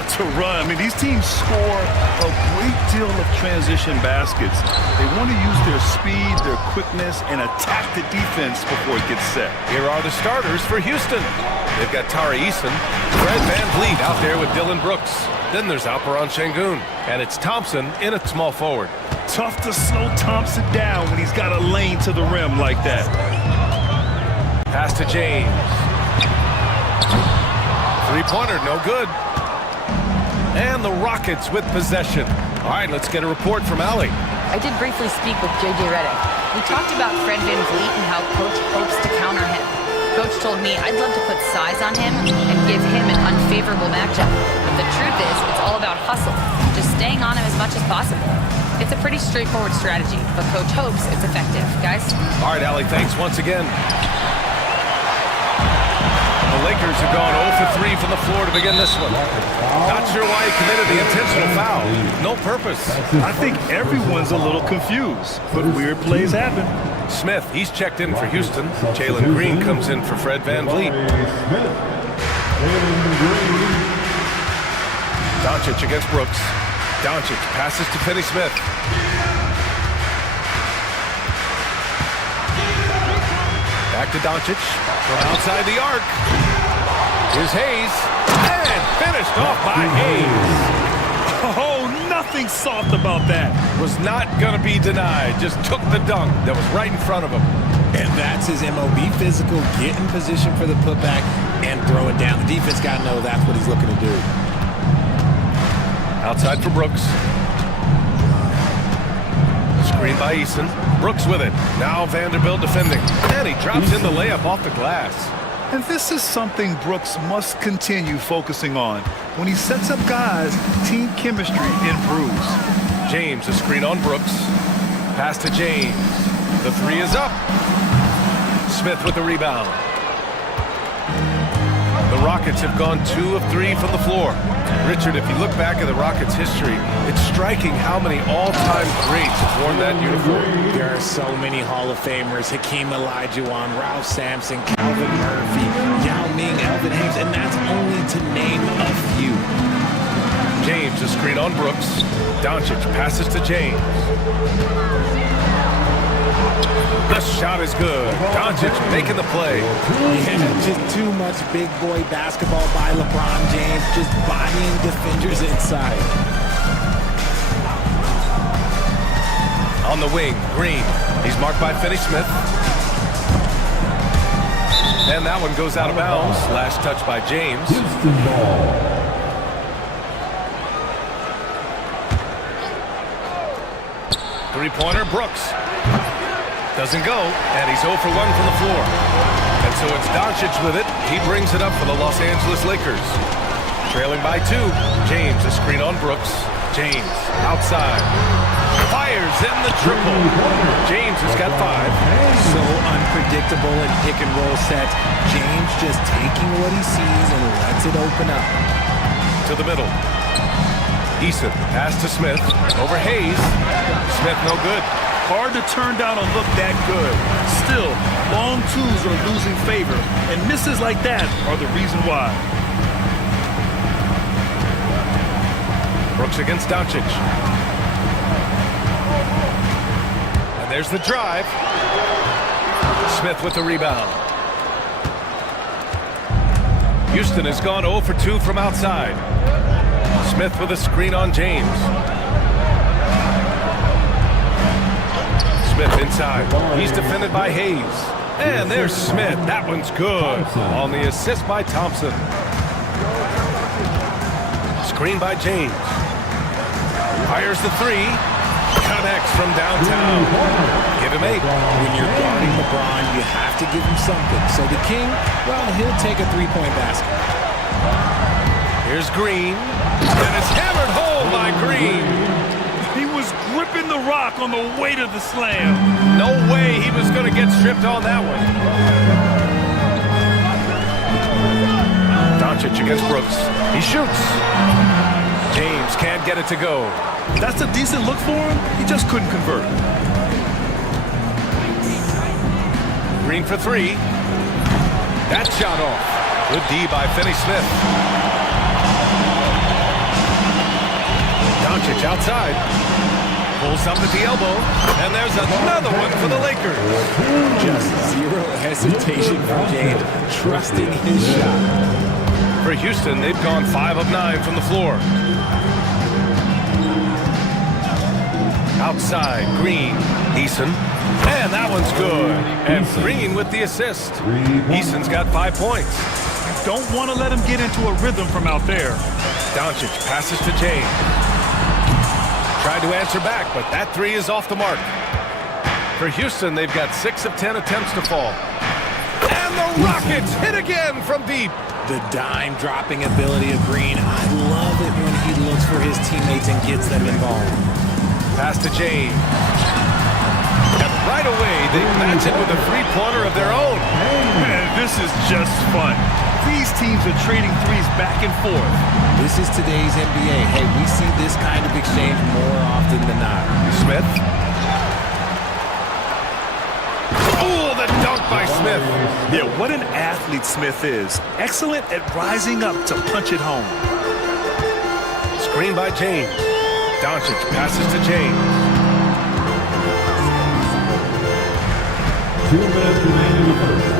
love to run. I mean, these teams score a great deal of transition baskets. They want to use their speed, their quickness, and attack the defense before it gets set. Here are the starters for Houston. They've got Tari Eason, Fred Van Vliet out there with Dylan Brooks. Then there's Alperon Şengün, and it's Thompson in at small forward. Tough to slow Thompson down when he's got a lane to the rim like that. Pass to James. Three-pointer, no good. And the Rockets with possession. All right, let's get a report from Allie. I did briefly speak with J.J. Redick. We talked about Fred Van Vliet and how Coach hopes to counter him. Coach told me I'd love to put size on him and give him an unfavorable matchup. But the truth is, it's all about hustle, just staying on him as much as possible. It's a pretty straightforward strategy, but Coach hopes it's effective. Guys? All right, Allie, thanks once again. The Lakers have gone 0 for 3 from the floor to begin this one. Not sure why he committed the intentional foul. No purpose. I think everyone's a little confused, but weird plays happen. Smith, he's checked in for Houston. Jalen Green comes in for Fred Van Vliet. Doncic against Brooks. Doncic passes to Finney Smith. Back to Doncic from outside the arc. Here's Hayes. And finished off by Hayes. Oh, nothing soft about that. Was not going to be denied. Just took the dunk that was right in front of him. And that's his MO. Be physical, get in position for the putback, and throw it down. The defense got to know that's what he's looking to do. Outside for Brooks. Screen by Eason. Brooks with it. Now Vanderbilt defending. And he drops in the layup off the glass. And this is something Brooks must continue focusing on. When he sets up guys, team chemistry improves. James, a screen on Brooks. Pass to James. The three is up. Smith with the rebound. The Rockets have gone 2 of 3 from the floor. Richard, if you look back at the Rockets' history, it's striking how many all-time greats have worn that uniform. There are so many Hall of Famers. Hakeem Olajuwon, Ralph Sampson, Calvin Murphy, Yao Ming, Elvin Hayes, and that's only to name a few. James, a screen on Brooks. Doncic passes to James. The shot is good. Doncic making the play. Yeah, just too much big boy basketball by LeBron James, just bodying defenders inside. On the wing, Green. He's marked by Finney Smith. And that one goes out of bounds. Last touch by James. Three-pointer, Brooks. Doesn't go, and he's 0 for 1 from the floor. And so it's Doncic with it. He brings it up for the Los Angeles Lakers. Trailing by 2. James, a screen on Brooks. James, outside. Fires in the triple. James has got 5. So unpredictable in pick-and-roll sets. James just taking what he sees and lets it open up. To the middle. Eason, pass to Smith. Over Hayes. Smith, no good. Hard to turn down a look that good. Still, long twos are losing favor, and misses like that are the reason why. Brooks against Doncic. And there's the drive. Smith with the rebound. Houston has gone 0 for 2 from outside. Smith with a screen on James. Smith inside. He's defended by Hayes. And there's Smith. That one's good. On the assist by Thompson. Screen by James. Fires the 3. Connects from downtown. Give him 8. When you're guarding LeBron, you have to give him something. So the King, well, he'll take a three-point basket. Here's Green. And it's hammered home by Green. He was gripping the rock on the weight of the slam. No way he was going to get stripped on that one. Doncic against Brooks. He shoots. James can't get it to go. That's a decent look for him. He just couldn't convert. Green for 3. That shot off. Good D by Finney Smith. Doncic outside. Pulls up at the elbow. And there's another one for the Lakers. Just zero hesitation from James, trusting his shot. For Houston, they've gone 5 of 9 from the floor. Outside, Green, Eason. And that one's good. And Green with the assist. Eason's got 5 points. Don't want to let him get into a rhythm from out there. Doncic passes to James. Tried to answer back, but that three is off the mark. For Houston, they've got 6 of 10 attempts to fall. And the Rockets hit again from deep. The dime dropping ability of Green. I love it when he looks for his teammates and gets them involved. Pass to James. And right away, they match it with a three-pointer of their own. Man, this is just fun. These teams are trading threes back and forth. This is today's NBA. Hey, we see this kind of exchange more often than not. Smith. Oh, the dunk by Smith. Yeah, what an athlete Smith is. Excellent at rising up to punch it home. Screen by James. Doncic passes to James.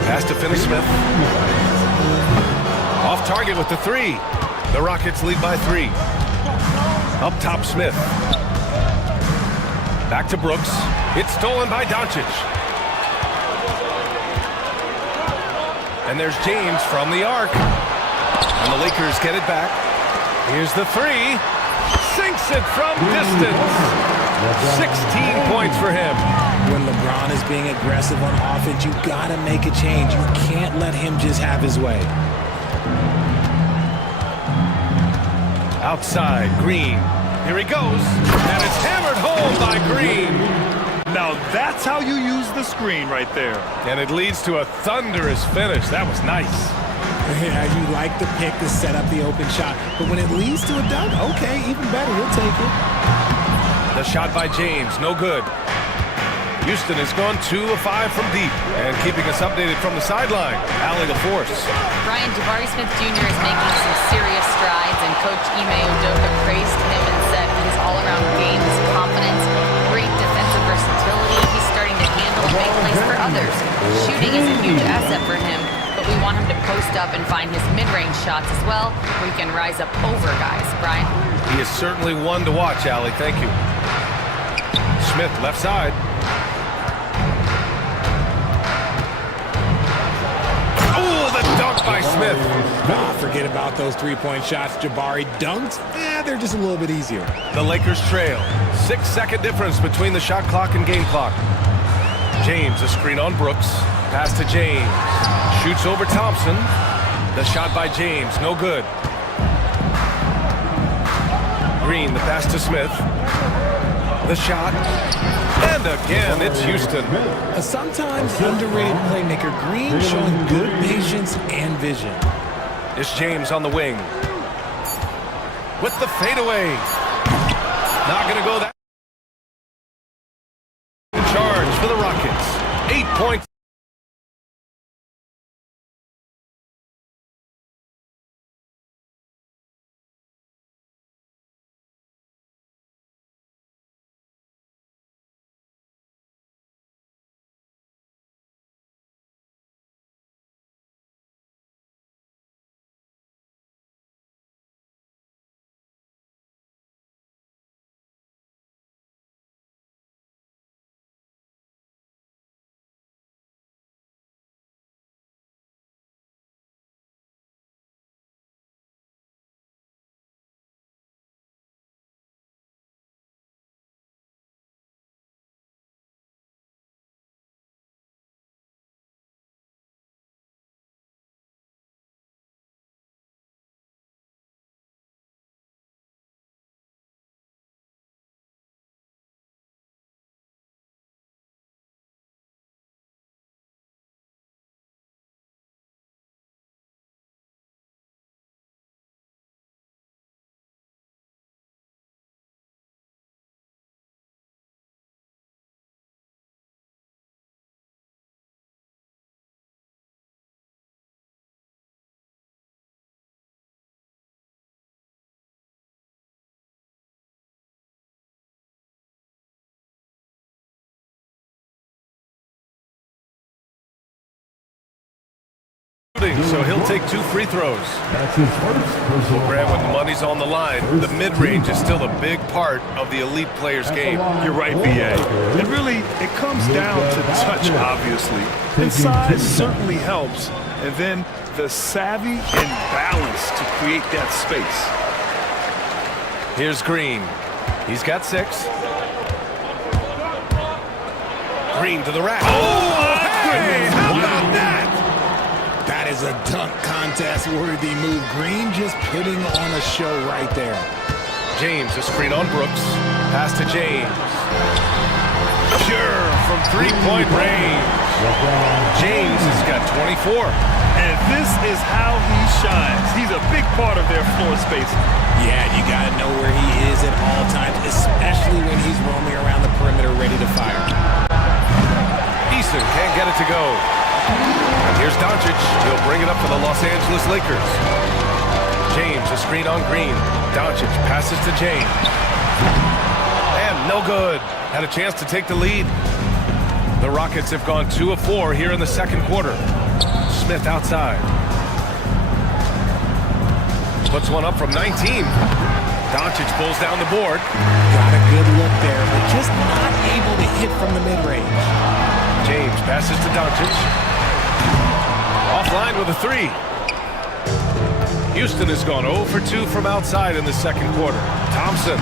Pass to Finney-Smith. Off target with the three. The Rockets lead by 3. Up top, Smith. Back to Brooks. It's stolen by Doncic. And there's James from the arc. And the Lakers get it back. Here's the three. Sinks it from distance. 16 points for him. When LeBron is being aggressive on offense, you gotta make a change. You can't let him just have his way. Outside, Green. Here he goes. And it's hammered home by Green. Now that's how you use the screen right there. And it leads to a thunderous finish. That was nice. Yeah, you like the pick to set up the open shot, but when it leads to a dunk, okay, even better, we'll take it. The shot by James, no good. Houston has gone 2 of 5 from deep. And keeping us updated from the sideline, Allie LaForce. Brian, Jabari Smith Jr. is making some serious strides, and Coach Ime Udoka praised him and said his all-around game, his confidence, great defensive versatility. He's starting to handle and make plays for others. Shooting is a huge asset for him, but we want him to post up and find his mid-range shots as well, where he can rise up over guys. Brian? He is certainly one to watch, Allie. Thank you. Smith, left side. Dunk by Smith. Ah, forget about those three-point shots. Jabari dunks, they're just a little bit easier. The Lakers trail. 6-second difference between the shot clock and game clock. James, a screen on Brooks. Pass to James. Shoots over Thompson. The shot by James, no good. Green, the pass to Smith. The shot. And again, it's Houston. A sometimes underrated playmaker, Green, showing good patience and vision. It's James on the wing. With the fadeaway. Not going to go that. Charge for the Rockets. 8 points. So he'll take 2 free throws. That's his first personal Graham, when the foul. money's on the line, the mid-range is still a big part of the elite player's game. You're right, B.A. And really, it comes down to touch, obviously. And size certainly helps. And then the savvy and balance to create that space. Here's Green. He's got 6. Green to the rack. Oh, hey, how about that? That is a dunk contest-worthy move. Green just putting on a show right there. James, a screen on Brooks. Pass to James. Pure from three-point range. James has got 24. And this is how he shines. He's a big part of their floor space. Yeah, you got to know where he is at all times, especially when he's roaming around the perimeter ready to fire. Eason can't get it to go. And here's Doncic. He'll bring it up for the Los Angeles Lakers. James, a screen on Green. Doncic passes to James. And no good. Had a chance to take the lead. The Rockets have gone 2 of 4 here in the second quarter. Smith outside. Puts one up from 19. Doncic pulls down the board. Got a good look there, but just not able to hit from the mid-range. James passes to Doncic. Offline with a 3. Houston has gone 0 for 2 from outside in the second quarter. Thompson.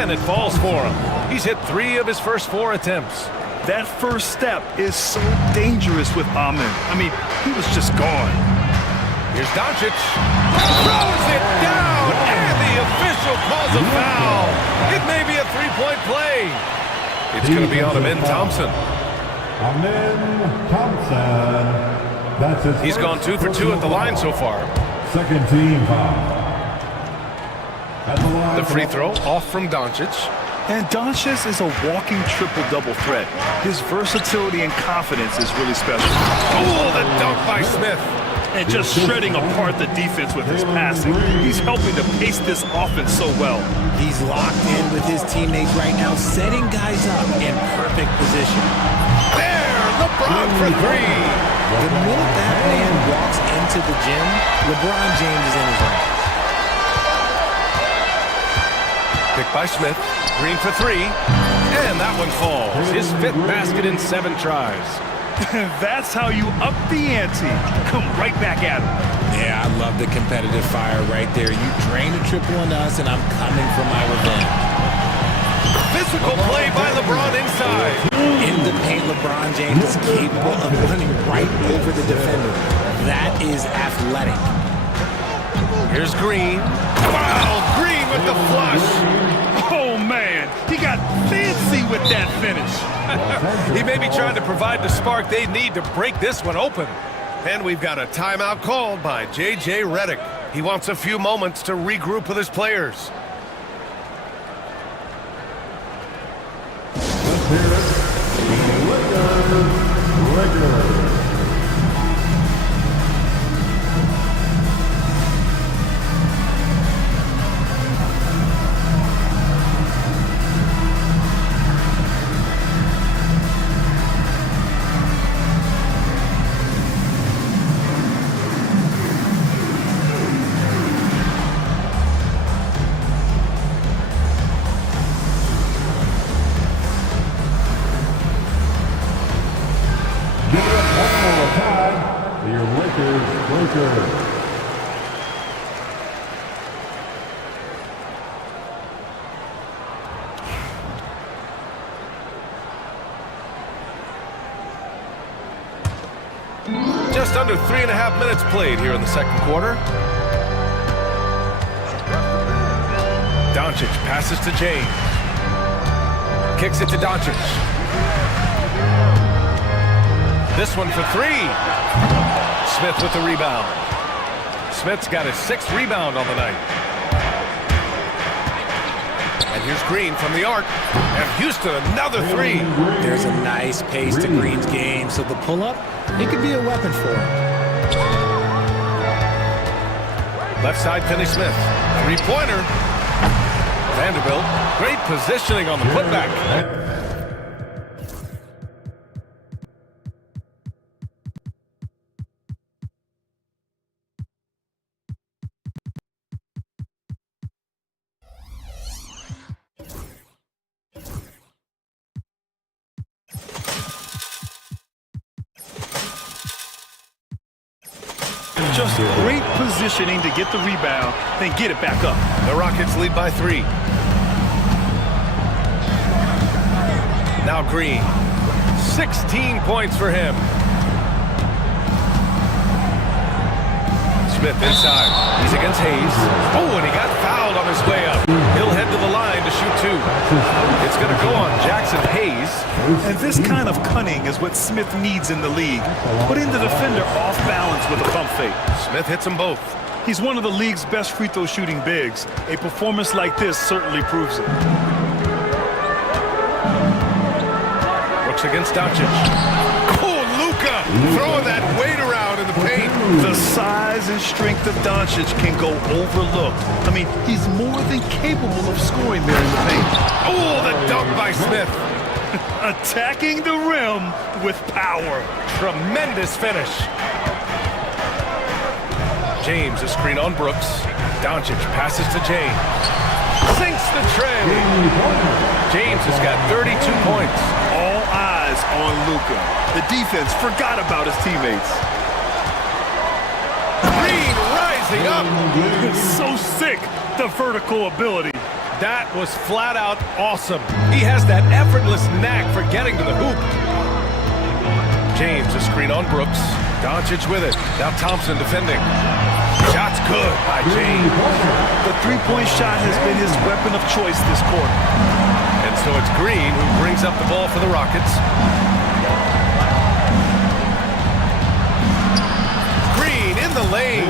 And it falls for him. He's hit 3 of his first 4 attempts. That first step is so dangerous with Amin. I mean, he was just gone. Here's Doncic. Throws it down, and the official calls a foul. It may be a 3-point play. It's going to be on Amin Thompson. Amin Thompson. That's his He's first gone 2 for 2 at the line so far. Second team foul. At the line The free throw off from Doncic. And Doncic is a walking triple-double threat. His versatility and confidence is really special. Oh, the dunk by Smith. And just shredding apart the defense with his passing. He's helping to pace this offense so well. He's locked in with his teammates right now, setting guys up in perfect position. There, LeBron for 3. The minute that man walks into the gym, LeBron James is in his ranks. Picked by Smith. Green for 3. And that one falls. His 5th basket in 7 tries. That's how you up the ante. Come right back at him. Yeah, I love the competitive fire right there. You drain a triple on us, and I'm coming for my revenge. Physical play by LeBron inside. In the paint, LeBron James is capable of running right over the defender. That is athletic. Here's Green. Wow, Green with the flush. Oh, man. He got fancy with that finish. He may be trying to provide the spark they need to break this one open. And we've got a timeout called by J.J. Redick. He wants a few moments to regroup with his players. Let's hear it. Lakers. Just under 3.5 minutes played here in the second quarter. Doncic passes to James. Kicks it to Doncic. This one for 3. Smith with the rebound. Smith's got his 6th rebound on the night. And here's Green from the arc. And Houston, another 3. There's a nice pace to Green's game, so the pull-up, it could be a weapon for him. Left side, Finney Smith. 3-pointer. Vanderbilt, great positioning on the putback. Just great positioning to get the rebound, then get it back up. The Rockets lead by 3. Now Green. 16 points for him. Smith inside. He's against Hayes. Oh, and he got fouled on his way up. He'll head to the line to shoot 2. It's going to go on Jackson Hayes. And this kind of cunning is what Smith needs in the league. Putting the defender off balance with a pump fake. Smith hits them both. He's one of the league's best free throw shooting bigs. A performance like this certainly proves it. Brooks against Doncic. Oh, Luka throwing that weight around in the paint. The size and strength of Doncic can go overlooked. I mean, he's more than capable of scoring there in the paint. Oh, the dunk by Smith. Attacking the rim with power. Tremendous finish. James, a screen on Brooks. Doncic passes to James. Sinks the tray. James has got 32 points. All eyes on Luka. The defense forgot about his teammates. Green rising up. So sick, the vertical ability. That was flat out awesome. He has that effortless knack for getting to the hoop. James, a screen on Brooks. Doncic with it. Now Thompson defending. Shot's good by James. The three-point shot has been his weapon of choice this quarter. And so it's Green who brings up the ball for the Rockets. Green in the lane.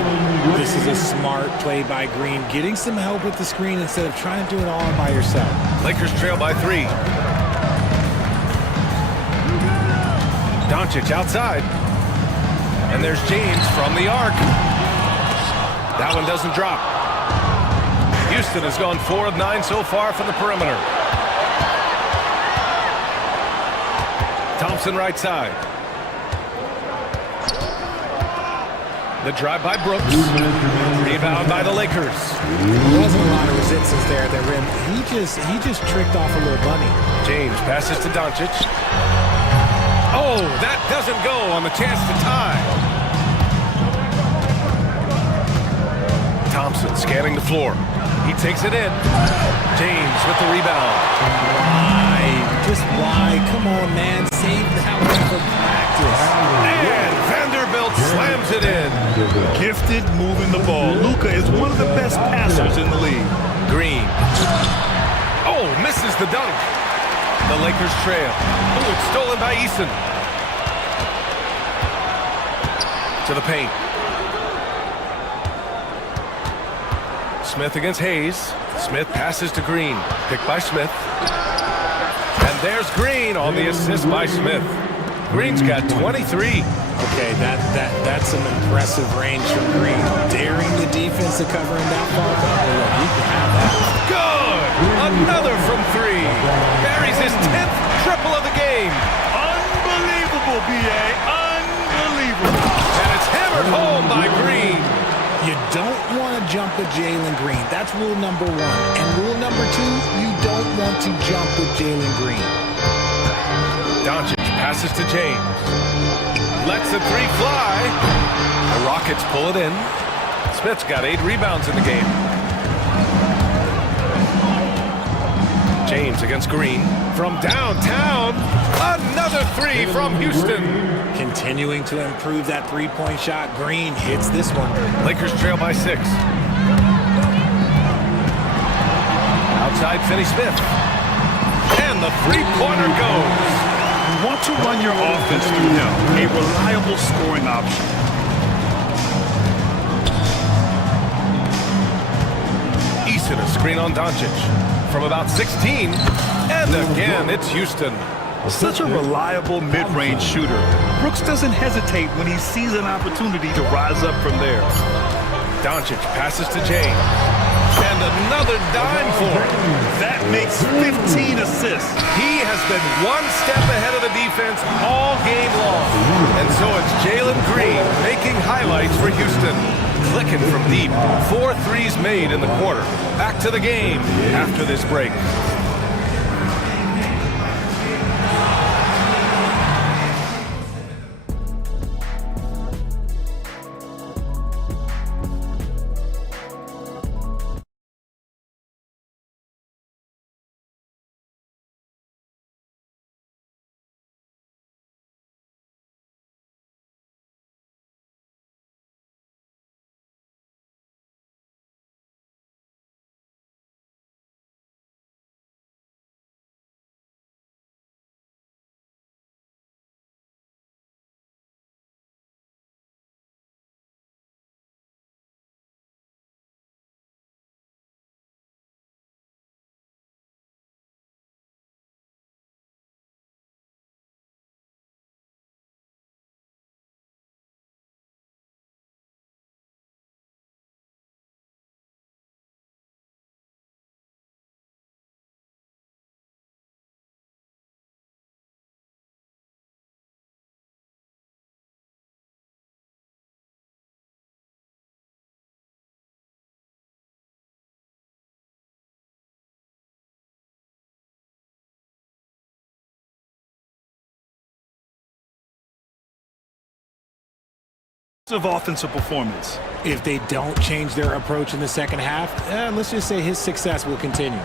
This is a smart play by Green, getting some help with the screen instead of trying to do it all by yourself. Lakers trail by 3. Doncic outside. And there's James from the arc. That one doesn't drop. Houston has gone 4 of 9 so far from the perimeter. Thompson right side. The drive by Brooks. Rebound by the Lakers. There wasn't a lot of resistance there at the rim. He just tricked off a little bunny. James passes to Doncic. Oh, that doesn't go on the chance to tie. Thompson scanning the floor. He takes it in. James with the rebound. Why? Just why? Come on, man. Save that one for practice. And Vanderbilt slams it in. Gifted moving the ball. Luka is one of the best passers in the league. Green. Oh, misses the dunk. The Lakers trail. Oh, it's stolen by Eason. To the paint. Smith against Hayes. Smith passes to Green. Picked by Smith. And there's Green on the assist by Smith. Green's got 23. Okay, that's some impressive range from Green. Daring the defense to cover him that far. Well, he can have that. Good! Another from 3. Buries his 10th triple of the game. Unbelievable, B.A. Unbelievable. And it's hammered home by Green. You don't want to jump with Jalen Green. That's rule number 1. And rule number 2, you don't want to jump with Jalen Green. Doncic passes to James. Lets the 3 fly. The Rockets pull it in. Smith's got 8 rebounds in the game. James against Green. From downtown, another 3 from Houston. Continuing to improve that three-point shot. Green hits this one. Lakers trail by 6. Outside Finney-Smith. And the three-pointer goes. You want to run your offense through him. A reliable scoring option. Eason, a screen on Doncic. From about 16. And again, it's Houston. Such a reliable mid-range shooter. Brooks doesn't hesitate when he sees an opportunity to rise up from there. Doncic passes to James. And another dime for him. That makes 15 assists. He has been one step ahead of the defense all game long. And so it's Jalen Green making highlights for Houston. Clicking from deep. 4 threes made in the quarter. Back to the game after this break. of offensive performance. If they don't change their approach in the second half, let's just say his success will continue.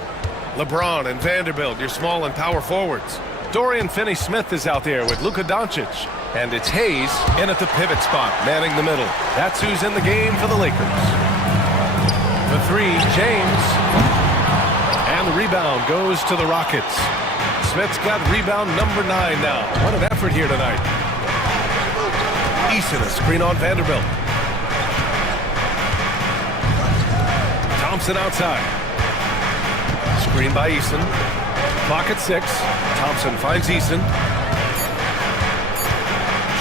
LeBron and Vanderbilt, your small and power forwards. Dorian Finney-Smith is out there with Luka Doncic. And it's Hayes in at the pivot spot, manning the middle. That's who's in the game for the Lakers. The three, James. And the rebound goes to the Rockets. Smith's got rebound number 9 now. What an effort here tonight. Eason, a screen on Vanderbilt. Thompson outside. Screen by Eason. Clock at 6. Thompson finds Eason.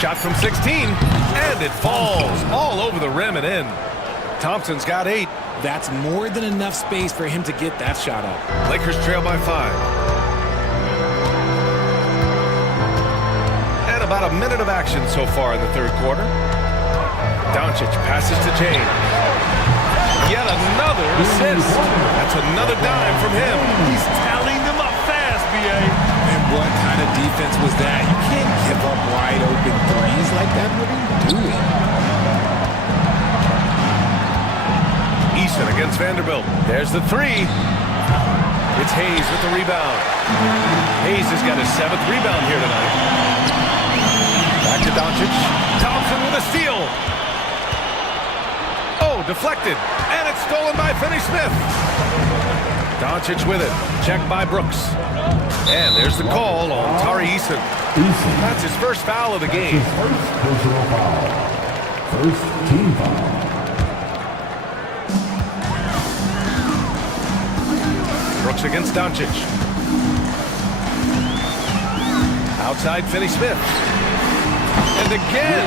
Shot from 16, and it falls all over the rim and in. Thompson's got 8. That's more than enough space for him to get that shot up. Lakers trail by 5. And about a minute of action so far in the third quarter. Doncic passes to James. Yet another assist. That's another dime from him. He's tallying them up fast, B.A. And what kind of defense was that? You can't give up wide open threes like that. What are you doing? Eason against Vanderbilt. There's the 3. It's Hayes with the rebound. Hayes has got his 7th rebound here tonight. Back to Doncic. Thompson with a steal. Oh, deflected. And it's stolen by Finney-Smith. Doncic with it. Checked by Brooks. And there's the call on Tari Eason. That's his first foul of the game. First personal foul. First team foul. Brooks against Doncic. Outside Finney-Smith. And again,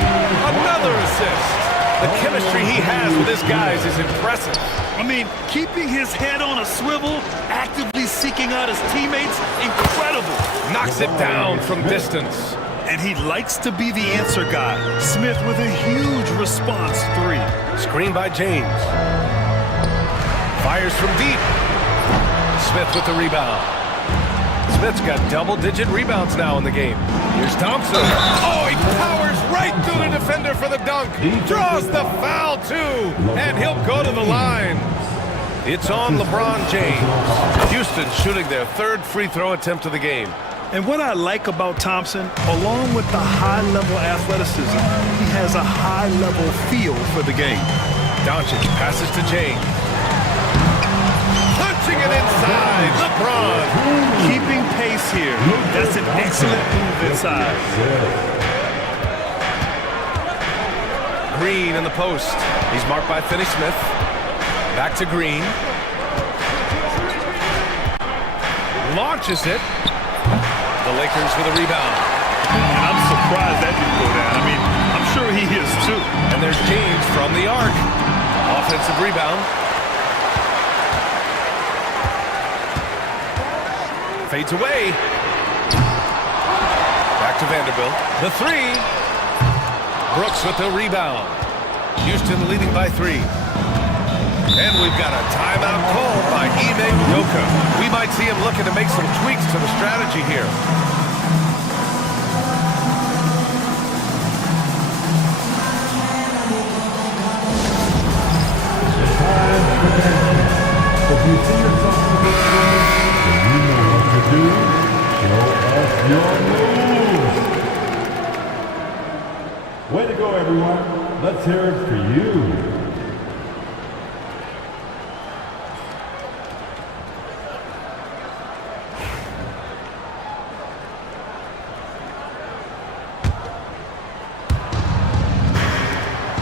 another assist. The chemistry he has with his guys is impressive. I mean, keeping his head on a swivel, actively seeking out his teammates, incredible. Knocks it down from distance. And he likes to be the answer guy. Smith with a huge response 3. Screen by James. Fires from deep. Smith with the rebound. Smith's got double-digit rebounds now in the game. Here's Thompson. Oh, he powers right through the defender for the dunk. Draws the foul, too. And he'll go to the line. It's on LeBron James. Houston shooting their 3rd free throw attempt of the game. And what I like about Thompson, along with the high-level athleticism, he has a high-level feel for the game. Doncic passes to James. Punching it inside. LeBron. Keeping pace here. That's an excellent move inside. Green in the post. He's marked by Finney-Smith. Back to Green. Launches it. The Lakers with a rebound. And I'm surprised that didn't go down. I mean, I'm sure he is too. And there's James from the arc. Offensive rebound. Fades away. Back to Vanderbilt. The 3. Brooks with the rebound. Houston leading by 3. And we've got a timeout called by Ime Udoka. We might see him looking to make some tweaks to the strategy here. If you see yourself in the game, then you know what to do. Show us your moves. Way to go, everyone. Let's hear it for you.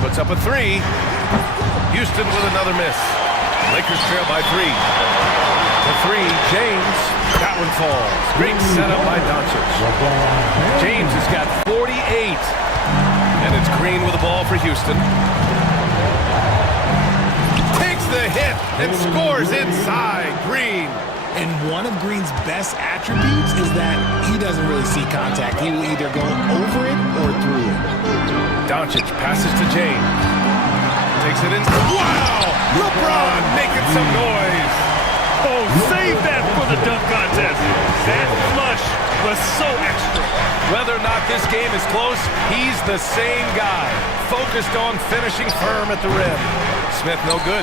Puts up a 3. Houston with another miss. Lakers trail by 3. The 3, James. That one falls. Great setup by Doncic. James has got 48. And it's Green with the ball for Houston. Takes the hit and scores inside. Green. And one of Green's best attributes is that he doesn't really see contact. He will either go over it or through it. Doncic passes to James. Takes it in. Wow! LeBron making some noise. Oh, save that for the dunk contest. That flush was so extra. Whether or not this game is close, he's the same guy. Focused on finishing firm at the rim. Smith, no good.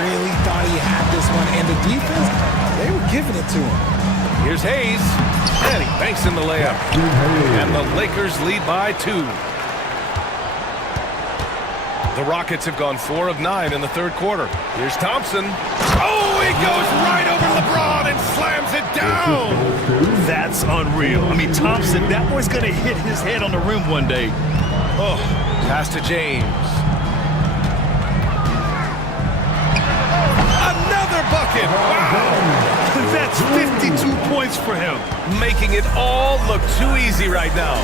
Really thought he had this one, and the defense, they were giving it to him. Here's Hayes, and he banks in the layup. And the Lakers lead by 2. The Rockets have gone 4 of 9 in the third quarter. Here's Thompson. Oh, he goes right over LeBron and slams it down. That's unreal. I mean, Thompson, that boy's going to hit his head on the rim one day. Oh, pass to James. Another bucket. Wow. That's 52 points for him. Making it all look too easy right now.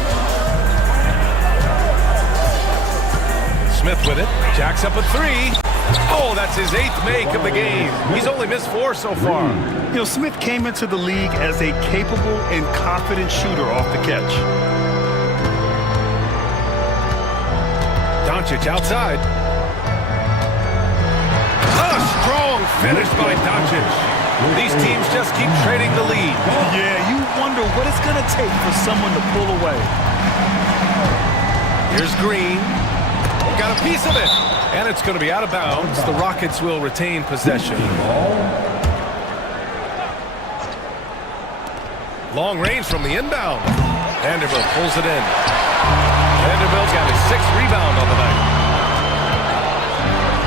Smith with it. Jacks up a 3. Oh, that's his 8th make of the game. He's only missed 4 so far. You know, Smith came into the league as a capable and confident shooter off the catch. Doncic outside. A strong finish by Doncic. These teams just keep trading the lead. Yeah, you wonder what it's going to take for someone to pull away. Here's Green. Got a piece of it. And it's going to be out of bounds. The Rockets will retain possession. Long range from the inbound. Vanderbilt pulls it in. Vanderbilt's got his 6th rebound on the night.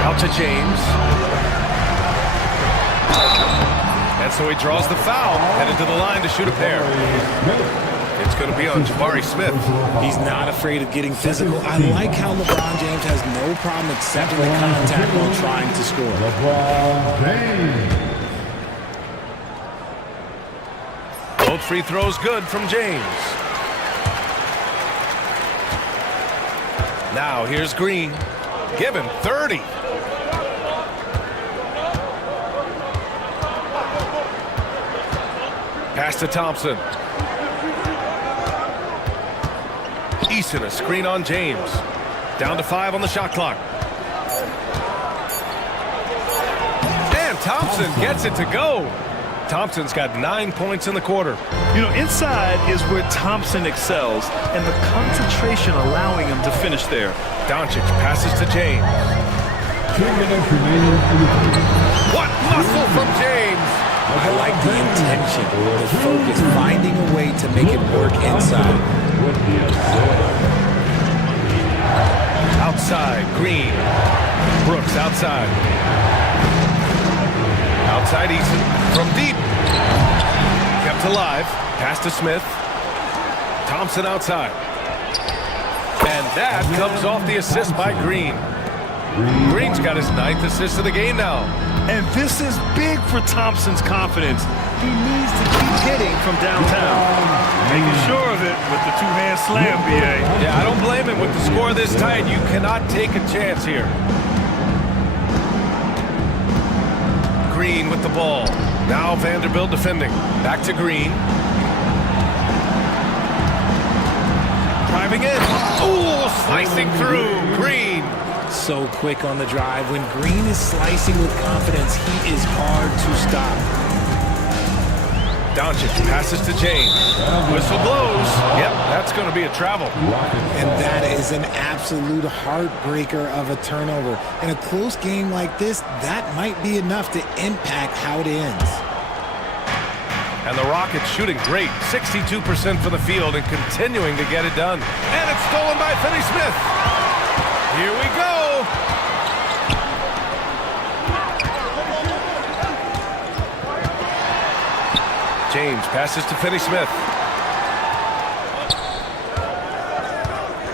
Out to James. And so he draws the foul. Headed to the line to shoot a pair. It's going to be on Jabari Smith. He's not afraid of getting physical. I like how LeBron James has no problem accepting the contact while trying to score. LeBron James. Both free throws good from James. Now here's Green. Give him 30. Pass to Thompson. Eason, a screen on James. Down to 5 on the shot clock. And Thompson gets it to go. Thompson's got 9 points in the quarter. You know, inside is where Thompson excels, and the concentration allowing him to finish there. Doncic passes to James. 2 minutes remaining in the quarter. What muscle from James! I like the intention, the focus, finding a way to make it work inside. Outside, Green. Brooks outside. Outside Eason. From deep. Kept alive. Pass to Smith. Thompson outside. And that comes off the assist by Green. Green's got his 9th assist of the game now. And this is big for Thompson's confidence. He needs to keep hitting from downtown. Making sure of it with the two-hand slam, B.A. Yeah, I don't blame him. With the score this tight, you cannot take a chance here. Green with the ball. Now Vanderbilt defending. Back to Green. Driving in. Ooh, slicing through. Green. So quick on the drive. When Green is slicing with confidence, he is hard to stop. Doncic passes to James. Whistle blows. Yep, that's going to be a travel. And that is an absolute heartbreaker of a turnover. In a close game like this, that might be enough to impact how it ends. And the Rockets shooting great. 62% for the field and continuing to get it done. And it's stolen by Finney-Smith. Here we go. James passes to Finney-Smith.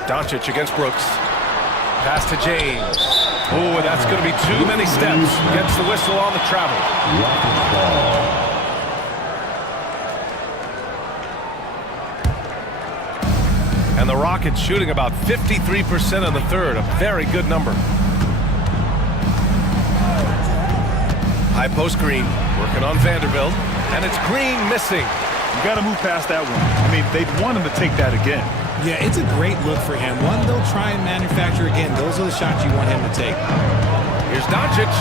Doncic against Brooks. Pass to James. Oh, that's going to be too many steps. Gets the whistle on the travel. And the Rockets shooting about 53% in the third. A very good number. High post Green. Working on Vanderbilt. And it's Green missing. You got to move past that one. I mean, they'd want him to take that again. Yeah, it's a great look for him. One they'll try and manufacture again. Those are the shots you want him to take. Here's Doncic.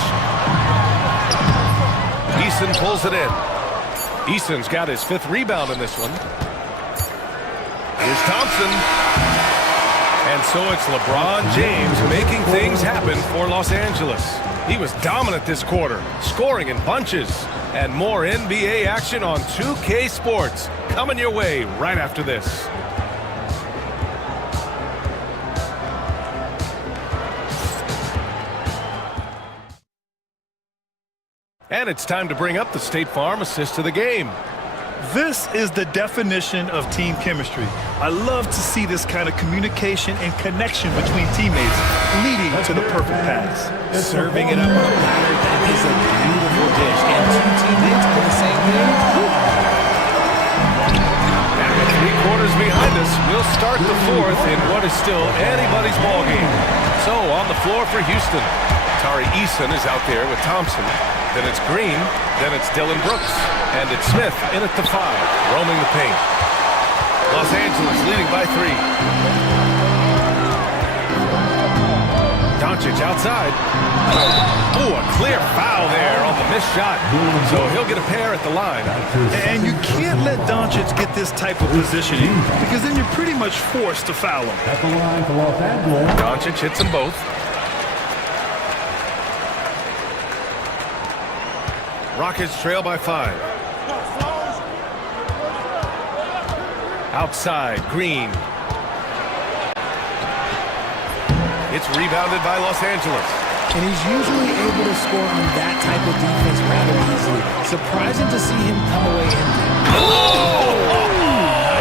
Eason pulls it in. Eason's got his 5th rebound in this one. Here's Thompson. And so it's LeBron James making things happen for Los Angeles. He was dominant this quarter, scoring in bunches. And more NBA action on 2K Sports coming your way right after this. And it's time to bring up the State Farm assist to the game. This is the definition of team chemistry. I love to see this kind of communication and connection between teammates leading to the perfect pass. Serving it up on a platter, that is a beautiful dish. And two teammates on the same page. And with 3 quarters behind us, we'll start the fourth in what is still anybody's ball game. So on the floor for Houston, Tari Eason is out there with Thompson. Then it's Green, then it's Dylan Brooks, and it's Smith in at the 5, roaming the paint. Los Angeles leading by 3. Doncic outside. Oh, a clear foul there on the missed shot. So he'll get a pair at the line. And you can't let Doncic get this type of positioning because then you're pretty much forced to foul him. At the line for Los Angeles. Doncic hits them both. Rockets trail by 5. Outside, Green. It's rebounded by Los Angeles. And he's usually able to score on that type of defense rather easily. Surprising to see him come away empty.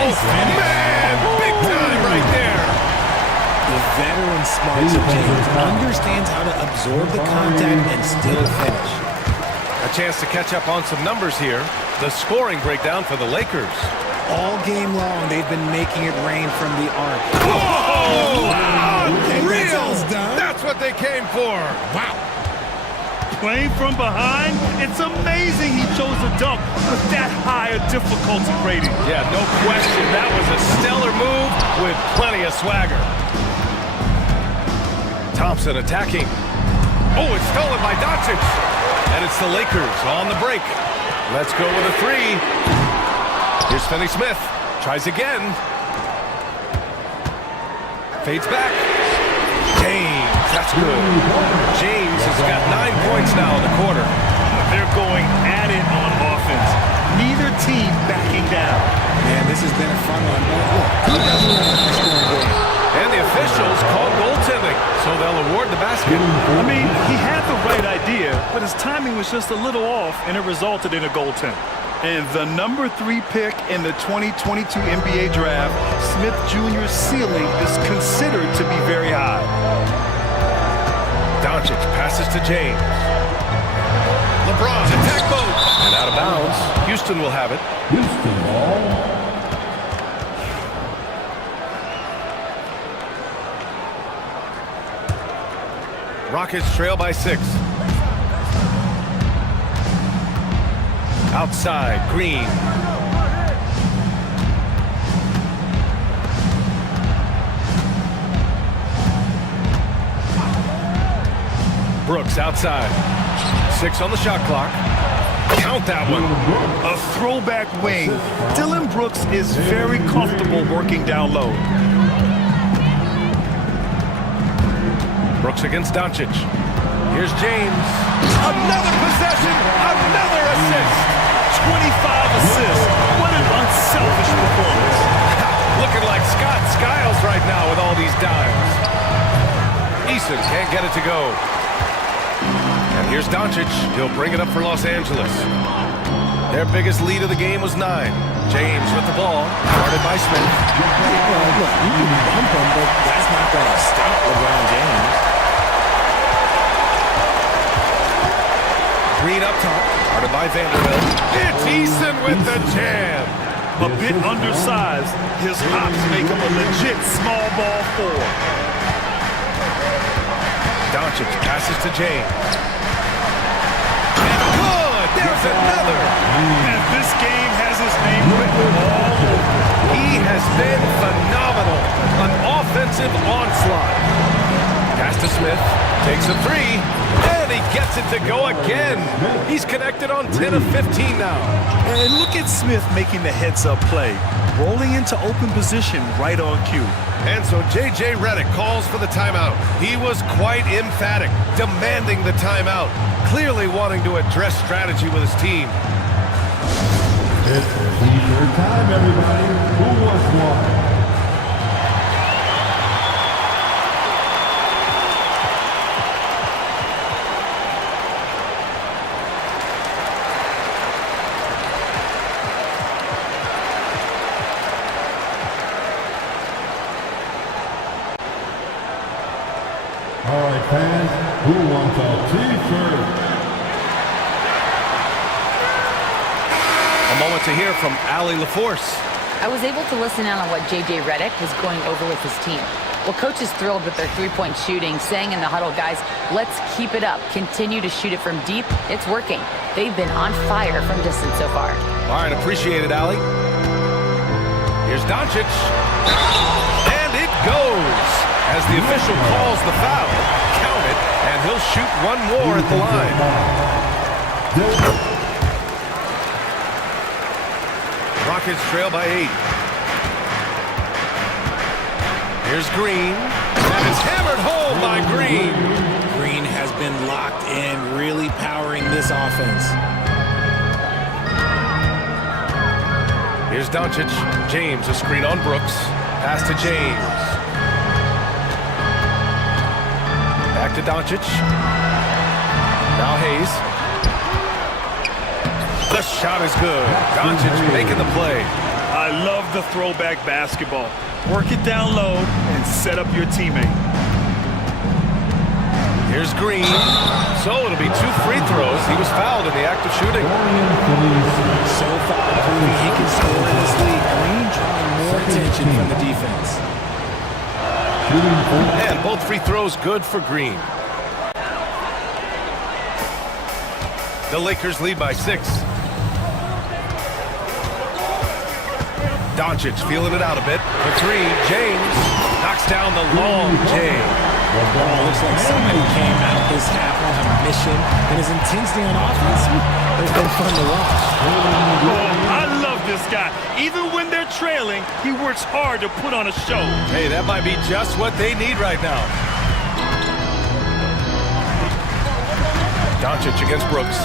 Nice finish. Man, big time right there. The veteran smarts of James understands how to absorb the contact and still finish. A chance to catch up on some numbers here. The scoring breakdown for the Lakers. All game long, they've been making it rain from the arc. Whoa! Wow! Unreal! That's what they came for. Wow! Playing from behind, it's amazing he chose a dunk with that high a difficulty rating. Yeah, no question. That was a stellar move with plenty of swagger. Thompson attacking. Oh, it's stolen by Doncic. And it's the Lakers on the break. Let's go with a 3. Here's Finney-Smith. Tries again. Fades back. James, that's good. James has got 9 points now in the quarter. They're going at it on offense. Neither team backing down. Man, this has been a fun one. Who doesn't want to score a goal? And the officials call goaltending, so they'll award the basket. I mean, he had the right idea, but his timing was just a little off, and it resulted in a goaltend. And the number 3 pick in the 2022 NBA draft, Smith Jr.'s ceiling is considered to be very high. Doncic passes to James. LeBron, attack mode. And out of bounds. Houston will have it. Houston ball. Rockets trail by 6. Outside, Green. Brooks outside. 6 on the shot clock. Count that one. A throwback wing. Dylan Brooks is very comfortable working down low. Brooks against Doncic. Here's James. Another possession, another assist. 25 assists. What an unselfish performance. Looking like Scott Skiles right now with all these dimes. Eason can't get it to go. And here's Doncic. He'll bring it up for Los Angeles. Their biggest lead of the game was 9. James with the ball, guarded by Smith. Well, look, you can bump him, but that's not going to stop LeBron James. Green up top, guarded by Vanderbilt. It's Eason with the jam. A bit undersized, his hops make him a legit small ball 4. Doncic passes to James. And good! There's another! And this game has his name written all over. He has been phenomenal. An offensive onslaught. Pass to Smith, takes a 3, and he gets it to go again. He's connected on 10 of 15 now. And look at Smith making the heads-up play. rolling into open position right on cue. And so J.J. Redick calls for the timeout. He was quite emphatic, demanding the timeout, clearly wanting to address strategy with his team. It's T-shirt time, everybody. Who wants one? All right, fans, who wants a T-shirt? A moment to hear from Allie LaForce. I was able to listen in on what J.J. Redick was going over with his team. Well, coach is thrilled with their three-point shooting, saying in the huddle, guys, let's keep it up. Continue to shoot it from deep. It's working. They've been on fire from distance so far. All right, appreciate it, Allie. Here's Doncic. And it goes. As the official calls the foul, count it, and he'll shoot one more at the line. Rockets trail by 8. Here's Green, and it's hammered home by Green. Green has been locked in, really powering this offense. Here's Doncic. James, a screen on Brooks. Pass to James. Back to Doncic. Now Hayes. The shot is good. Doncic making the play. I love the throwback basketball. Work it down low and set up your teammate. Here's Green. So it'll be 2 free throws. He was fouled in the act of shooting. So far, proving he can score in this league. Green drawing more attention from the defense. And both free throws good for Green. The Lakers lead by 6. Doncic feeling it out a bit. For 3, James knocks down the long J. Looks like somebody came out this half on a mission, and his intensity on offense has been fun to watch. Oh, I love this guy. Even when they're trailing, he works hard to put on a show. Hey, that might be just what they need right now. Doncic against Brooks.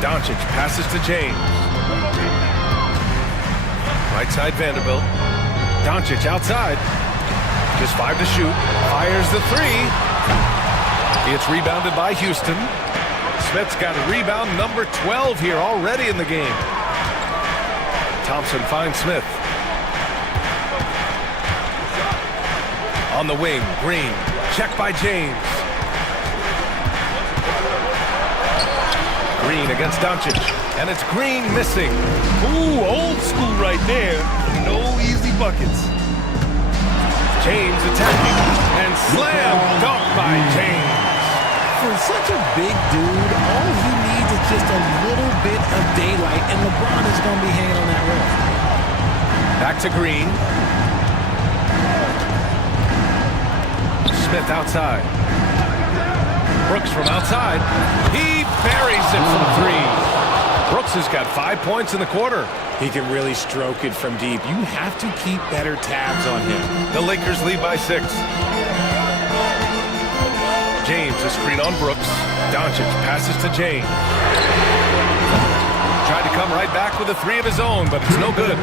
Doncic passes to James. Right side Vanderbilt. Doncic outside. Just 5 to shoot. Fires the 3. It's rebounded by Houston. Smith's got a rebound number 12 here already in the game. Thompson finds Smith. On the wing, Green. Check by James. Green against Doncic. And it's Green missing. Ooh, old school right there. No easy buckets. James attacking. And slam dunk by James. For such a big dude, all he needs is just a little bit of daylight, and LeBron is going to be hanging on that rim. Back to Green. Smith outside. Brooks from outside. He buries it from 3. Brooks has got 5 points in the quarter. He can really stroke it from deep. You have to keep better tabs on him. The Lakers lead by 6. James, a screen on Brooks. Doncic passes to James. Tried to come right back with a 3 of his own, but it's no good.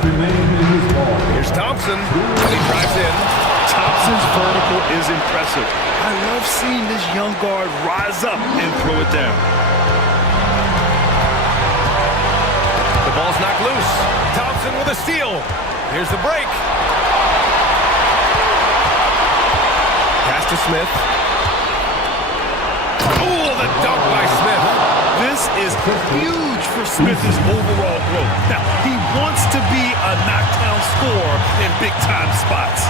Here's Thompson, and he drives in. Thompson's vertical is impressive. I love seeing this young guard rise up and throw it down. The ball's knocked loose. Thompson with a steal. Here's the break. Pass to Smith. Oh, the dunk by Smith. This is huge for Smith's overall growth. Now, he wants to be a knockdown scorer in big-time spots.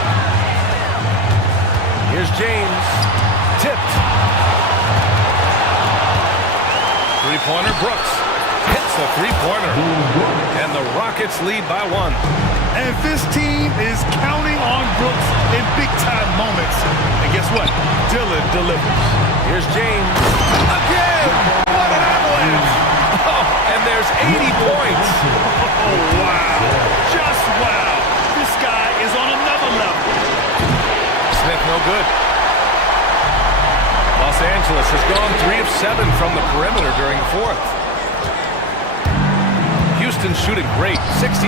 Here's James. Tipped. Three-pointer Brooks. Hits the three-pointer. And the Rockets lead by 1. And this team is counting on Brooks in big-time moments. And guess what? Dillon delivers. Here's James. Again! What an avalanche! Oh, and there's 80 points. Oh, wow. Just wow. good. Los Angeles has gone 3 of 7 from the perimeter during the fourth. Houston shooting great, 62%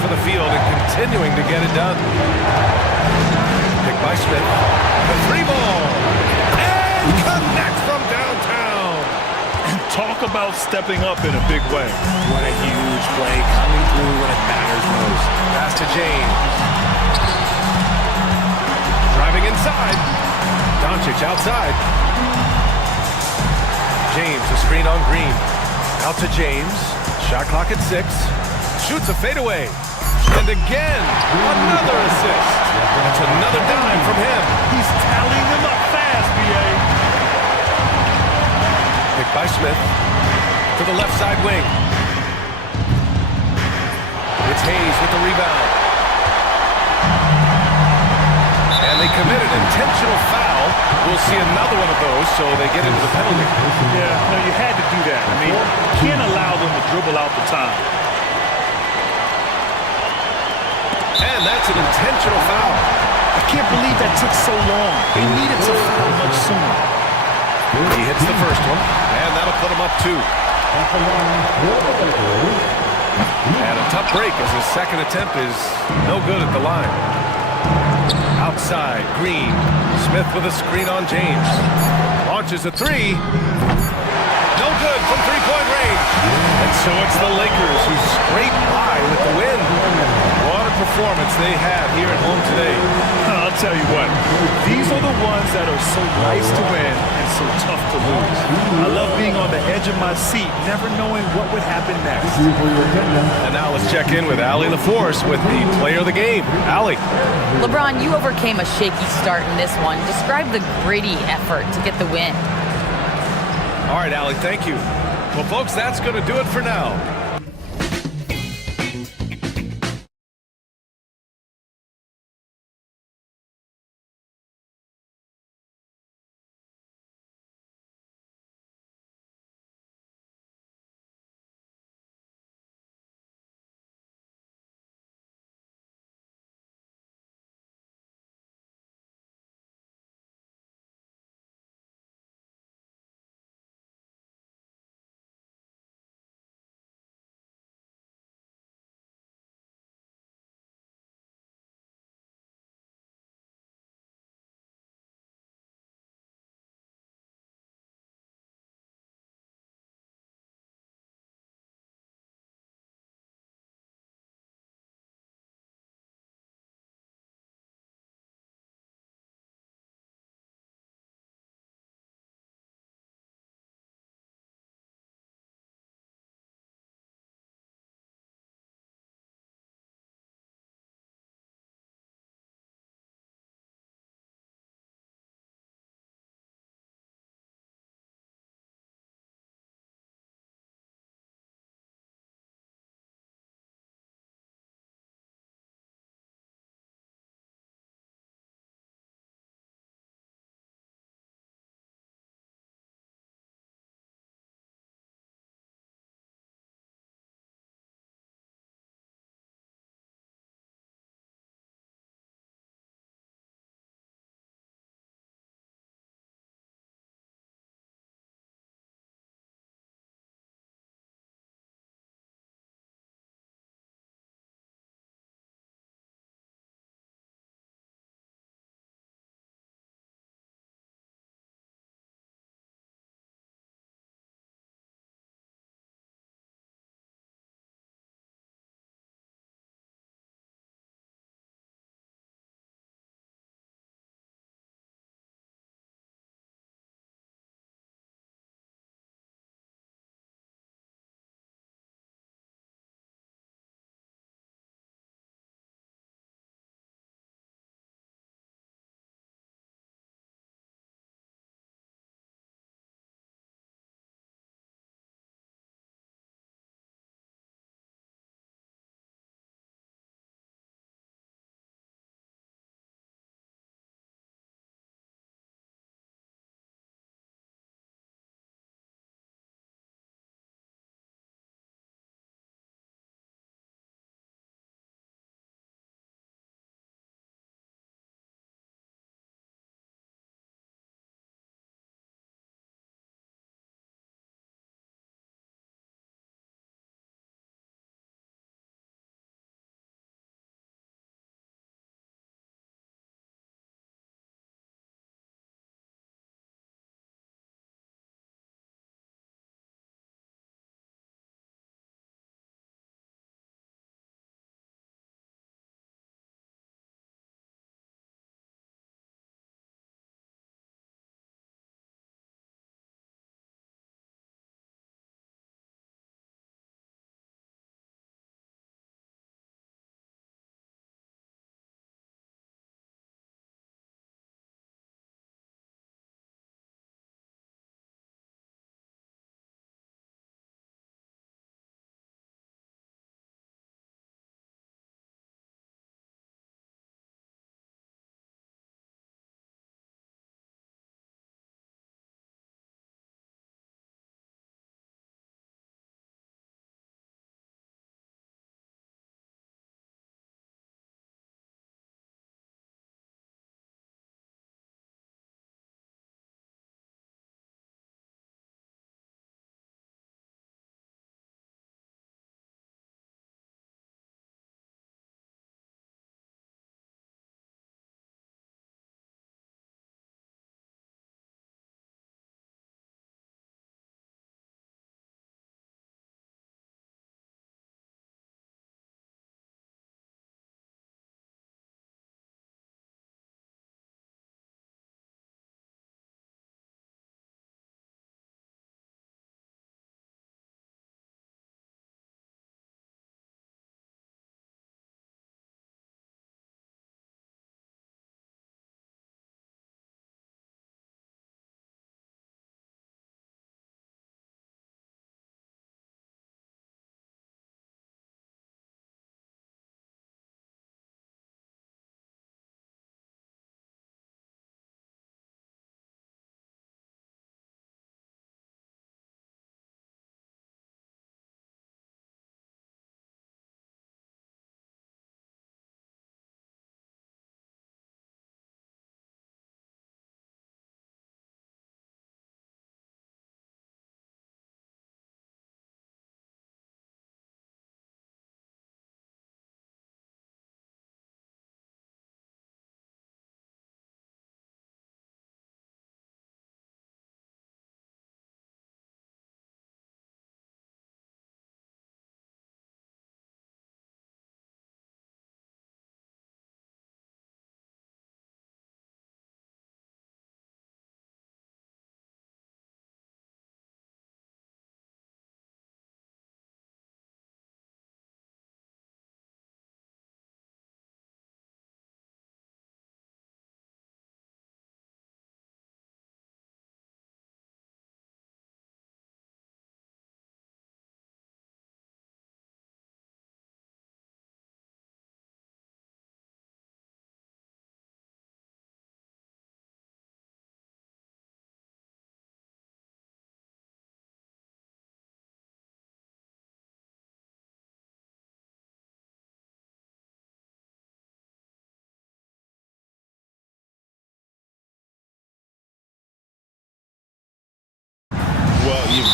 for the field and continuing to get it done. Pick by Smith. The 3-ball. And connects from downtown. Talk about stepping up in a big way. What a huge play coming through when it matters most. Pass to James. Driving inside. Doncic outside. James, a screen on Green. Out to James. Shot clock at 6. Shoots a fadeaway. And again, another assist. That's another dime from him. He's tallying them up fast, B.A. Picked by Smith. To the left side wing. It's Hayes with the rebound. And they commit an intentional foul. We'll see another one of those, so they get into the penalty. Yeah, no, you had to do that. I mean, you can't allow them to dribble out the time. And that's an intentional foul. I can't believe that took so long. They needed to foul much sooner. He hits the first one, and that'll put him up 2. And a tough break as his second attempt is no good at the line. Outside, Green. Smith with a screen on James. Launches a 3. No good from three-point range. And so it's the Lakers who scrape by with the win. What a performance they have here at home today. I'll tell you what, these are the ones that are so nice to win and so tough to lose. I love being on the edge of my seat, never knowing what would happen next. And now let's check in with Allie LaForce with the player of the game. Allie. LeBron, you overcame a shaky start in this one. Describe the gritty effort to get the win. All right, Allie, thank you. Well, folks, that's going to do it for now.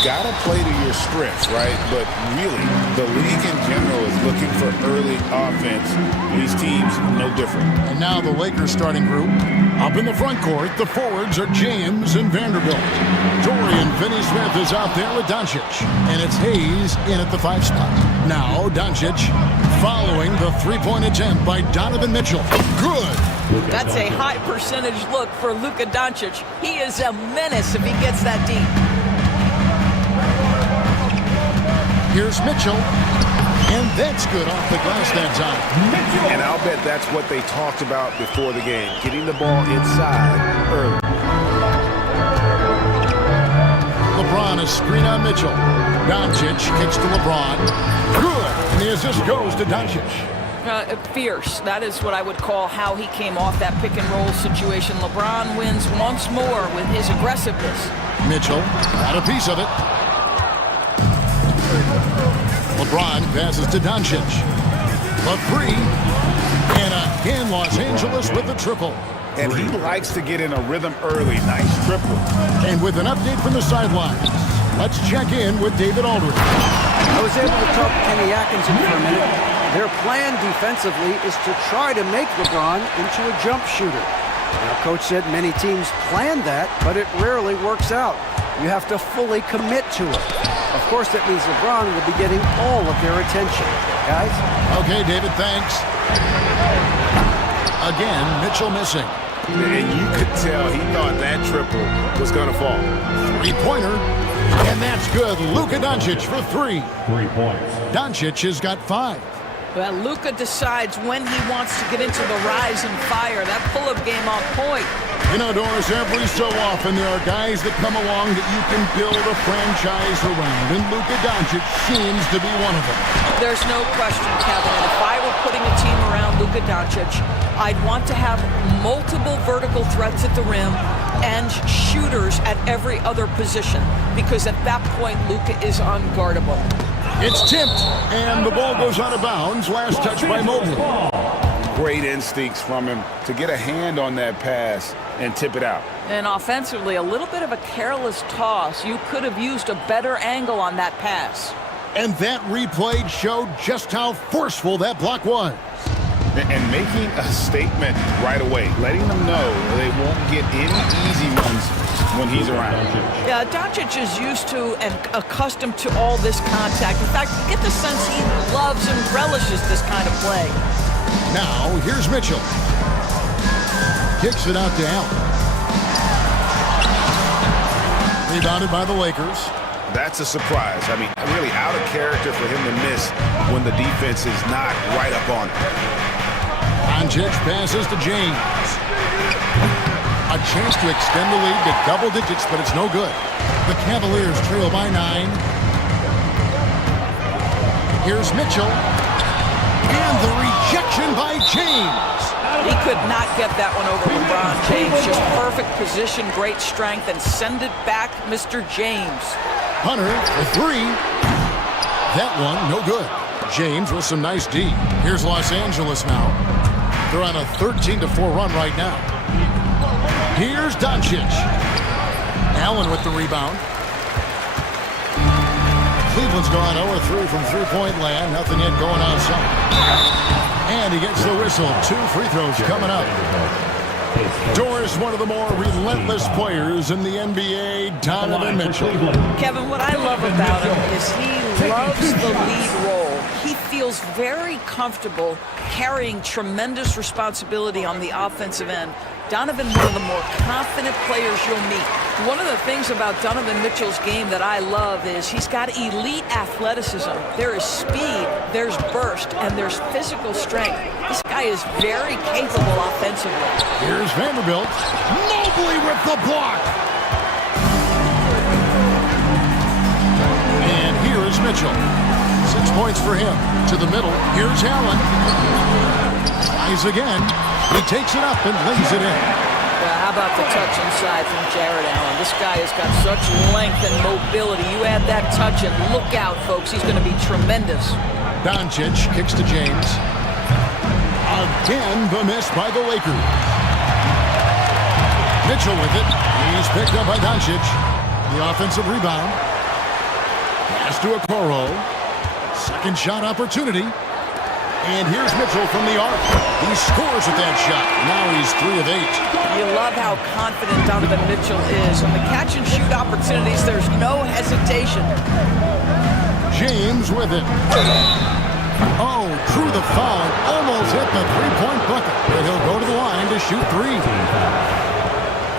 got to play to your strengths, right? But really, the league in general is looking for early offense. These teams, no different. And now the Lakers starting group. Up in the front court, the forwards are James and Vanderbilt. Dorian Finney-Smith is out there with Doncic. And it's Hayes in at the 5 spot. Now Doncic following the three-point attempt by Donovan Mitchell. Good. That's a high percentage look for Luka Doncic. He is a menace if he gets that deep. Here's Mitchell. And that's good off the glass that time. And I'll bet that's what they talked about before the game, getting the ball inside early. LeBron is screen on Mitchell. Doncic kicks to LeBron. Good. And the assist goes to Doncic. Fierce. That is what I would call how he came off that pick and roll situation. LeBron wins once more with his aggressiveness. Mitchell got a piece of it. LeBron passes to Doncic. The three. And again, Los Angeles with the triple. And he likes to get in a rhythm early. Nice triple. And with an update from the sidelines, let's check in with David Aldridge. I was able to talk to Kenny Atkinson for a minute. Their plan defensively is to try to make LeBron into a jump shooter. Now, Coach said many teams plan that, but it rarely works out. You have to fully commit to it. Of course, that means LeBron will be getting all of their attention. Guys? Okay, David, thanks. Again, Mitchell missing. And you could tell he thought that triple was going to fall. Three-pointer. And that's good. Luka Doncic for 3. 3 points. Doncic has got 5. Well, Luka decides when he wants to get into the rise and fire. That pull-up game on point. You know, Doris, every so often there are guys that come along that you can build a franchise around, and Luka Doncic seems to be one of them. There's no question, Kevin. And if I were putting a team around Luka Doncic, I'd want to have multiple vertical threats at the rim and shooters at every other position, because at that point, Luka is unguardable. It's tipped, and the ball goes out of bounds. Last touch by Mobley. Great instincts from him to get a hand on that pass and tip it out. And offensively, a little bit of a careless toss. You could have used a better angle on that pass. And that replay showed just how forceful that block was. And making a statement right away, letting them know they won't get any easy ones when he's around. Yeah, Doncic is used to and accustomed to all this contact. In fact, you get the sense he loves and relishes this kind of play. Now, here's Mitchell. Kicks it out to Allen. Rebounded by the Lakers. That's a surprise. I mean, really out of character for him to miss when the defense is not right up on him. Doncic passes to James. A chance to extend the lead to double digits, but it's no good. The Cavaliers trail by 9. Here's Mitchell. And the rejection by James. He could not get that one over LeBron James. Just perfect position, great strength, and send it back, Mr. James. Hunter for 3. That one, no good. James with some nice D. Here's Los Angeles now. They're on a 13-4 run right now. Here's Doncic. Allen with the rebound. Cleveland's gone 0-3 from three-point land. Nothing yet going outside. And he gets the whistle. 2 free throws coming up. Doris, one of the more relentless players in the NBA, Donovan Mitchell. Kevin, what I love about him is he loves the lead role. He feels very comfortable carrying tremendous responsibility on the offensive end. Donovan, one of the more confident players you'll meet. One of the things about Donovan Mitchell's game that I love is he's got elite athleticism. There is speed, there's burst, and there's physical strength. This guy is very capable offensively. Here's Vanderbilt. Mobley with the block. And here is Mitchell. 6 points for him. To the middle. Here's Allen. Tries again. He takes it up and lays it in. Well, how about the touch inside from Jared Allen? This guy has got such length and mobility. You add that touch and look out, folks. He's going to be tremendous. Doncic kicks to James. Again, the miss by the Lakers. Mitchell with it. He's picked up by Doncic. The offensive rebound. to Okoro. Second shot opportunity. And here's Mitchell from the arc. He scores with that shot. Now he's 3 of 8. You love how confident Donovan Mitchell is. On the catch-and-shoot opportunities, there's no hesitation. James with it. Oh, drew the foul. Almost hit the three-point bucket. But he'll go to the line to shoot 3.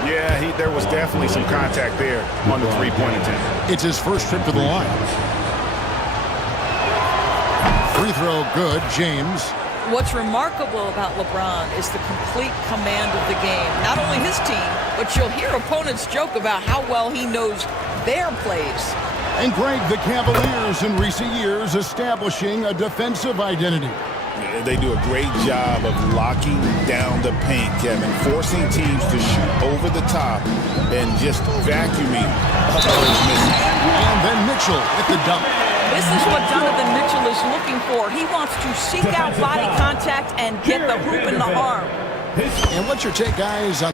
Yeah, there was definitely some contact there on the three-point attempt. It's his first trip to the line. Free throw good, James. What's remarkable about LeBron is the complete command of the game. Not only his team, but you'll hear opponents joke about how well he knows their plays. And Greg, the Cavaliers in recent years establishing a defensive identity. They do a great job of locking down the paint, Kevin, forcing teams to shoot over the top and just vacuuming others missing. And then Mitchell at the dunk. This is what Donovan Mitchell is looking for. He wants to seek out body contact and get the hoop in the arm. And what's your take, guys, on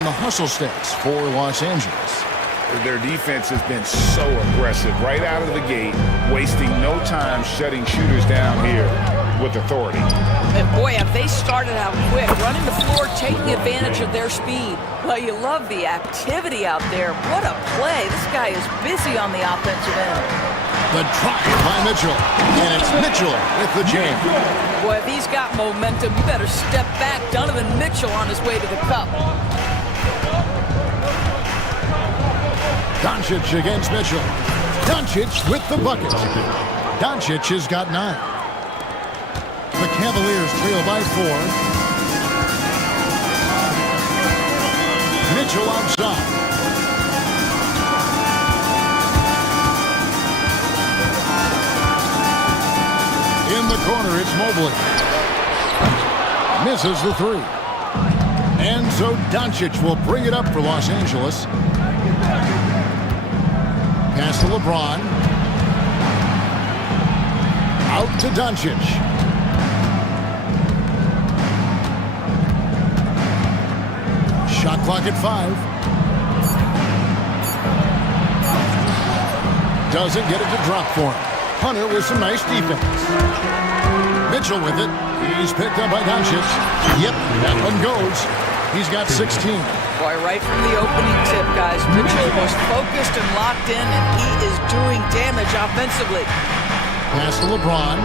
the hustle stats for Los Angeles? Their defense has been so aggressive right out of the gate, wasting no time shutting shooters down here with authority. And boy, have they started out quick, running the floor, taking advantage of their speed. Well, you love the activity out there. What a play. This guy is busy on the offensive end. The drive by Mitchell. And it's Mitchell with the jam. Boy, if he's got momentum, you better step back. Donovan Mitchell on his way to the cup. Doncic against Mitchell. Doncic with the bucket. Doncic has got 9. The Cavaliers trail by 4. Mitchell outside. In the corner, it's Mobley. Misses the 3. And so Doncic will bring it up for Los Angeles. Pass to LeBron. Out to Doncic. Shot clock at 5. Doesn't get it to drop for him. Hunter with some nice defense. Mitchell with it. He's picked up by Doncic. Yep, that one goes. He's got 16. Boy, right from the opening tip, guys, Mitchell was focused and locked in, and he is doing damage offensively. Pass to LeBron.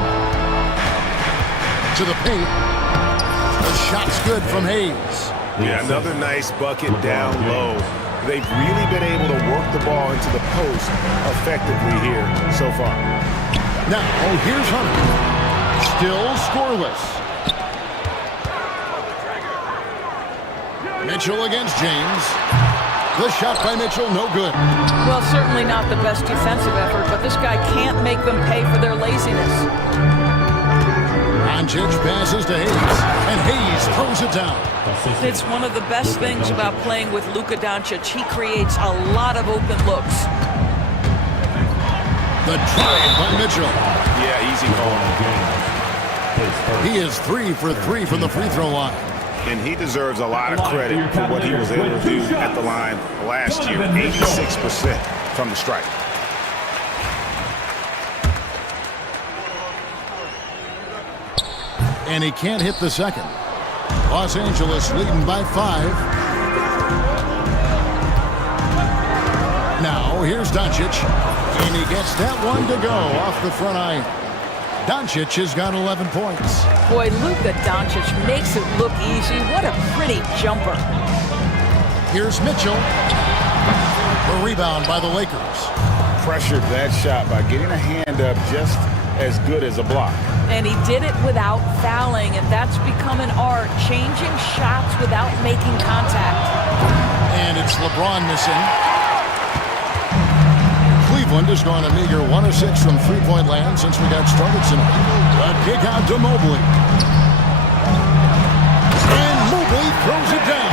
To the paint. The shot's good from Hayes. Yeah, another nice bucket down low. They've really been able to work the ball into the post effectively here so far. Now, here's Hunter. Still scoreless. Mitchell against James. The shot by Mitchell, no good. Well, certainly not the best defensive effort, but this guy can't make them pay for their laziness. Doncic passes to Hayes, and Hayes throws it down. It's one of the best things about playing with Luka Doncic. He creates a lot of open looks. The drive by Mitchell. Yeah, easy call. He is 3 for 3 from the free throw line. And he deserves a lot of credit for what he was able to do at the line last year. 86% from the stripe. And he can't hit the second. Los Angeles leading by 5. Now, here's Doncic. And he gets that one to go off the front iron. Doncic has got 11 points. Boy, Luka Doncic makes it look easy. What a pretty jumper. Here's Mitchell. The rebound by the Lakers. Pressured that shot by getting a hand up just as good as a block. And he did it without fouling, and that's become an art, changing shots without making contact. And it's LeBron missing. Cleveland has gone a meager 1 of 6 from three-point land since we got started tonight. A kick out to Mobley. throws it down.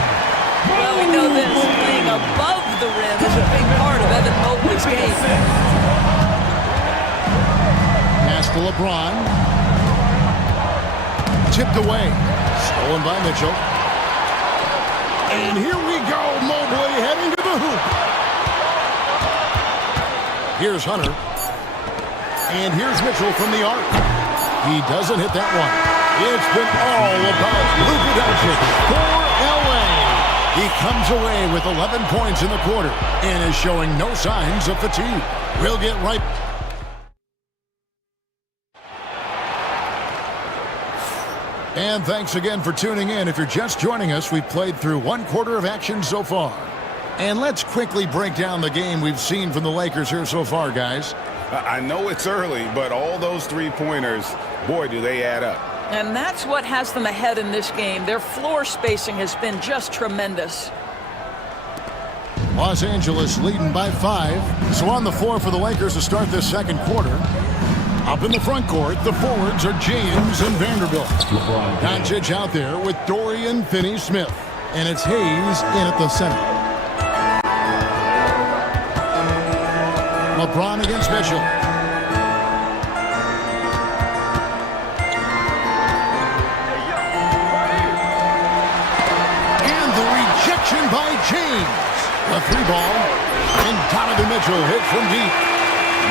Well, we know this. Being above the rim is a big part of Evan Mobley's game. Pass to LeBron. Tipped away. Stolen by Mitchell. And here we go. Mobley heading to the hoop. Here's Hunter. And here's Mitchell from the arc. He doesn't hit that one. It's been all about Luka Doncic for LA. He comes away with 11 points in the quarter and is showing no signs of fatigue. We'll get right. And thanks again for tuning in. If you're just joining us, we've played through one quarter of action so far. And let's quickly break down the game we've seen from the Lakers here so far, guys. I know it's early, but all those three-pointers, boy, do they add up. And that's what has them ahead in this game. Their floor spacing has been just tremendous. Los Angeles leading by 5. So on the floor for the Lakers to start this second quarter. Up in the front court, the forwards are James and Vanderbilt. Doncic out there with Dorian Finney-Smith. And it's Hayes in at the center. LeBron against Mitchell. And the rejection by James. The three ball. And Donovan Mitchell hit from deep.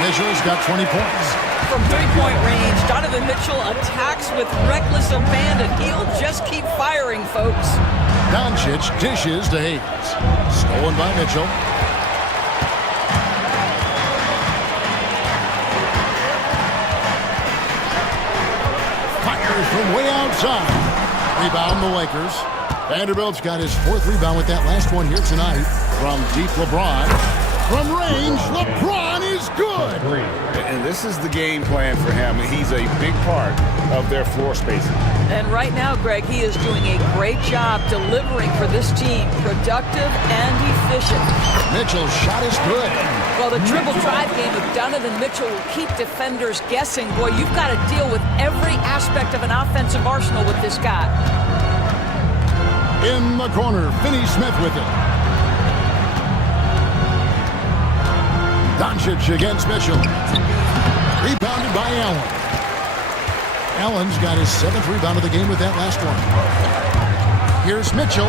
Mitchell's got 20 points. From three-point range, Donovan Mitchell attacks with reckless abandon. He'll just keep firing, folks. Doncic dishes to Hayes. Stolen by Mitchell. Fires from way outside. Rebound the Lakers. Vanderbilt's got his 4th rebound with that last one here tonight. From deep, LeBron. From range, LeBron is good. And this is the game plan for him. He's a big part of their floor spacing. And right now, Greg, he is doing a great job delivering for this team. Productive and efficient. Mitchell's shot is good. Well, the dribble drive game of Donovan Mitchell will keep defenders guessing. Boy, you've got to deal with every aspect of an offensive arsenal with this guy. In the corner, Finney-Smith with it. Doncic against Mitchell. Rebounded by Allen. Allen's got his 7th rebound of the game with that last one. Here's Mitchell.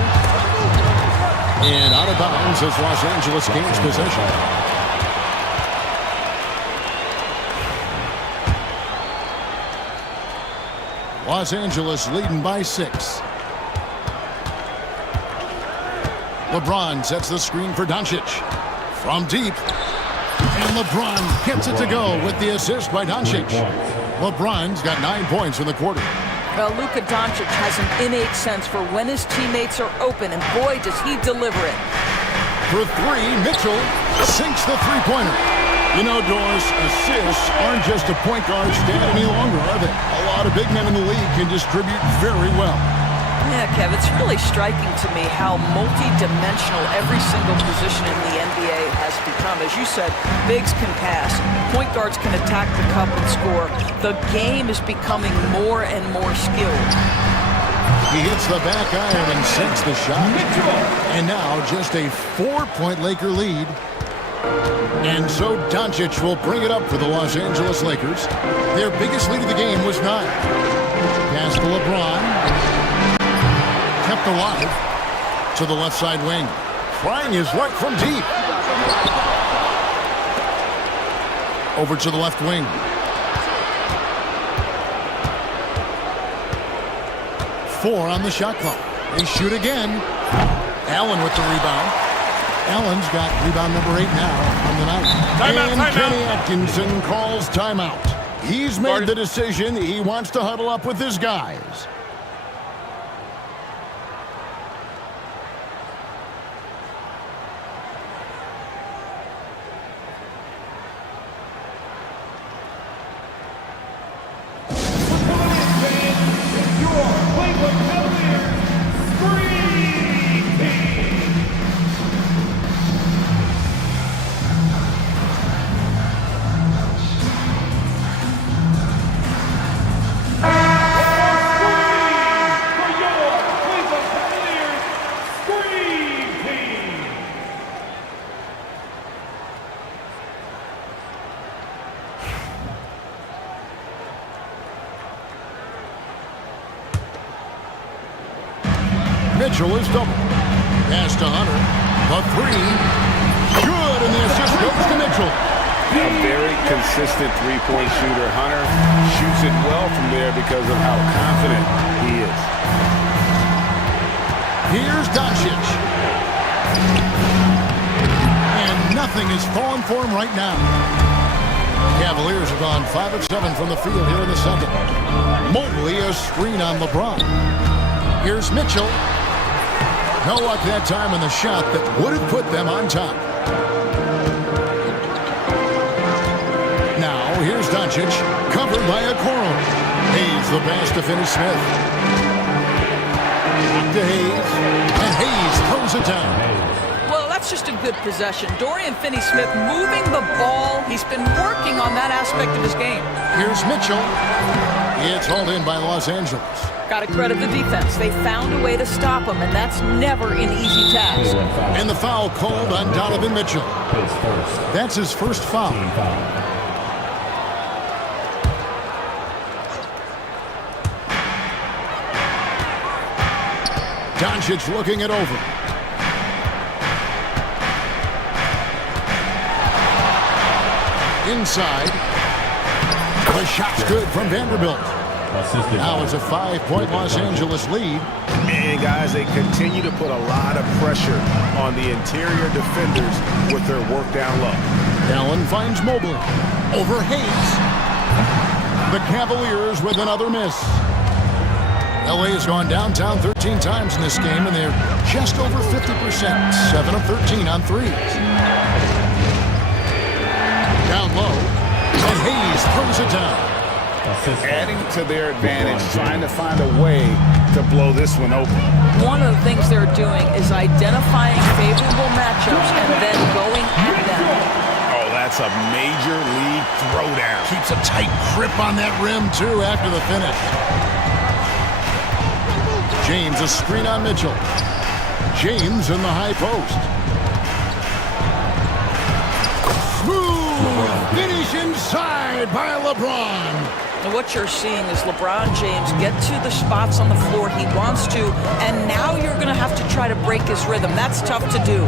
And out of bounds as Los Angeles gains possession. Los Angeles leading by 6. LeBron sets the screen for Doncic. From deep. And LeBron gets it to go with the assist by Doncic. LeBron's got 9 points in the quarter. Well, Luka Doncic has an innate sense for when his teammates are open, and boy, does he deliver it. For 3, Mitchell sinks the three-pointer. You know, Doris, assists aren't just a point guard stat any longer, are they? A lot of big men in the league can distribute very well. Yeah, Kev, it's really striking to me how multi-dimensional every single position in the NBA has become. As you said, bigs can pass, point guards can attack the cup and score. The game is becoming more and more skilled. He hits the back iron and sinks the shot. And now just a 4-point Laker lead. And so Doncic will bring it up for the Los Angeles Lakers. Their biggest lead of the game was 9. Pass to LeBron. Kept alive to the left side wing. Trying his luck from deep. Over to the left wing. Four on the shot clock. They shoot again. Allen with the rebound. Allen's got rebound number 8 now on the night. Kenny Atkinson calls timeout. He's made the decision. He wants to huddle up with his guys. Mitchell is double. Pass to Hunter. The three. Good, and the assist goes to Mitchell. A very consistent three-point shooter. Hunter shoots it well from there because of how confident he is. Here's Doncic. And nothing is falling for him right now. Cavaliers have gone 5 of 7 from the field here in the second. Mobley a screen on LeBron. Here's Mitchell. No luck that time on the shot that would have put them on top. Now here's Doncic, covered by Okoro. Hayes the pass to Finney-Smith. Back to Hayes, and Hayes throws it down. Well, that's just a good possession. Dorian Finney-Smith moving the ball. He's been working on that aspect of his game. Here's Mitchell. It's hauled in by Los Angeles. Got to credit the defense. They found a way to stop him, and that's never an easy task. And the foul called on Donovan Mitchell. That's his first foul. Doncic looking it over. Inside. The shot's good from Vanderbilt. Now it's a 5-point Los Angeles lead. And guys, they continue to put a lot of pressure on the interior defenders with their work down low. Allen finds Mobley. Over Hayes. The Cavaliers with another miss. LA has gone downtown 13 times in this game, and they're just over 50%. 7 of 13 on threes. Down low, and Hayes throws it down. Adding to their advantage, trying to find a way to blow this one open. One of the things they're doing is identifying favorable matchups and then going at them. Oh, that's a major league throwdown. Keeps a tight grip on that rim, too, after the finish. James a screen on Mitchell. James in the high post. Smooth finish inside by LeBron. And what you're seeing is LeBron James get to the spots on the floor he wants to, and now you're going to have to try to break his rhythm. That's tough to do.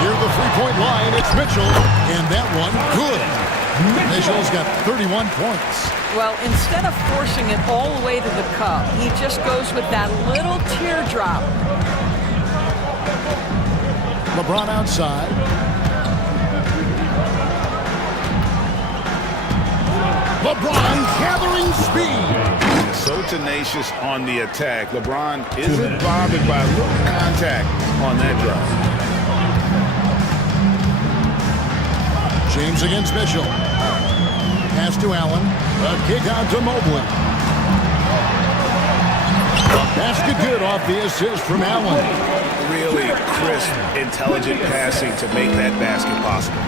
Near the three-point line, it's Mitchell, and that one good. Mitchell's got 31 points. Well, instead of forcing it all the way to the cup, he just goes with that little teardrop. LeBron outside. LeBron gathering speed. So tenacious on the attack. LeBron isn't bothered by a little contact on that drive. James against Mitchell. Pass to Allen. A kick out to Mobley. The basket good off the assist from Allen. Really crisp, intelligent passing to make that basket possible.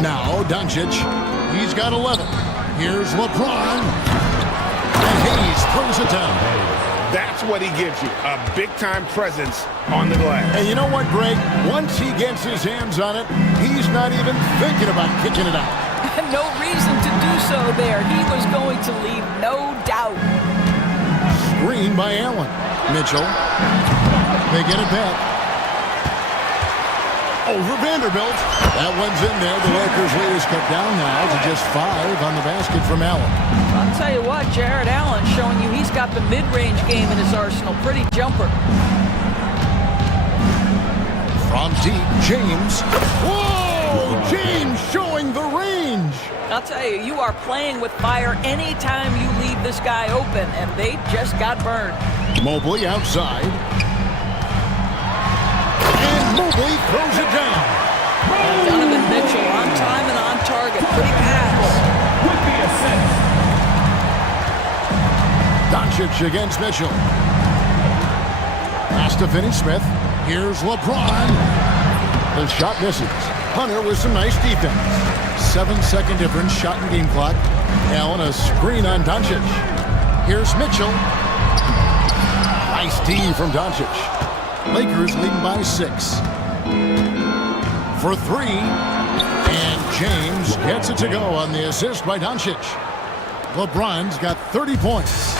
Now Doncic. He's got 11. Here's LeBron. And Hayes throws it down. That's what he gives you, a big-time presence on the glass. And you know what, Greg? Once he gets his hands on it, he's not even thinking about kicking it out. No reason to do so there. He was going to leave, no doubt. Screen by Allen. Mitchell. They get it back. Over Vanderbilt. That one's in there. The Lakers lead is cut down now to just 5 on the basket from Allen. I'll tell you what, Jared Allen showing you he's got the mid-range game in his arsenal. Pretty jumper. From deep, James. Whoa! James showing the range. I'll tell you, you are playing with fire anytime you leave this guy open, and they just got burned. Mobley outside. And Mobley throws it down. Donovan Mitchell on time and on target. Pretty pass. Doncic against Mitchell. Pass to Finney-Smith. Here's LeBron. The shot misses. Hunter with some nice defense. 7-second difference, shot and game clock. Allen a screen on Doncic. Here's Mitchell. Nice D from Doncic. Lakers leading by 6. For 3. And James gets it to go on the assist by Doncic. LeBron's got 30 points.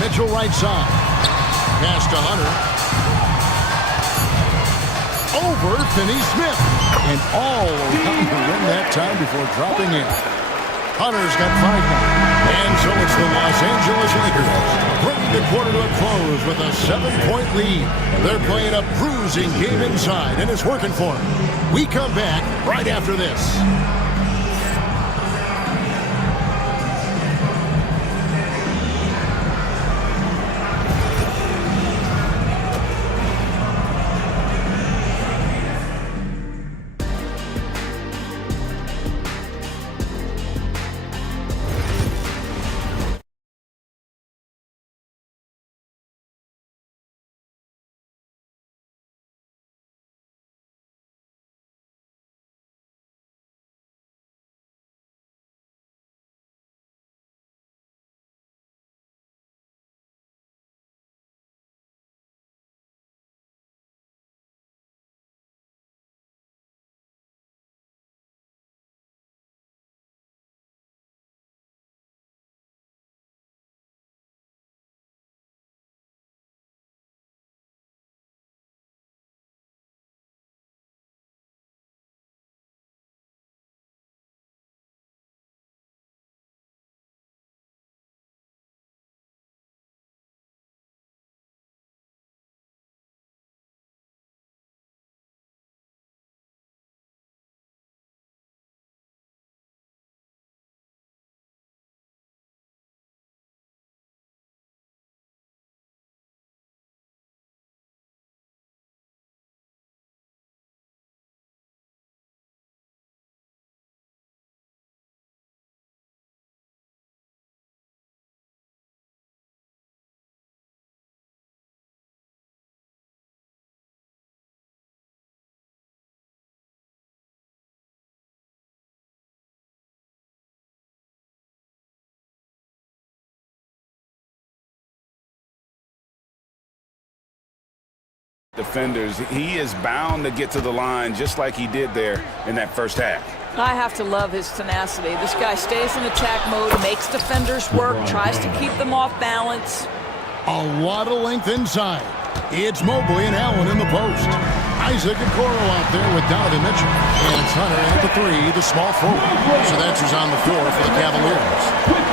Mitchell right side. Pass to Hunter. Over Finney-Smith. And all around the rim that time before dropping in. Hunter's got 5 now. And so it's the Los Angeles Lakers bringing the quarter to a close with a 7-point lead. They're playing a bruising game inside, and it's working for them. We come back right after this. Defenders, he is bound to get to the line just like he did there in that first half. I have to love his tenacity. This guy stays in attack mode, makes defenders work, tries to keep them off balance. A lot of length inside. It's Mobley and Allen in the post. Isaac Okoro out there with Donovan Mitchell. And it's Hunter in at the 3, the small forward. So that's who's on the floor for the Cavaliers.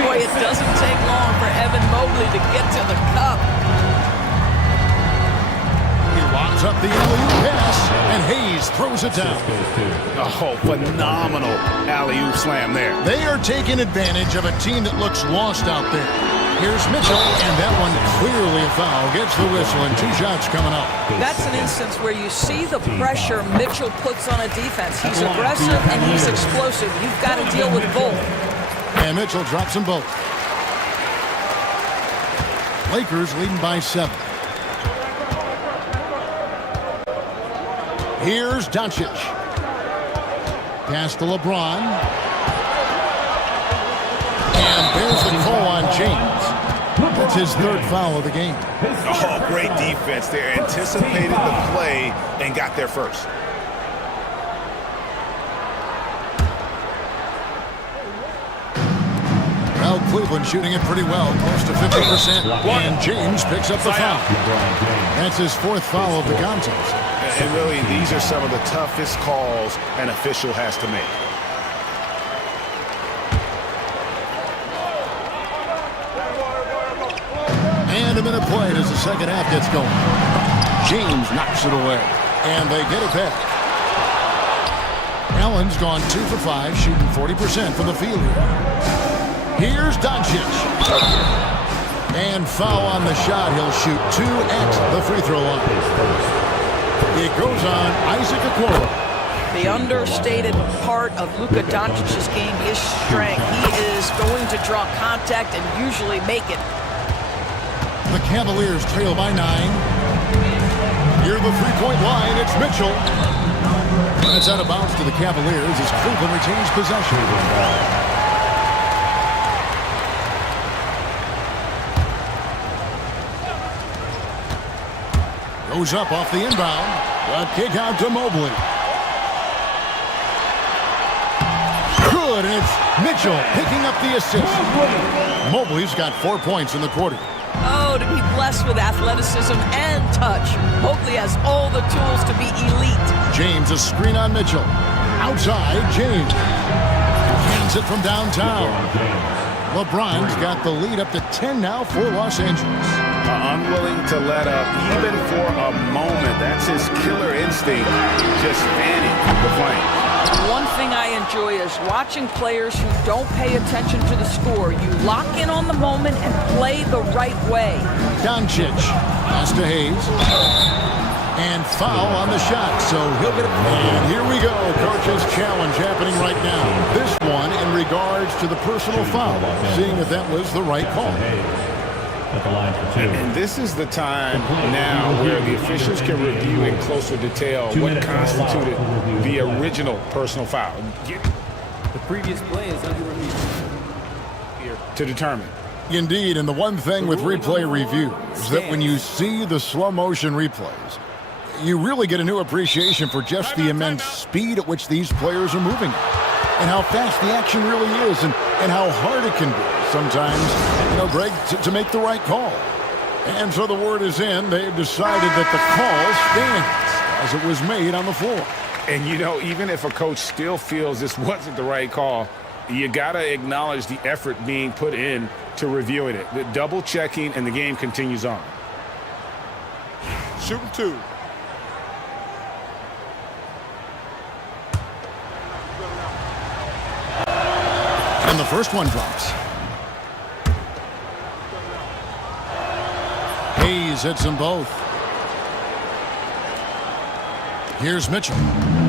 Boy, it doesn't take long for Evan Mobley to get to the cup. Locks up the alley-oop pass, and Hayes throws it down. Oh, phenomenal alley-oop slam there. They are taking advantage of a team that looks lost out there. Here's Mitchell, and that one clearly a foul. Gets the whistle, and 2 shots coming up. That's an instance where you see the pressure Mitchell puts on a defense. He's aggressive, and he's explosive. You've got to deal with both. And Mitchell drops them both. Lakers leading by 7. Here's Doncic. Pass to LeBron. And there's the call on James. That's his 3rd foul of the game. Oh, great defense there. Anticipated the play and got there first. Well, Cleveland shooting it pretty well, close to 50%. And James picks up the foul. That's his 4th foul of the contest. And really, these are some of the toughest calls an official has to make. And a minute played as the second half gets going. James knocks it away. And they get it back. Allen's gone 2 for 5, shooting 40% from the field here. Here's Doncic. And foul on the shot. He'll shoot 2 at the free throw line. It goes on Isaac Okoro. The understated part of Luka Doncic's game is strength. He is going to draw contact and usually make it. The Cavaliers trail by 9. Near the three-point line, it's Mitchell. And it's out of bounds to the Cavaliers as Cleveland retains possession. Goes up off the inbound. A kick out to Mobley. Mitchell picking up the assist. Mobley's got 4 points in the quarter. Oh, to be blessed with athleticism and touch. Mobley has all the tools to be elite. James, a screen on Mitchell. Outside, James. Hands it from downtown. LeBron's got the lead up to 10 now for Los Angeles. Unwilling to let up, even for a moment. That's his killer instinct, just fanning the flame. One thing I enjoy is watching players who don't pay attention to the score. You lock in on the moment and play the right way. Doncic, pass to Hayes. And foul on the shot, so he'll get it. And here we go, coach's challenge happening right now. This one in regards to the personal foul, seeing if that was the right call. At the line for 2. And this is the time now where the officials can review in closer detail what constituted the original personal foul. The previous play is under review Here to determine. Indeed, and the one thing with replay review is that when you see the slow motion replays, you really get a new appreciation for just the immense speed at which these players are moving and how fast the action really is and how hard it can be sometimes, Greg, to make the right call. And so the word is in. They've decided that the call stands as it was made on the floor. And, even if a coach still feels this wasn't the right call, you got to acknowledge the effort being put in to reviewing it. The double checking, and the game continues on. Shooting 2. And the first one drops. Hayes hits them both. Here's Mitchell.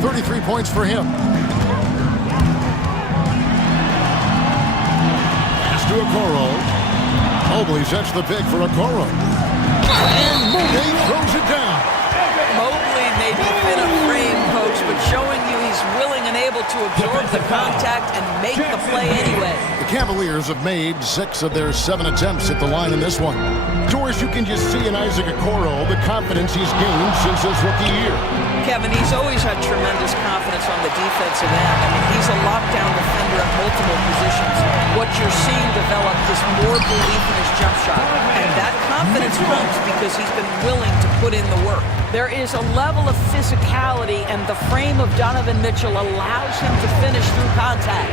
33 points for him. Pass to Okoro. Mobley sets the pick for Okoro. And Mobley throws it down. Mobley may be thin of frame, coach, but showing you he's willing and able to absorb the contact and make the play anyway. The Cavaliers have made 6 of their 7 attempts at the line in this one. Doris, you can just see in Isaac Okoro the confidence he's gained since his rookie year. Kevin, he's always had tremendous confidence on the defensive end. He's a lockdown defender at multiple positions. What you're seeing develop is more belief in his jump shot. And that confidence comes because he's been willing to put in the work. There is a level of physicality, and the frame of Donovan Mitchell allows him to finish through contact.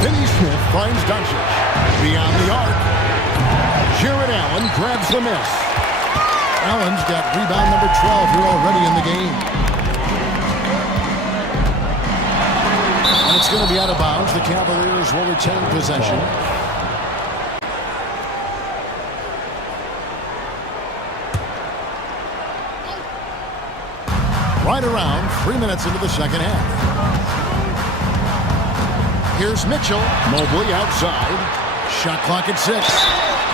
Finney Smith finds Doncic. Beyond the arc. Jared Allen grabs the miss. Allen's got rebound number 12 here already in the game. And it's going to be out of bounds. The Cavaliers will retain possession. Right around 3 minutes into the second half. Here's Mitchell. Mobley outside. Shot clock at 6.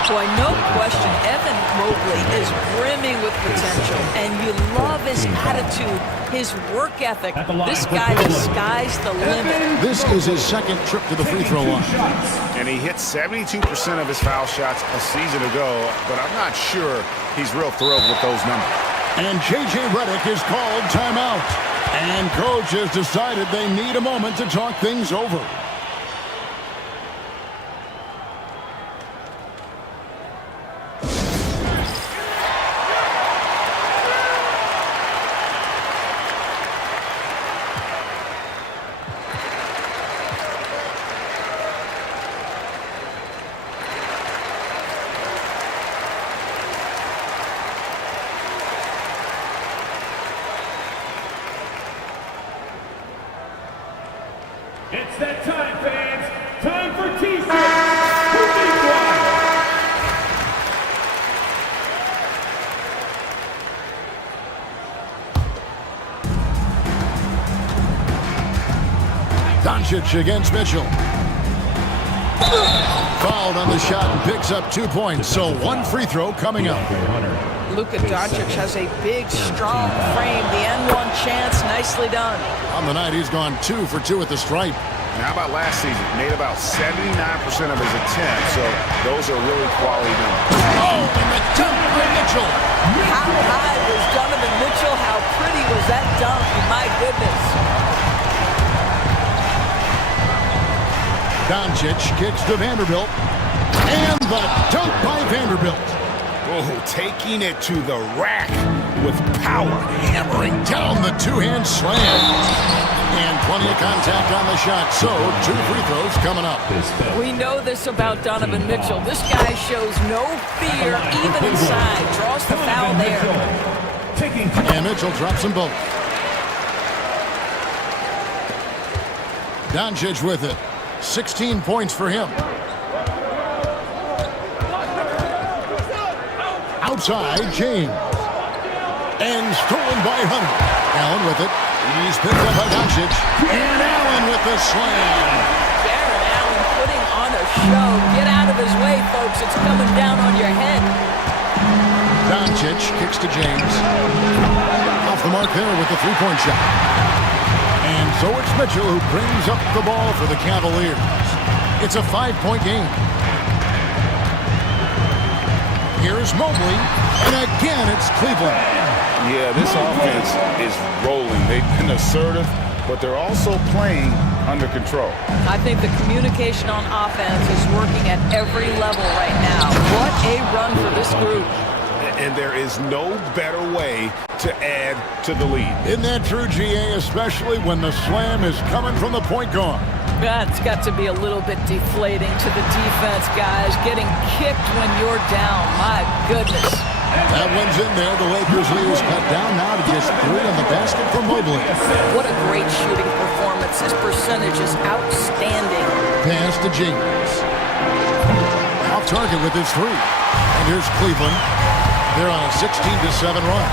Boy, no question, Evan Mobley is brimming with potential, and you love his attitude, his work ethic. This guy, the sky's the limit. This is his second trip to the free throw line. And he hit 72% of his foul shots a season ago, but I'm not sure he's real thrilled with those numbers. And J.J. Redick is called timeout. And coach has decided they need a moment to talk things over. It's that time, fans. Time for T-shirts. Who needs one? Doncic against Mitchell. Fouled on the shot and picks up 2 points. So 1 free throw coming up. Luka Doncic has a big, strong frame. The N1 chance, nicely done. On the night, he's gone 2 for 2 at the stripe. Now, how about last season? Made about 79% of his attempts, so those are really quality numbers. Oh, and the dunk by Mitchell. How high was Donovan Mitchell? How pretty was that dunk? My goodness. Doncic kicks to Vanderbilt. And the dunk by Vanderbilt. Oh, taking it to the rack with power. Hammering down the two-hand slam. And plenty of contact on the shot. So, 2 free throws coming up. We know this about Donovan Mitchell. This guy shows no fear, even inside. Draws the foul there. And Mitchell drops them both. Doncic with it. 16 points for him. Outside, James. And stolen by Hunter. Allen with it. He's picked up by Doncic. And Allen with the slam. Jared Allen putting on a show. Get out of his way, folks. It's coming down on your head. Doncic kicks to James. Off the mark there with the three-point shot. And so it's Mitchell who brings up the ball for the Cavaliers. It's a 5-point game. Here's Mobley, and again it's Cleveland. Yeah, this offense is rolling. They've been assertive, but they're also playing under control. I think the communication on offense is working at every level right now. What a run for this group. And there is no better way to add to the lead. Isn't that true, GA, especially when the slam is coming from the point guard? That's got to be a little bit deflating to the defense, guys. Getting kicked when you're down. My goodness. That one's in there. The Lakers lead is cut down now to just 3 on the basket for Mobley. What a great shooting performance. His percentage is outstanding. Pass to James. Off target with his 3. And here's Cleveland. They're on a 16-7 run.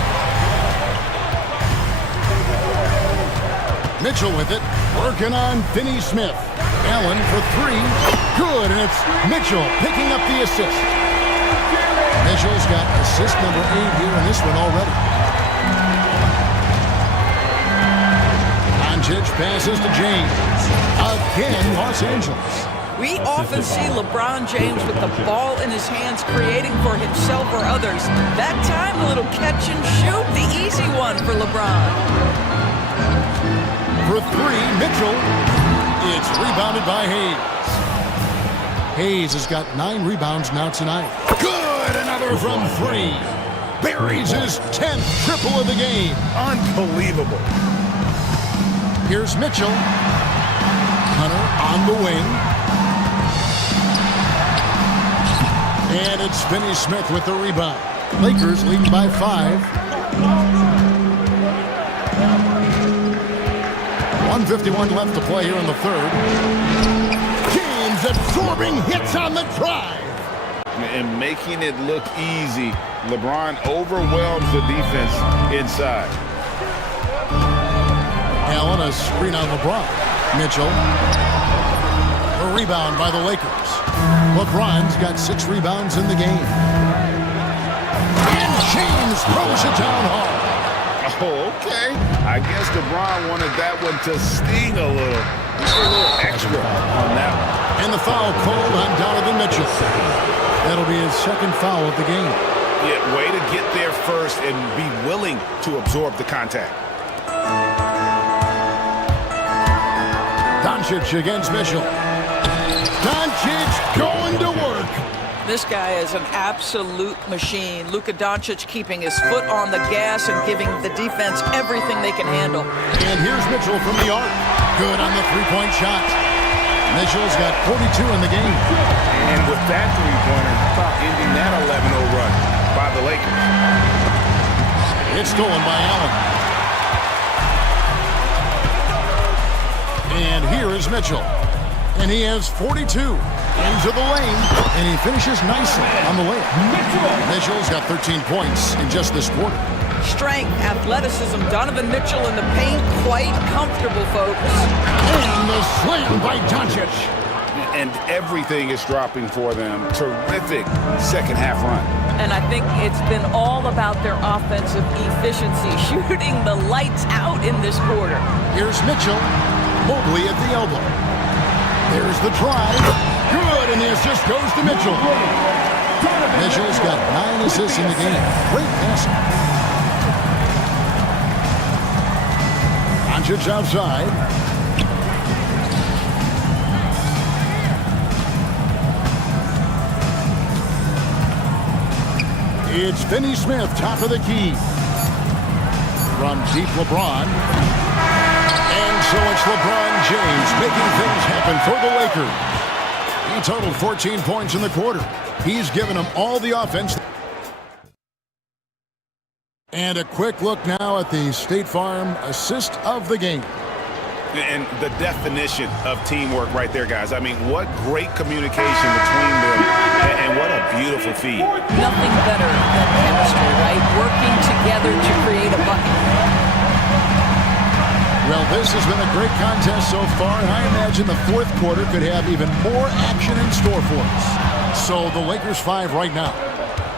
Mitchell with it, working on Finney Smith. Allen for 3, good, and it's Mitchell picking up the assist. Mitchell's got assist number 8 here in this one already. Doncic passes to James. Again, Los Angeles. We often see LeBron James with the ball in his hands creating for himself or others. That time, a little catch and shoot, the easy one for LeBron. For 3, Mitchell. It's rebounded by Hayes. Hayes has got 9 rebounds now tonight. Good, another from 3. Buries his 10th triple of the game. Unbelievable. Here's Mitchell. Hunter on the wing. And it's Finney Smith with the rebound. Lakers leading by 5. 1:51 left to play here in the third. James absorbing hits on the drive. And making it look easy. LeBron overwhelms the defense inside. Allen, a screen on LeBron. Mitchell. A rebound by the Lakers. LeBron's got 6 rebounds in the game. And James throws it down hard. Oh, okay. I guess LeBron wanted that one to sting a little. A little extra on that one. And the foul called on Donovan Mitchell. That'll be his 2nd foul of the game. Yeah, way to get there first and be willing to absorb the contact. Doncic against Mitchell. Doncic going to work. This guy is an absolute machine. Luka Doncic keeping his foot on the gas and giving the defense everything they can handle. And here's Mitchell from the arc. Good on the 3-point shot. Mitchell's got 42 in the game. And with that 3-pointer, ending that 11-0 run by the Lakers. It's stolen by Allen. And here is Mitchell. And he has 42 into the lane, and he finishes nicely on the layup. Mitchell's got 13 points in just this quarter. Strength, athleticism, Donovan Mitchell in the paint, quite comfortable, folks. And the slam by Doncic. And everything is dropping for them. Terrific second half run. And I think it's been all about their offensive efficiency, shooting the lights out in this quarter. Here's Mitchell, Mobley at the elbow. There's the drive. Good, and the assist goes to Mitchell. Mitchell's got 9 assists in the game. Great passing. Doncic outside. It's Finney Smith, top of the key. From deep, LeBron. And so it's LeBron James making things happen for the Lakers. He totaled 14 points in the quarter. He's given them all the offense. And a quick look now at the State Farm assist of the game. And the definition of teamwork right there, guys. I mean, what great communication between them, and what a beautiful feed. Nothing better than chemistry, right? Working together to create a bucket. Well, this has been a great contest so far, and I imagine the fourth quarter could have even more action in store for us. So the Lakers 5 right now.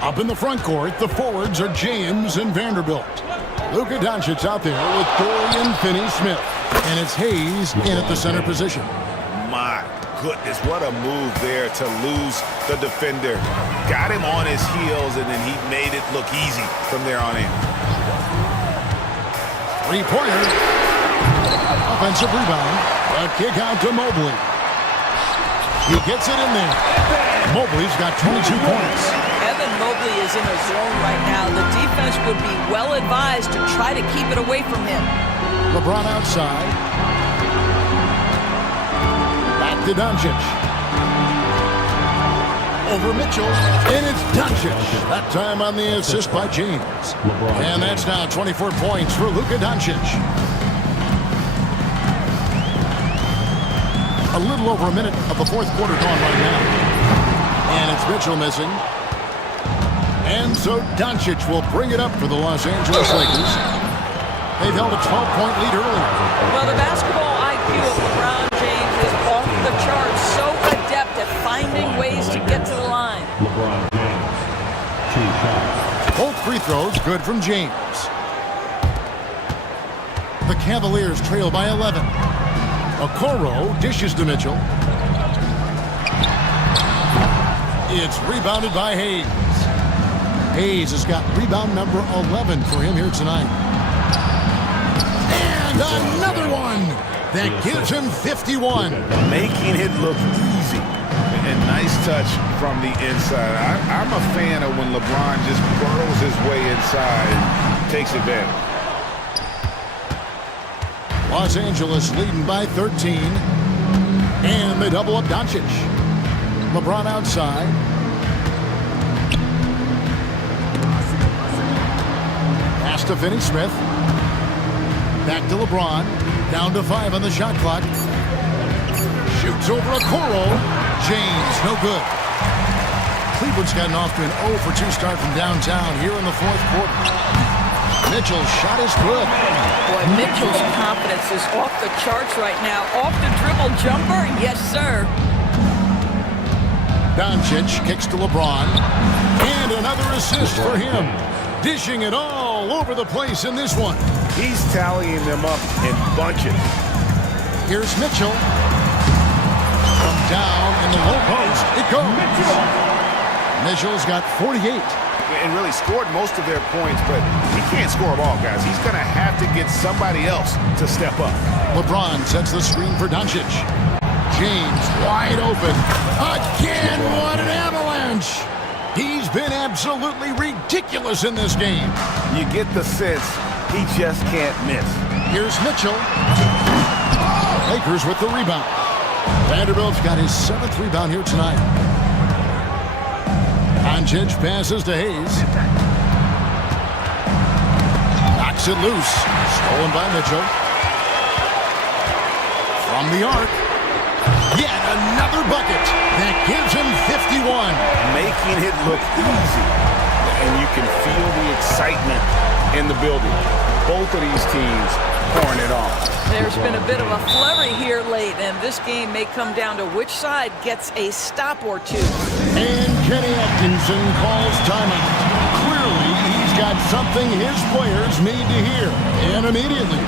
Up in the front court, the forwards are James and Vanderbilt. Luka Doncic out there with Dorian Finney-Smith. And it's Hayes in at the center position. My goodness, what a move there to lose the defender. Got him on his heels, and then he made it look easy from there on in. Three-pointer. Offensive rebound. A kick out to Mobley. He gets it in there. Mobley's got 22 points. Evan Mobley is in a zone right now. The defense would be well advised to try to keep it away from him. LeBron outside. Back to Doncic. Over Mitchell. And it's Doncic. That time on the assist by James. And that's now 24 points for Luka Doncic. A little over a minute of the fourth quarter gone right now. And it's Mitchell missing. And so Doncic will bring it up for the Los Angeles Lakers. They've held a 12-point lead earlier. Well, the basketball IQ of LeBron James is off the charts. So adept at finding ways to get to the line. LeBron James, 2 shots. Both free throws good from James. The Cavaliers trail by 11. Okoro dishes to Mitchell. It's rebounded by Hayes. Hayes has got rebound number 11 for him here tonight. And another one that gives him 51. Making it look easy. And nice touch from the inside. I'm a fan of when LeBron just burrows his way inside and takes advantage. Los Angeles leading by 13. And they double up Doncic. LeBron outside. Pass to Finney-Smith. Back to LeBron. Down to 5 on the shot clock. Shoots over Okoro. James, no good. Cleveland's gotten off to an 0 for 2 start from downtown here in the fourth quarter. Mitchell's shot is good. Boy, Mitchell's confidence is off the charts right now. Off the dribble jumper, yes, sir. Doncic kicks to LeBron. And another assist for him. Dishing it all over the place in this one. He's tallying them up in bunches. Here's Mitchell. From down in the low post, it goes. Mitchell's got 48. And really scored most of their points, but he can't score them all, guys. He's going to have to get somebody else to step up. LeBron sets the screen for Doncic. James wide open. Again, what an avalanche. He's been absolutely ridiculous in this game. You get the sense he just can't miss. Here's Mitchell. Lakers with the rebound. Vanderbilt's got his 7th rebound here tonight. Doncic passes to Hayes. Knocks it loose. Stolen by Mitchell. From the arc. Yet another bucket that gives him 51. Making it look easy. And you can feel the excitement in the building. Both of these teams pouring it on. There's been a bit of a flurry here late, and this game may come down to which side gets a stop or two. And Kenny Atkinson calls timeout. Clearly, he's got something his players need to hear, and immediately.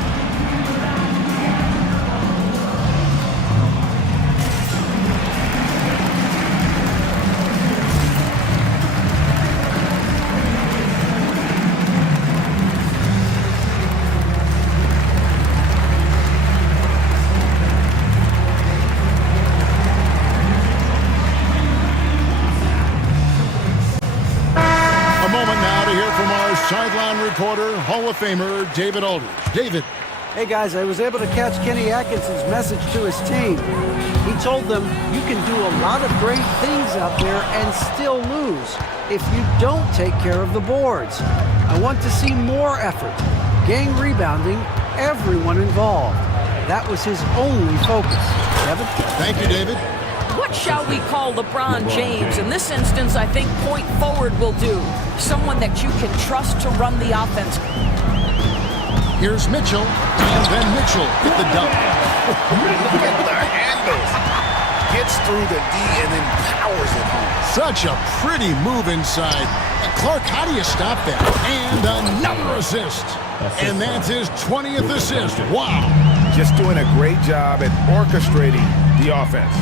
sideline reporter, Hall of Famer David Aldridge. David. Hey guys, I was able to catch Kenny Atkinson's message to his team. He told them you can do a lot of great things out there and still lose if you don't take care of the boards. I want to see more effort, gang rebounding, everyone involved. That was his only focus. Kevin? Thank you, David. What shall we call LeBron James? In this instance, I think point forward will do. Someone that you can trust to run the offense. Here's Mitchell, and then Mitchell with the dunk. Look at the handles. Gets through the D and then powers it home. Such a pretty move inside. And Clark, how do you stop that? And another assist. And that's his 20th assist. Wow. Just doing a great job at orchestrating the offense.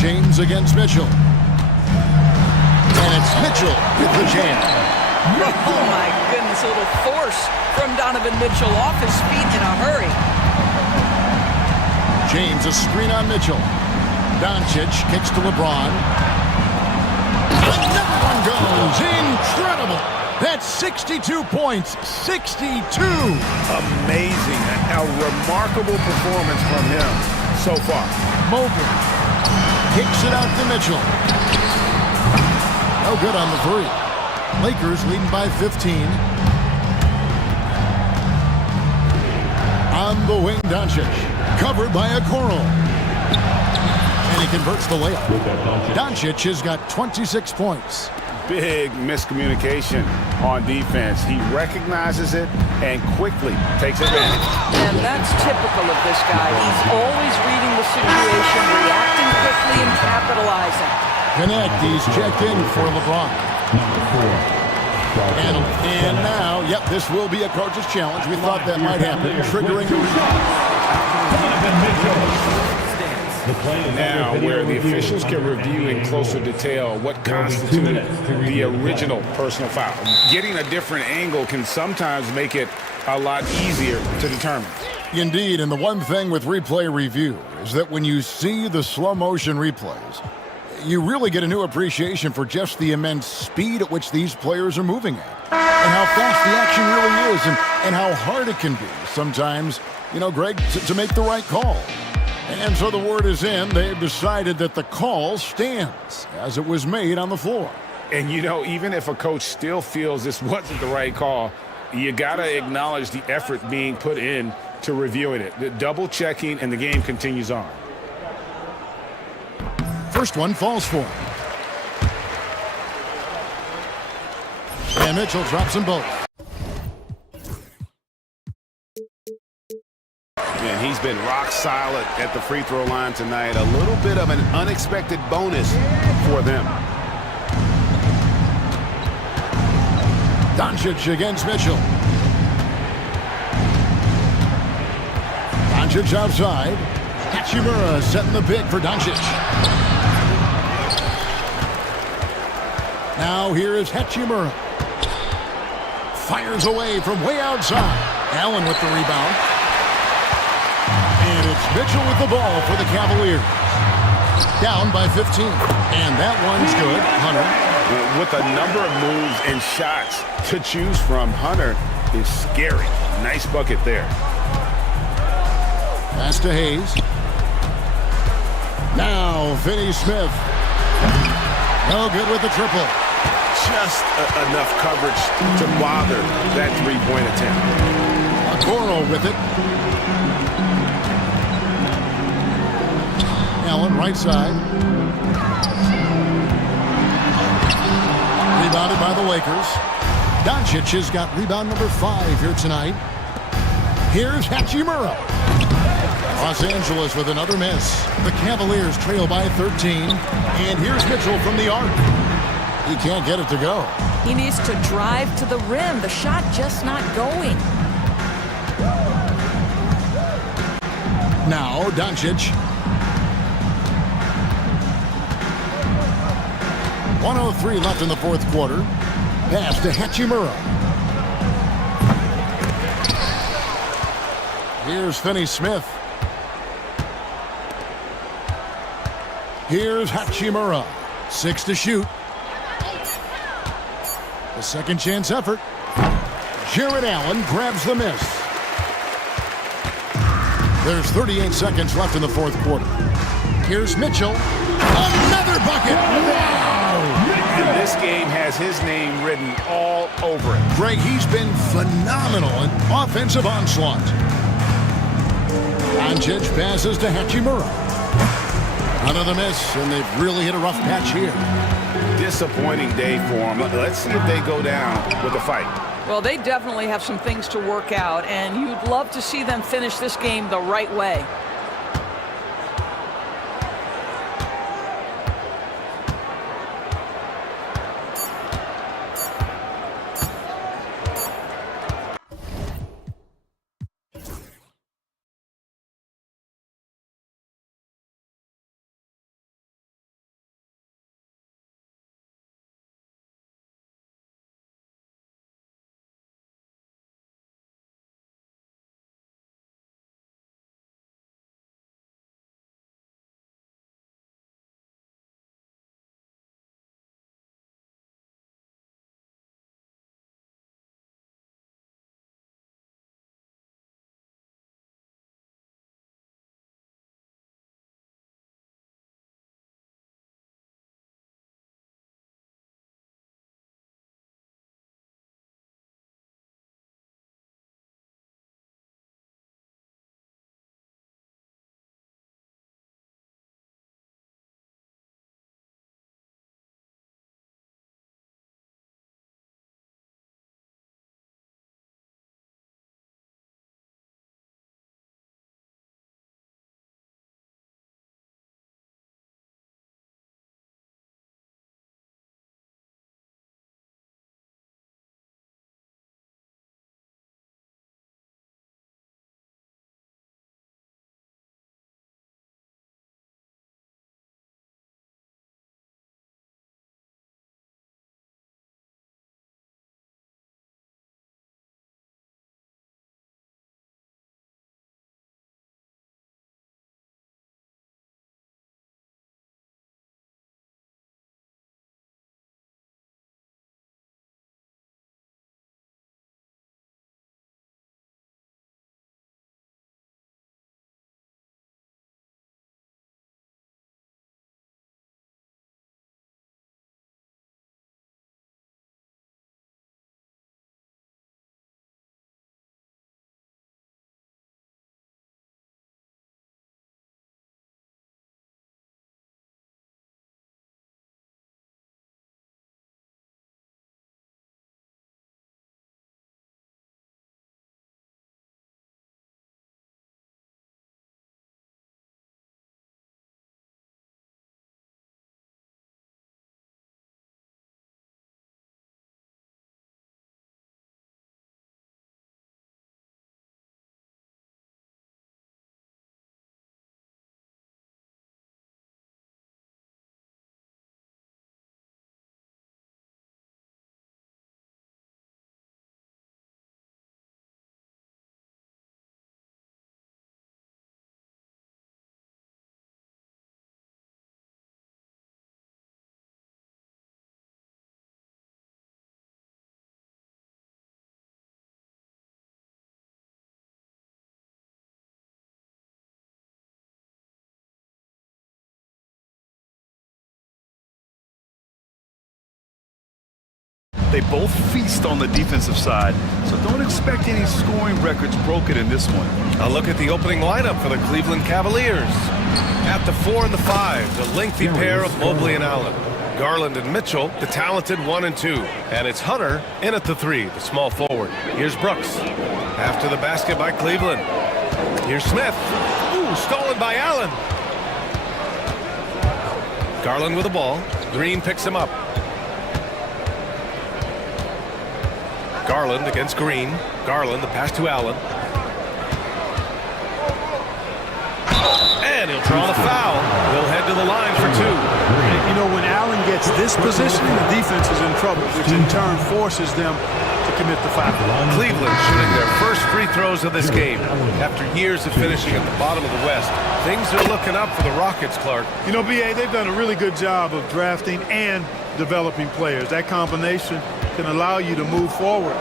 James against Mitchell. And it's Mitchell with the jam. Oh my goodness, a little force from Donovan Mitchell off his feet in a hurry. James, a screen on Mitchell. Doncic kicks to LeBron. Another one goes. Incredible. That's 62 points. 62. Amazing. A remarkable performance from him so far. Mobley kicks it out to Mitchell. No good on the three. Lakers leading by 15. On the wing, Doncic. Covered by a Okoro. And he converts the layup. Doncic has got 26 points. Big miscommunication on defense. He recognizes it and quickly takes advantage. And that's typical of this guy. He's always reading the situation, reacting quickly, and capitalizing. Connect, he's checked in for LeBron. And now, yep, this will be a coach's challenge. We thought that might happen, triggering the now where the officials can review in closer detail what constituted the original personal foul. Getting a different angle can sometimes make it a lot easier to determine. Indeed, and the one thing with replay review is that when you see the slow motion replays, you really get a new appreciation for just the immense speed at which these players are moving at, and how fast the action really is, and how hard it can be sometimes, you know, Greg, to make the right call. And so the word is in. They've decided that the call stands as it was made on the floor. And, you know, even if a coach still feels this wasn't the right call, you got to acknowledge the effort being put in to reviewing it. The double checking, and the game continues on. First one falls for him. And Mitchell drops them both. And he's been rock solid at the free throw line tonight. A little bit of an unexpected bonus for them. Doncic against Mitchell. Doncic outside. Hachimura setting the pick for Doncic. Now here is Hachimura. Fires away from way outside. Allen with the rebound. And it's Mitchell with the ball for the Cavaliers. Down by 15. And that one's good. Hunter. With a number of moves and shots to choose from, Hunter is scary. Nice bucket there. Pass to Hayes. Now Finney Smith. No good with the triple. Just enough coverage to bother that three-point attempt. Okoro with it. Allen right side. Rebounded by the Lakers. Doncic has got rebound number 5 here tonight. Here's Hachimura. Los Angeles with another miss. The Cavaliers trail by 13. And here's Mitchell from the arc. He can't get it to go. He needs to drive to the rim. The shot just not going. Now Doncic. 1:03 left in the fourth quarter. Pass to Hachimura. Here's Finney Smith. Here's Hachimura. 6 to shoot. A second chance effort. Jared Allen grabs the miss. There's 38 seconds left in the fourth quarter. Here's Mitchell. Another bucket! Wow! And this game has his name written all over it. Greg, he's been phenomenal in offensive onslaught. Doncic passes to Hachimura. Another miss, and they've really hit a rough patch here. Disappointing day for them. Let's see if they go down with a fight. Well, they definitely have some things to work out, and you'd love to see them finish this game the right way. They both feast on the defensive side, so don't expect any scoring records broken in this one. A look at the opening lineup for the Cleveland Cavaliers. At the 4 and the 5, the lengthy pair of Mobley and Allen. Garland and Mitchell, the talented 1 and 2. And it's Hunter in at the 3, the small forward. Here's Brooks. After the basket by Cleveland. Here's Smith. Ooh, stolen by Allen. Garland with the ball. Green picks him up. Garland against Green. Garland, the pass to Allen. And he'll draw the foul. They'll head to the line for 2. You know, when Allen gets this position, the defense is in trouble, which in turn forces them to commit the foul. Cleveland shooting their first free throws of this game. After years of finishing at the bottom of the West, things are looking up for the Rockets, Clark. You know, B.A., they've done a really good job of drafting and developing players. That combination can allow you to move forward.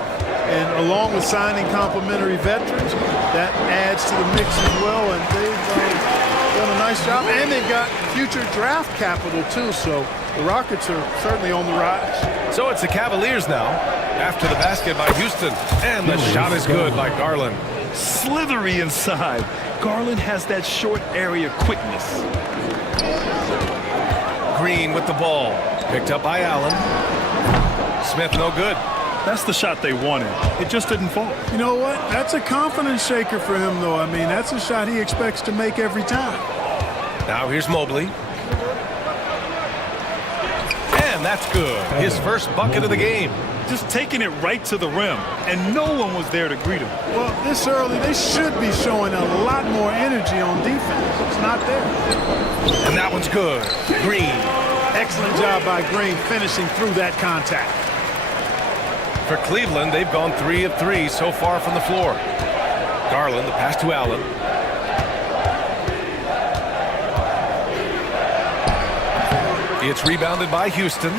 And along with signing complementary veterans, that adds to the mix as well. And they've done a nice job. And they've got future draft capital, too. So the Rockets are certainly on the rise. So it's the Cavaliers now after the basket by Houston. And the shot is good by Garland. Slithery inside. Garland has that short area quickness. Green with the ball. Picked up by Allen. Smith no good. That's the shot they wanted. It just didn't fall. You know what? That's a confidence shaker for him, though. I mean, that's a shot he expects to make every time. Now here's Mobley. And that's good. His first bucket of the game. Just taking it right to the rim, and no one was there to greet him. Well, this early, they should be showing a lot more energy on defense. It's not there. And that one's good. Green. Excellent job by Green finishing through that contact. For Cleveland, they've gone 3 of 3 so far from the floor. Garland, the pass to Allen. It's rebounded by Houston.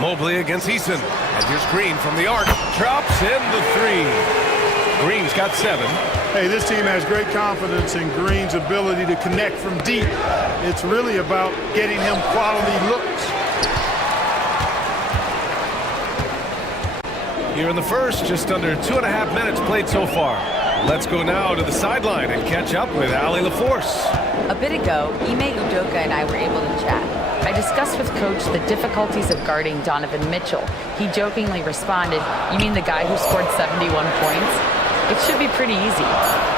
Mobley against Eason. And here's Green from the arc. Drops in the 3. Green's got 7. Hey, this team has great confidence in Green's ability to connect from deep. It's really about getting him quality looks. Here in the first, just under 2.5 minutes played so far. Let's go now to the sideline and catch up with Allie LaForce. A bit ago, Ime Udoka and I were able to chat. I discussed with Coach the difficulties of guarding Donovan Mitchell. He jokingly responded, "You mean the guy who scored 71 points? It should be pretty easy."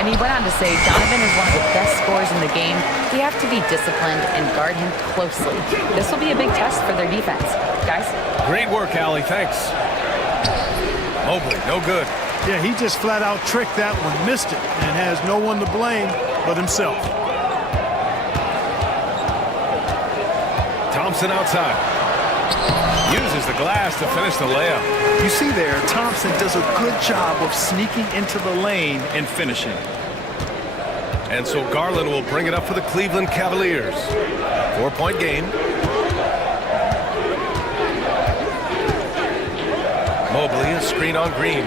And he went on to say Donovan is one of the best scorers in the game. We have to be disciplined and guard him closely. This will be a big test for their defense. Guys? Great work, Allie. Thanks. Mobley, no good. Yeah, he just flat out tricked that one, missed it, and has no one to blame but himself. Thompson outside. Uses the glass to finish the layup. You see there, Thompson does a good job of sneaking into the lane and finishing. And so Garland will bring it up for the Cleveland Cavaliers. 4-point game. Mobley, a screen on Green.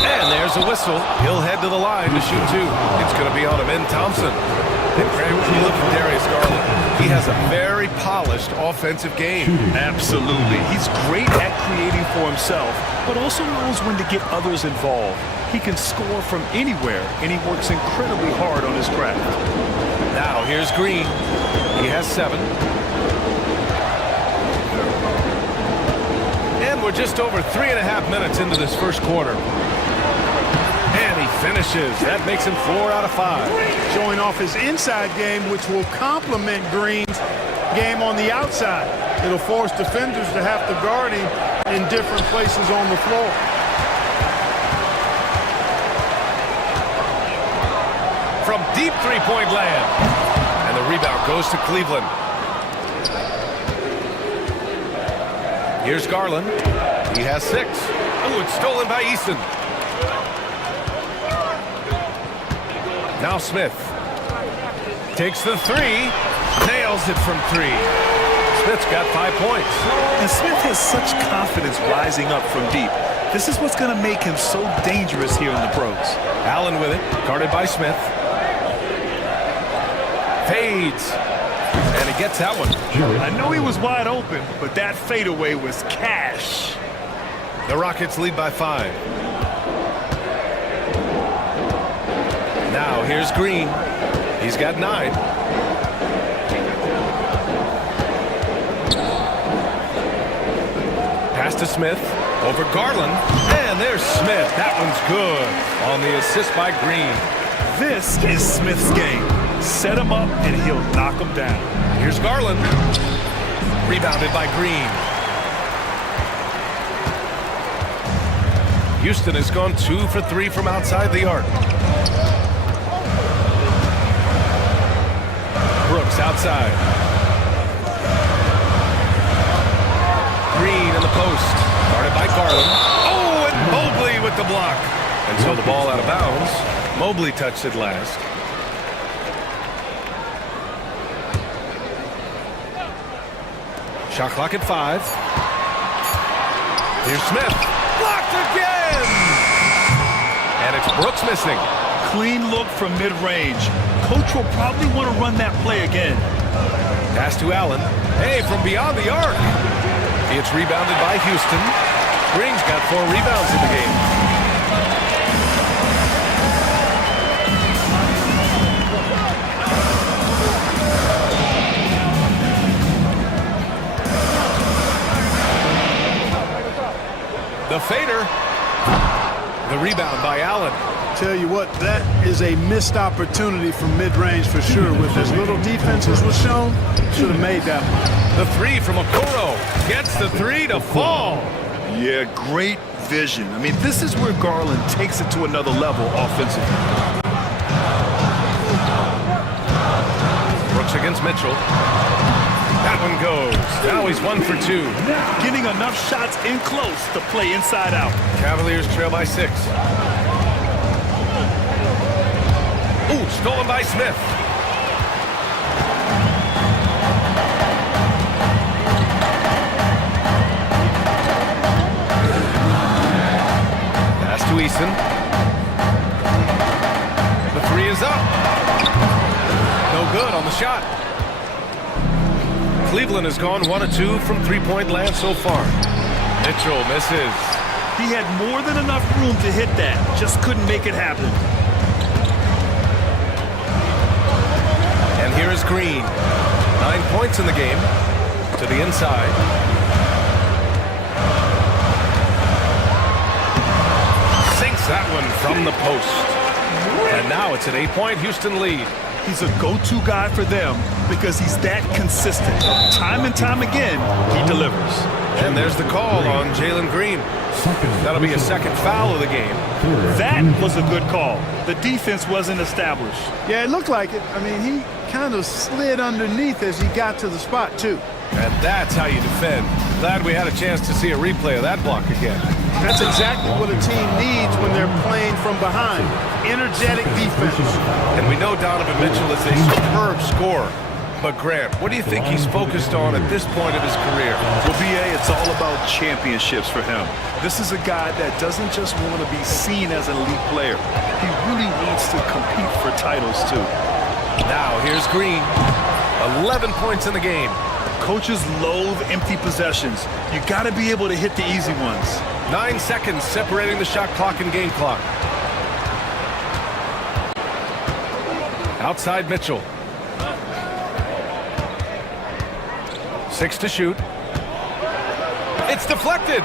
And there's a whistle. He'll head to the line to shoot 2. It's going to be on him in Thompson. And Graham, when you look at Darius Garland, he has a very polished offensive game. Absolutely. He's great at creating for himself, but also knows when to get others involved. He can score from anywhere, and he works incredibly hard on his craft. Now here's Green. He has 7. And we're just over 3.5 minutes into this first quarter. And he finishes. That makes him 4 out of 5. Showing off his inside game, which will complement Green's game on the outside. It'll force defenders to have to guard him in different places on the floor. From deep three-point land. And the rebound goes to Cleveland. Here's Garland. He has 6. Oh, it's stolen by Easton. Now Smith takes the 3, nails it from 3. Smith's got 5 points. And Smith has such confidence rising up from deep. This is what's going to make him so dangerous here in the pros. Allen with it, guarded by Smith. Fades. And he gets that one. I know he was wide open, but that fadeaway was cash. The Rockets lead by 5. Now here's Green. He's got 9. Pass to Smith. Over Garland. And there's Smith. That one's good on the assist by Green. This is Smith's game. Set him up and he'll knock him down. Here's Garland. Rebounded by Green. Houston has gone 2 for 3 from outside the arc. Brooks outside. Green in the post. Guarded by Garland. Oh, and Mobley with the block. And so the ball out of bounds. Mobley touched it last. Shot clock at 5. Here's Smith. Blocked again! And it's Brooks missing. Clean look from mid-range. Coach will probably want to run that play again. Pass to Allen. Hey, from beyond the arc. It's rebounded by Houston. Green's got 4 rebounds in the game. The fader. The rebound by Allen. Tell you what, that is a missed opportunity from mid-range for sure. With as little defense as was shown, should have made that one. The 3 from Okoro. Gets the 3 to fall. Yeah, great vision. I mean, this is where Garland takes it to another level offensively. Brooks against Mitchell. That one goes. Now he's 1 for 2. Getting enough shots in close to play inside out. Cavaliers trail by 6. Ooh, stolen by Smith. Pass to Eason. The 3 is up. No good on the shot. Cleveland has gone 1 of 2 from three-point land so far. Mitchell misses. He had more than enough room to hit that. Just couldn't make it happen. And here is Green. 9 points in the game. To the inside. Sinks that one from the post. And now it's an 8-point Houston lead. He's a go-to guy for them because he's that consistent. Time and time again, he delivers. And there's the call on Jalen Green. That'll be a second foul of the game. That was a good call. The defense wasn't established. Yeah, it looked like it. I mean, he kind of slid underneath as he got to the spot, too. And that's how you defend. Glad we had a chance to see a replay of that block again. That's exactly what a team needs when they're playing from behind. Energetic defense. And we know Donovan Mitchell is a superb scorer. But Grant, what do you think he's focused on at this point of his career? Well, BA, it's all about championships for him. This is a guy that doesn't just want to be seen as an elite player. He really wants to compete for titles, too. Now, here's Green. 11 points in the game. Coaches loathe empty possessions. You got to be able to hit the easy ones. 9 seconds separating the shot clock and game clock. Outside Mitchell. 6 to shoot. It's deflected.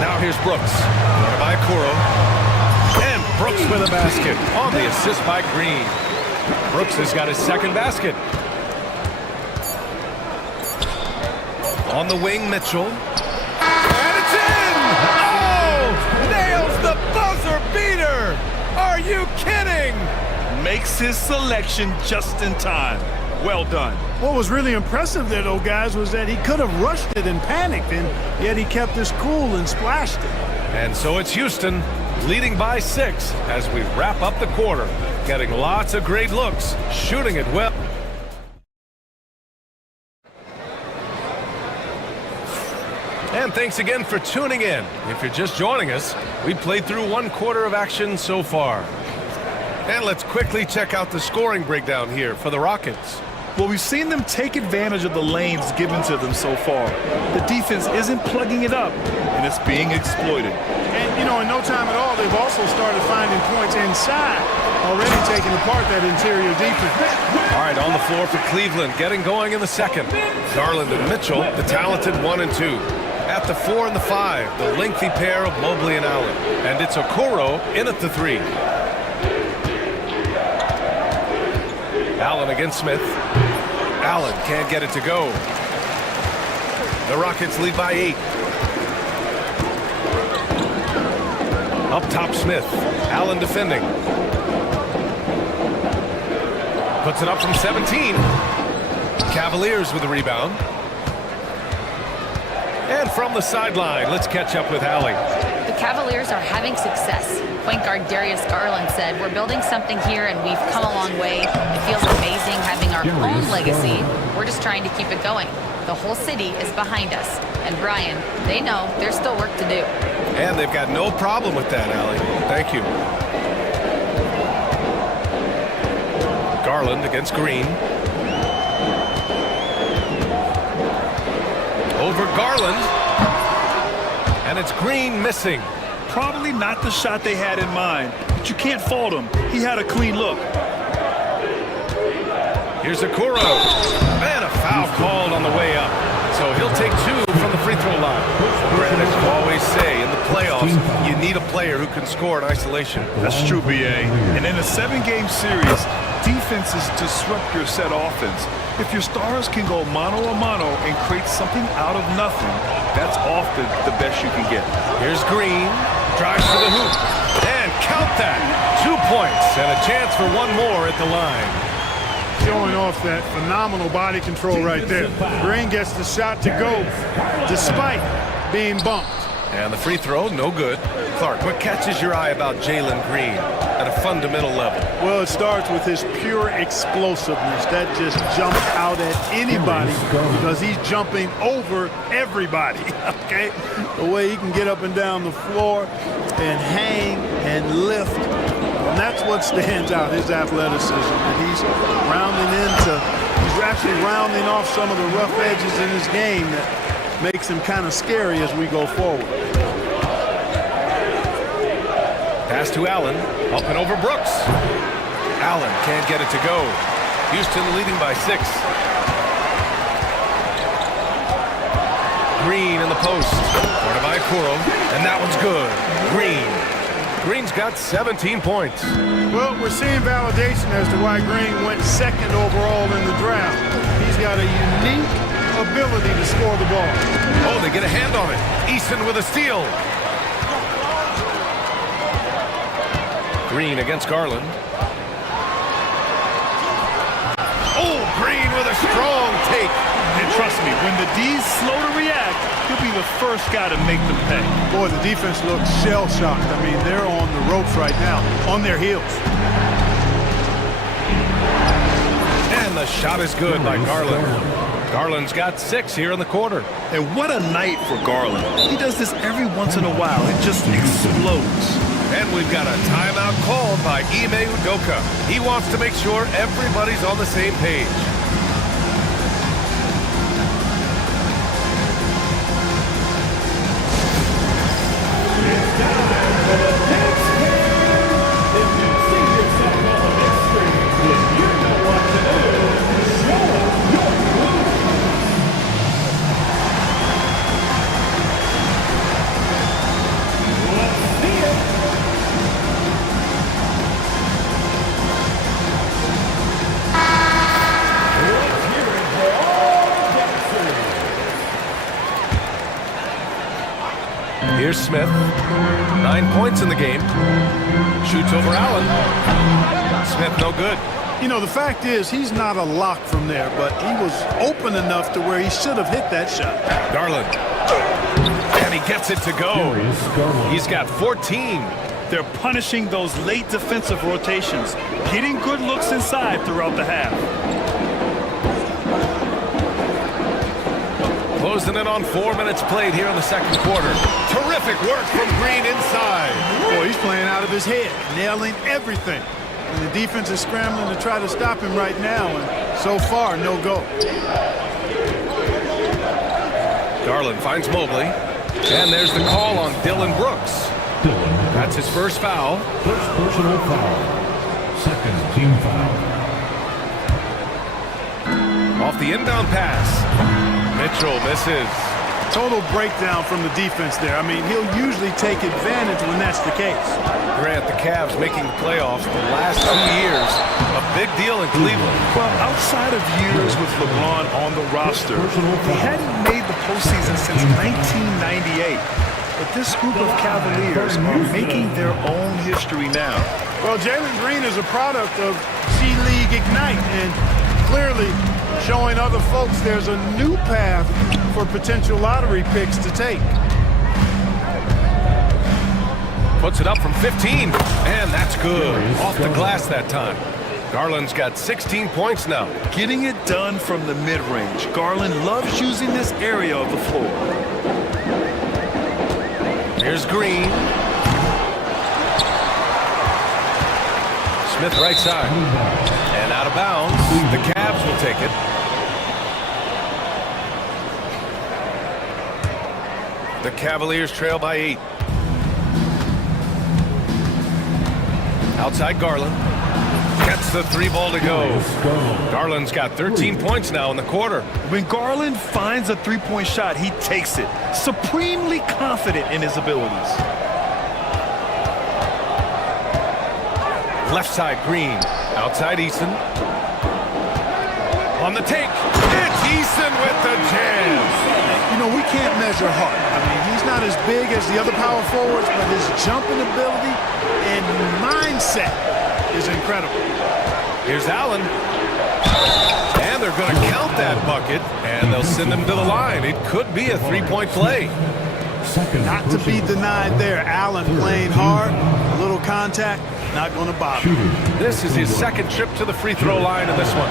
Now here's Brooks. By Okoro. And Brooks with a basket on the assist by Green. Brooks has got his second basket. On the wing, Mitchell. And it's in! Oh! Nails the buzzer beater! Are you kidding? Makes his selection just in time. Well done. What was really impressive there, though, guys, was that he could have rushed it and panicked, and yet he kept his cool and splashed it. And so it's Houston leading by 6 as we wrap up the quarter. Getting lots of great looks, shooting it well. And thanks again for tuning in. If you're just joining us, we played through 1 quarter of action so far. And let's quickly check out the scoring breakdown here for the Rockets. Well, we've seen them take advantage of the lanes given to them so far. The defense isn't plugging it up, and it's being exploited. And, you know, in no time at all, they've also started finding points inside, already taking apart that interior defense. All right, on the floor for Cleveland, getting going in the second. Garland and Mitchell, the talented 1 and 2. At the 4 and the 5, the lengthy pair of Mobley and Allen. And it's Okoro in at the 3. Allen against Smith. Allen can't get it to go. The Rockets lead by 8. Up top, Smith. Allen defending. Puts it up from 17. Cavaliers with the rebound. And from the sideline, let's catch up with Allie. The Cavaliers are having success. Point guard Darius Garland said, "We're building something here and we've come a long way. It feels amazing having our own legacy. We're just trying to keep it going. The whole city is behind us." And Brian, they know there's still work to do. And they've got no problem with that, Allie. Thank you. Garland against Green. Over Garland. And it's Green missing. Probably not the shot they had in mind, but you can't fault him. He had a clean look. Here's Okoro. And a foul called on the way up. So he'll take two from the free throw line. Brandon will always say in the playoffs, you need a player who can score in isolation. That's true, BA. And in a 7-game series, defenses disrupt your set offense. If your stars can go mano-a-mano and create something out of nothing, that's often the best you can get. Here's Green. Drives to the hoop. And count that. 2 points and a chance for one more at the line. Showing off that phenomenal body control right there. Green gets the shot to go despite being bumped. And the free throw, no good. Clark, what catches your eye about Jalen Green at a fundamental level? Well, it starts with his pure explosiveness. That just jumps out at anybody because he's jumping over everybody, okay? The way he can get up and down the floor and hang and lift. And that's what stands out, his athleticism. And he's actually rounding off some of the rough edges in his game that makes him kind of scary as we go forward. Pass to Allen, up and over Brooks. Allen can't get it to go. Houston leading by 6. Green in the post. Corner by Okoro, and that one's good. Green's got 17 points. Well, we're seeing validation as to why Green went 2nd overall in the draft. He's got a unique ability to score the ball. Oh, they get a hand on it. Easton with a steal. Green against Garland. Oh, Green with a strong take. And trust me, when the D's slow to react, he'll be the first guy to make them pay. Boy, the defense looks shell-shocked. I mean, they're on the ropes right now, on their heels. And the shot is good by Garland. Garland's got 6 here in the quarter. And what a night for Garland. He does this every once in a while. It just explodes. And we've got a timeout called by Ime Udoka. He wants to make sure everybody's on the same page. Here's Smith. 9 points in the game. Shoots over Allen. Smith no good. You know, the fact is he's not a lock from there, but he was open enough to where he should have hit that shot. Garland. And he gets it to go. He's got 14. They're punishing those late defensive rotations, getting good looks inside throughout the half. Closing in on 4 minutes played here in the 2nd quarter. Terrific work from Green inside. Boy, he's playing out of his head, nailing everything. And the defense is scrambling to try to stop him right now, and so far, no go. Garland finds Mobley. And there's the call on Dylan Brooks. That's his first foul. First personal foul. 2nd team foul. Off the inbound pass. Mitchell misses. Total breakdown from the defense there. I mean, he'll usually take advantage when that's the case. Grant, the Cavs making the playoffs the last 2 years. A big deal in Cleveland. Well, outside of years with LeBron on the roster, he hadn't made the postseason since 1998. But this group of Cavaliers are making their own history now. Well, Jalen Green is a product of G League Ignite, and clearly showing other folks there's a new path for potential lottery picks to take. Puts it up from 15, and that's good. Off the glass that time. Garland's got 16 points now. Getting it done from the mid-range. Garland loves using this area of the floor. Here's Green. Smith right side. And out of bounds. The Cavs will take it. The Cavaliers trail by 8. Outside Garland. Gets the 3 ball to go. Garland's got 13 points now in the quarter. When Garland finds a three-point shot, he takes it. Supremely confident in his abilities. Left side Green. Outside Eason. On the take. It's Eason with the jam. You know, we can't measure heart. I mean, he's not as big as the other power forwards, but his jumping ability and mindset is incredible. Here's Allen. And they're going to count that bucket, and they'll send him to the line. It could be a three-point play. Not to be denied there. Allen playing hard, a little contact, not going to bother. This is his second trip to the free throw line in this one.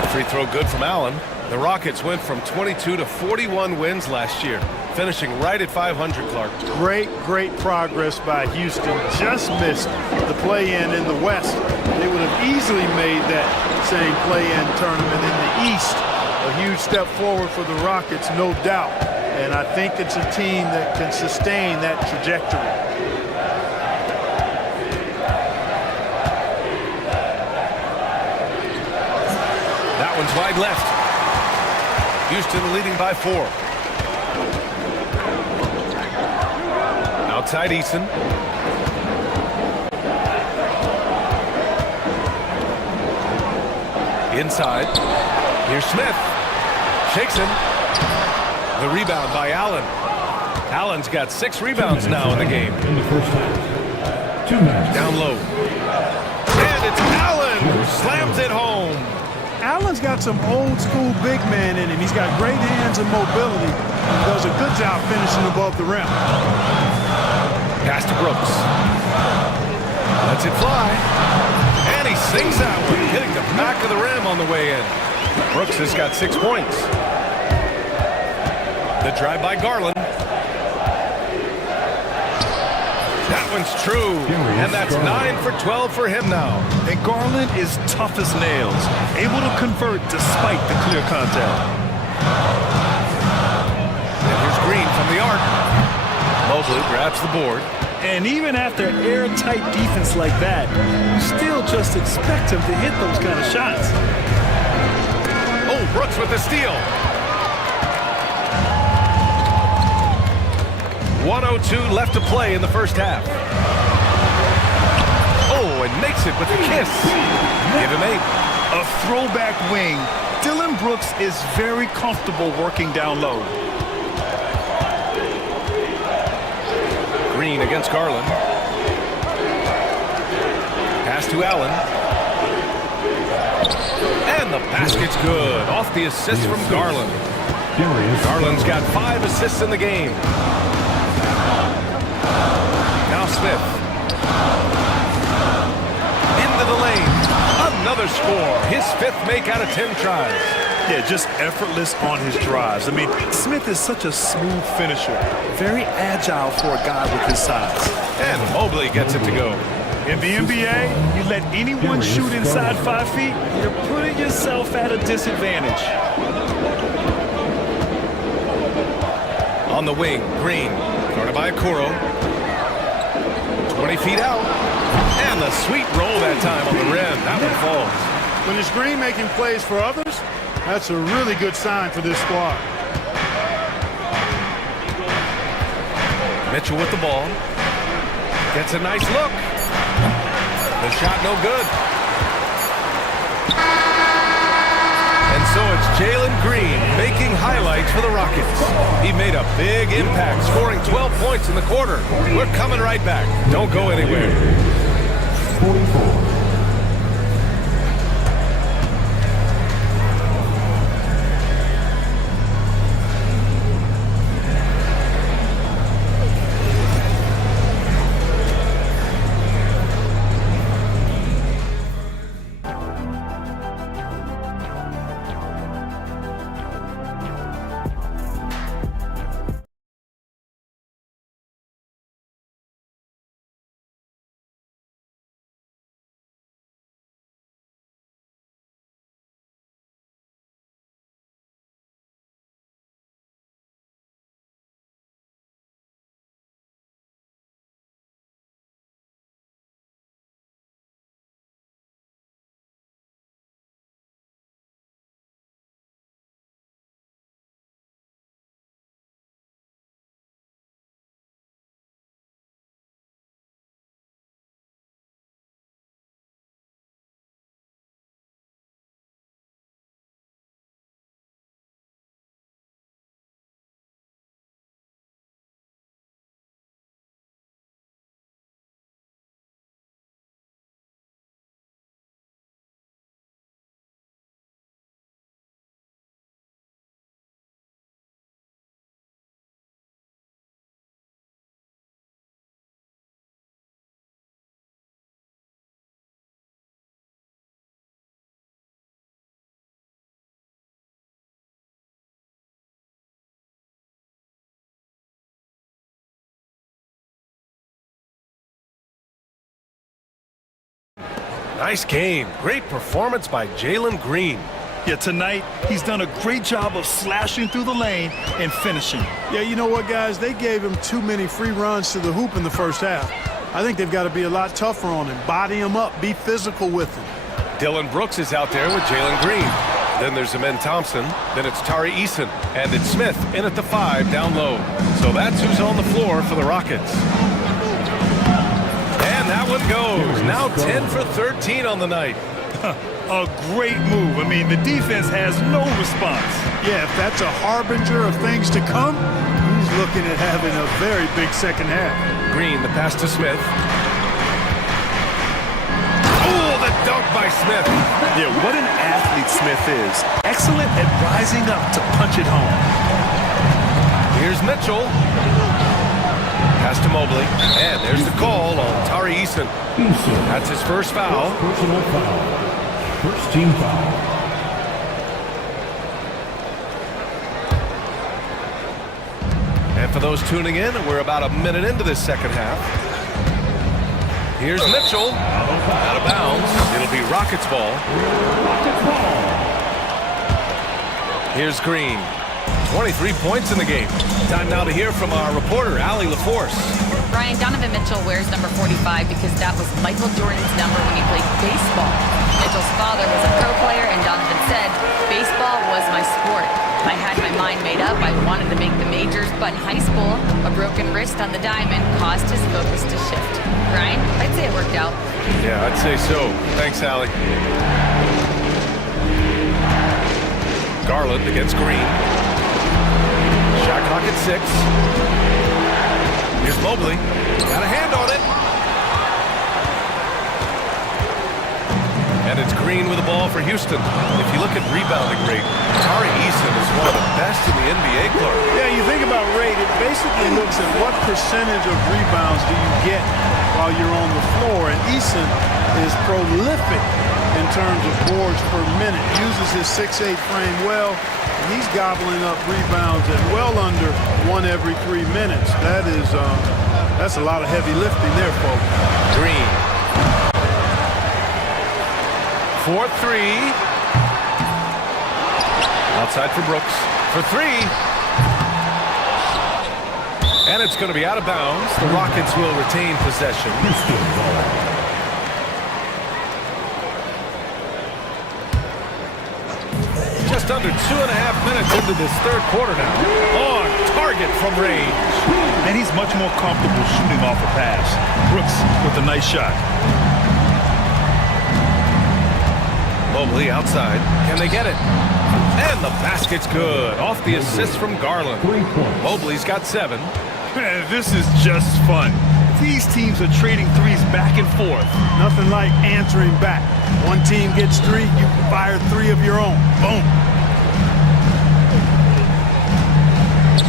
The free throw good from Allen. The Rockets went from 22 to 41 wins last year, finishing right at 500, Clark. Great progress by Houston. Just missed the play-in in the West. They would have easily made that same play-in tournament in the East. A huge step forward for the Rockets, no doubt. And I think it's a team that can sustain that trajectory. That one's wide left. Houston leading by 4. Outside Eason. Inside. Here's Smith. Shakes him. The rebound by Allen. Allen's got 6 rebounds now in the game. In the first half. 2 minutes. Down low. And it's Allen who slams it home. Allen's got some old school big man in him. He's got great hands and mobility. He does a good job finishing above the rim. Pass to Brooks. Lets it fly. And he sinks that one, hitting the back of the rim on the way in. Brooks has got 6 points. The drive by Garland. That one's true. And that's 9 for 12 for him now. And Garland is tough as nails, able to convert despite the clear contact. And here's Green from the arc. Mobley grabs the board. And even after airtight defense like that, you still just expect him to hit those kind of shots. Oh, Brooks with the steal. 1:02 left to play in the first half. Oh, and makes it with a kiss. Give him 8. A throwback wing. Dylan Brooks is very comfortable working down low. Green against Garland. Pass to Allen. And the basket's good. Off the assist from Garland. Garland's got 5 assists in the game. Now Smith. Into the lane. Another score. His 5th make out of 10 tries. Yeah, just effortless on his drives. I mean, Smith is such a smooth finisher. Very agile for a guy with his size. And Mobley gets it to go. In the NBA, you let anyone shoot inside 5 feet, you're putting yourself at a disadvantage. On the wing, Green. Guarded by Okoro. 20 feet out. And the sweet roll that time on the rim. That one falls. When it's Green making plays for others, that's a really good sign for this squad. Mitchell with the ball. Gets a nice look. The shot no good. And so it's Jalen Green making highlights for the Rockets. He made a big impact, scoring 12 points in the quarter. We're coming right back. Don't go anywhere. 44. Nice game. Great performance by Jalen Green. Yeah, tonight, he's done a great job of slashing through the lane and finishing. Yeah, you know what, guys? They gave him too many free runs to the hoop in the first half. I think they've got to be a lot tougher on him. Body him up. Be physical with him. Dylan Brooks is out there with Jalen Green. Then there's Amen Thompson. Then it's Tari Eason. And it's Smith in at the 5 down low. So that's who's on the floor for the Rockets. And that one goes. Now 10 for 13 on the night. A great move. I mean, the defense has no response. Yeah, if that's a harbinger of things to come, he's looking at having a very big second half. Green, the pass to Smith. Oh, the dunk by Smith. Yeah, what an athlete Smith is. Excellent at rising up to punch it home. Here's Mitchell. Pass to Mobley. And there's the call on Tari Eason. That's his first foul. Personal foul. First team foul. And for those tuning in, we're about a minute into this second half. Here's Mitchell. Out of bounds. It'll be Rockets ball. Here's Green. 23 points in the game. Time now to hear from our reporter, Allie LaForce. Brian, Donovan Mitchell wears number 45 because that was Michael Jordan's number when he played baseball. Mitchell's father was a pro player, and Donovan said, "Baseball was my sport. I had my mind made up. I wanted to make the majors, but in high school, a broken wrist on the diamond caused his focus to shift." Brian, I'd say it worked out. Yeah, I'd say so. Thanks, Allie. Garland against Green. Shot clock at 6. Here's Mobley. Got a hand on it. And it's Green with the ball for Houston. If you look at rebounding rate, Tari Eason is one of the best in the NBA, Clark. Yeah, you think about rate, it basically looks at what percentage of rebounds do you get while you're on the floor. And Eason is prolific in terms of boards per minute. Uses his 6'8" frame well. He's gobbling up rebounds at well under 1 every 3 minutes. That's a lot of heavy lifting there, folks. Green. 4-3. Outside for Brooks. For 3. And it's going to be out of bounds. The Rockets will retain possession. Just under 2.5 minutes into this third quarter now. On target from range. And he's much more comfortable shooting off a pass. Brooks with a nice shot. Mobley outside. Can they get it? And the basket's good. Off the assist from Garland. Mobley's got 7. This is just fun. These teams are trading threes back and forth. Nothing like answering back. One team gets 3, you fire 3 of your own. Boom.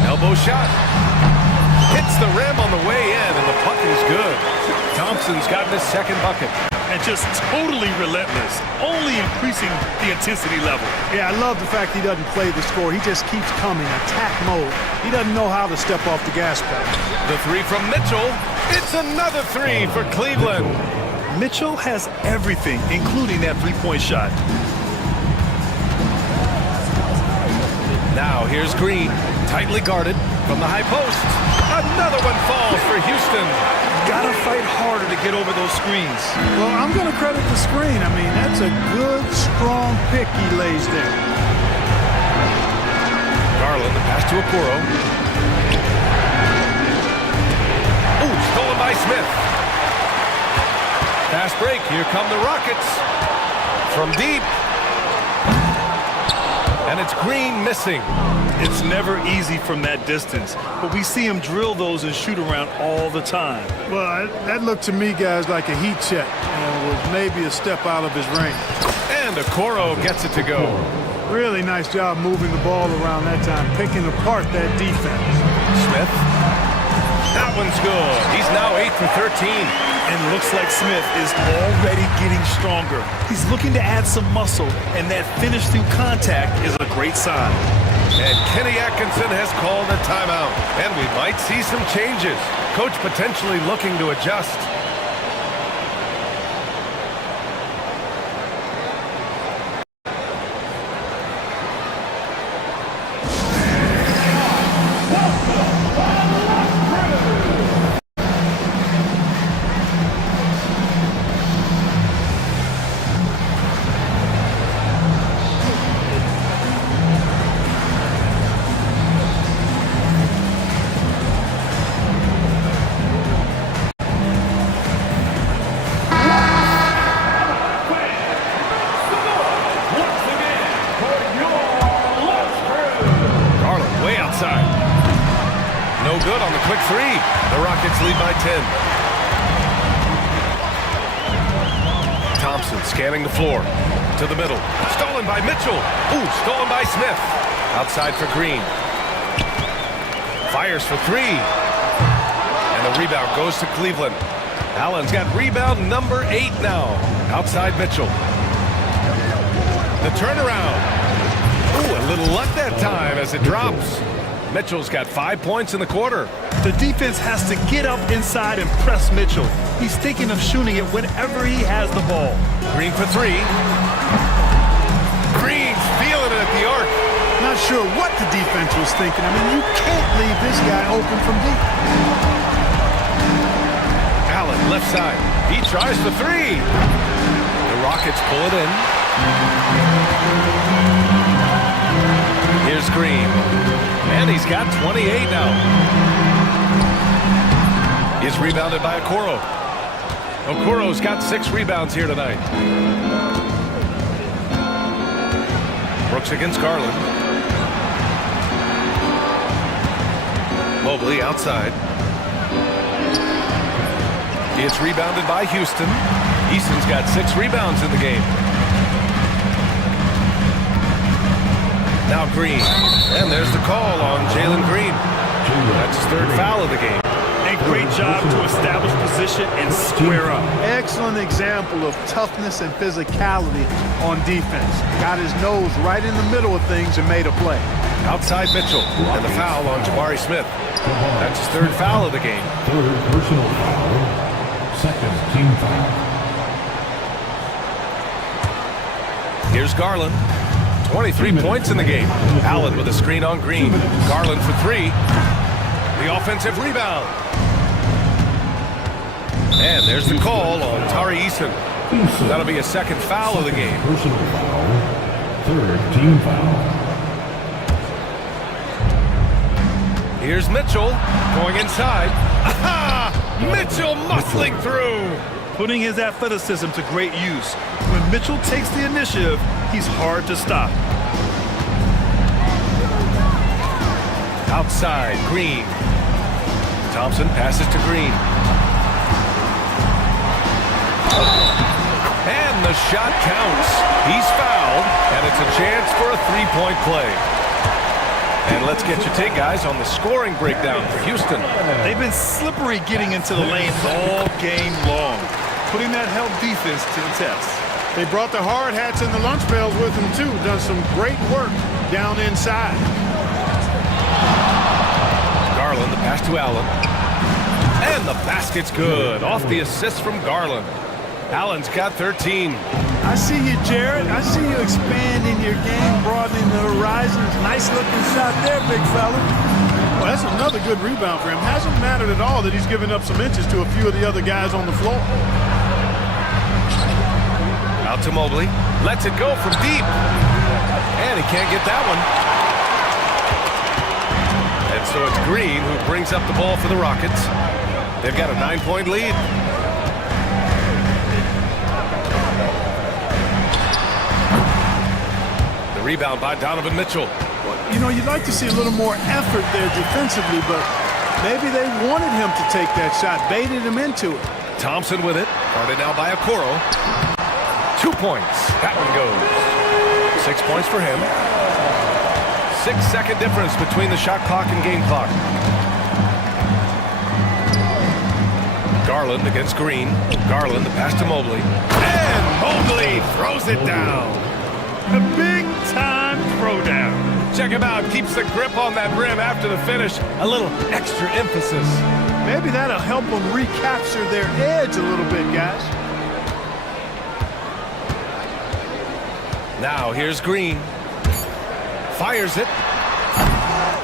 Elbow shot. Hits the rim on the way in, and the puck is good. Thompson's gotten his second bucket. And just totally relentless, only increasing the intensity level. Yeah, I love the fact he doesn't play the score. He just keeps coming, attack mode. He doesn't know how to step off the gas pedal. The 3 from Mitchell. It's another 3 for Cleveland. Mitchell has everything, including that 3-point shot. Now here's Green, tightly guarded from the high post. Another one falls for Houston. Gotta fight harder to get over those screens. Well, I'm going to credit the screen. I mean, that's a good, strong pick he lays there. Garland, the pass to Okoro. Ooh, stolen by Smith. Fast break. Here come the Rockets. From deep. And it's Green missing. It's never easy from that distance, but we see him drill those and shoot around all the time. Well, that looked to me, guys, like a heat check. And was maybe a step out of his range. And Okoro gets it to go. Really nice job moving the ball around that time, picking apart that defense. Smith. That one's good. He's now 8 for 13. And looks like Smith is already getting stronger. He's looking to add some muscle, and that finish through contact is a great sign. And Kenny Atkinson has called a timeout. And we might see some changes. Coach potentially looking to adjust. Lions lead by 10. Thompson scanning the floor. To the middle. Stolen by Mitchell. Ooh, stolen by Smith. Outside for Green. Fires for three. And the rebound goes to Cleveland. Allen's got rebound number 8 now. Outside Mitchell. The turnaround. Ooh, a little luck that time as it drops. Mitchell's got 5 points in the quarter. The defense has to get up inside and press Mitchell. He's thinking of shooting it whenever he has the ball. Green for three. Green's feeling it at the arc. Not sure what the defense was thinking. I mean, you can't leave this guy open from deep. Allen, left side. He tries the three. The Rockets pull it in. Here's Green. And he's got 28 now. He's rebounded by Okoro. Okoro's got 6 rebounds here tonight. Brooks against Garland. Mobley outside. It's rebounded by Houston. Easton's got 6 rebounds in the game. Now Green. And there's the call on Jalen Green. That's his 3rd foul of the game. And great job to establish position and square up. Excellent example of toughness and physicality on defense. Got his nose right in the middle of things and made a play. Outside Mitchell. And the foul on Jabari Smith. That's his 3rd foul of the game. 3rd personal foul. 2nd team foul. Here's Garland. 23 points in the game. Allen with a screen on Green. Garland for 3. The offensive rebound. And there's the call on Tari Eason. That'll be a 2nd foul of the game. Personal foul. 3rd team foul. Here's Mitchell going inside. Aha! Mitchell muscling through. Putting his athleticism to great use. When Mitchell takes the initiative, he's hard to stop. Outside, Green. Thompson passes to Green. And the shot counts. He's fouled, and it's a chance for a 3-point play. And let's get your take, guys, on the scoring breakdown for Houston. They've been slippery getting into the lane all game long, putting that help defense to the test. They brought the hard hats and the lunch pails with them, too. Done some great work down inside. Garland, the pass to Allen. And the basket's good. Off the assist from Garland. Allen's got 13. I see you, Jared. I see you expanding your game, broadening the horizons. Nice looking shot there, big fella. Well, that's another good rebound for him. Hasn't mattered at all that he's given up some inches to a few of the other guys on the floor. Out to Mobley. Lets it go from deep. And he can't get that one. And so it's Green who brings up the ball for the Rockets. They've got a 9-point lead. The rebound by Donovan Mitchell. Well, you know, you'd like to see a little more effort there defensively, but maybe they wanted him to take that shot, baited him into it. Thompson with it. Guarded now by Okoro. 2 points. That one goes. 6 points for him. 6-second difference between the shot clock and game clock. Garland against Green. Garland, the pass to Mobley. And Mobley throws it down. The big-time throwdown. Check him out. Keeps the grip on that rim after the finish. A little extra emphasis. Maybe that'll help them recapture their edge a little bit, guys. Now here's Green. Fires it.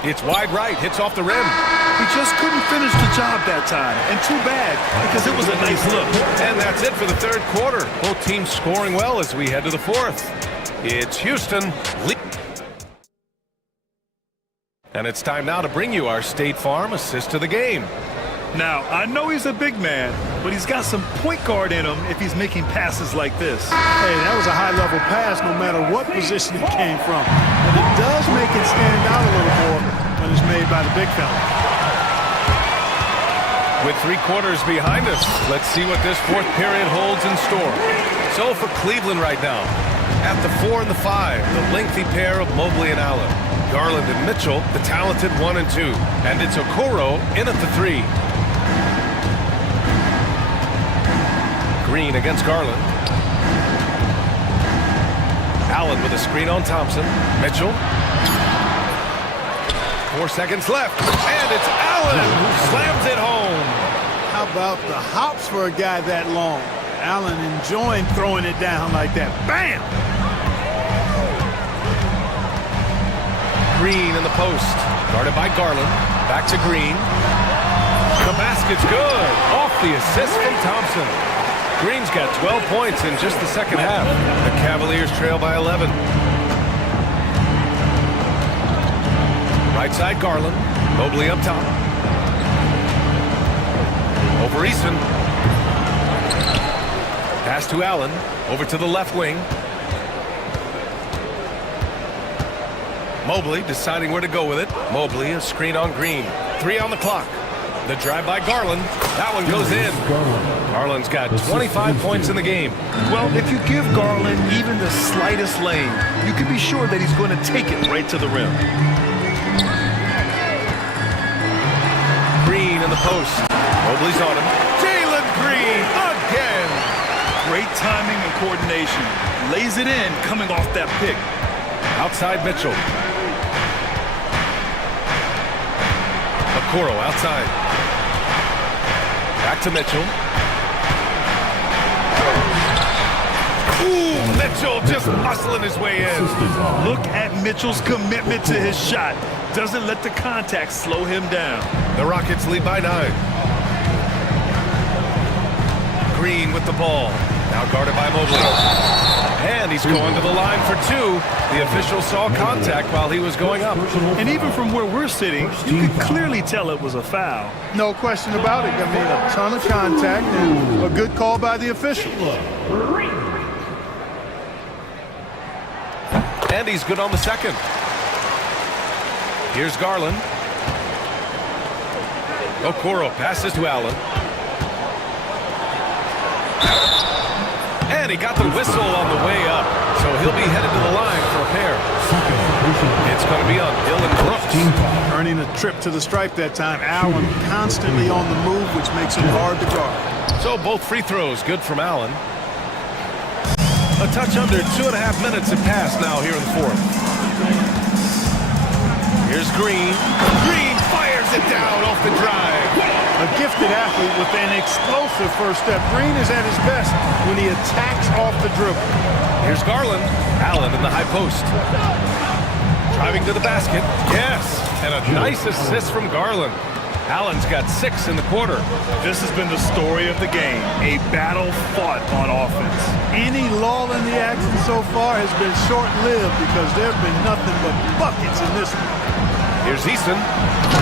It's wide right. Hits off the rim. He just couldn't finish the job that time. And too bad, because it was a nice look. And that's it for the 3rd quarter. Both teams scoring well as we head to the 4th. It's Houston. And it's time now to bring you our State Farm assist of the game. Now, I know he's a big man, but he's got some point guard in him if he's making passes like this. Hey, that was a high-level pass no matter what position it came from. But it does make it stand out a little more when it's made by the big fella. With 3 quarters behind us, let's see what this fourth period holds in store. So for Cleveland right now, at the 4 and the 5, the lengthy pair of Mobley and Allen. Garland and Mitchell, the talented 1 and 2. And it's Okoro in at the 3. Green against Garland. Allen with a screen on Thompson. Mitchell. 4 seconds left. And it's Allen who slams it home. How about the hops for a guy that long? Allen enjoying throwing it down like that. Bam! Green in the post. Guarded by Garland. Back to Green. The basket's good. Off the assist from Thompson. Green's got 12 points in just the second half. The Cavaliers trail by 11. Right side Garland. Mobley up top. Over Easton. Pass to Allen. Over to the left wing. Mobley deciding where to go with it. Mobley, a screen on Green. 3 on the clock. The drive by Garland. That one goes in. Garland's got 25 points in the game. Well, if you give Garland even the slightest lane, you can be sure that he's going to take it right to the rim. Green in the post. Mobley's on him. Jalen Green again. Great timing and coordination. Lays it in coming off that pick. Outside Mitchell. Okoro outside. Back to Mitchell. Ooh, Mitchell just muscling his way in. Look at Mitchell's commitment to his shot. Doesn't let the contact slow him down. The Rockets lead by 9. Green with the ball. Now guarded by Mobley. And he's going to the line for 2. The official saw contact while he was going up. And even from where we're sitting, you can clearly tell it was a foul. No question about it. I mean, a ton of contact and a good call by the official. And he's good on the second. Here's Garland. Okoro passes to Allen. And he got the whistle on the way up. So he'll be headed to the line for a pair. It's going to be on Dylan Brooks. Earning a trip to the stripe that time. Allen constantly on the move, which makes him hard to guard. So both free throws good from Allen. A touch under 2.5 minutes have passed now here in the fourth. Here's Green. Green fires it down off the drive. A gifted athlete with an explosive first step. Green is at his best when he attacks off the dribble. Here's Garland. Allen in the high post. Driving to the basket. Yes. And a nice assist from Garland. Allen's got 6 in the quarter. This has been the story of the game. A battle fought on offense. Any lull in the action so far has been short-lived because there have been nothing but buckets in this one. Here's Easton.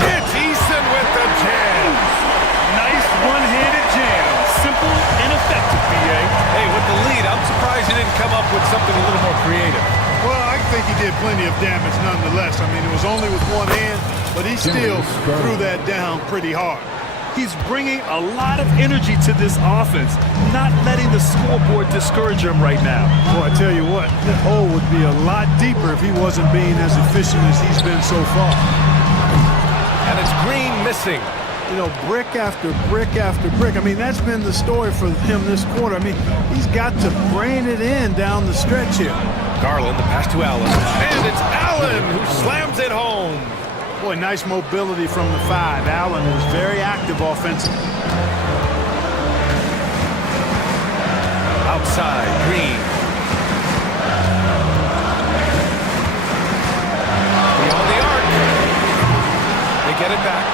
It's Easton with the jam. Nice one-handed jam. Simple and effective, B.A. Hey, with the lead, I'm surprised he didn't come up with something a little more creative. Well, I think he did plenty of damage nonetheless. I mean, it was only with one hand, but he still threw that down pretty hard. He's bringing a lot of energy to this offense, not letting the scoreboard discourage him right now. Boy, I tell you what, the hole would be a lot deeper if he wasn't being as efficient as he's been so far. And it's Green missing. You know, brick after brick after brick. I mean, that's been the story for him this quarter. I mean, he's got to brain it in down the stretch here. Garland, the pass to Allen. And it's Allen who slams it home. Boy, nice mobility from the 5. Allen is very active offensively. Outside, Green. Beyond the arc. They get it back.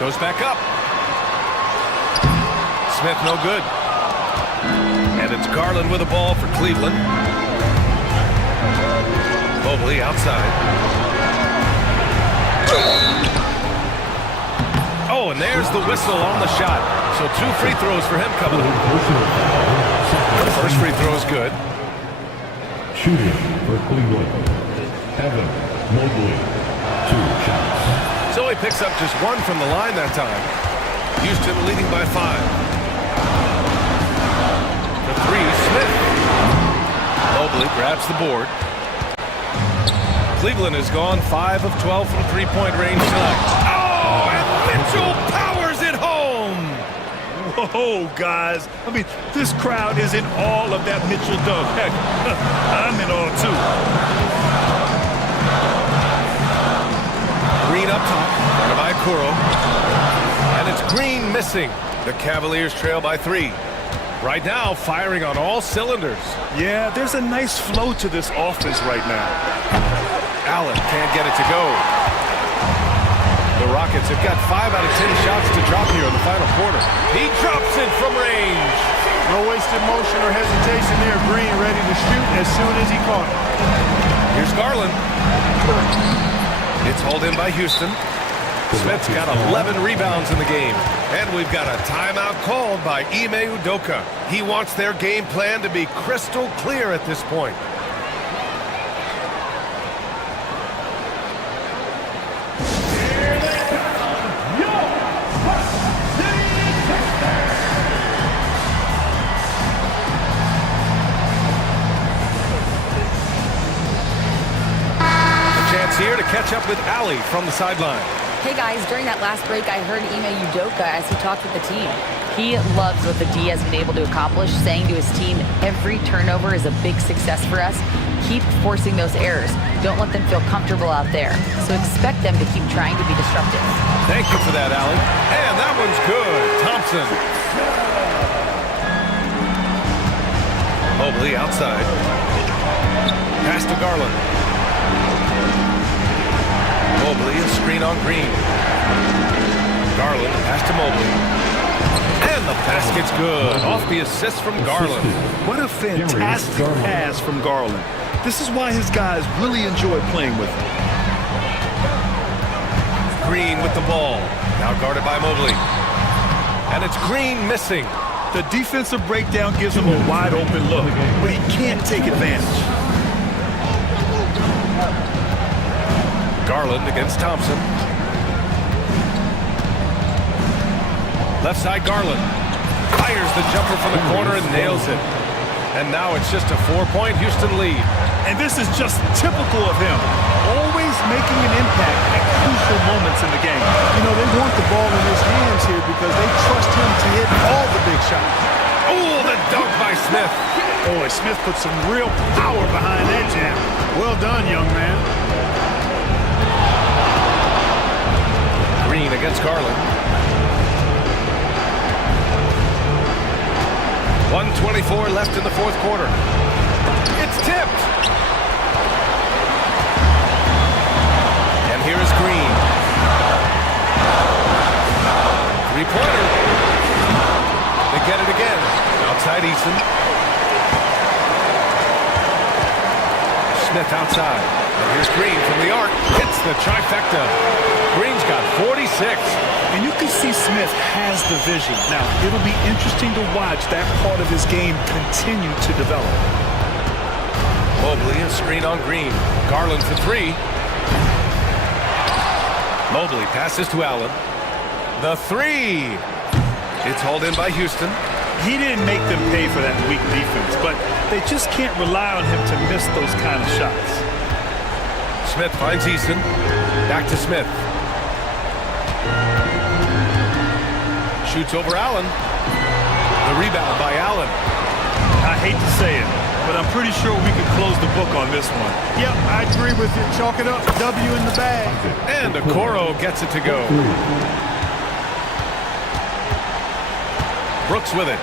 Goes back up. Smith no good. And it's Garland with the ball for Cleveland. Mobley outside. Oh, and there's the whistle on the shot. So 2 free throws for him coming up. The first free throw is good. Shooting for Cleveland. Evan Mobley, 2 shots. So a picks up just one from the line that time. Houston leading by 5. The 3, Smith. Mobley grabs the board. Cleveland has gone 5 of 12 from three-point range tonight. Oh, and Mitchell powers it home. Whoa, guys. I mean, this crowd is in all of that Mitchell dunk. Heck, I'm in awe, too. Green up top, guarded by Kuro. And it's Green missing. The Cavaliers trail by 3. Right now, firing on all cylinders. Yeah, there's a nice flow to this offense right now. Allen can't get it to go. The Rockets have got 5 out of 10 shots to drop here in the final quarter. He drops it from range. No wasted motion or hesitation there. Green ready to shoot as soon as he caught it. Here's Garland. It's hauled in by Houston. Smith's got 11 rebounds in the game. And we've got a timeout called by Ime Udoka. He wants their game plan to be crystal clear at this point. A chance here to catch up with Allie from the sideline. Hey guys, during that last break, I heard Ime Udoka as he talked with the team. He loves what the D has been able to accomplish, saying to his team, every turnover is a big success for us. Keep forcing those errors. Don't let them feel comfortable out there. So expect them to keep trying to be disruptive. Thank you for that, Allie. And that one's good. Thompson. Mobley outside. Pass to Garland. Mobley, a screen on Green. Garland, pass to Mobley. And the basket's good. Off the assist from Garland. What a fantastic pass from Garland. This is why his guys really enjoy playing with him. Green with the ball. Now guarded by Mobley. And it's Green missing. The defensive breakdown gives him a wide open look, but he can't take advantage. Garland against Thompson. Left side Garland. Fires the jumper from the corner and nails it. And now it's just a 4-point Houston lead. And this is just typical of him. Always making an impact at crucial moments in the game. You know, they want the ball in his hands here because they trust him to hit all the big shots. Oh, the dunk by Smith. Boy, Smith put some real power behind that jam. Well done, young man. Green against Garland. 1:24 left in the fourth quarter. It's tipped. And here is Green. Three-pointer. They get it again. Outside Eason. Smith outside. And here's Green from the arc. Hits the trifecta. Green's got 46. And you can see Smith has the vision. Now, it'll be interesting to watch that part of his game continue to develop. Mobley, a screen on Green. Garland for 3. Mobley passes to Allen. The 3. It's hauled in by Houston. He didn't make them pay for that weak defense, but they just can't rely on him to miss those kind of shots. Smith finds Eason. Back to Smith. Shoots over Allen. The rebound by Allen. I hate to say it, but I'm pretty sure we could close the book on this one. Yep, I agree with you. Chalk it up. W in the bag. And Okoro gets it to go. Brooks with it.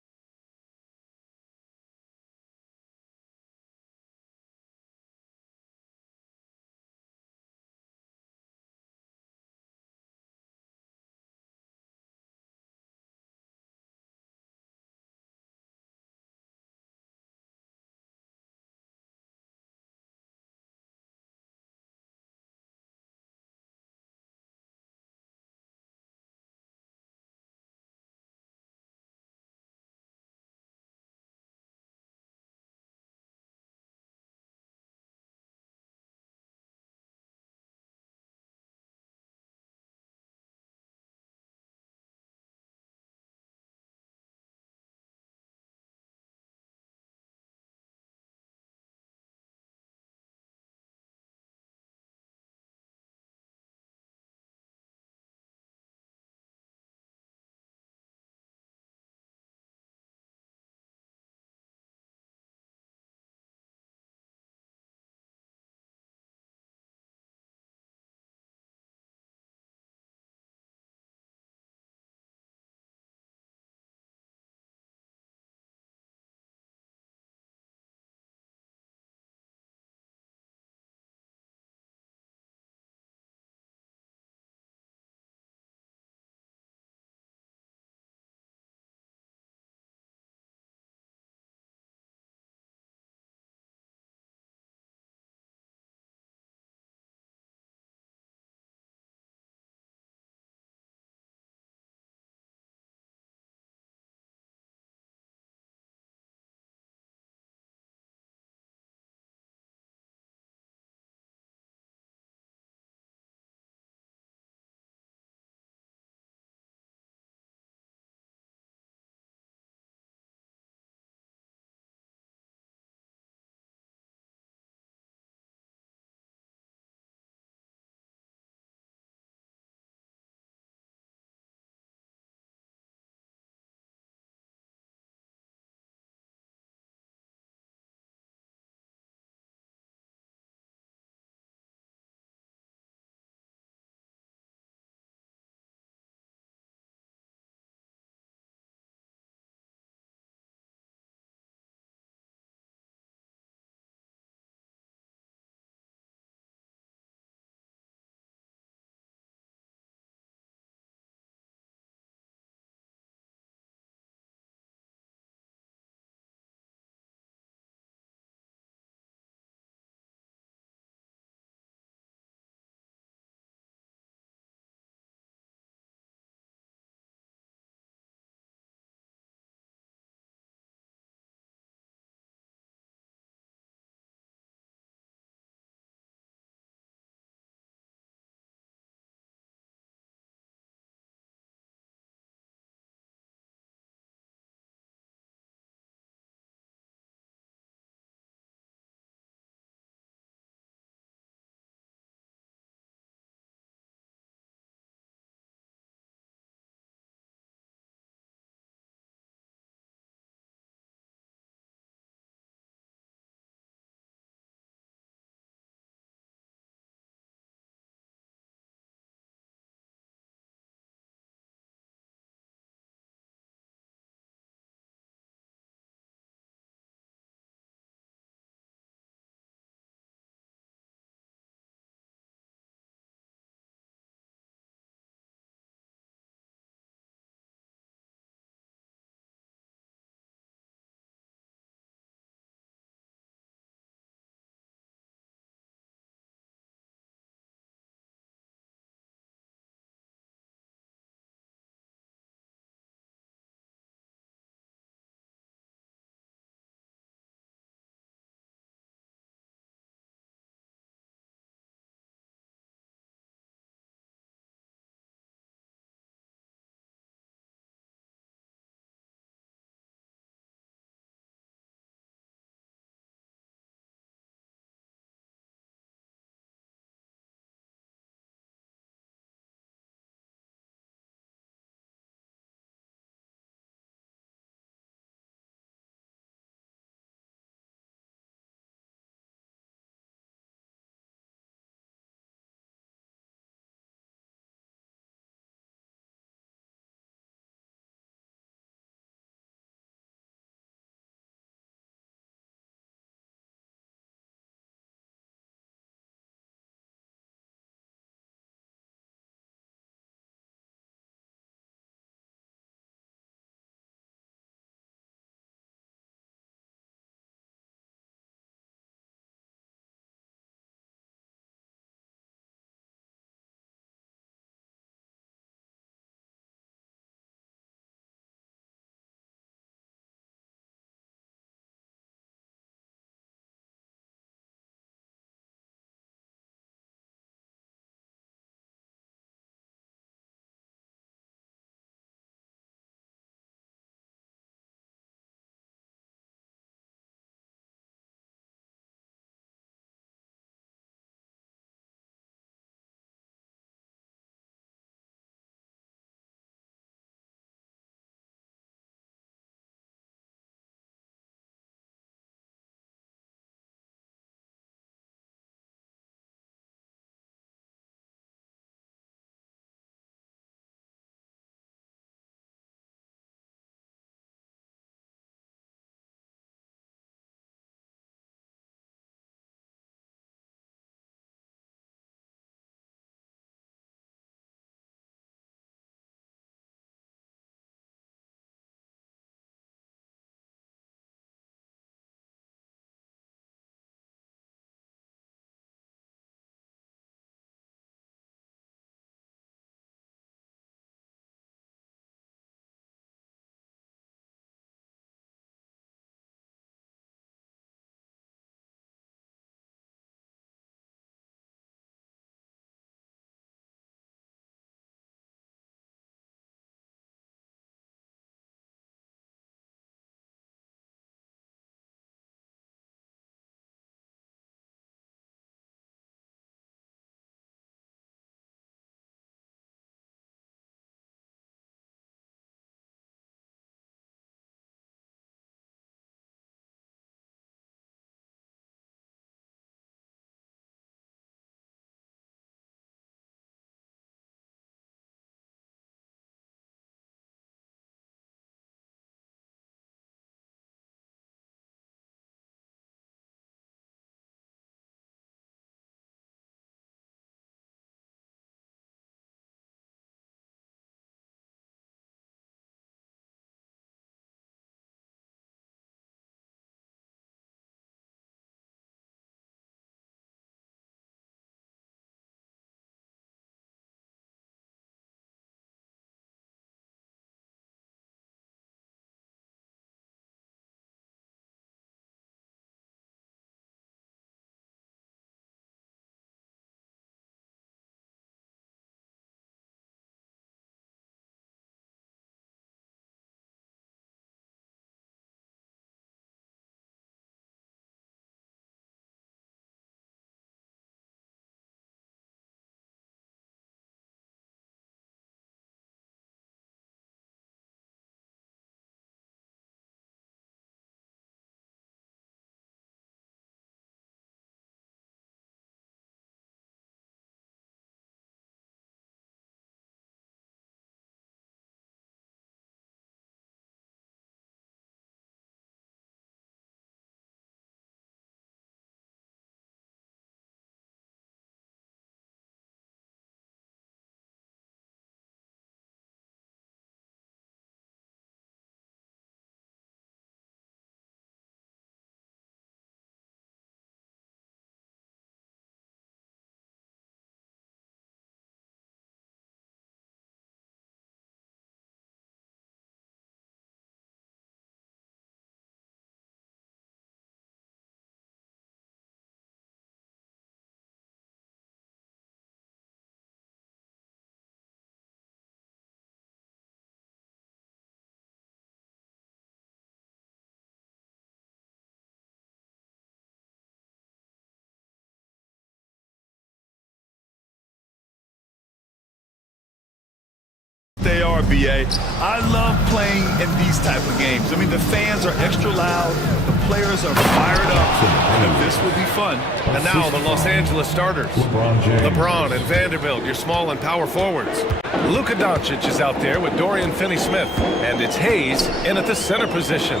BA. I love playing in these type of games. I mean, the fans are extra loud, the players are fired up, and this will be fun. And now the Los Angeles starters. LeBron and Vanderbilt, your small and power forwards. Luka Doncic is out there with Dorian Finney-Smith, and it's Hayes in at the center position.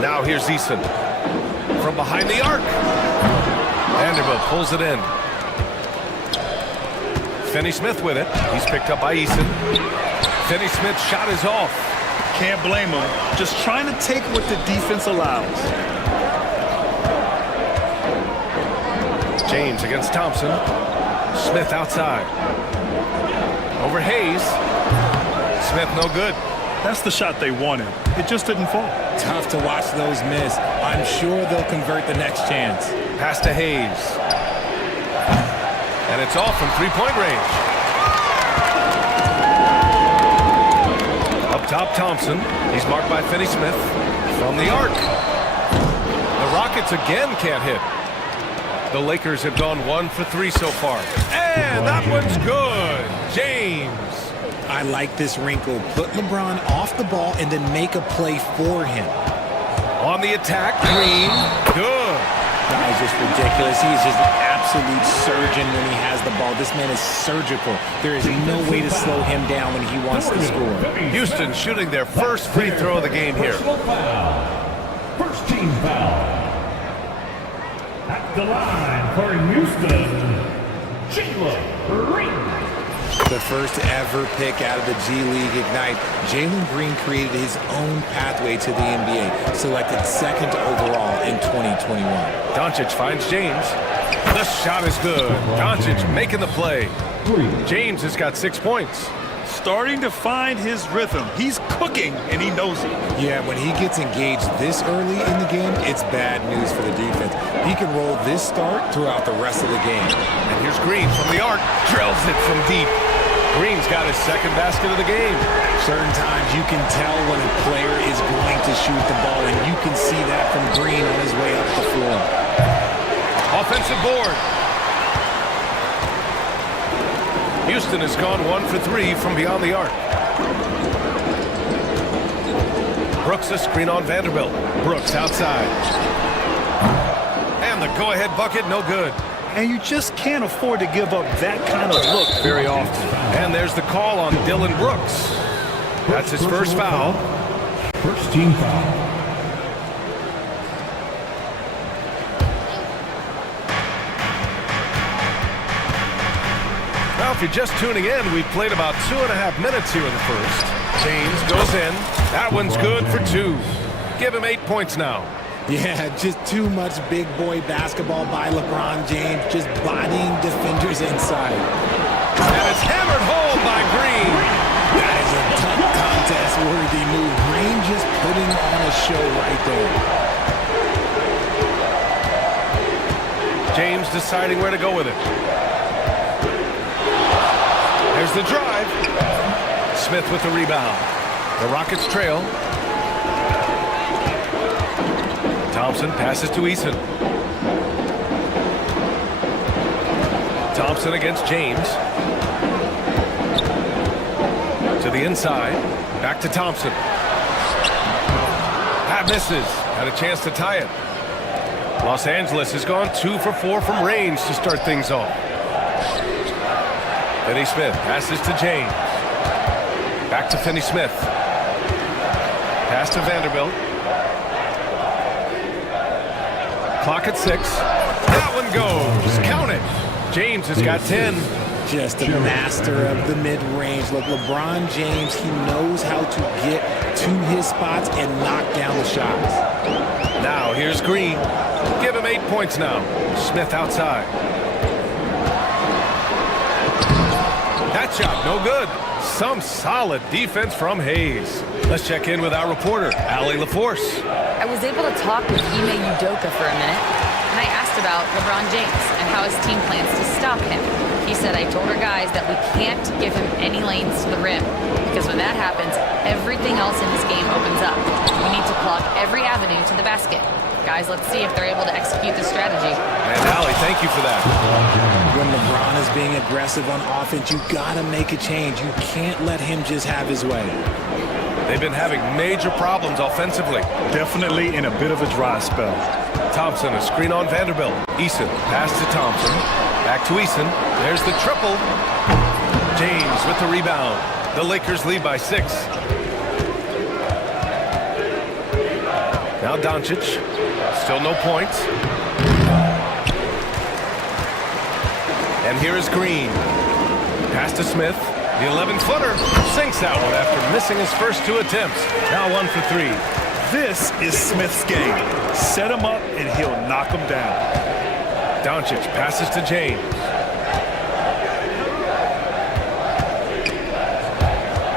Now here's Eason from behind the arc. Vanderbilt pulls it in. Finney-Smith with it. He's picked up by Eason. Finney-Smith's shot is off. Can't blame him. Just trying to take what the defense allows. James against Thompson. Smith outside. Over Hayes. Smith no good. That's the shot they wanted. It just didn't fall. Tough to watch those miss. I'm sure they'll convert the next chance. Pass to Hayes. And it's off from three-point range. Up top, Thompson. He's marked by Finney-Smith. From the arc. The Rockets again can't hit. The Lakers have gone 1 for 3 so far. And that one's good. James. I like this wrinkle. Put LeBron off the ball and then make a play for him. On the attack, Green. Good. That is just ridiculous. He is just an absolute surgeon when he has the ball. This man is surgical. There is no way to slow him down when he wants to score. Houston shooting their first free throw of the game here. First team foul. At the line for Houston, Jalen Green. The first ever pick out of the G League Ignite, Jalen Green created his own pathway to the NBA, selected second overall in 2021. Doncic finds James. The shot is good. Doncic making the play. James has got 6 points. Starting to find his rhythm. He's cooking, and he knows it. Yeah, when he gets engaged this early in the game, it's bad news for the defense. He can roll this start throughout the rest of the game. And here's Green from the arc. Drills it from deep. Green's got his second basket of the game. Certain times you can tell when a player is going to shoot the ball, and you can see that from Green on his way up the floor. Offensive board. Houston has gone 1 for 3 from beyond the arc. Brooks a screen on Vanderbilt. Brooks outside. And the go-ahead bucket, no good. And you just can't afford to give up that kind of look very often. And there's the call on Dylan Brooks. That's his first foul. First team foul. Well, if you're just tuning in, we've played about 2.5 minutes here in the first. James goes in. That one's good for 2. Give him 8 points now. Yeah, just too much big boy basketball by LeBron James, just bodying defenders inside. And it's hammered home by Green. That is a tough contest-worthy move. Green just putting on a show right there. James deciding where to go with it. There's the drive. Smith with the rebound. The Rockets trail. Thompson passes to Eason. Thompson against James. To the inside. Back to Thompson. That misses. Had a chance to tie it. Los Angeles has gone 2 for 4 from range to start things off. Finney-Smith passes to James. Back to Finney-Smith. Pass to Vanderbilt. Clock at 6. That one goes. Count it. James has got 10. Just a master of the mid-range. Look, LeBron James, he knows how to get to his spots and knock down the shots. Now here's Green. Give him 8 points now. Smith outside. That shot, no good. Some solid defense from Hayes. Let's check in with our reporter, Allie LaForce. I was able to talk with Ime Udoka for a minute. and I asked about LeBron James and how his team plans to stop him. He said, I told our guys that we can't give him any lanes to the rim, because when that happens, everything else in his game opens up. We need to plug every avenue to the basket. Guys, let's see if they're able to execute this strategy. And Allie, thank you for that. When LeBron is being aggressive on offense, you gotta make a change. You can't let him just have his way. They've been having major problems offensively. Definitely in a bit of a dry spell. Thompson, a screen on Vanderbilt. Eason, pass to Thompson. Back to Eason. There's the triple. James with the rebound. The Lakers lead by 6. Now Doncic. Still no points. And here is Green. Pass to Smith. The 11-footer sinks that one after missing his first 2 attempts. Now 1 for 3. This is Smith's game. Set him up and he'll knock him down. Doncic passes to James.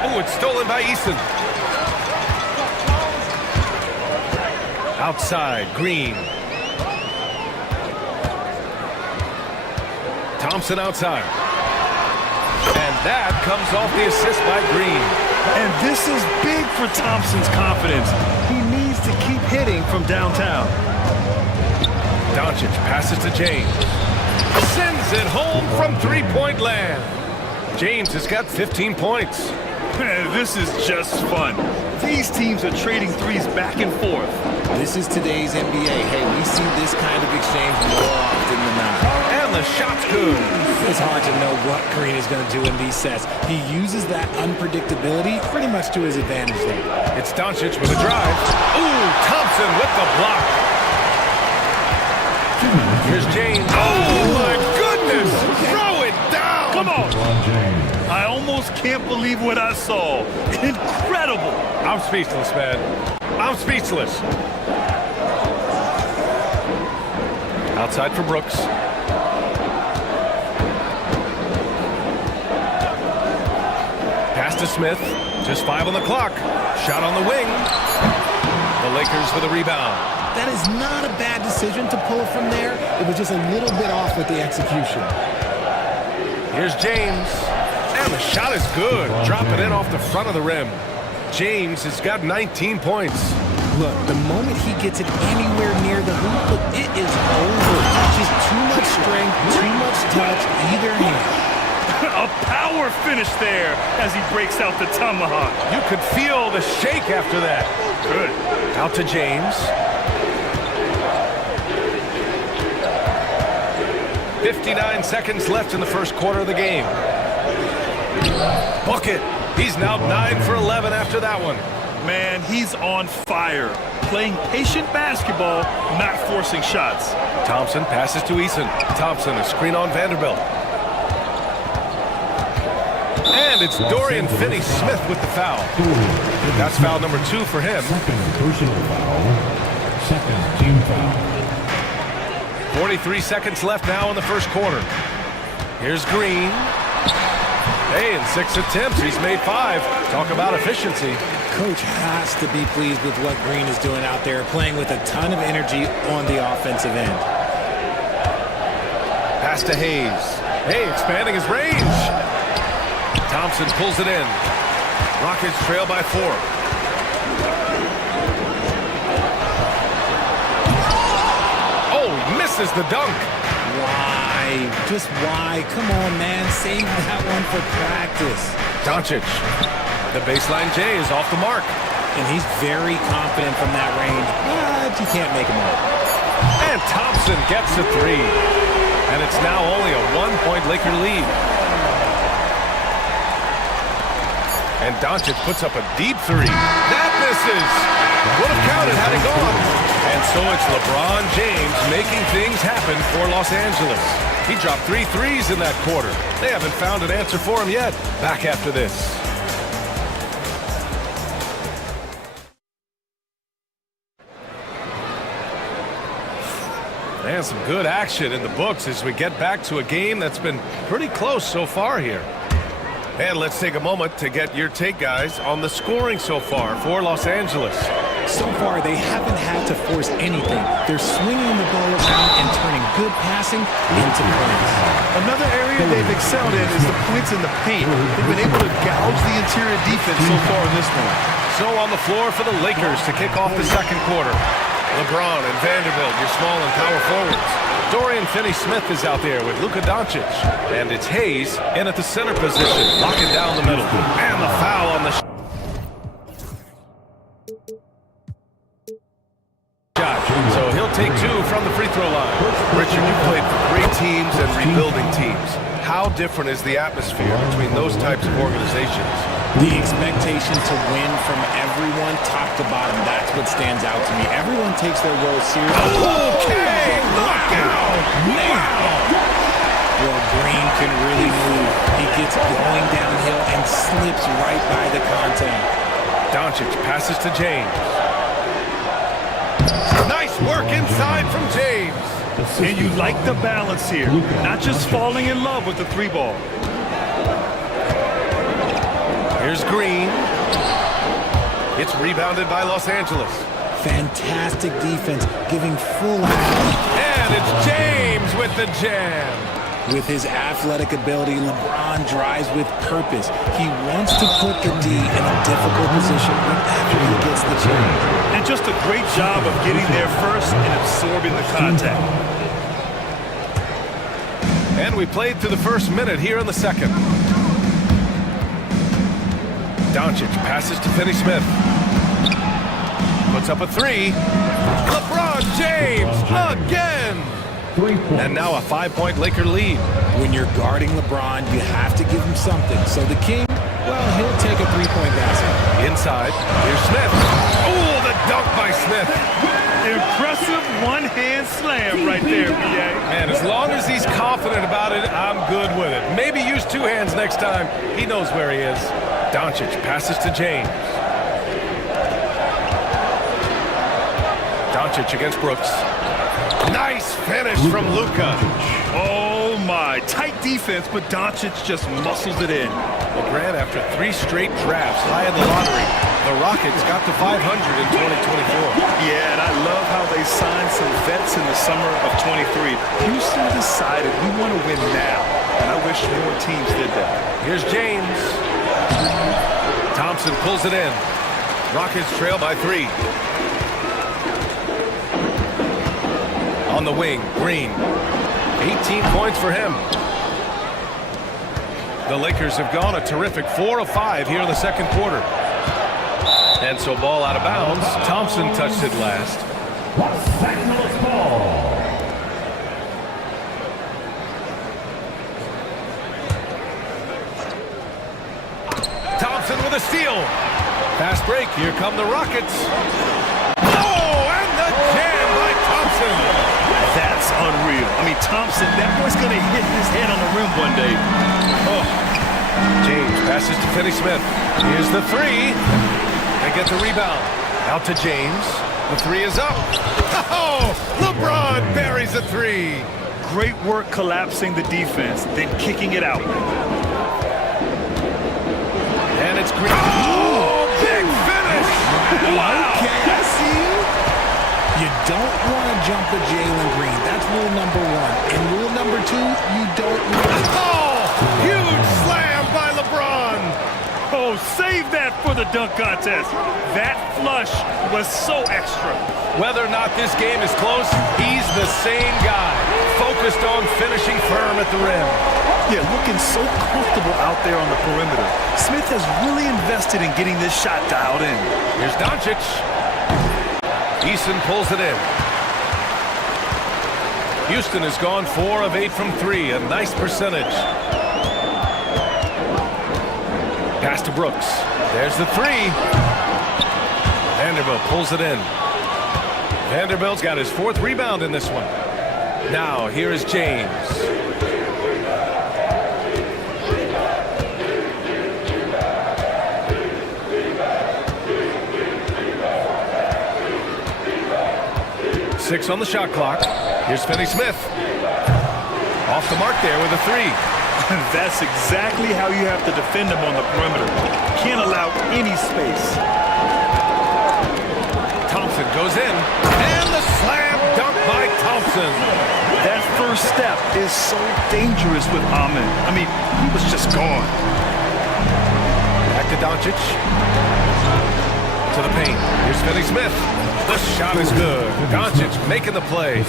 Oh, it's stolen by Eason. Outside, Green. Thompson outside. And that comes off the assist by Green. And this is big for Thompson's confidence. He needs to keep hitting from downtown. Doncic passes to James. Sends it home from three-point land. James has got 15 points. This is just fun. These teams are trading threes back and forth. This is today's NBA. Hey, we see this kind of exchange more often than not. And the shot's good. It's hard to know what Green is going to do in these sets. He uses that unpredictability pretty much to his advantage there. It's Doncic with a drive. Ooh, Thompson with the block. Here's James. Oh, my goodness. Throw it down. Come on. I almost can't believe what I saw. Incredible. I'm speechless, man. I'm speechless. Outside for Brooks. Pass to Smith. Just 5 on the clock. Shot on the wing. The Lakers with a rebound. That is not a bad decision to pull it from there. It was just a little bit off with the execution. Here's James. And the shot is good. Drop it in off the front of the rim. James has got 19 points. Look, the moment he gets it anywhere near the hoop, look, it is over. Just too much strength, too much touch, either hand. A power finish there as he breaks out the tomahawk. You could feel the shake after that. Good. Out to James. 59 seconds left in the first quarter of the game. Bucket. He's now 9 for 11 after that one. Man, he's on fire. Playing patient basketball, not forcing shots. Thompson passes to Eason. Thompson, a screen on Vanderbilt. And it's Dorian Finney-Smith with the foul. That's foul number 2 for him. Second personal foul. Second team foul. 43 seconds left now in the first quarter. Here's Green. Hey, in 6 attempts, he's made 5. Talk about efficiency. Coach has to be pleased with what Green is doing out there, playing with a ton of energy on the offensive end. Pass to Hayes. Hey, expanding his range. Thompson pulls it in. Rockets trail by 4. Oh, misses the dunk. Why? Just why? Come on, man. Save that one for practice. Doncic. The baseline J is off the mark. And he's very confident from that range, but you can't make him out. And Thompson gets a 3. And it's now only a 1-point Laker lead. And Doncic puts up a deep 3. That misses. Would have counted had it gone. And so it's LeBron James making things happen for Los Angeles. He dropped 3 threes in that quarter. They haven't found an answer for him yet. Back after this. And some good action in the books as we get back to a game that's been pretty close so far here. And let's take a moment to get your take, guys, on the scoring so far for Los Angeles. So far, they haven't had to force anything. They're swinging the ball around and good passing into points. Another area they've excelled in is the points in the paint. They've been able to gouge the interior defense so far in this one. So on the floor for the Lakers to kick off the second quarter. LeBron and Vanderbilt, your small and power forwards. Dorian Finney-Smith is out there with Luka Doncic. And it's Hayes in at the center position, locking down the middle. And the foul on the shot. So he'll take two from the free throw line. Richard, you played for great teams and rebuilding teams. How different is the atmosphere between those types of organizations? The expectation to win from everyone, top to bottom, that's what stands out to me. Everyone takes their role seriously. Okay, knockout! Wow! Well, Green can really move. He gets going downhill and slips right by the contact. Doncic passes to James. Nice work inside from James. And you like the balance here. Not just falling in love with the three ball. Here's Green. It's rebounded by Los Angeles. Fantastic defense, giving full effort. And it's James with the jam. With his athletic ability, LeBron drives with purpose. He wants to put the D in a difficult position whenever he gets the chance. And just a great job of getting there first and absorbing the contact. And we played through the first minute here in the second. Doncic passes to Finney-Smith. Puts up a three. LeBron James again! And now a 5-point Laker lead. When you're guarding LeBron, you have to give him something. So the King, well, he'll take a three-point basket. Inside, here's Smith. Oh, the dunk by Smith. Impressive one-hand slam right there, PA. Man, as long as he's confident about it, I'm good with it. Maybe use two hands next time. He knows where he is. Doncic passes to James. Doncic against Brooks. Nice finish from Luka. Oh my, tight defense, but Doncic just muscles it in. Well, Grant, after 3 straight drafts high in the lottery, the Rockets got to 500 in 2024. Yeah, and I love how they signed some vets in the summer of 23. Houston decided we want to win now, and I wish more teams did that. Here's James. Thompson pulls it in. Rockets trail by 3. On the wing, Green. 18 points for him. The Lakers have gone a terrific 4 of 5 here in the second quarter. And so ball out of bounds. Thompson touched it last. Los Angeles ball. Thompson with a steal. Fast break. Here come the Rockets. Oh, and the jam by Thompson. That's unreal. I mean, Thompson, that boy's going to hit his head on the rim one day. Oh. James passes to Finney-Smith. Here's the 3. They get the rebound. Out to James. The 3 is up. Oh, LeBron buries a 3. Great work collapsing the defense, then kicking it out. And it's Green. Oh, big finish. Wow. Okay, I see you. You don't want to jump at Jalen Green. That's rule number 1. And rule number 2, you don't want to. Oh, huge slam by LeBron. Oh, save that for the dunk contest. That flush was so extra. Whether or not this game is close, he's the same guy. Focused on finishing firm at the rim. Yeah, looking so comfortable out there on the perimeter. Smith has really invested in getting this shot dialed in. Here's Doncic. Eason pulls it in. Houston has gone 4 of 8 from 3, a nice percentage. Pass to Brooks. There's the 3. Vanderbilt pulls it in. Vanderbilt's got his 4th rebound in this one. Now, here is James. Six on the shot clock. Here's Finney-Smith. Off the mark there with a 3. That's exactly how you have to defend him on the perimeter. Can't allow any space. Thompson goes in. And the slam dunk by Thompson. That's first step is so dangerous with Ahmed. I mean, he was just gone. Back to Doncic. To the paint. Here's Finney Smith. The shot is good. Doncic making the play.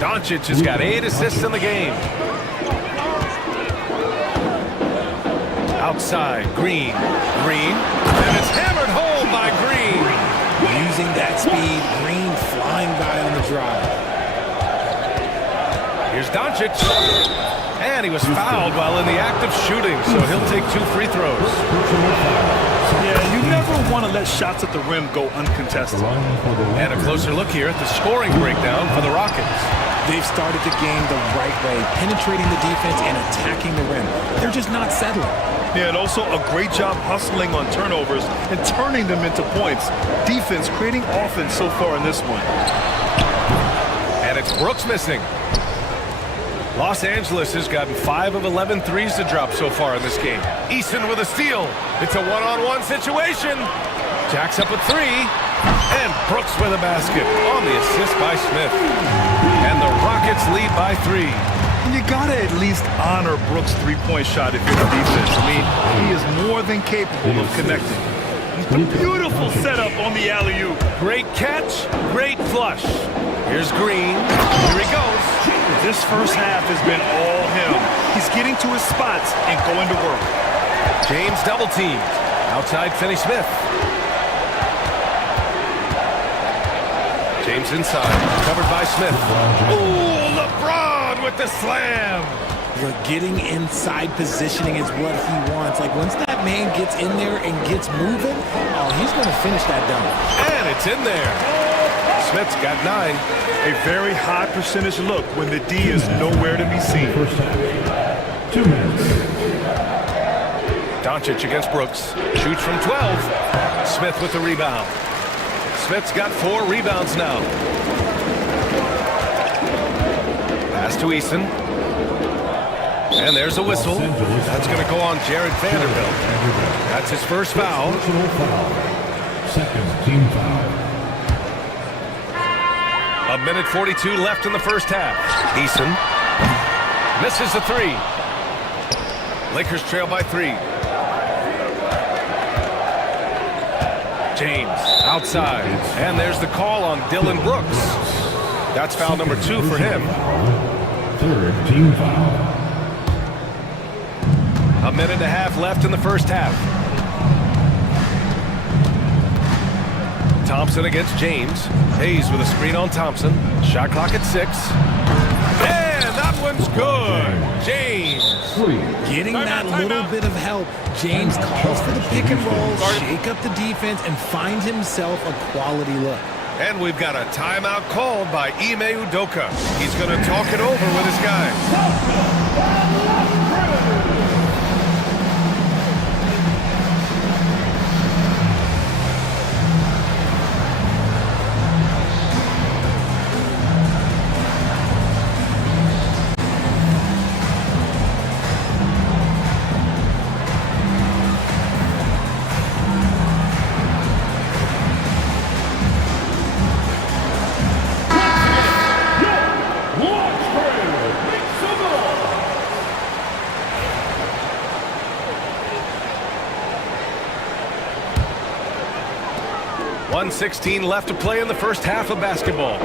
Doncic has got 8 assists in the game. Outside, Green. And it's hammered home by Green. Using that speed, Green flying by on the drive. Here's Doncic. And he was fouled while in the act of shooting, so he'll take 2 free throws. Yeah, you never want to let shots at the rim go uncontested. And a closer look here at the scoring breakdown for the Rockets. They've started the game the right way, penetrating the defense and attacking the rim. They're just not settling. Yeah, and also a great job hustling on turnovers and turning them into points. Defense creating offense so far in this one. And it's Brooks missing. Los Angeles has gotten 5 of 11 threes to drop so far in this game. Eason with a steal. It's a one-on-one situation. Jacks up a 3. And Brooks with a basket on the assist by Smith. And the Rockets lead by 3. You gotta at least honor Brooks' three-point shot if you're the defense. I mean, he is more than capable of connecting. A beautiful setup on the alley-oop. Great catch, great flush. Here's Green. Here he goes. This first half has been all him. He's getting to his spots and going to work. James double teamed. Outside Finney Smith. James inside. Covered by Smith. Ooh, LeBron with the slam. Look, getting inside positioning is what he wants. Like, once that man gets in there and gets moving, oh, he's going to finish that dunk. And it's in there. Smith's got 9. A very high percentage look when the D is nowhere to be seen. 2 minutes. Doncic against Brooks. Shoots from 12. Smith with the rebound. Smith's got 4 rebounds now. Pass to Eason. And there's a whistle. That's going to go on Jared Vanderbilt. That's his first foul. Second team foul. A minute 42 left in the first half. Eason misses the 3. Lakers trail by 3. James outside. And there's the call on Dylan Brooks. That's foul number 2 for him. Third team foul. A minute and a half left in the first half. Thompson against James. Hayes with a screen on Thompson. Shot clock at 6. And that one's good. James. Getting that little bit of help. James calls for the pick and roll, shake up the defense, and find himself a quality look. And we've got a timeout called by Ime Udoka. He's going to talk it over with his guys. .116 left to play in the first half of basketball.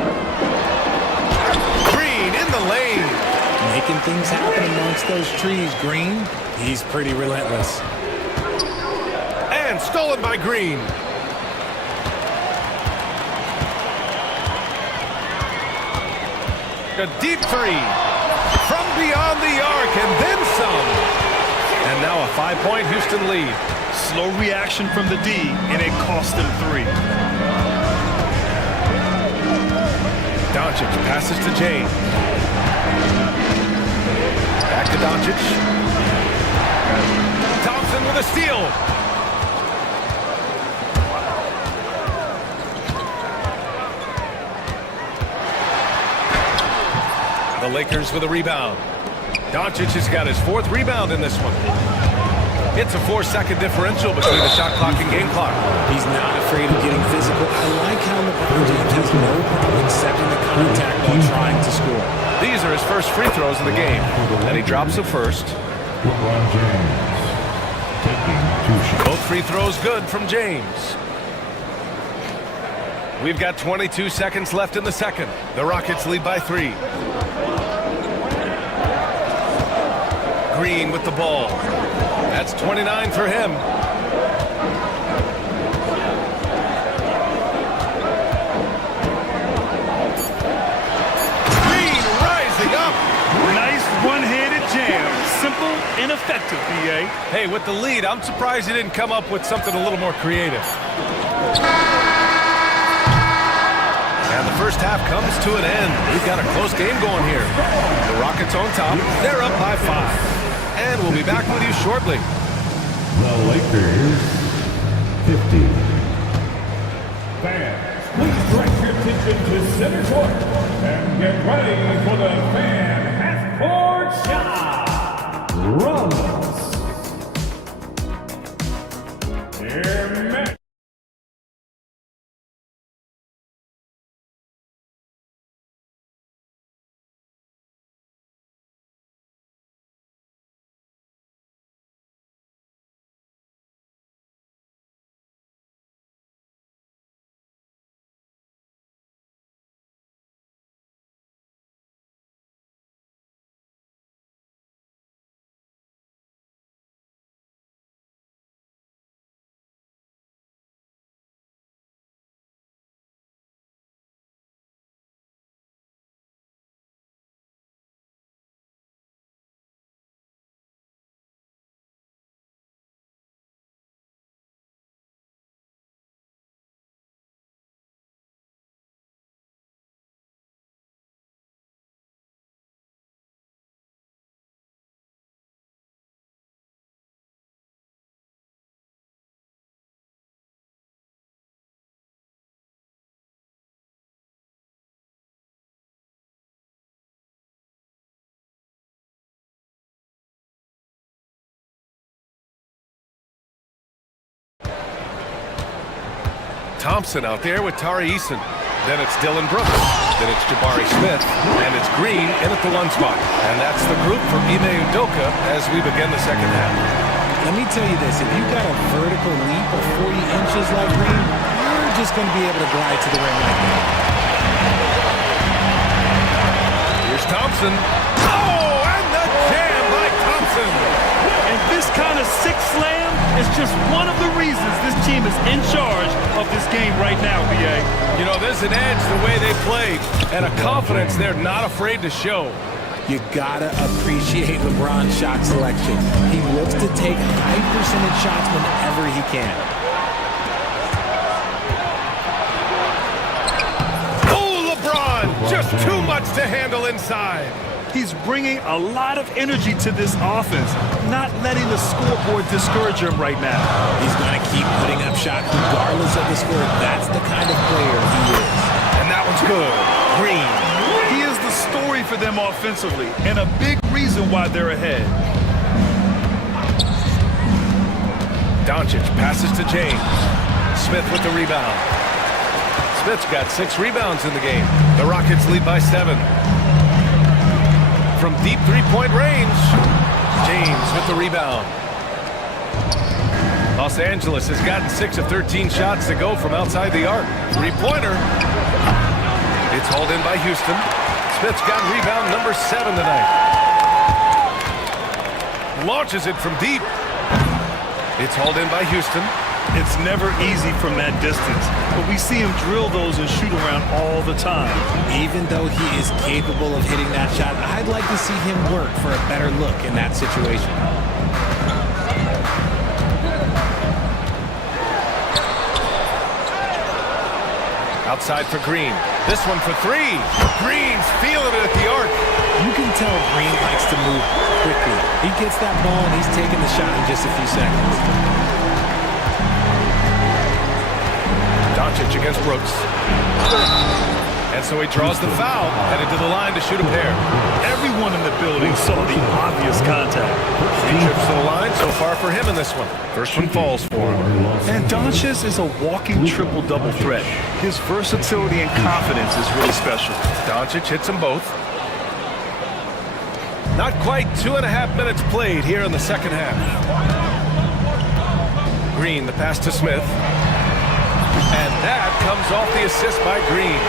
Green in the lane. Making things happen amongst those trees, Green. He's pretty relentless. And stolen by Green. A deep 3 from beyond the arc and then some. And now a 5-point Houston lead. Slow reaction from the D, and it cost them 3. Doncic passes to James. Back to Doncic. Thompson with a steal. The Lakers with a rebound. Doncic has got his 4th rebound in this one. It's a 4-second differential between the shot clock and game clock. He's not afraid of getting physical. I like how LeBron James has no problem accepting the contact while trying to score. These are his first free throws of the game. And he drops the first. LeBron James taking 2 shots. Both free throws good from James. We've got 22 seconds left in the second. The Rockets lead by 3. Green with the ball. That's 29 for him. Green rising up. Nice one-handed jam. Simple and effective, B.A. Hey, with the lead, I'm surprised he didn't come up with something a little more creative. And the first half comes to an end. We've got a close game going here. The Rockets on top. They're up by 5. And we'll be back with you shortly. The Lakers 50. Fans, please direct your attention to center court and get ready for the fan half-court shot. Runs. Amen. Thompson out there with Tari Eason. Then it's Dylan Brooks. Then it's Jabari Smith. And it's Green in at the 1 spot. And that's the group for Ime Udoka as we begin the second half. Let me tell you this, if you got a vertical leap of 40 inches like Green, you're just going to be able to glide to the rim like that. Here's Thompson. Oh, and the jam by Thompson. And this kind of sick slam is just one of the reasons this team is in charge of this game right now, B.A. You know, there's an edge the way they play and a confidence they're not afraid to show. You gotta appreciate LeBron's shot selection. He looks to take high percentage shots whenever he can. Oh, LeBron! Just too much to handle inside. He's bringing a lot of energy to this offense, not letting the scoreboard discourage him right now. He's going to keep putting up shots regardless of the score. That's the kind of player he is. And that one's good. Green. He is the story for them offensively, and a big reason why they're ahead. Doncic passes to James. Smith with the rebound. Smith's got 6 rebounds in the game. The Rockets lead by 7. From deep three-point range, James with the rebound. Los Angeles has gotten 6 of 13 shots to go from outside the arc. Three-pointer. It's hauled in by Houston. Smith's got rebound number 7 tonight. Launches it from deep. It's hauled in by Houston. It's never easy from that distance, but we see him drill those and shoot around all the time. Even though he is capable of hitting that shot, I'd like to see him work for a better look in that situation. Outside for Green. This one for 3. Green's feeling it at the arc. You can tell Green likes to move quickly. He gets that ball and he's taking the shot in just a few seconds. Doncic against Brooks. And so he draws the foul, headed to the line to shoot a pair. Everyone in the building saw the obvious contact. 3 trips to the line so far for him in this one. First one falls for him. And Doncic is a walking triple-double threat. His versatility and confidence is really special. Doncic hits them both. Not quite 2.5 minutes played here in the second half. Green, the pass to Smith. And that comes off the assist by Green.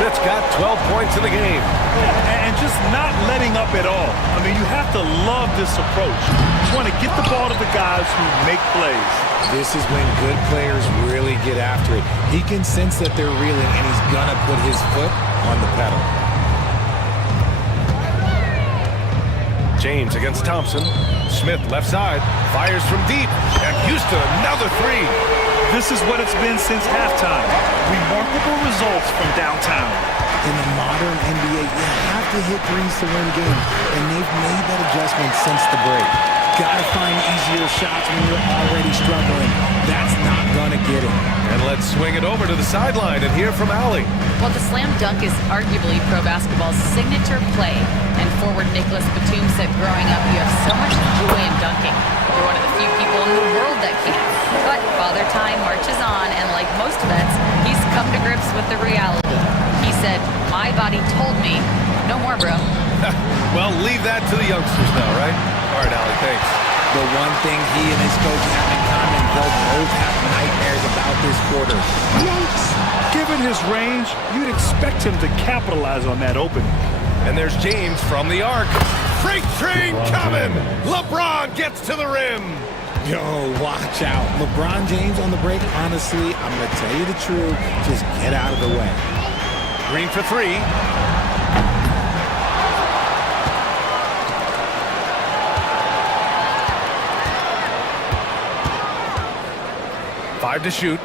Smith's got 12 points in the game. And just not letting up at all. I mean, you have to love this approach. You want to get the ball to the guys who make plays. This is when good players really get after it. He can sense that they're reeling, and he's going to put his foot on the pedal. James against Thompson. Smith left side. Fires from deep. And Houston, another 3. This is what it's been since halftime. Remarkable results from downtown. In the modern NBA, you have to hit threes to win games, and they've made that adjustment since the break. Gotta find easier shots when you're already struggling. That's not gonna get it. And let's swing it over to the sideline and hear from Allie. Well, the slam dunk is arguably pro basketball's signature play. And forward Nicholas Batum said growing up, you have so much joy in dunking. You're one of the few people in the world that can. But Father Time marches on, and like most vets, he's come to grips with the reality. He said, my body told me, no more, bro. Well, leave that to the youngsters now, right? All right, Allie, thanks. The one thing he and his coach have in common, they'll both have nightmares about this quarter. Yikes! Given his range, you'd expect him to capitalize on that opening. And there's James from the arc. Freight train coming! LeBron gets to the rim! Yo, watch out. LeBron James on the break, honestly, I'm going to tell you the truth. Just get out of the way. Green for 3. Five to shoot.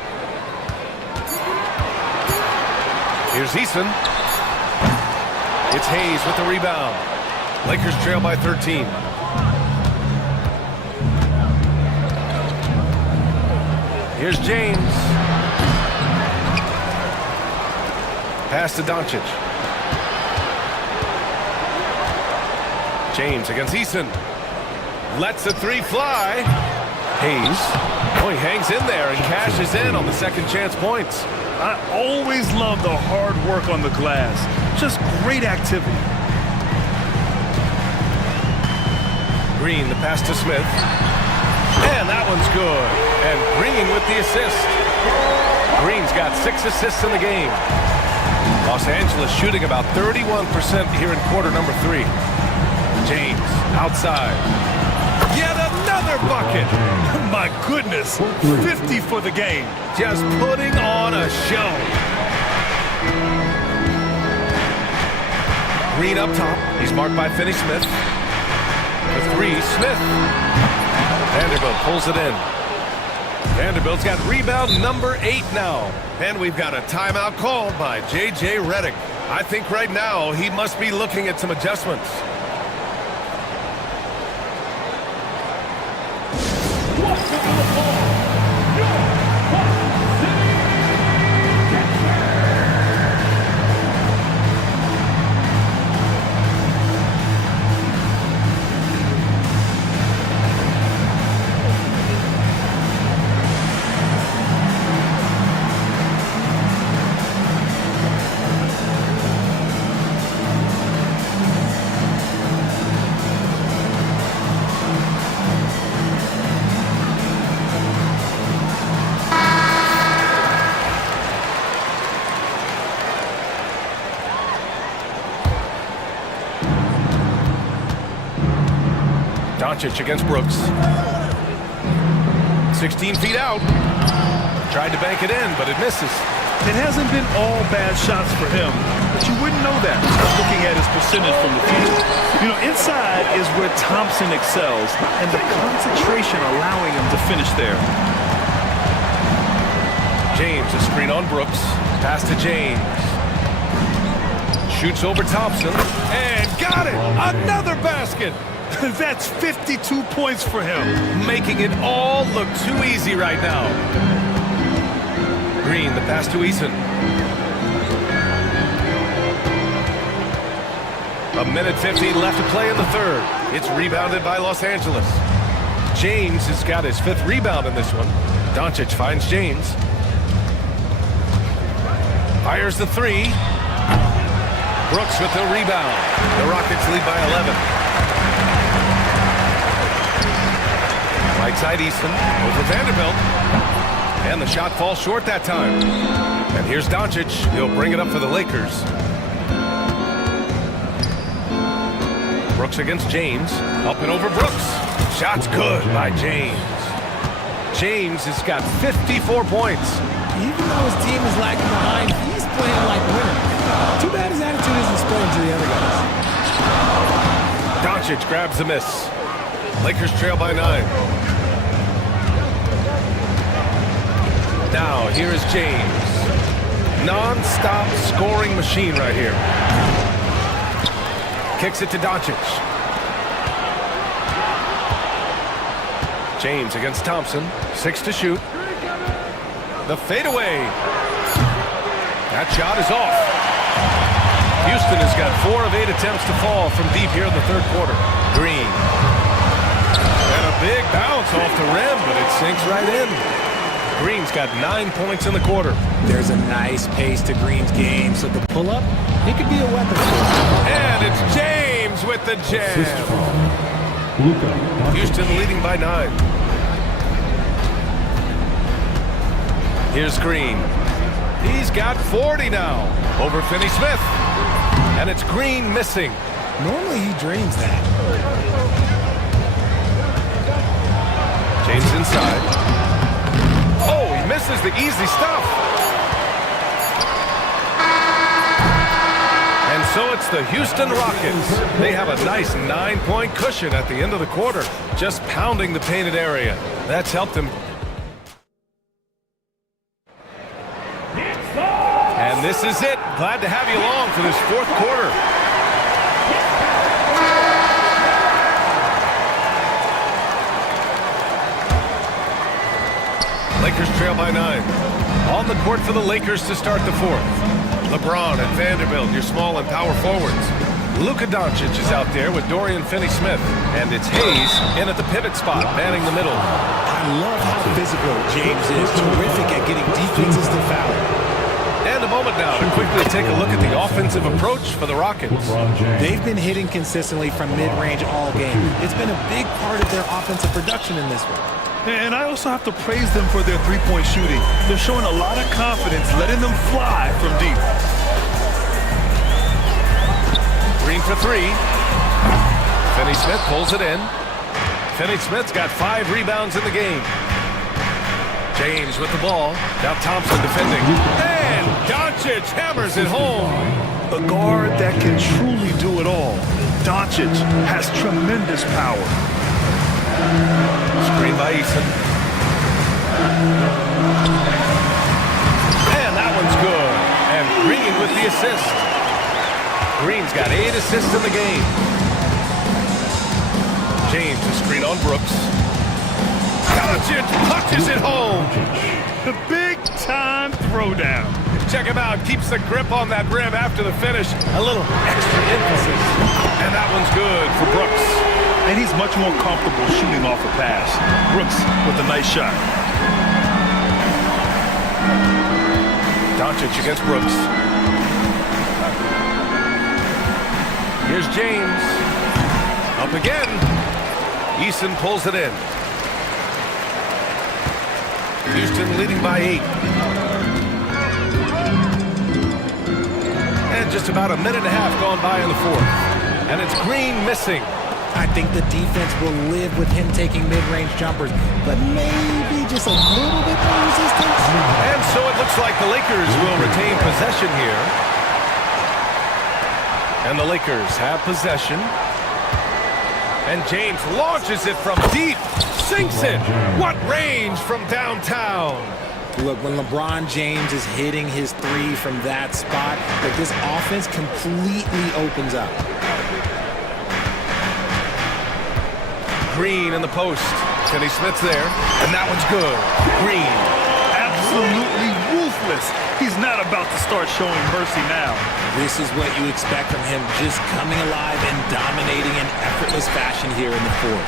Here's Eason. It's Hayes with the rebound. Lakers trail by 13. Here's James. Pass to Doncic. James against Eason. Lets the 3 fly. Hayes. Oh, he hangs in there and cashes in on the second chance points. I always love the hard work on the glass. Just great activity. Green, the pass to Smith. And that one's good. And Green with the assist. Green's got 6 assists in the game. Los Angeles shooting about 31% here in quarter number 3. James, outside. Yet another bucket. My goodness, 50 for the game. Just putting on a show. Green up top. He's marked by Finney Smith. The 3, Smith. Vanderbilt pulls it in. Vanderbilt's got rebound number 8 now. And we've got a timeout called by J.J. Redick. I think right now he must be looking at some adjustments. Doncic against Brooks. 16 feet out. Tried to bank it in, but it misses. It hasn't been all bad shots for him, but you wouldn't know that just looking at his percentage from the field. You know, inside is where Thompson excels, and the concentration allowing him to finish there. James, a screen on Brooks. Pass to James. Shoots over Thompson, and got it! Another basket! That's 52 points for him. Making it all look too easy right now. Green, the pass to Eason. A minute 15 left to play in the third. It's rebounded by Los Angeles. James has got his 5th rebound in this one. Doncic finds James. Fires the 3. Brooks with the rebound. The Rockets lead by 11. Right side Easton over Vanderbilt. And the shot falls short that time. And here's Doncic. He'll bring it up for the Lakers. Brooks against James. Up and over Brooks. Shot's good by James. James has got 54 points. Even though his team is lagging behind, he's playing like a winner. Too bad his attitude isn't spreading to the other guys. Doncic grabs the miss. Lakers trail by 9. Now, here is James. Non-stop scoring machine right here. Kicks it to Doncic. James against Thompson. 6 to shoot. The fadeaway. That shot is off. Houston has got 4 of 8 attempts to fall from deep here in the third quarter. Green. And a big bounce off the rim, but it sinks right in. Green's got 9 points in the quarter. There's a nice pace to Green's game, so the pull-up, it could be a weapon for him. And it's James with the jam. Houston leading by 9. Here's Green. He's got 40 now over Finney-Smith. And it's Green missing. Normally he dreams that. James inside. Oh, he misses the easy stuff. And so it's the Houston Rockets. They have a nice 9-point cushion at the end of the quarter, just pounding the painted area. That's helped them. And this is it. Glad to have you along for this fourth quarter. Lakers trail by 9. On the court for the Lakers to start the fourth. LeBron and Vanderbilt, your small and power forwards. Luka Doncic is out there with Dorian Finney-Smith. And it's Hayes in at the pivot spot, manning the middle. I love how physical James is. Terrific at getting defenses to foul. And a moment now to quickly take a look at the offensive approach for the Rockets. They've been hitting consistently from mid-range all game. It's been a big part of their offensive production in this one. And I also have to praise them for their three-point shooting. They're showing a lot of confidence, letting them fly from deep. Green for 3. Finney-Smith pulls it in. Finney-Smith's got 5 rebounds in the game. James with the ball. Now Thompson defending. And Doncic hammers it home. A guard that can truly do it all. Doncic has tremendous power. Screen by Eason. And that one's good. And Green with the assist. Green's got 8 assists in the game. James a screen on Brooks. Doncic punches it home. The big-time throwdown. Check him out. Keeps the grip on that rim after the finish. A little extra emphasis. And that one's good for Brooks. And he's much more comfortable shooting off a pass. Brooks with a nice shot. Doncic against Brooks. Here's James. Up again. Eason pulls it in. Houston leading by 8. And just about a minute and a half gone by in the fourth. And it's Green missing. I think the defense will live with him taking mid-range jumpers, but maybe just a little bit more resistance. And so it looks like the Lakers will retain possession here. And the Lakers have possession. And James launches it from deep. Sinks it. What range from downtown. Look, when LeBron James is hitting his 3 from that spot, like this offense completely opens up. Green in the post. Finney-Smith's there. And that one's good. Green. Absolutely ruthless reckless. He's not about to start showing mercy now. This is what you expect from him, just coming alive and dominating in effortless fashion here in the fourth.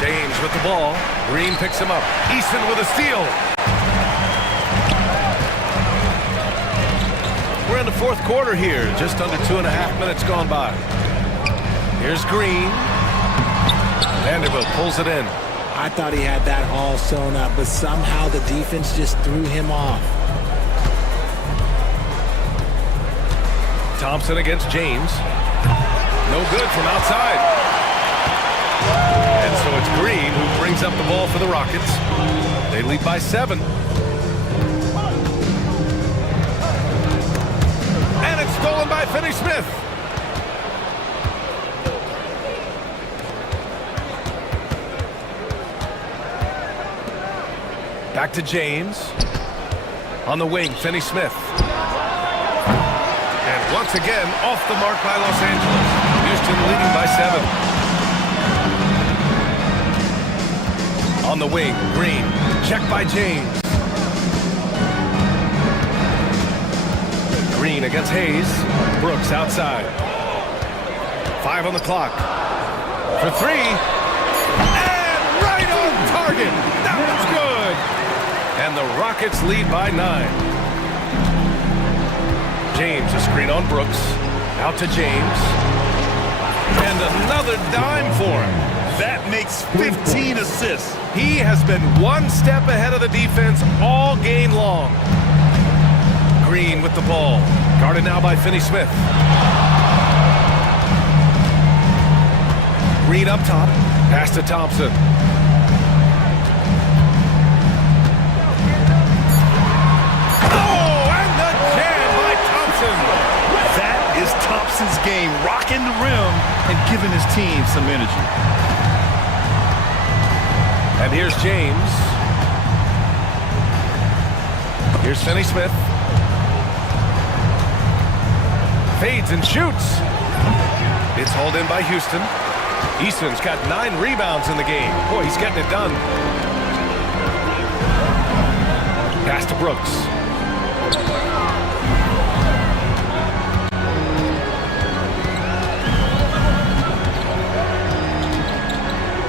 James with the ball. Green picks him up. Easton with a steal. We're in the fourth quarter here. Just under 2.5 minutes gone by. Here's Green. Vanderbilt pulls it in. I thought he had that all sewn up, but somehow the defense just threw him off. Thompson against James. No good from outside. And so it's Green who brings up the ball for the Rockets. They lead by 7. And it's stolen by Finney-Smith. Back to James. On the wing, Finney-Smith. And once again, off the mark by Los Angeles. Houston leading by 7. On the wing, Green. Checked by James. Green against Hayes. Brooks outside. 5 on the clock. For 3. And right on target. That was good. And the Rockets lead by 9. James, a screen on Brooks. Out to James. And another dime for him. That makes 15 assists. He has been one step ahead of the defense all game long. Green with the ball. Guarded now by Finney-Smith. Green up top. Pass to Thompson. That is Thompson's game, rocking the rim and giving his team some energy. And here's James. Here's Finney-Smith. Fades and shoots. It's hauled in by Houston. Easton's got 9 rebounds in the game. Boy, he's getting it done. Pass to Brooks.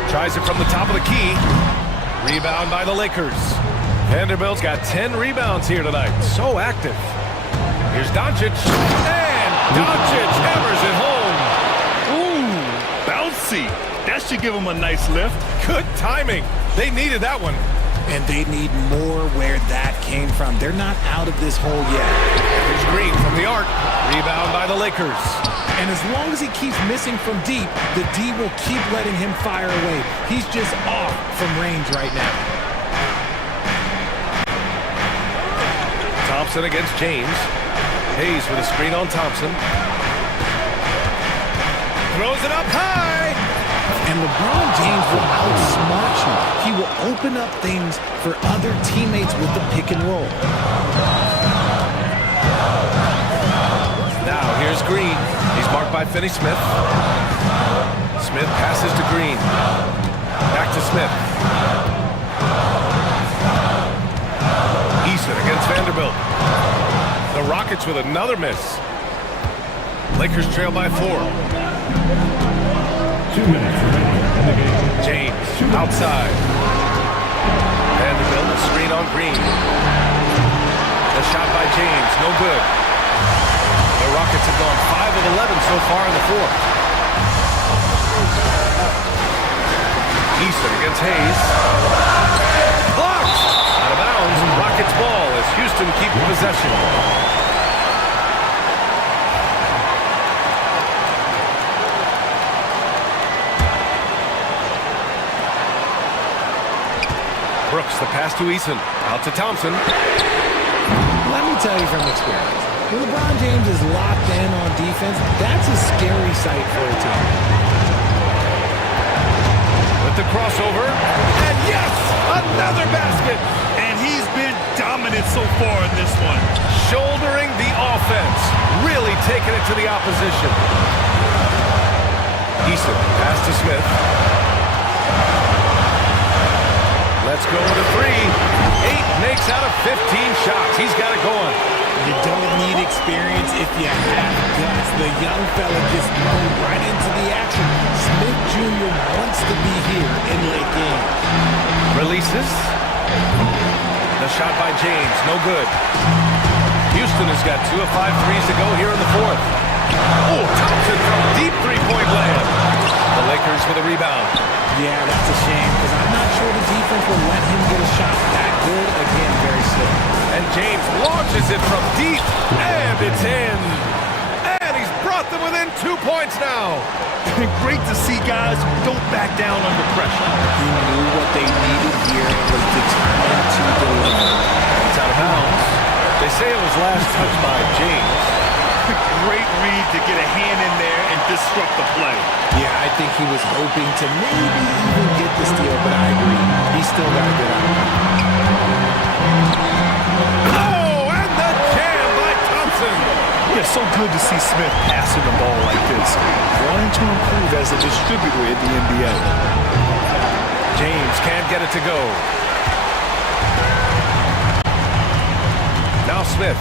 Tries it from the top of the key. Rebound by the Lakers. Vanderbilt's got 10 rebounds here tonight. So active. Here's Doncic. And Doncic hammers it home. Ooh, bouncy. That should give him a nice lift. Good timing. They needed that one. And they need more where that came from. They're not out of this hole yet. Here's Green from the arc. Rebound by the Lakers. And as long as he keeps missing from deep, the D will keep letting him fire away. He's just off from range right now. Thompson against James. Hayes with a screen on Thompson. Throws it up high. And LeBron James will outsmart you. He will open up things for other teammates with the pick and roll. Now here's Green. He's marked by Finney-Smith. Smith passes to Green. Back to Smith. Easton against Vanderbilt. The Rockets with another miss. Lakers trail by 4. 2 minutes remaining in the game. James outside. Vanderbilt, a screen on Green. The shot by James, no good. The Rockets have gone 5 of 11 so far in the fourth. Easton against Hayes. Blocked! Out of bounds, Rockets ball as Houston keep possession. Brooks, the pass to Easton. Out to Thompson. Let me tell you from experience, when LeBron James is locked in on defense, that's a scary sight for a team. With the crossover. And yes! Another basket! And he's been dominant so far in this one. Shouldering the offense. Really taking it to the opposition. Easton, pass to Smith. Let's go with a three. 8 makes out of 15 shots. He's got it going. You don't need experience if you have guts. The young fella just moved right into the action. Smith Jr. wants to be here in late game. Releases. The shot by James, no good. Houston has got 2 of 5 threes to go here in the fourth. Oh, Thompson from deep three-point land. The Lakers with a rebound. Yeah, that's a shame because I'm not sure the defense will let him get a shot that good again very soon. And James launches it from deep, and it's in. And he's brought them within 2 points now. Great to see guys who don't back down under pressure. He knew what they needed here and was determined to deliver. It's out of bounds. They say it was last touched by James. Great read to get a hand in there and disrupt the play. Yeah, I think he was hoping to maybe even get the steal, but I agree. He's still got a good eye. Oh, and the jam by Thompson. Yeah, so good to see Smith passing the ball like this. Wanting to improve as a distributor in the NBA. James can't get it to go. Now Smith.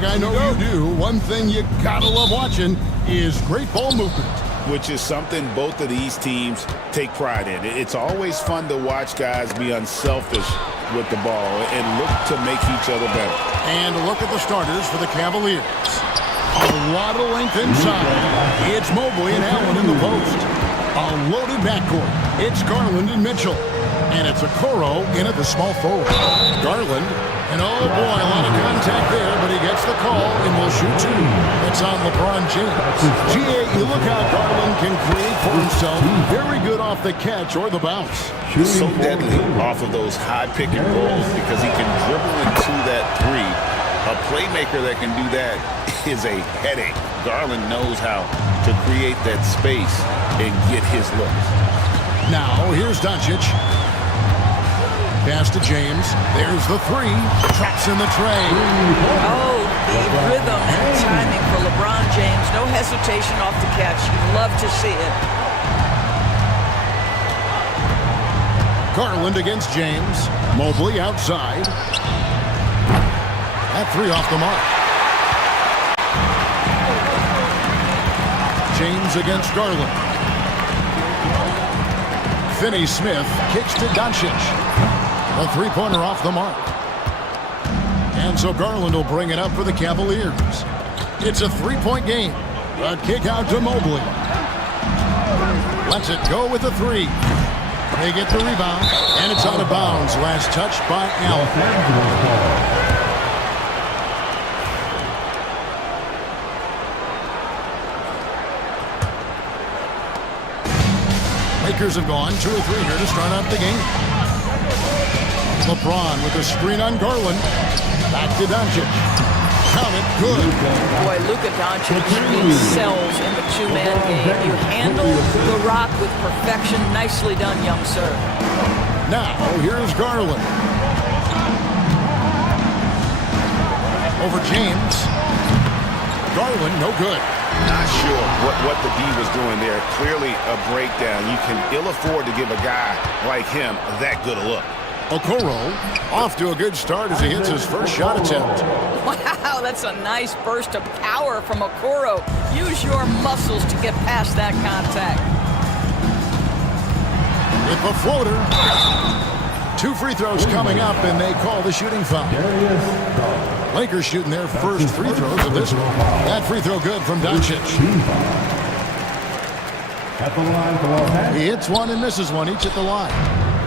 Like I know you do, one thing you gotta love watching is great ball movement. Which is something both of these teams take pride in. It's always fun to watch guys be unselfish with the ball and look to make each other better. And a look at the starters for the Cavaliers. A lot of length inside. It's Mobley and Allen in the post. A loaded backcourt. It's Garland and Mitchell. And it's Okoro in at the small forward. Garland, and oh boy, a lot of contact there, but he gets the call and will shoot two. It's on LeBron James. GA, you look how Garland can create for himself. Very good off the catch or the bounce. So deadly off of those high pick and rolls because he can dribble into that three. A playmaker that can do that is a headache. Garland knows how to create that space and get his looks. Now, here's Doncic. Pass to James. There's the three. Traps in the tray. Oh, the rhythm and timing for LeBron James. No hesitation off the catch. You love to see it. Garland against James. Mobley outside. That three off the mark. James against Garland. Finney-Smith kicks to Doncic. A three-pointer off the mark. And so Garland will bring it up for the Cavaliers. It's a three-point game. A kick out to Mobley. Lets it go with a three. They get the rebound, and it's out of bounds. Last touch by Allen. Lakers have gone 2 or 3 here to start out the game. LeBron with a screen on Garland. Back to Doncic. Count it, good. Boy, Luka Doncic excels in the two-man game. You handle the rock with perfection. Nicely done, young sir. Now, here's Garland. Over James. Garland, no good. Not sure what the D was doing there. Clearly a breakdown. You can ill afford to give a guy like him that good a look. Okoro off to a good start as he hits his first shot attempt. Wow, that's a nice burst of power from Okoro. Use your muscles to get past that contact. With a floater. 2 free throws coming up, and they call the shooting foul. Lakers shooting their first free throws of this one. That free throw good from Doncic. He hits one and misses one, each at the line.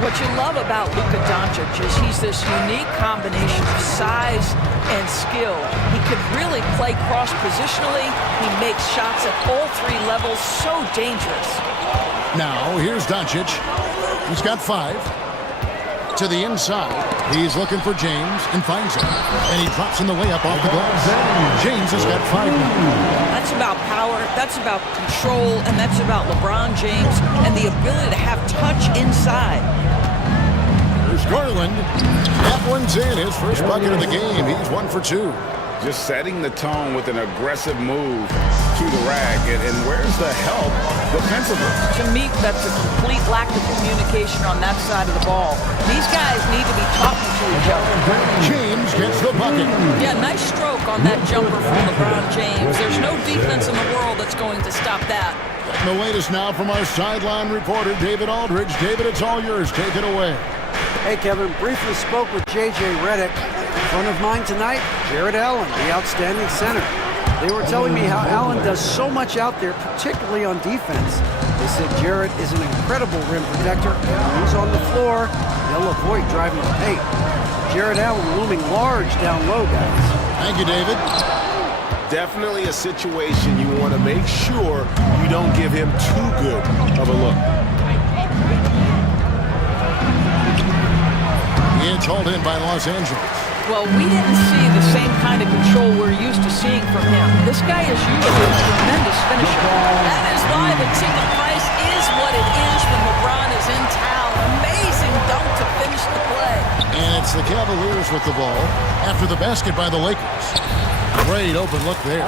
What you love about Luka Doncic is he's this unique combination of size and skill. He could really play cross-positionally. He makes shots at all 3 levels. So dangerous. Now, here's Doncic. He's got 5. To the inside. He's looking for James and finds him. And he drops in the layup off the glass. James has got 5 now. That's about power, that's about control, and that's about LeBron James and the ability to have touch inside. There's Garland. That one's in. His first bucket of the game. He's 1 for 2. Just setting the tone with an aggressive move to the rack. And where's the help defensively? To me, that's a complete lack of communication on that side of the ball. These guys need to be talking to each other. James gets the bucket. Yeah, nice stroke on that jumper from LeBron James. There's no defense in the world that's going to stop that. And the latest now from our sideline reporter, David Aldridge. David, it's all yours. Take it away. Hey, Kevin, briefly spoke with J.J. Redick. In front of mine tonight, Jared Allen, the outstanding center. They were telling me how Allen does so much out there, particularly on defense. They said Jared is an incredible rim protector, and when he's on the floor, they'll avoid driving the paint. Jared Allen looming large down low, guys. Thank you, David. Definitely a situation you want to make sure you don't give him too good of a look. It's hauled in by Los Angeles. Well, we didn't see the same kind of control we're used to seeing from him. This guy is usually a tremendous finisher. That is why the ticket price is what it is when LeBron is in town. Amazing dunk to finish the play. And it's the Cavaliers with the ball after the basket by the Lakers. Great open look there.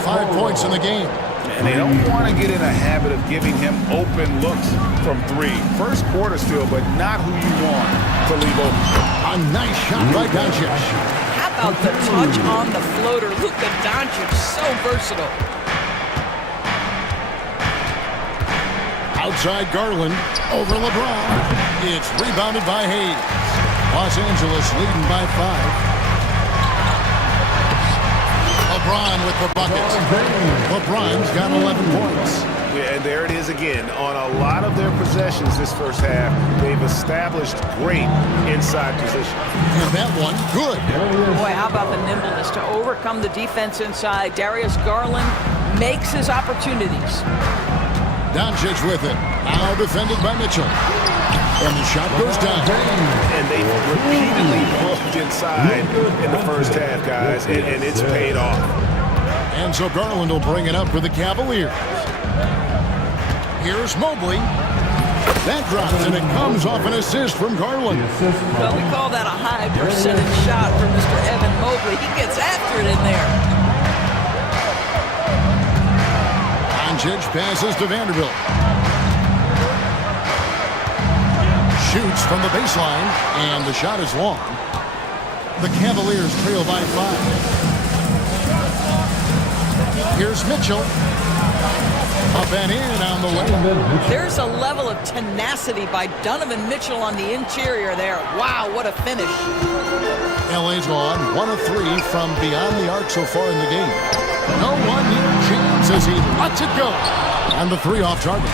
5 points in the game. And they don't want to get in a habit of giving him open looks from 3. First quarter still, but not who you want to leave open. A nice shot by Doncic. How about the touch on the floater? Luka Doncic, so versatile. Outside Garland, over LeBron. It's rebounded by Hayes. Los Angeles leading by 5. LeBron with the bucket. LeBron's got 11 points. Yeah, and there it is again. On a lot of their possessions this first half, they've established great inside position. And that one, good. Boy, how about the nimbleness to overcome the defense inside. Darius Garland makes his opportunities. Doncic with it. Now defended by Mitchell. And the shot goes down. And they've repeatedly moved inside in the first half, guys, and it's paid off. And so Garland will bring it up for the Cavaliers. Here's Mobley. That drops, and it comes off an assist from Garland. Well, we call that a high percentage shot for Mr. Evan Mobley. He gets after it in there. Doncic passes to Vanderbilt. Shoots from the baseline, and the shot is long. The Cavaliers trail by 5. Here's Mitchell. Up and in on the way. There's a level of tenacity by Donovan Mitchell on the interior there. Wow, what a finish. LA's on 1 of 3 from beyond the arc so far in the game. No one near James as he lets it go. And the 3 off target.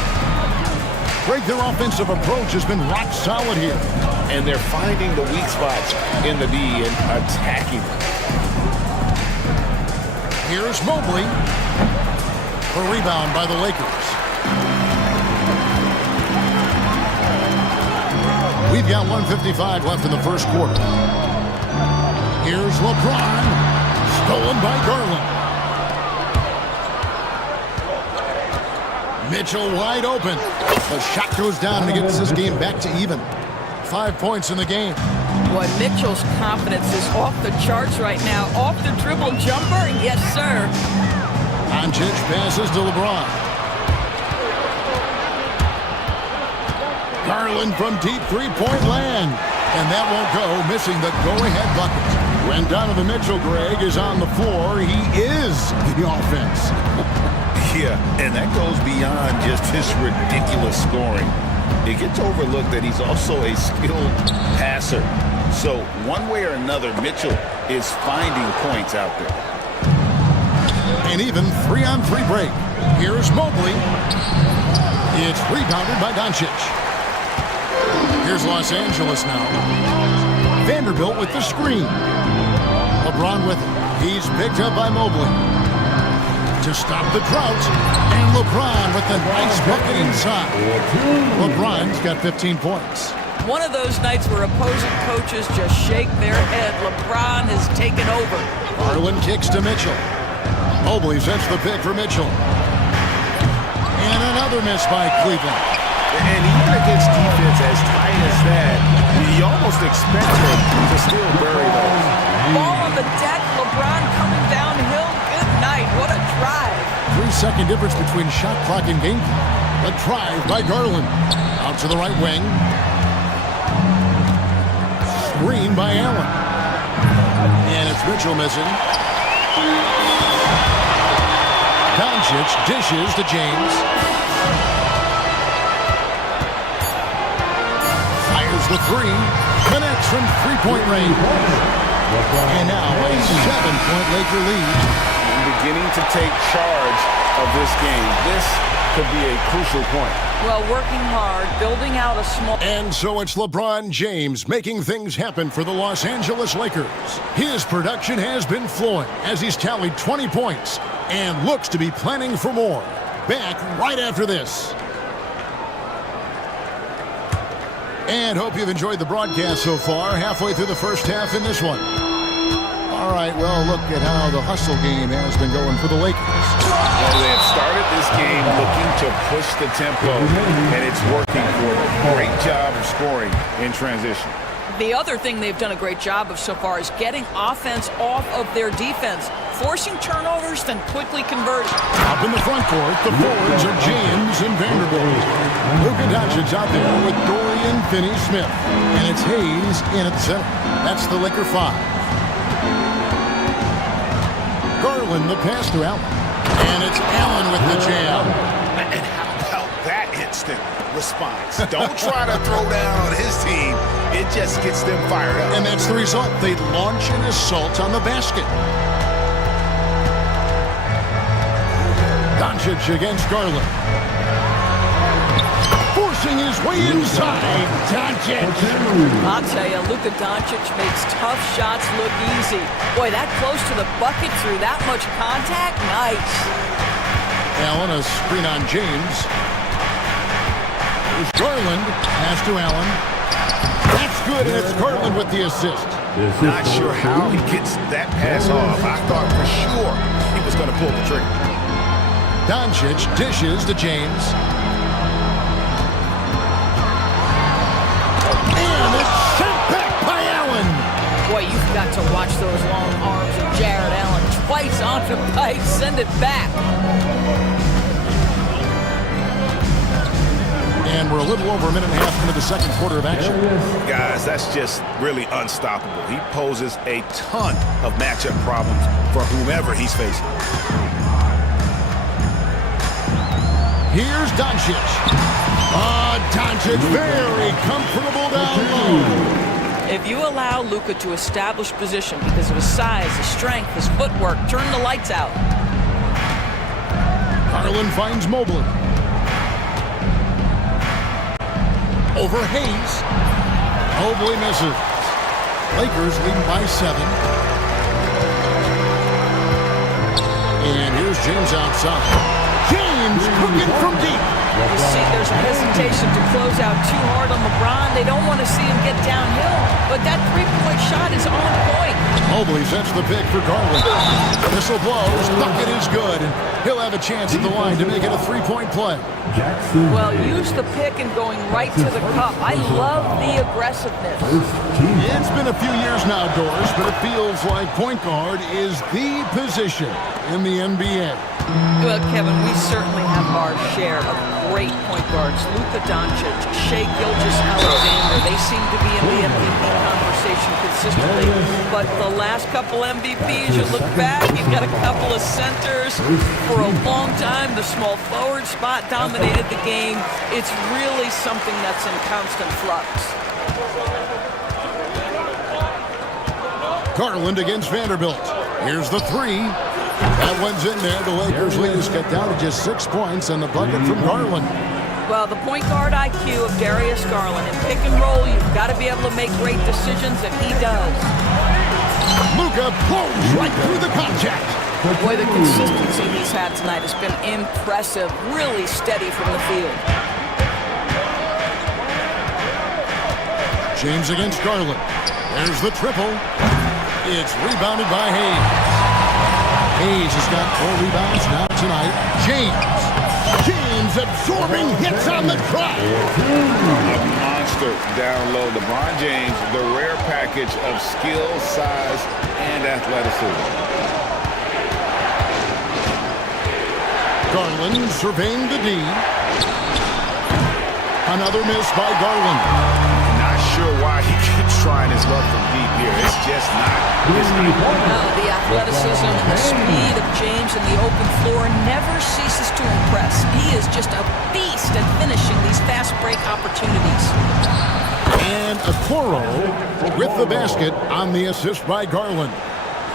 Greg, their offensive approach has been rock solid here. And they're finding the weak spots in the D and attacking them. Here's Mobley. A rebound by the Lakers. We've got 1:55 left in the first quarter. Here's LeBron. Stolen by Garland. Mitchell wide open. The shot goes down and gets this game back to even. 5 points in the game. Boy, Mitchell's confidence is off the charts right now. Off the dribble jumper? Yes, sir. Doncic passes to LeBron. Garland from deep three-point land. And that won't go, missing the go-ahead bucket. When Donovan Mitchell, Greg, is on the floor, he is the offense. Yeah, and that goes beyond just his ridiculous scoring. It gets overlooked that he's also a skilled passer. So one way or another, Mitchell is finding points out there. An even 3-on-3 break. Here's Mobley. It's rebounded by Doncic. Here's Los Angeles now. Vanderbilt with the screen. LeBron with it. He's picked up by Mobley. To stop the drought. And LeBron with the nice bucket inside. LeBron's got 15 points. One of those nights where opposing coaches just shake their head. LeBron has taken over. Garland kicks to Mitchell. Mobley sets the pick for Mitchell. And another miss by Cleveland. And even against defense as tight as that, you almost expect him to still bury those. Ball on the deck, LeBron coming downhill. Good night, what a drive. 3-second difference between shot clock and game clock. A drive by Garland. Out to the right wing. Screen by Allen. And it's Mitchell missing. Doncic dishes to James. Fires the 3. Connects from three-point range. And now a 7-point Laker lead. Beginning to take charge of this game. This could be a crucial point. Well, working hard, building out a small... And so it's LeBron James making things happen for the Los Angeles Lakers. His production has been flowing as he's tallied 20 points and looks to be planning for more. Back right after this. And hope you've enjoyed the broadcast so far, halfway through the first half in this one. All right, well, look at how the hustle game has been going for the Lakers. Well, they have started this game looking to push the tempo, and it's working for them. Great job of scoring in transition. The other thing they've done a great job of so far is getting offense off of their defense, forcing turnovers, then quickly converting. Up in the front court, the forwards are James and Vanderbilt. Luka Doncic's out there with Dorian Finney-Smith. And it's Hayes in at the center. That's the Laker 5. Garland, the pass to Allen. And it's Allen with the jam. And how about that instant response? Don't try to throw down on his team. It just gets them fired up. And that's the result. They launch an assault on the basket. Doncic against Garland. Forcing his way inside. Doncic. I'll tell you, Luka Doncic makes tough shots look easy. Boy, that close to the bucket through that much contact, nice. Allen, a screen on James. Here's Garland. Pass to Allen. That's good, and it's Garland with the assist. Not sure how he gets that pass off. I thought for sure he was going to pull the trigger. Doncic dishes to James. And it's sent back by Allen. Boy, you've got to watch those long arms of Jared Allen. Twice on the pipe, send it back. And we're a little over a minute and a half into the second quarter of action. Guys, that's just really unstoppable. He poses a ton of matchup problems for whomever he's facing. Here's Doncic. Doncic very comfortable down low. If you allow Luka to establish position because of his size, his strength, his footwork, turn the lights out. Garland finds Mobley. Over Hayes. Mobley misses. Lakers leading by 7. And here's James outside. James cooking from deep. You see, there's a hesitation to close out too hard on LeBron. They don't want to see him get downhill. But that three-point shot is on point. Mobley sets the pick for Garland. Whistle blows. Bucket is good. And he'll have a chance at the line to make it a three-point play. Well, use the pick and going right to the cup. I love the aggressiveness. It's been a few years now, Doris, but it feels like point guard is the position in the NBA. Well, Kevin, we certainly have our share of great point guards. Luka Doncic, Shai Gilgeous-Alexander, they seem to be in the MVP conversation consistently. But the last couple MVPs, you look back, you've got a couple of centers. For a long time, the small forward spot dominated the game. It's really something that's in constant flux. Garland against Vanderbilt. Here's the three. That one's in there. The Lakers lead is cut down to just 6 points, and the bucket from Garland. Well, the point guard IQ of Darius Garland. In pick and roll, you've got to be able to make great decisions, and he does. Luka blows right through the contact. Boy, the consistency he's had tonight has been impressive. Really steady from the field. James against Garland. There's the triple. It's rebounded by Hayes. Hayes has got 4 rebounds now tonight. James absorbing hits on the track. A monster down low. LeBron James, the rare package of skill, size, and athleticism. Garland surveying the D. Another miss by Garland. Not sure why he keeps trying his luck from deep here. It's just not his night. No, the athleticism and the speed of James in the open floor never ceases to impress. He is just a beast at finishing these fast break opportunities. And Okoro with the basket on the assist by Garland.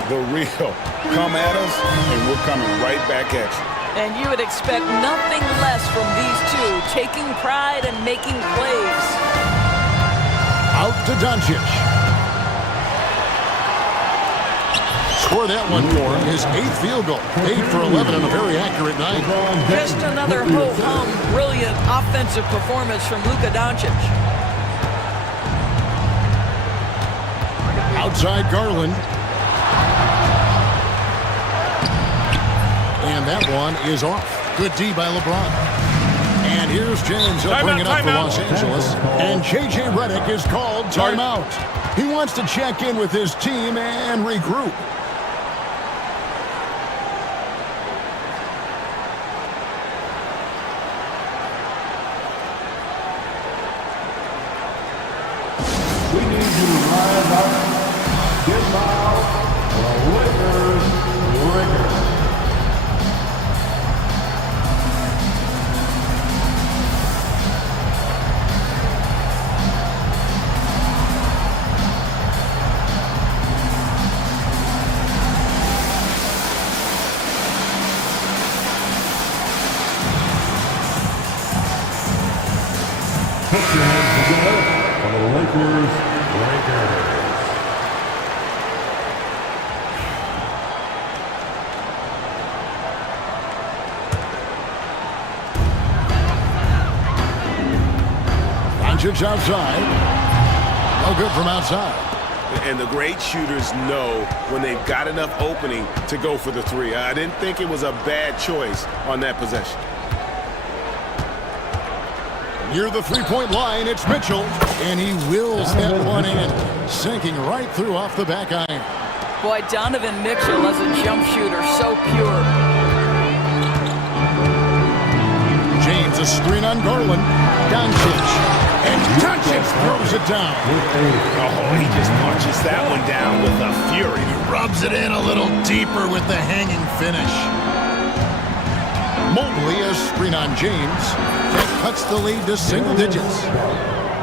The real. Come at us, and we're coming right back at you. And you would expect nothing less from these two, taking pride and making plays. Out to Doncic. Score that one for him. His 8th field goal. 8 for 11 on a very accurate night. Just another ho-hum, brilliant offensive performance from Luka Doncic. Outside Garland. And that one is off. Good D by LeBron. And here's James. He'll bring it up for Los Angeles. And J.J. Redick is called timeout. He wants to check in with his team and regroup. We need you to rise up, get loud, or Lakers, Lakers. Put your hands together for the Lakers. Doncic outside. No good from outside. And the great shooters know when they've got enough opening to go for the three. I didn't think it was a bad choice on that possession. Near the three-point line, it's Mitchell, and he wills that one in, sinking right through off the back iron. Boy, Donovan Mitchell as a jump shooter, so pure. James, a screen on Garland. Doncic. And Doncic throws it down. Oh, he just punches that one down with a fury. He rubs it in a little deeper with the hanging finish. Mobley, a screen on James. That cuts the lead to single digits.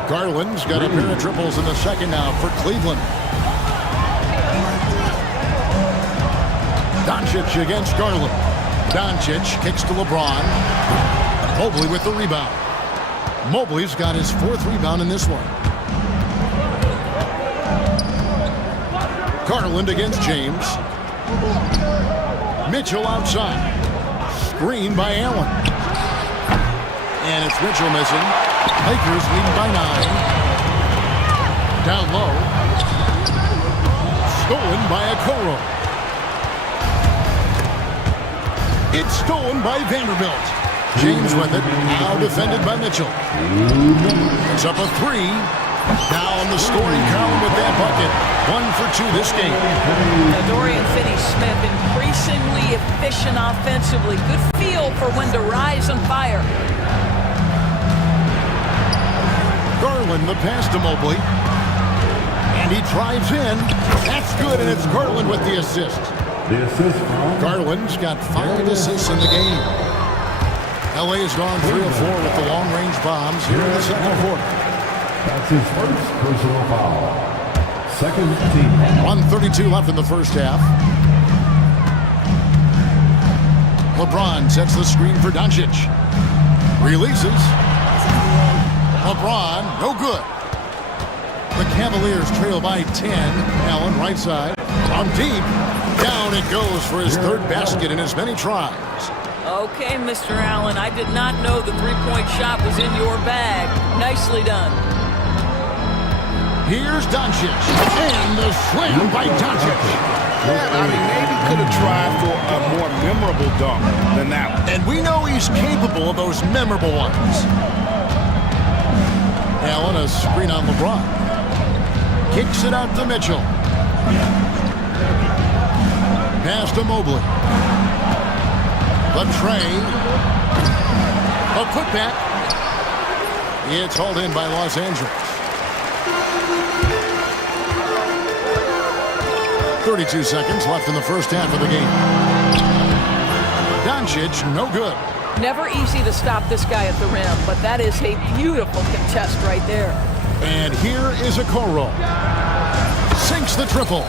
Garland's got a pair of triples in the second now for Cleveland. Doncic against Garland. Doncic kicks to LeBron. Mobley with the rebound. Mobley's got his fourth rebound in this one. Garland against James. Mitchell outside. Screen by Allen. And it's Mitchell missing. Lakers leading by 9. Down low. Stolen by Okoro. It's stolen by Vanderbilt. James with it. Now defended by Mitchell. It's up a 3. Now on the scoring column with that bucket. 1 for 2 this game. Now Dorian Finney-Smith increasingly efficient offensively. Good feel for when to rise and fire. Garland the pass to Mobley. And he drives in. That's good, and it's Garland with the assist. The assist from Garland's got 5 assists in the game. LA's gone 3 of 4 with the long-range bombs here in the second quarter. That's his first personal foul. Second team. 1:32 left in the first half. LeBron sets the screen for Doncic. Releases. LeBron, no good. The Cavaliers trail by 10. Allen right side. From deep. Down it goes for his third basket in as many tries. Okay, Mr. Allen, I did not know the three-point shot was in your bag. Nicely done. Here's Doncic. And the slam by Doncic. Yeah, I mean, maybe could have tried for a more memorable dunk than that one. And we know he's capable of those memorable ones. Allen, a screen on LeBron. Kicks it out to Mitchell. Pass to Mobley. The tray. A putback. It's hauled in by Los Angeles. 32 seconds left in the first half of the game. Doncic, no good. Never easy to stop this guy at the rim, but that is a beautiful contest right there. And here is Okoro. Sinks the triple.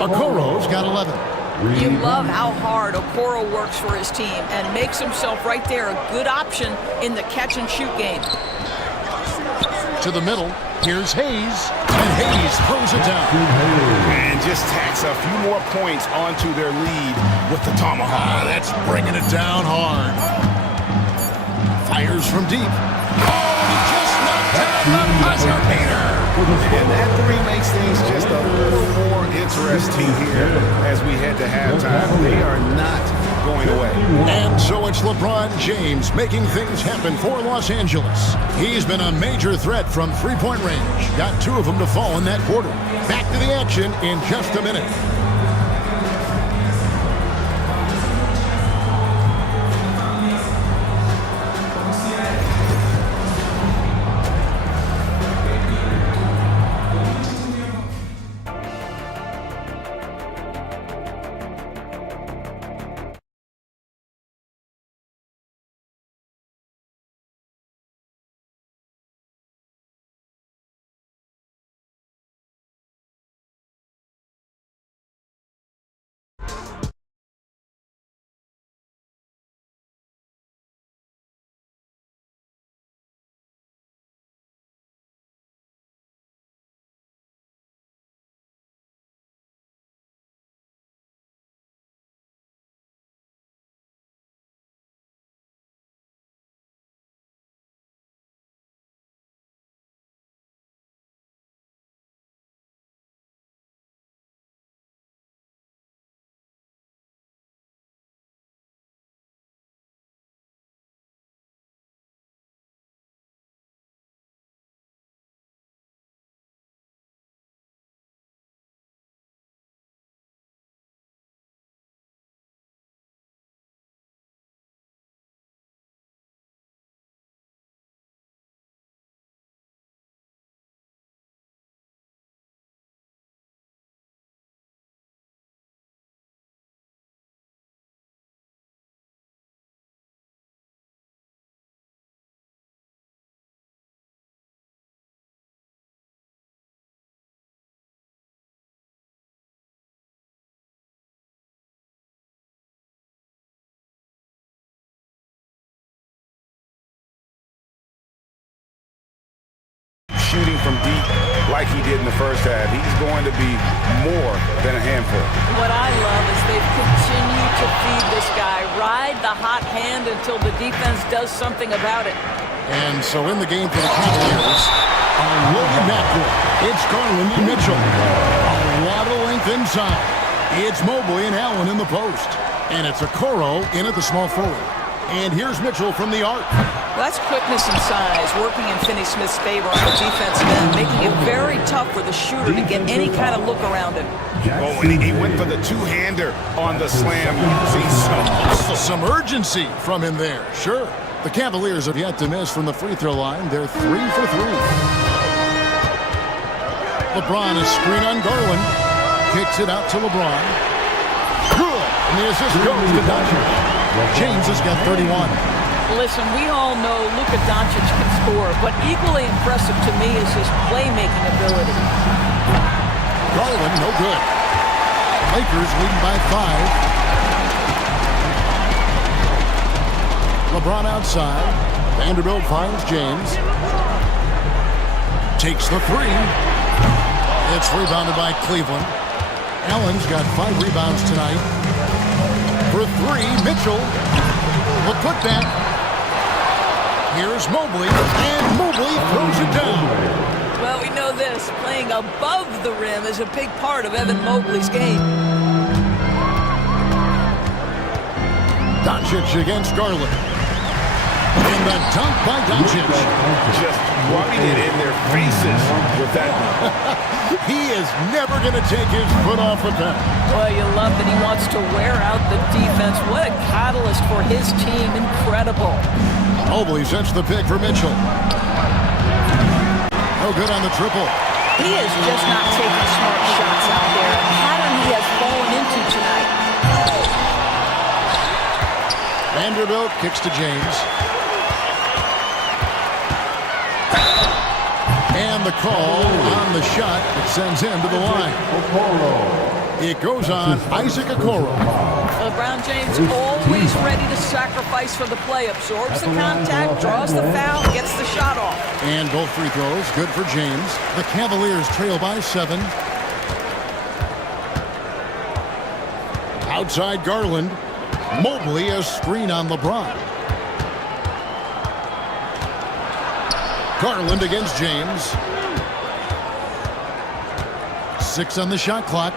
Okoro's got 11. You love how hard Okoro works for his team and makes himself right there a good option in the catch-and-shoot game. To the middle, here's Hayes, and Hayes throws it down. And just tacks a few more points onto their lead with the tomahawk. That's bringing it down hard. Fires from deep. Oh, he just knocked down the buzzer beater. And that 3 makes things just a little more interesting here as we head to halftime. They are not going away. And so it's LeBron James making things happen for Los Angeles. He's been a major threat from three-point range. Got 2 of them to fall in that quarter. Back to the action in just a minute. shooting from deep like he did in the first half, he's going to be more than a handful. What I love is they've continued to feed this guy, ride the hot hand until the defense does something about it. And so in the game for the Cavaliers, a loaded backcourt. It's Garland and Mitchell. A lot of length inside. It's Mobley and Allen in the post. And it's Okoro in at the small forward. And here's Mitchell from the arc. Well, that's quickness and size working in Finney-Smith's favor on the defensive end, making it very tough for the shooter to get any kind of look around him. Oh, and he went for the two-hander on the slam. You see Some urgency from him there, sure. The Cavaliers have yet to miss from the free throw line. They're 3 for 3. LeBron is screen on Garland. Kicks it out to LeBron. Good. And the assist goes to Doncic. James has got 31. Listen, we all know Luka Doncic can score, but equally impressive to me is his playmaking ability. Garland, no good. Lakers leading by 5. LeBron outside. Vanderbilt finds James. Takes the three. It's rebounded by Cleveland. Allen's got 5 rebounds tonight. For 3, Mitchell. The putback. Here's Mobley, and Mobley throws it down. Well, we know this. Playing above the rim is a big part of Evan Mobley's game. Doncic against Garland. And the dunk by Doncic. just rubbing it in their faces with that. He is never going to take his foot off the pedal. Well, you love that he wants to wear out the defense. What a catalyst for his team. Incredible. Mobley sets the pick for Mitchell. No good on the triple. He is just not taking smart shots out there. A pattern he has fallen into tonight. Vanderbilt kicks to James. And the call on the shot that sends him to the line. It goes on Isaac Okoro. LeBron James always ready to sacrifice for the play. Absorbs the contact, draws the foul, gets the shot off. And both free throws, good for James. The Cavaliers trail by 7. Outside Garland. Mobley a screen on LeBron. Garland against James. 6 on the shot clock.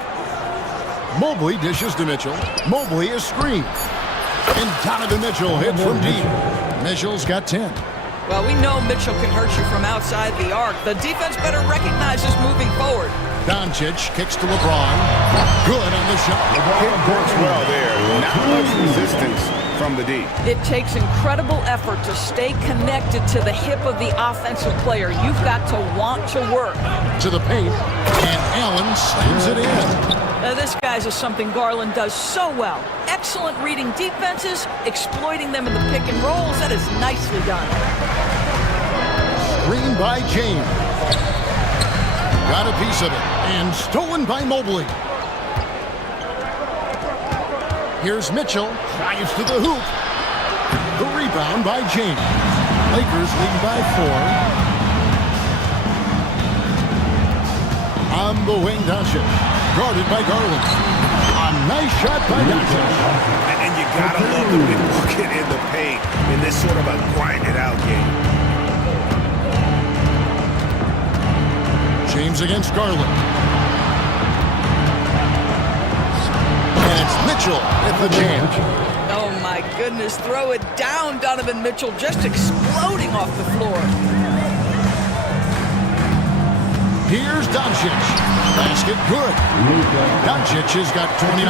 Mobley dishes to Mitchell. Mobley is screened. And Donovan Mitchell hits from deep. Mitchell's got 10. Well, we know Mitchell can hurt you from outside the arc. The defense better recognize this moving forward. Doncic kicks to LeBron. Good on the shot. It works well there. Not much resistance from the D. It takes incredible effort to stay connected to the hip of the offensive player. You've got to want to work. To the paint, and Allen slams it in. This, guys, is something Garland does so well. Excellent reading defenses, exploiting them in the pick and rolls. That is nicely done. Screened by James. Got a piece of it, and stolen by Mobley. Here's Mitchell, drives to the hoop. The rebound by James. Lakers lead by 4. On the wing, Doncic. Guarded by Garland. A nice shot by Doncic. And you gotta love the big bucket in the paint in this sort of a grinded out game. James against Garland. And it's Mitchell at the jam. Oh, my goodness. Throw it down, Donovan Mitchell, just exploding off the floor. Here's Doncic. Basket good. Doncic has got 29.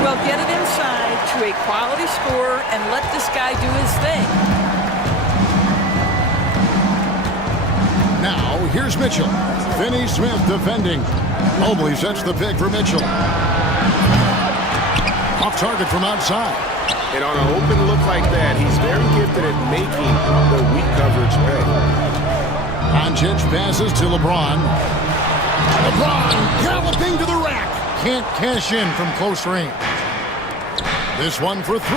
Well, get it inside to a quality scorer and let this guy do his thing. Now, here's Mitchell. Finney-Smith defending. Mobley sets the pick for Mitchell. Off target from outside. And on an open look like that, he's very gifted at making the weak coverage pay. Doncic passes to LeBron. LeBron galloping to the rack. Can't cash in from close range. This one for 3.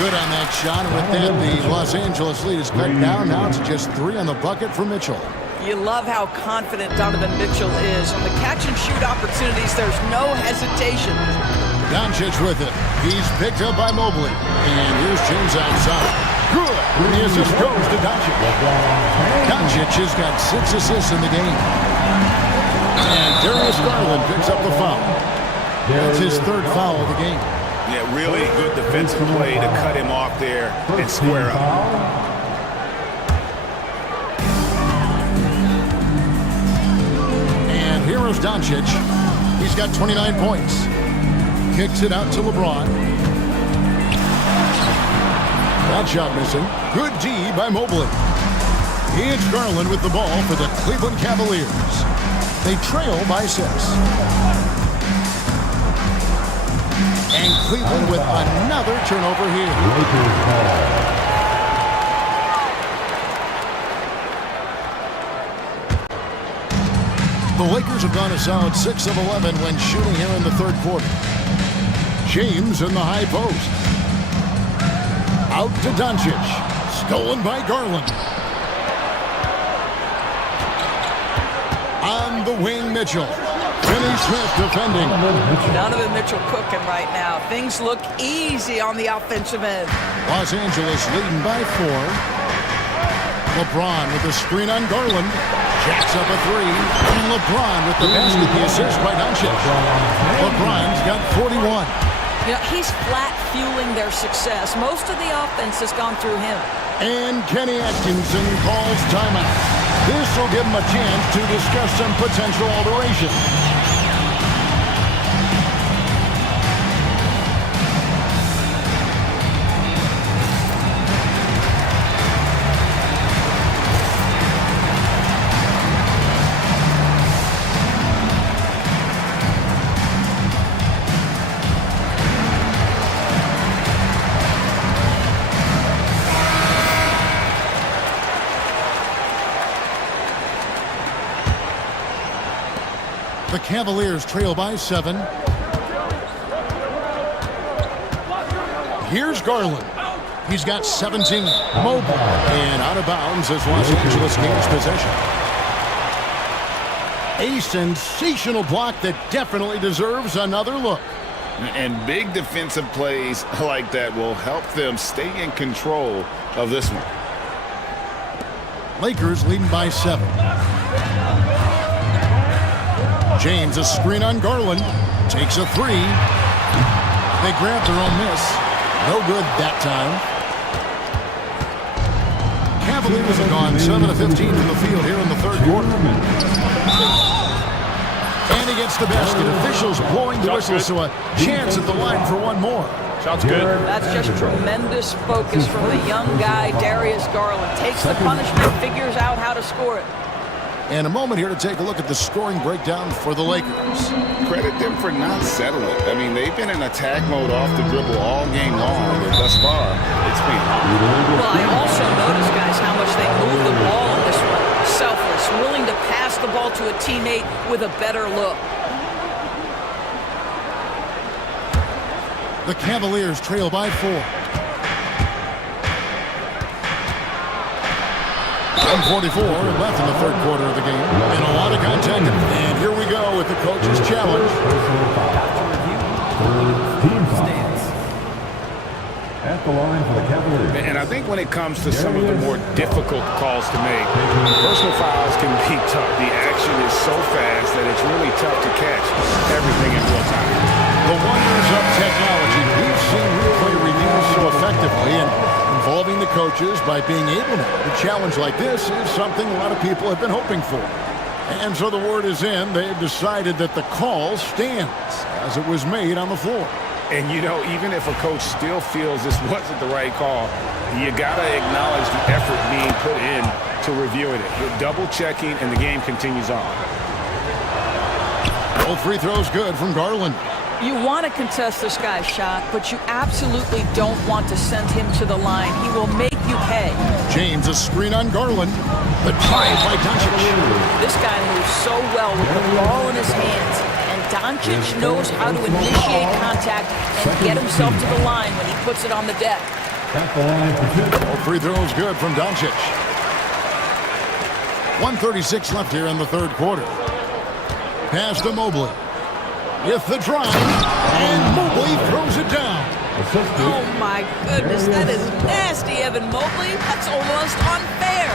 Good on that shot. With that, the Los Angeles lead is cut down. Now it's just 3 on the bucket for Mitchell. You love how confident Donovan Mitchell is. On the catch-and-shoot opportunities, there's no hesitation. Doncic with it. He's picked up by Mobley. And here's James outside. Good. And the assist goes to Doncic. Doncic has got 6 assists in the game. And Darius Garland picks up the foul. That's his 3rd foul of the game. Yeah, really good defensive play to cut him off there and square up. And here is Doncic. He's got 29 points. Kicks it out to LeBron. That shot missing. Good D by Mobley. It's Garland with the ball for the Cleveland Cavaliers. They trail by 6. And Cleveland with another turnover here. The Lakers have gone a solid 6 of 11 when shooting here in the 3rd quarter. James in the high post. Out to Doncic. Stolen by Garland. On the wing, Mitchell. Finney Smith defending. Donovan Mitchell cooking right now. Things look easy on the offensive end. Los Angeles leading by 4. LeBron with a screen on Garland. Jacks up a 3. And LeBron with the basket, the assist by Doncic. LeBron's got 41. You know, he's flat fueling their success. Most of the offense has gone through him. And Kenny Atkinson calls timeout. This will give him a chance to discuss some potential alteration. The Cavaliers trail by 7. Here's Garland. He's got 17. Mobile. And out of bounds as Los Angeles gains possession. A sensational block that definitely deserves another look. And big defensive plays like that will help them stay in control of this one. Lakers leading by 7. James, a screen on Garland. Takes a 3. They grab their own miss. No good that time. Cavaliers have gone 7 of 15 from the field here in the 3rd quarter. And he gets the basket. Officials blowing the whistle, so a chance at the line for one more. Sounds good. That's just tremendous focus from the young guy, Darius Garland. Takes the punishment, figures out how to score it. And a moment here to take a look at the scoring breakdown for the Lakers. Credit them for not settling. I mean, they've been in attack mode off the dribble all game long, and thus far, it's been. Well, I also noticed, guys, how much they move the ball on this one. Selfless, willing to pass the ball to a teammate with a better look. The Cavaliers trail by 4. 1:44 left in the 3rd quarter of the game. And a lot of contact. And here we go with the coach's challenge. Team stance. At the line for the Cavaliers. And I think when it comes to some of the more difficult calls to make, personal fouls can be tough. The action is so fast that it's really tough to catch everything in real time. The wonders of technology. We've seen replay reviews so effectively, and involving the coaches by being able to have a challenge like this is something a lot of people have been hoping for. And so the word is in. They've decided that the call stands as it was made on the floor. And, you know, even if a coach still feels this wasn't the right call, you got to acknowledge the effort being put in to reviewing it. You're double-checking, and the game continues on. Both free throws good from Garland. You want to contest this guy's shot, but you absolutely don't want to send him to the line. He will make you pay. James, a screen on Garland. The drive by Doncic. This guy moves so well with the ball in his hands. And Doncic knows how to initiate contact and get himself to the line when he puts it on the deck. All free throws good from Doncic. 1:36 left here in the third quarter. Pass to Mobley. With the drive, and Mobley throws it down. Oh, my goodness, that is nasty, Evan Mobley. That's almost unfair.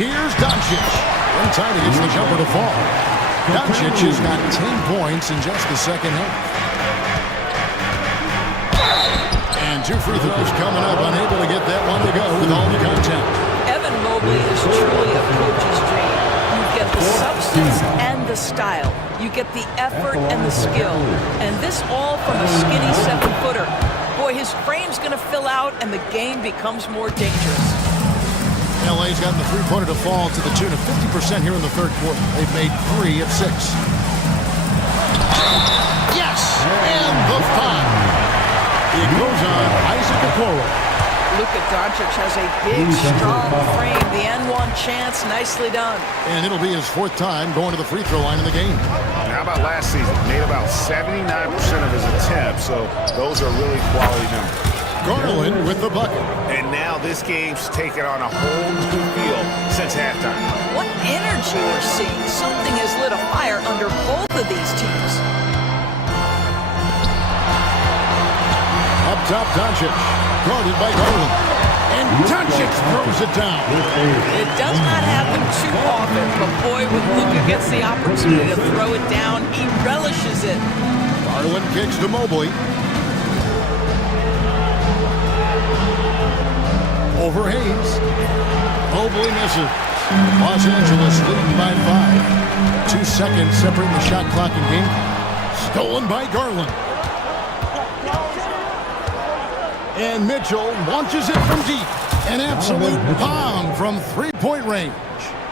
Here's Doncic. In time, he gets the jumper to fall. Doncic has got 10 points in just the second half. And 2 free throws coming up, unable to get that one to go with all the contact. Evan Mobley is truly a coach's dream. You get the substance and the style. You get the effort and the skill. And this all from a skinny 7-footer. Boy, his frame's going to fill out and the game becomes more dangerous. LA's gotten the three-pointer to fall to the tune of 50% here in the third quarter. They've made 3 of 6. Yes! And the 5. It goes on Isaac Okoro. Luka Doncic has a big, strong frame. The N1 chance, nicely done. And it'll be his 4th time going to the free throw line in the game. How about last season? Made about 79% of his attempts, so those are really quality numbers. Garland with the bucket. And now this game's taken on a whole new feel since halftime. What energy we're seeing. Something has lit a fire under both of these teams. Up top, Doncic. Guarded by Garland. And Doncic throws it down. It does not happen too often, but boy, when Luka gets the opportunity to throw it down, he relishes it. Garland kicks to Mobley. Over Hayes. Mobley misses. Los Angeles leading by 5. 2 seconds separating the shot clock and game. Stolen by Garland. And Mitchell launches it from deep. An absolute bomb from 3-point range.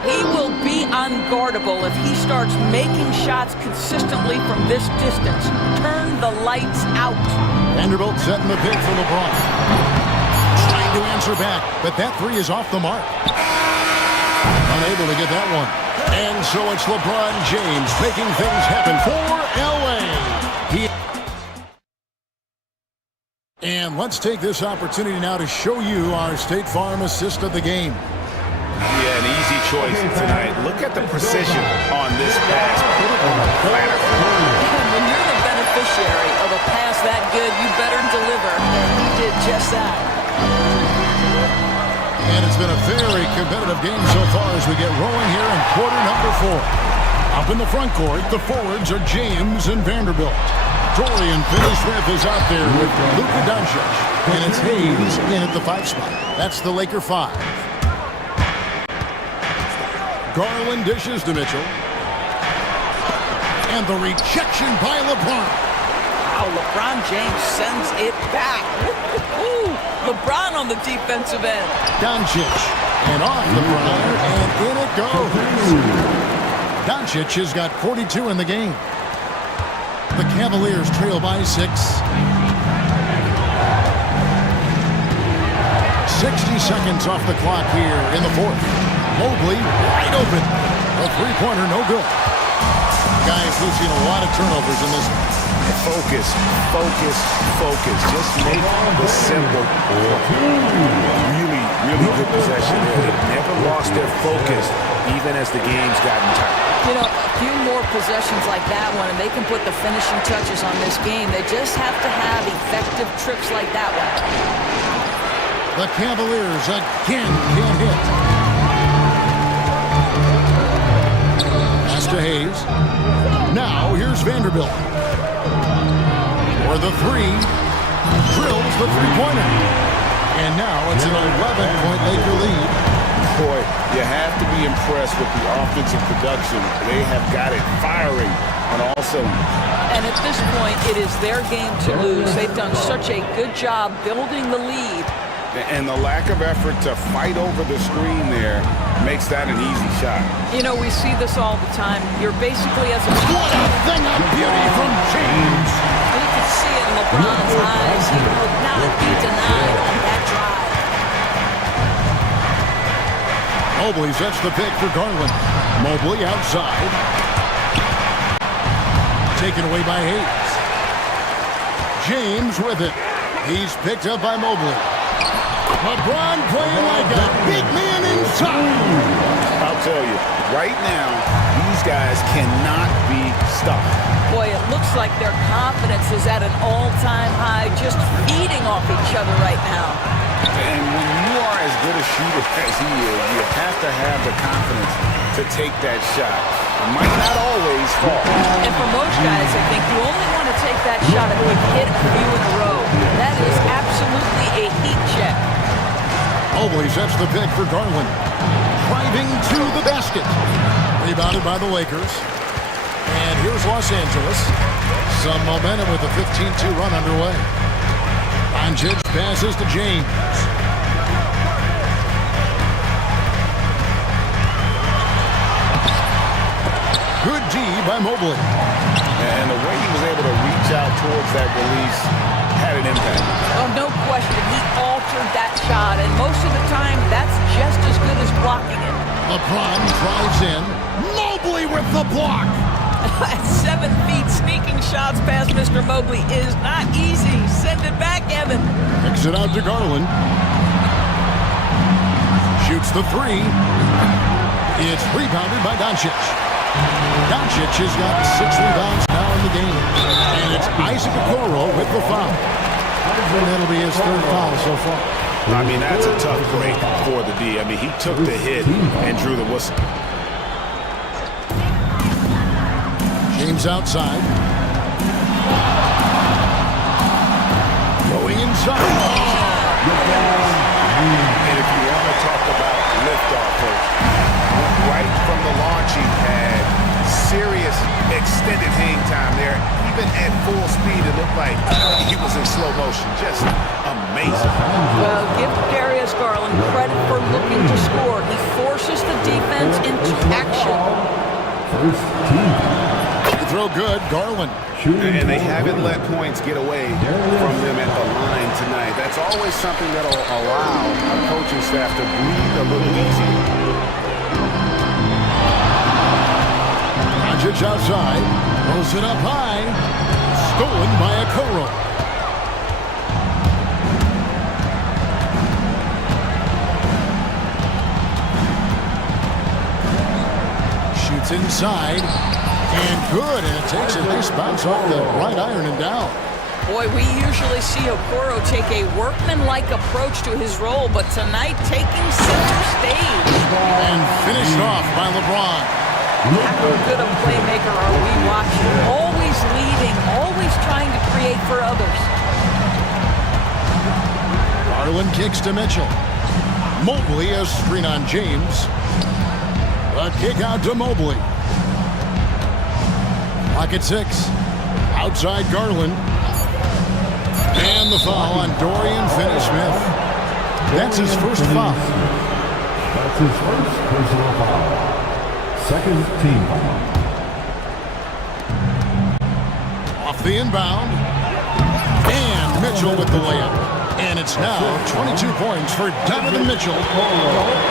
He will be unguardable if he starts making shots consistently from this distance. Turn the lights out. Vanderbilt setting the pick for LeBron. Trying to answer back, but that 3 is off the mark. Unable to get that one. And so it's LeBron James making things happen for LA. And let's take this opportunity now to show you our State Farm assist of the game. Yeah, an easy choice tonight. Look at the precision on this pass. Put it on a platter. When you're the beneficiary of a pass that good, you better deliver. And he did just that. And it's been a very competitive game so far as we get rolling here in quarter number 4. Up in the front court, the forwards are James and Vanderbilt. Dorian Finney-Smith is out there with Luka Doncic. And it's Hayes in at the 5 spot. That's the Laker 5. Garland dishes to Mitchell. And the rejection by LeBron. Wow, LeBron James sends it back. Ooh, LeBron on the defensive end. Doncic. And off LeBron, and in it goes. Doncic has got 42 in the game. The Cavaliers trail by 6. 60 seconds off the clock here in the 4th. Mobley wide open. A 3-pointer, no good. Guys, we've seen a lot of turnovers in this one. Focus, focus, focus. Just make the simple. Really, really good possession there. They never lost their focus, even as the game's gotten tight. You know, a few more possessions like that one, and they can put the finishing touches on this game. They just have to have effective trips like that one. The Cavaliers again can't hit. Pass to Hayes. Now here's Vanderbilt. For the 3. Drills the 3-pointer. And now it's an 11-point Laker lead. Boy, you have to be impressed with the offensive production. They have got it firing on all cylinders. And at this point, it is their game to lose. They've done such a good job building the lead. And the lack of effort to fight over the screen there makes that an easy shot. You know, we see this all the time. You're basically as a... What a thing of beauty from James! You can see it in LeBron's eyes. He would not be denied on that drive. Mobley sets the pick for Garland. Mobley outside. Taken away by Hayes. James with it. He's picked up by Mobley. LeBron playing like a big man inside. I'll tell you, right now, these guys cannot be stopped. Boy, it looks like their confidence is at an all-time high, just feeding off each other right now. And when you are as good a shooter as he is, you have to have the confidence to take that shot. It might not always fall. And for most guys, I think you only want to take that shot if you hit a few in a row. That is absolutely a heat check. Mobley sets the pick for Garland. Driving to the basket. Rebounded by the Lakers. And here's Los Angeles. Some momentum with a 15-2 run underway. Doncic passes to James. Good D by Mobley. And the way he was able to reach out towards that release had an impact. Oh, no question. He altered that shot, and most of the time, that's just as good as blocking it. LeBron drives in. Mobley with the block. At 7 feet, sneaking shots past Mr. Mobley is not easy. Send it back, Evan. Kicks it out to Garland. Shoots the three. It's rebounded by Doncic. Doncic has got 6 rebounds now in the game. And it's Isaac Okoro with the foul. And that'll be his 3rd foul so far. I mean, that's a tough break for the D. I mean, he took the hit and drew the whistle. James outside. Going inside. And if you want to talk about liftoff, folks, right from the launching pad, serious extended hang time there. Even at full speed, it looked like he was in slow motion. Just amazing. Well, give Darius Garland credit for looking to score. He forces the defense into action. Throw good, Garland. And they haven't let points get away from them at the line tonight. That's always something that'll allow a coaching staff to breathe a little easier. Doncic outside. Rolls it up high. Stolen by Okoro. Shoots inside. And good, and it takes a nice bounce off the right iron and down. Boy, we usually see Okoro take a workman-like approach to his role, but tonight taking center stage. And finished off by LeBron. How good a playmaker are we watching? Always leading, always trying to create for others. Garland kicks to Mitchell. Mobley a screen on James. A kick out to Mobley. Pocket 6. Outside Garland. And the foul on Dorian Finney-Smith. That's his first foul. That's his first personal foul. Second team foul. Off the inbound. And Mitchell with the layup. And it's now 22 points for Donovan Mitchell. Don't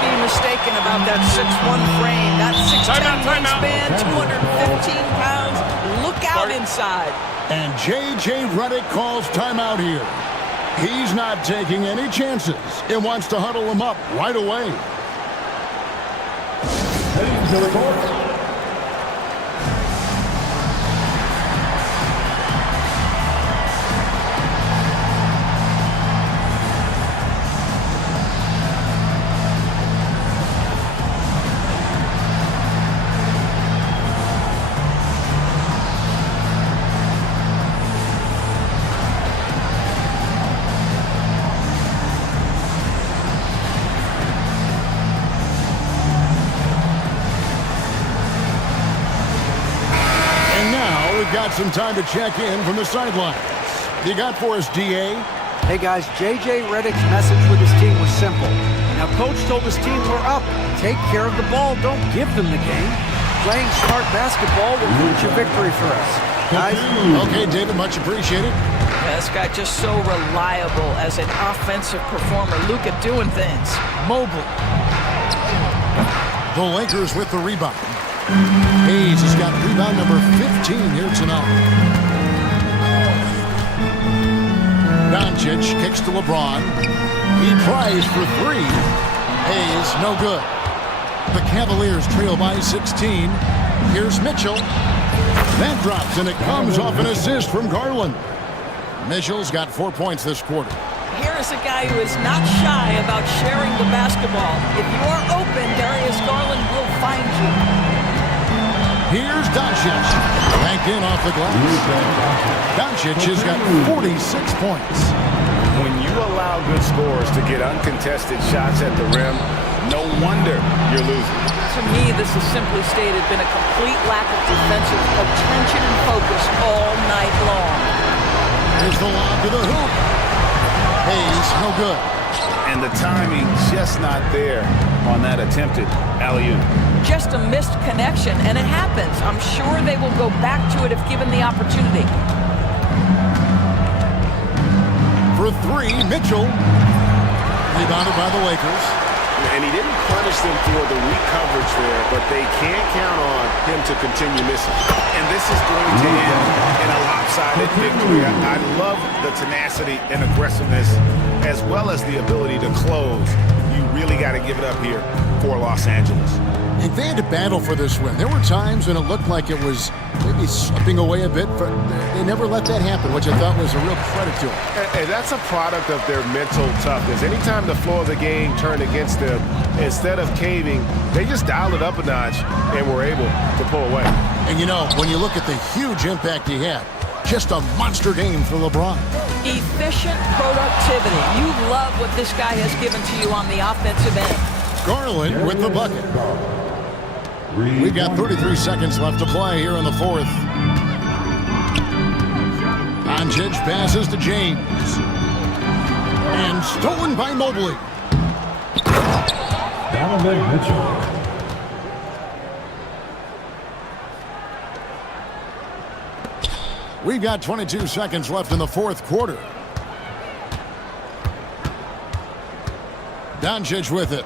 be mistaken about that 6'1 frame, that 6'10 wingspan, 215 pounds. Look out inside. And J.J. Redick calls timeout here. He's not taking any chances and wants to huddle him up right away. Heading to the court. Got some time to check in from the sidelines. You got for us, DA? Hey guys, J.J. Redick's message with his team was simple. Now coach told his team we're up. Take care of the ball, don't give them the game. Playing smart basketball will reach a victory for us. Guys? Okay, David, much appreciated. Yeah, this guy just so reliable as an offensive performer. Luka doing things. Mobile. The Lakers with the rebound. Hayes has got rebound number 15 here tonight. Doncic kicks to LeBron. He tries for three. Hayes, no good. The Cavaliers trail by 16. Here's Mitchell. That drops, and it comes off an assist from Garland. Mitchell's got 4 points this quarter. Here is a guy who is not shy about sharing the basketball. If you are open, Darius Garland will find you. Here's Doncic. Back in off the glass. Doncic has got 46 points. When you allow good scorers to get uncontested shots at the rim, no wonder you're losing. To me, this has simply stated been a complete lack of defensive attention and focus all night long. Here's the lob to the hoop. Hayes, no good. And the timing just not there on that attempted alley-oop. Just a missed connection, and it happens. I'm sure they will go back to it if given the opportunity. For three, Mitchell. Rebounded by the Lakers. And he didn't punish them for the weak coverage there, but they can't count on him to continue missing. And this is going to end in a lopsided victory. I love the tenacity and aggressiveness, as well as the ability to close. You really got to give it up here for Los Angeles. And they had to battle for this win. There were times when it looked like it was maybe slipping away a bit, but they never let that happen, which I thought was a real credit to them. And that's a product of their mental toughness. Anytime the flow of the game turned against them, instead of caving, they just dialed it up a notch and were able to pull away. And you know, when you look at the huge impact he had, just a monster game for LeBron. Efficient productivity. You love what this guy has given to you on the offensive end. Garland with the bucket. We've got 33 seconds left to play here in the fourth. Doncic passes to James. And stolen by Mobley. Donovan Mitchell. We've got 22 seconds left in the fourth quarter. Doncic with it.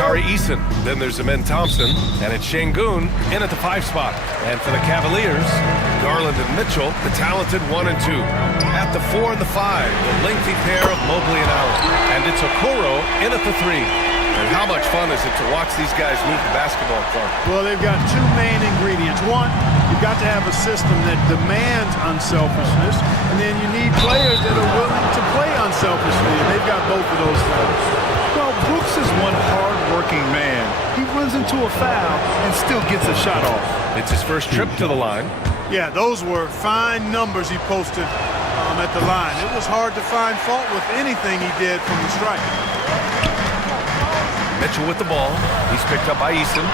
Tari Eason. Then there's Amen Thompson, and it's Şengün in at the 5 spot. And for the Cavaliers, Garland and Mitchell, the talented 1 and 2. At the 4 and the 5, the lengthy pair of Mobley and Allen. And it's Okoro in at the 3. And how much fun is it to watch these guys move the basketball, Clark? Well, they've got two main ingredients. One, you've got to have a system that demands unselfishness, and then you need players that are willing to play unselfishly, and they've got both of those things. Well, Brooks is one hard-working man. He runs into a foul and still gets a shot off. It's his first trip to the line. Yeah, those were fine numbers he posted at the line. It was hard to find fault with anything he did from the stripe. Mitchell with the ball. He's picked up by Eason.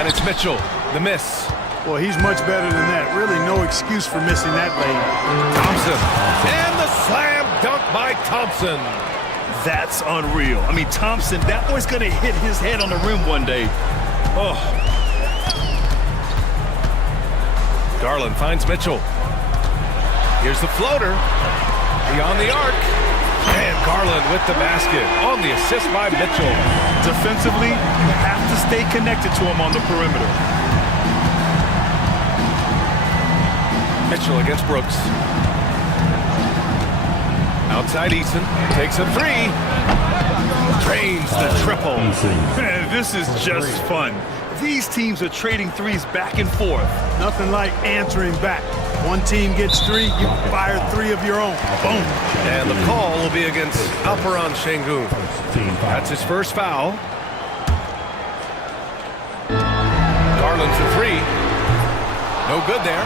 And it's Mitchell, the miss. Well, he's much better than that. Really no excuse for missing that lane. Thompson. And the slam dunk by Thompson. That's unreal. I mean, Thompson, that boy's going to hit his head on the rim one day. Oh. Garland finds Mitchell. Here's the floater. Beyond the arc. And Garland with the basket on the assist by Mitchell. Defensively, you have to stay connected to him on the perimeter. Mitchell against Brooks. Outside Eason. Takes a 3. Drains the triple. Man, this is just fun. These teams are trading threes back and forth. Nothing like answering back. One team gets 3, you fire 3 of your own. Boom. And the call will be against Alperen Şengün. That's his first foul. Garland for 3. No good there.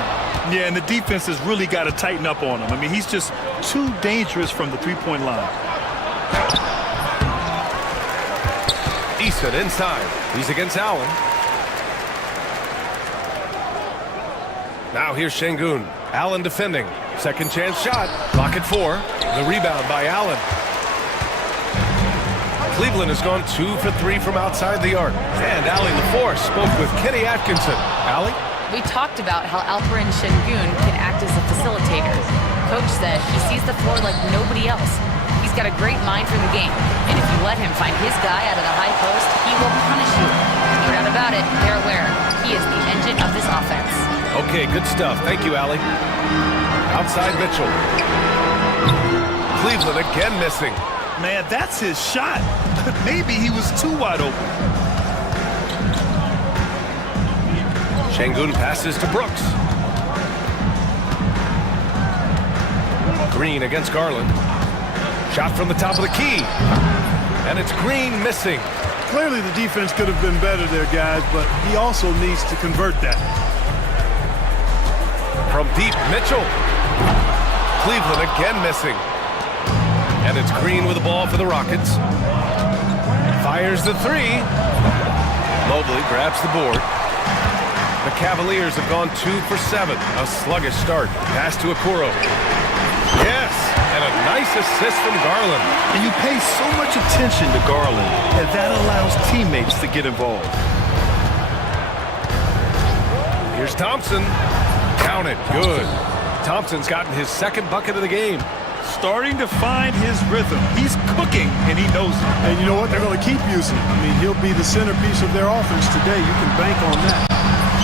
Yeah, and the defense has really got to tighten up on him. I mean, he's just too dangerous from the three-point line. Eason inside. He's against Allen. Now here's Şengün. Allen defending. Second chance shot. Clock at 4. The rebound by Allen. Cleveland has gone 2 for 3 from outside the arc. And Allie LaForce spoke with Kenny Atkinson. Allie? We talked about how Alperen Şengün can act as a facilitator. Coach said he sees the floor like nobody else. He's got a great mind for the game. And if you let him find his guy out of the high post, he will punish you. No doubt about it, they're aware. He is the engine of this offense. Okay, good stuff. Thank you, Allie. Outside Mitchell. Cleveland again missing. Man, that's his shot. Maybe he was too wide open. Şengün passes to Brooks. Green against Garland. Shot from the top of the key. And it's Green missing. Clearly the defense could have been better there, guys, but he also needs to convert that. From deep, Mitchell. Cleveland again missing. And it's Green with the ball for the Rockets. Fires the 3. Mobley grabs the board. The Cavaliers have gone 2 for 7. A sluggish start. Pass to Okoro. Yes, and a nice assist from Garland. And you pay so much attention to Garland, and that allows teammates to get involved. Here's Thompson. Count it. Good. Thompson's gotten his second bucket of the game. Starting to find his rhythm. He's cooking, and he knows it. And you know what? They're going to keep using him. I mean, he'll be the centerpiece of their offense today. You can bank on that.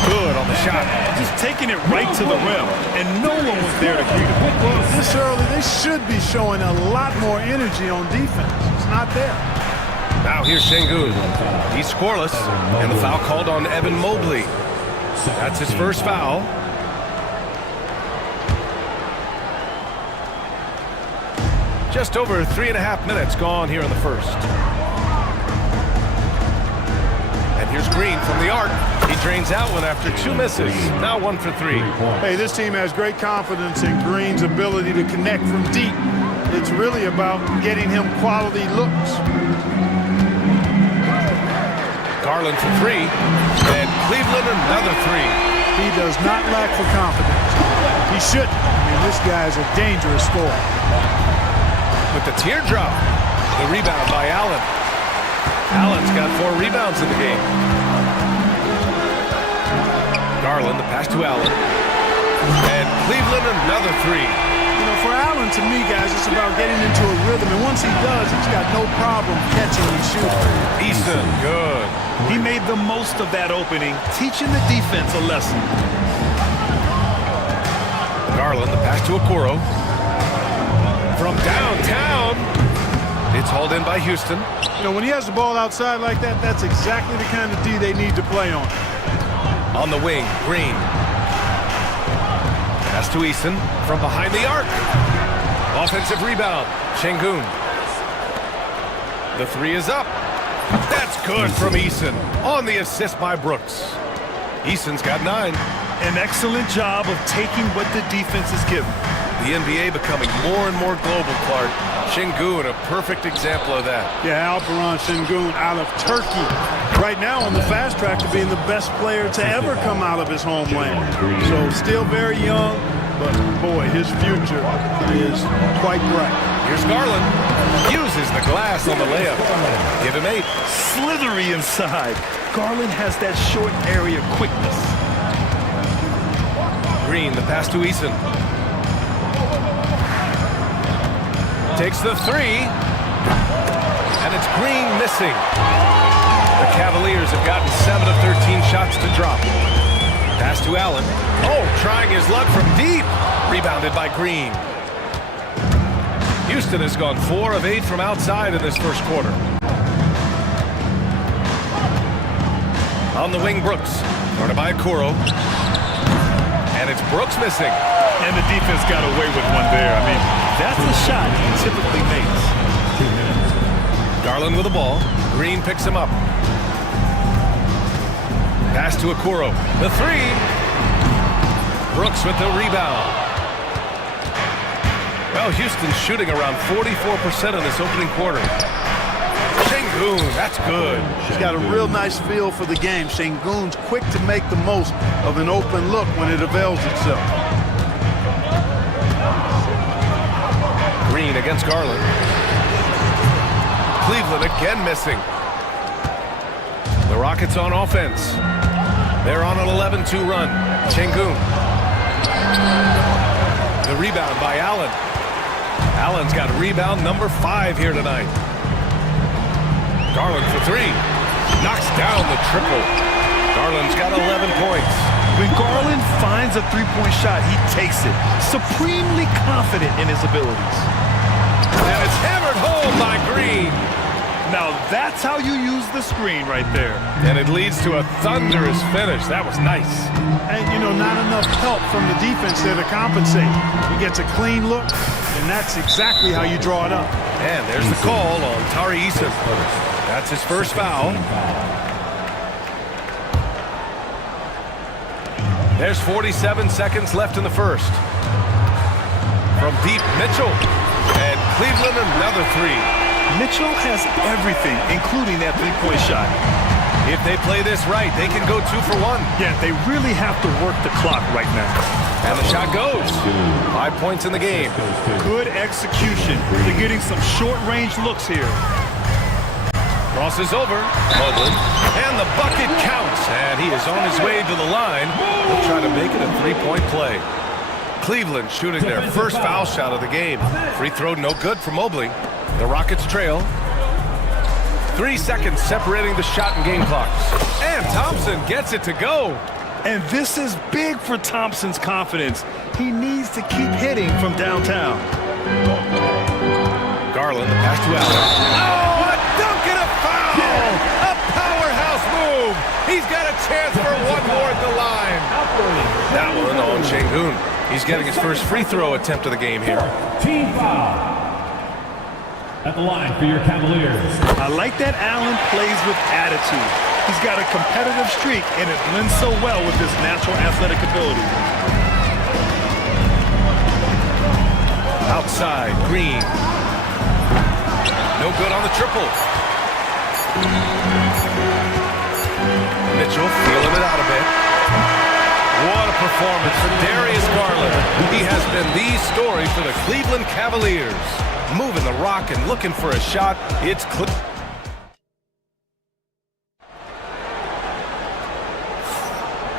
Good on the shot. Just taking it right to the rim, and no one was there to greet him. Well, this early, they should be showing a lot more energy on defense. It's not there. Now here's Şengün. He's scoreless, and the foul called on Evan Mobley. That's his first foul. Just over 3.5 minutes gone here in the first. And here's Green from the arc. He drains that one after 2 misses. Now 1 for 3. Hey, this team has great confidence in Green's ability to connect from deep. It's really about getting him quality looks. Garland for 3. And Cleveland another 3. He does not lack for confidence. He shouldn't. I mean, this guy's a dangerous scorer. With the teardrop. The rebound by Allen. Allen's got 4 rebounds in the game. Garland, the pass to Allen. And Cleveland another 3. You know, for Allen, to me, guys, it's about getting into a rhythm. And once he does, he's got no problem catching and shooting. Easton, good. He made the most of that opening, teaching the defense a lesson. Garland, the pass to Okoro. From downtown, it's hauled in by Houston. You know, when he has the ball outside like that, that's exactly the kind of D they need to play on. On the wing, Green. Pass to Easton from behind the arc. Offensive rebound, Şengün. The three is up. That's good from Easton on the assist by Brooks. Easton's got 9. An excellent job of taking what the defense is given. The NBA becoming more and more global, Clark. Şengün, a perfect example of that. Yeah, Alperen Şengün out of Turkey. Right now on the fast track to being the best player to ever come out of his homeland. So still very young, but boy, his future is quite bright. Here's Garland. Uses the glass on the layup. Give him 8. Slithery inside. Garland has that short area quickness. Green, the pass to Easton. Takes the 3. And it's Green missing. The Cavaliers have gotten 7 of 13 shots to drop. Pass to Allen. Oh, trying his luck from deep. Rebounded by Green. Houston has gone 4 of 8 from outside in this first quarter. On the wing, Brooks. Guarded by Okoro. And it's Brooks missing. And the defense got away with one there. I mean, that's the shot he typically makes. Garland with the ball. Green picks him up. Pass to Okoro. The 3. Brooks with the rebound. Well, Houston's shooting around 44% in this opening quarter. Şengün, that's good. He's got a real nice feel for the game. Şengün's quick to make the most of an open look when it avails itself. Green against Garland. Cleveland again missing. The Rockets on offense. They're on an 11-2 run. Şengün. The rebound by Allen. Allen's got rebound number 5 here tonight. Garland for 3. Knocks down the triple. Garland's got 11 points. When Garland finds a three-point shot, he takes it. Supremely confident in his abilities. And it's hammered home by Green. Now that's how you use the screen right there. And it leads to a thunderous finish. That was nice. And, you know, not enough help from the defense there to compensate. He gets a clean look, and that's exactly how you draw it up. And there's the call on Tari Easton. That's his first foul. There's 47 seconds left in the first. From deep, Mitchell. And Cleveland another 3. Mitchell has everything, including that three-point shot. If they play this right, they can go 2 for 1. Yeah, they really have to work the clock right now. And the shot goes. 5 points in the game. Good execution. They're getting some short-range looks here. Crosses over. Mobley. And the bucket counts. And he is on his way to the line. He'll try to make it a 3-point play. Cleveland shooting their first foul shot of the game. Free throw no good for Mobley. The Rockets trail. 3 seconds separating the shot and game clocks. And Thompson gets it to go. And this is big for Thompson's confidence. He needs to keep hitting from downtown. Garland, the pass to Allen. Oh, a dunk and a foul! A powerhouse move! He's got a chance for one more at the line. That one on Şengün. He's getting his first free throw attempt of the game here. Team foul. At the line for your Cavaliers. I like that Allen plays with attitude. He's got a competitive streak, and it blends so well with his natural athletic ability. Outside, Green. No good on the triple. Mitchell feeling it out a bit. What a performance for Darius Garland. He has been the story for the Cleveland Cavaliers. Moving the rock and looking for a shot. It's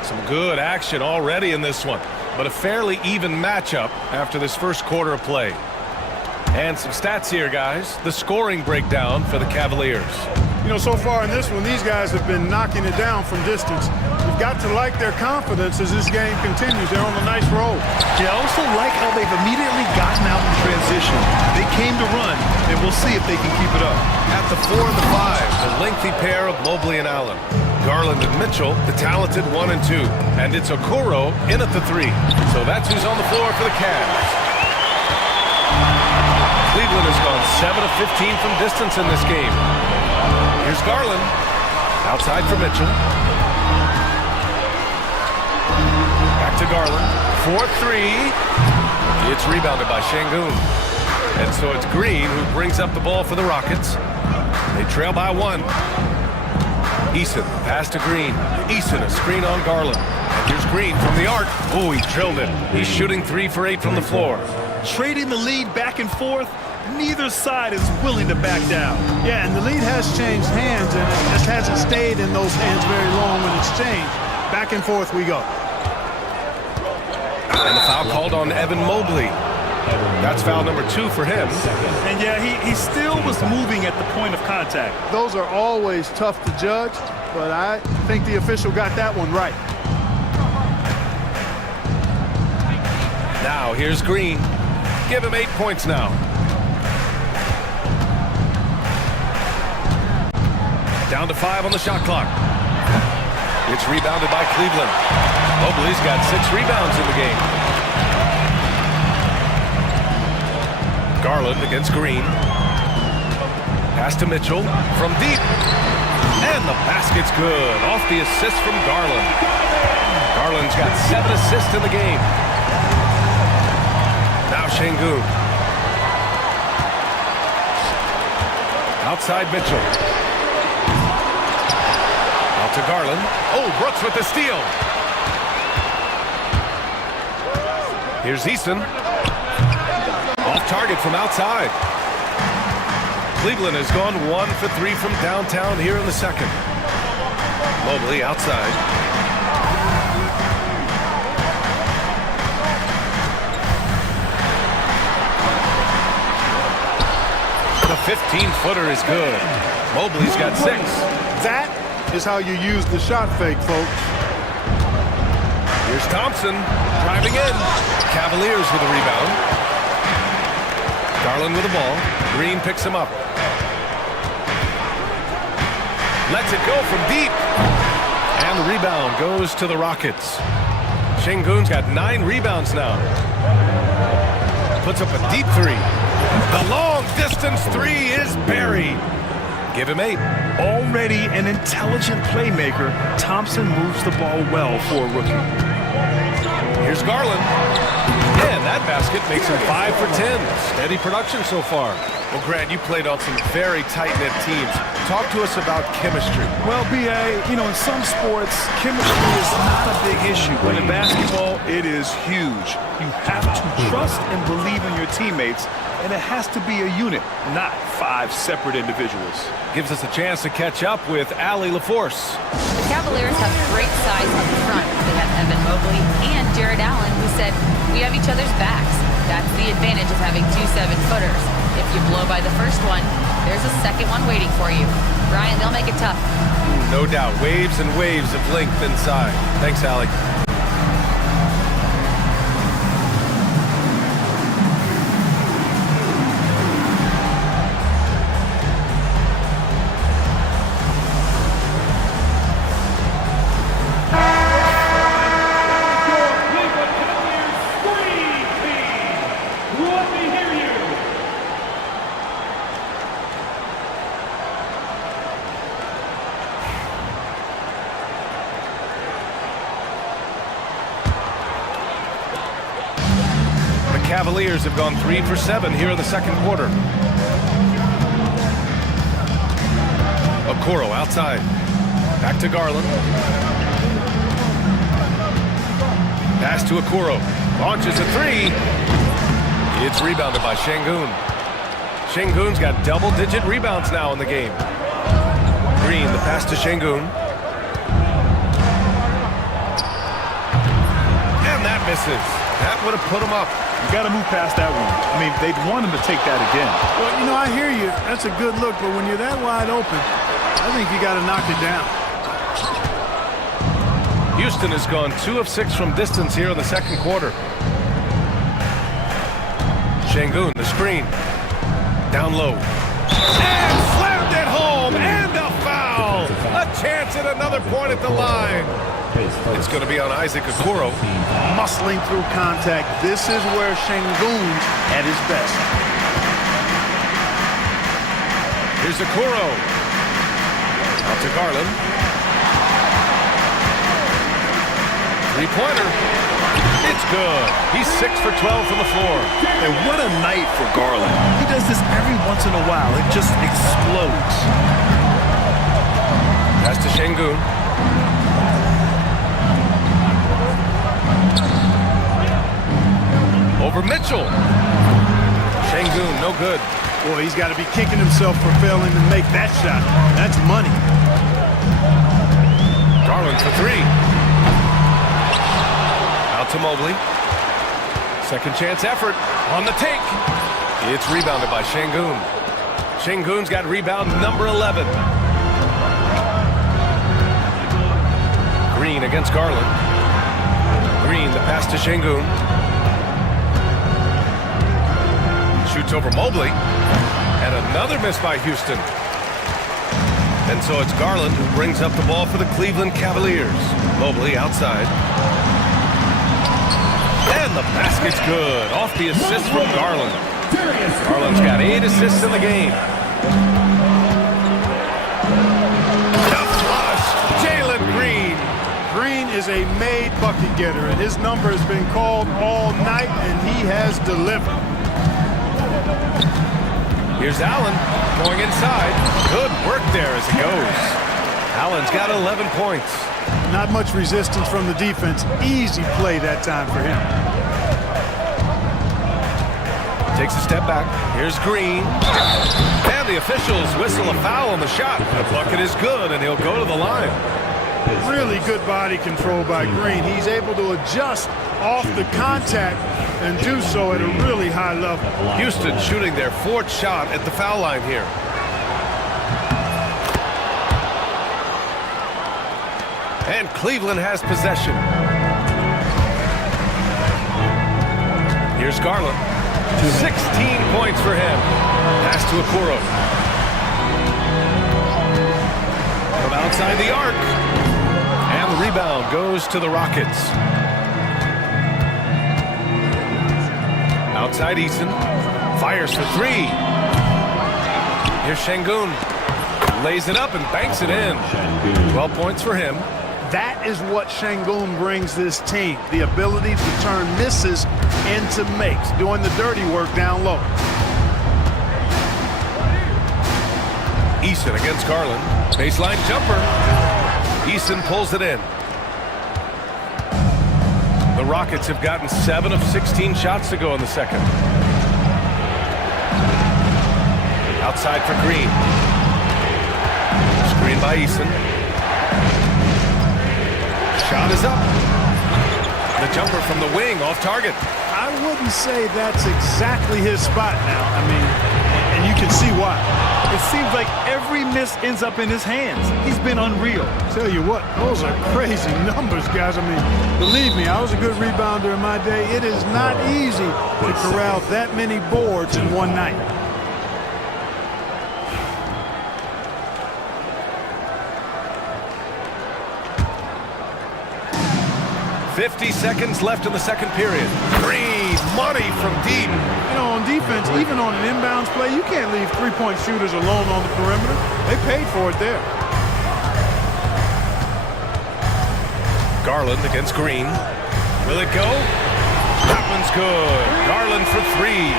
some good action already in this one. but a fairly even matchup after this first quarter of play. And some stats here, guys. The scoring breakdown for the Cavaliers. You know, so far in this one, these guys have been knocking it down from distance. You've got to like their confidence as this game continues. They're on a nice roll. Yeah, I also like how they've immediately gotten out in transition. They came to run, and we'll see if they can keep it up. At the 4 and the 5, the lengthy pair of Mobley and Allen. Garland and Mitchell, the talented 1 and 2. And it's Okoro in at the 3. So that's who's on the floor for the Cavs. Cleveland has gone 7 of 15 from distance in this game. Here's Garland. Outside for Mitchell. Back to Garland. 4-3. It's rebounded by Şengün. And so it's Green who brings up the ball for the Rockets. They trail by 1. Eason, pass to Green. Eason, a screen on Garland. And here's Green from the arc. Oh, he drilled it. He's shooting 3 for 8 from the floor. Trading the lead back and forth, neither side is willing to back down. Yeah, and the lead has changed hands, and it just hasn't stayed in those hands very long when it's changed. Back and forth we go. And the foul called on Evan Mobley. That's foul number 2 for him. And yeah, he still was moving at the point of contact. Those are always tough to judge, but I think the official got that one right. Now here's Green. Give him 8 points now. Down to 5 on the shot clock. It's rebounded by Cleveland. Mobley's got 6 rebounds in the game. Garland against Green. Pass to Mitchell from deep. And the basket's good. Off the assist from Garland. Garland's got 7 assists in the game. Now Şengün. Outside Mitchell. Out to Garland. Oh, Brooks with the steal. Here's Eason. Off target from outside. Cleveland has gone 1 for 3 from downtown here in the second. Mobley outside. The 15-footer is good. Mobley's got 6. That is how you use the shot fake, folks. Here's Thompson driving in. Cavaliers with a rebound. Garland with the ball. Green picks him up. Lets it go from deep. And the rebound goes to the Rockets. Şengün's got 9 rebounds now. Puts up a deep 3. The long distance 3 is buried. Give him 8. Already an intelligent playmaker, Thompson moves the ball well for a rookie. Here's Garland. And that basket makes him 5 for 10. Steady production so far. Well, Grant, you played on some very tight-knit teams. Talk to us about chemistry. Well, B.A., you know, in some sports, chemistry is not a big issue. But in basketball, it is huge. You have to trust and believe in your teammates, and it has to be a unit, not 5 separate individuals. Gives us a chance to catch up with Allie LaForce. The Cavaliers have great size up front. They have Evan Mobley and Jared Allen, who said, "We have each other's backs." That's the advantage of having 2 7-footers. If you blow by the first one, there's a second one waiting for you. Brian, they'll make it tough. No doubt. Waves and waves of length inside. Thanks, Allie. Cavaliers have gone 3 for 7 here in the second quarter. Okoro outside. Back to Garland. Pass to Okoro. Launches a 3. It's rebounded by Şengün. Şengün's got double-digit rebounds now in the game. Green, the pass to Şengün. And that misses. That would have put him up. You got to move past that one. I mean, they'd want him to take that again. Well, you know, I hear you. That's a good look, but when you're that wide open, I think you got to knock it down. Houston has gone 2 of 6 from distance here in the second quarter. Şengün, the screen. Down low. And slammed it home, and a foul! A chance at another point at the line. It's going to be on Isaac Okoro. Muscling through contact. This is where Şengün's at his best. Here's Okoro. Out to Garland. Three-pointer. It's good. He's 6 for 12 from the floor. And what a night for Garland. He does this every once in a while. It just explodes. Pass to Şengün. Over Mitchell. Şengün, no good. Boy, he's got to be kicking himself for failing to make that shot. That's money. Garland for 3. Out to Mobley. Second chance effort on the take. It's rebounded by Şengün. Şengün's got rebound number 11. Green against Garland. Green, the pass to Şengün. Shoots over Mobley. And another miss by Houston. And so it's Garland who brings up the ball for the Cleveland Cavaliers. Mobley outside. And the basket's good. Off the assist from Garland. Garland's got 8 assists in the game. The flush. Jalen Green. Green is a made bucket getter, and his number has been called all night, and he has delivered. Here's Allen going inside. Good work there as it goes. Allen's got 11 points. Not much resistance from the defense. Easy play that time for him. Takes a step back. Here's Green. And the officials whistle a foul on the shot. The bucket is good, and he'll go to the line. Really good body control by Green. He's able to adjust off the contact and do so at a really high level. Houston shooting their 4th shot at the foul line here. And Cleveland has possession. Here's Garland. 16 points for him. Pass to Okoro. From outside the arc. And the rebound goes to the Rockets. Outside Eason. Fires for 3. Here's Şengün. Lays it up and banks it in. 12 points for him. That is what Şengün brings this team. The ability to turn misses into makes. Doing the dirty work down low. Eason against Garland. Baseline jumper. Eason pulls it in. The Rockets have gotten 7 of 16 shots to go in the second. Outside for Green. Screen by Eason. Shot is up. The jumper from the wing off target. I wouldn't say that's exactly his spot now. I mean, and you can see why. It seems like every miss ends up in his hands. He's been unreal. Tell you what, those are crazy numbers, guys. I mean, believe me, I was a good rebounder in my day. It is not easy to corral that many boards in one night. 50 seconds left in the second period. Green, money from deep. You know, on defense, even on an inbounds play, you can't leave three-point shooters alone on the perimeter. They paid for it there. Garland against Green. Will it go? That one's good. Garland for 3.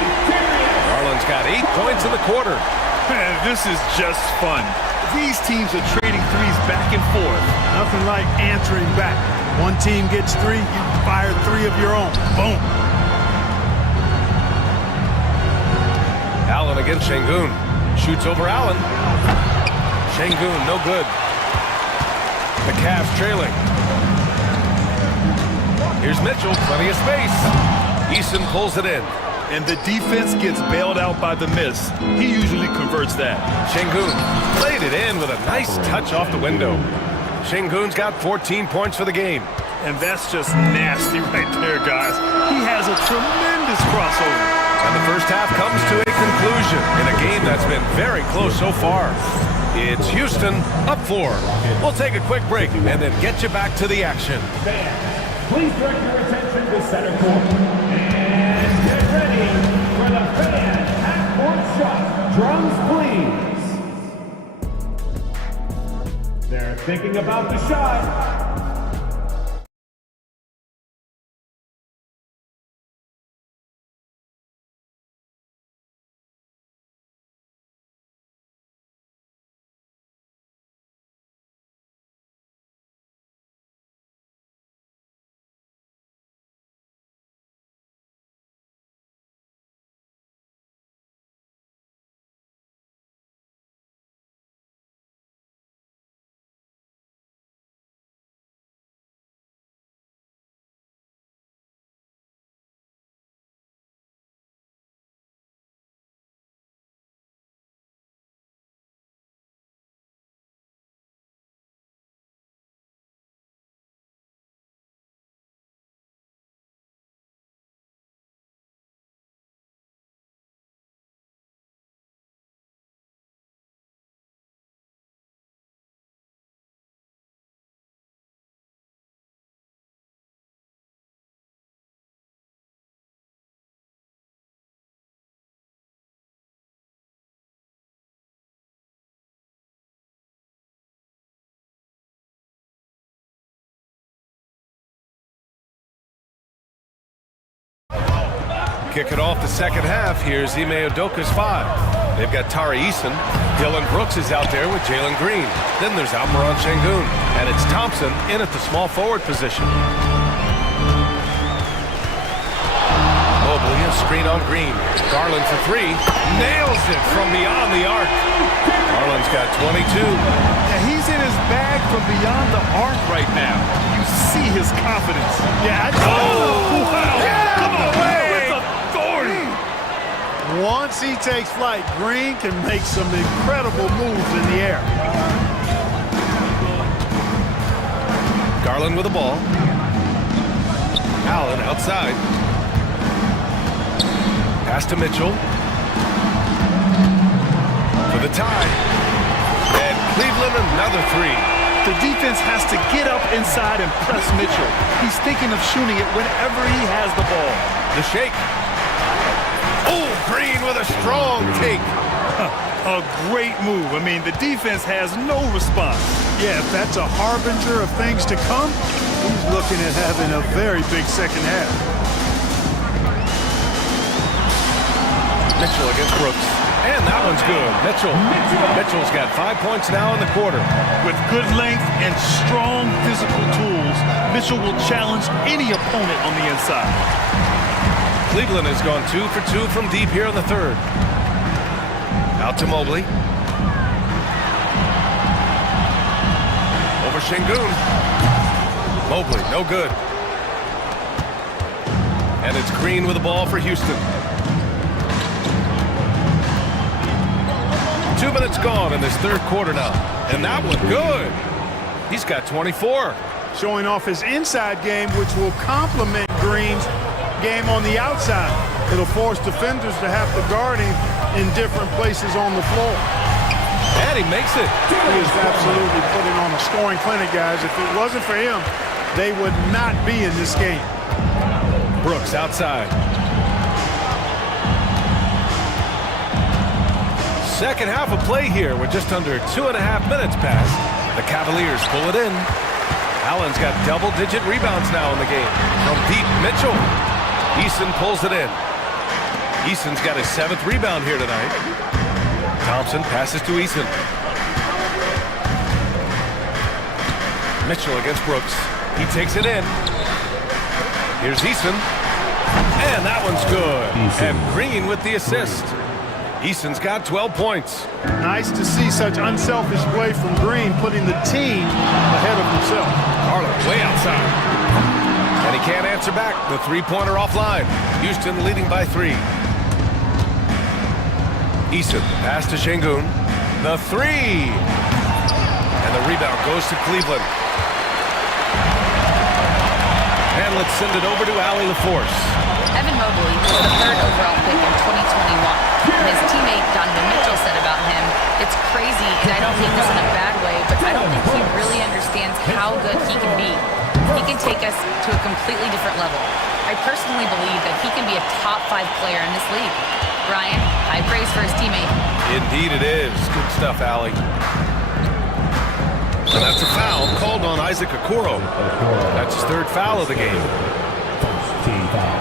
Garland's got 8 points in the quarter. Man, this is just fun. These teams are trading threes back and forth. Nothing like answering back. One team gets 3, you fire 3 of your own. Boom. Allen against Şengün. Shoots over Allen. Şengün, no good. The Cavs trailing. Here's Mitchell, plenty of space. Eason pulls it in. And the defense gets bailed out by the miss. He usually converts that. Şengün played it in with a nice touch off the window. Şengün's got 14 points for the game. And that's just nasty right there, guys. He has a tremendous crossover. And the first half comes to a conclusion in a game that's been very close so far. It's Houston up 4. We'll take a quick break and then get you back to the action. Fans, please direct your attention to center court. And get ready for the fan half-court shot. Drums, please. They're thinking about the shot. Kicking off the second half, here's Ime Udoka's 5. They've got Tari Eason. Dylan Brooks is out there with Jalen Green. Then there's Almiron Şengün. And it's Thompson in at the small forward position. Mobley, a screen on Green. Garland for 3. Nails it from beyond the arc. Garland's got 22. Yeah, he's in his bag from beyond the arc right now. You see his confidence. Yeah. Wow. Get Come on, away. with authority. Once he takes flight, Green can make some incredible moves in the air. Garland with the ball. Allen outside. Pass to Mitchell. For the tie. And Cleveland another 3. The defense has to get up inside and press Mitchell. He's thinking of shooting it whenever he has the ball. The shake. Oh, Green with a strong take. A great move. I mean, the defense has no response. Yeah, if that's a harbinger of things to come, he's looking at having a very big second half. Mitchell against Brooks. And that one's good. Mitchell's got 5 points now in the quarter. With good length and strong physical tools, Mitchell will challenge any opponent on the inside. Cleveland has gone 2 for 2 from deep here in the third. Out to Mobley. Over Şengün. Mobley, no good. And it's Green with the ball for Houston. 2 minutes gone in this third quarter now. And that one good. He's got 24. Showing off his inside game, which will complement Green's game on the outside. It'll force defenders to have to guard him in different places on the floor. And he makes it. He is absolutely putting on a scoring clinic, guys. If it wasn't for him, they would not be in this game. Brooks outside. Second half of play here with just under 2.5 minutes passed. The Cavaliers pull it in. Allen's got double-digit rebounds now in the game. From deep, Mitchell. Eason pulls it in. Eason's got his 7th rebound here tonight. Thompson passes to Eason. Mitchell against Brooks. He takes it in. Here's Eason. And that one's good. And Green with the assist. Eason's got 12 points. Nice to see such unselfish play from Green, putting the team ahead of himself. Garland way outside. And he he can't answer back. The three-pointer offline. Houston leading by 3. Eason, pass to Şengün. The 3! And the rebound goes to Cleveland. And let's send it over to Allie LaForce. Evan Mobley was the 3rd overall pick in 2021. His teammate Donovan Mitchell said about him, "It's crazy, and I don't mean this in a bad way, but I don't think he really understands how good he can be. He can take us to a completely different level. I personally believe that he can be a top 5 player in this league." Ryan, high praise for his teammate. Indeed it is. Good stuff, Allie. And that's a foul called on Isaac Okoro. That's his 3rd foul of the game. Team foul.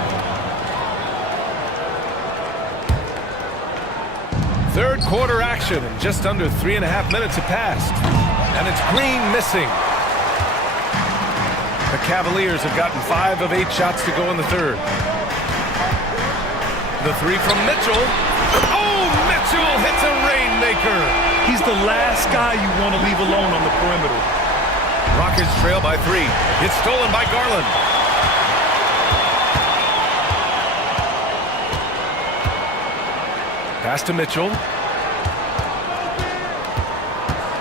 3rd quarter action, and just under 3.5 minutes have passed. And it's Green missing. The Cavaliers have gotten 5 of 8 shots to go in the 3rd. The 3 from Mitchell. Oh, Mitchell hits a rainmaker. He's the last guy you want to leave alone on the perimeter. Rockets trail by 3. It's stolen by Garland. Pass to Mitchell.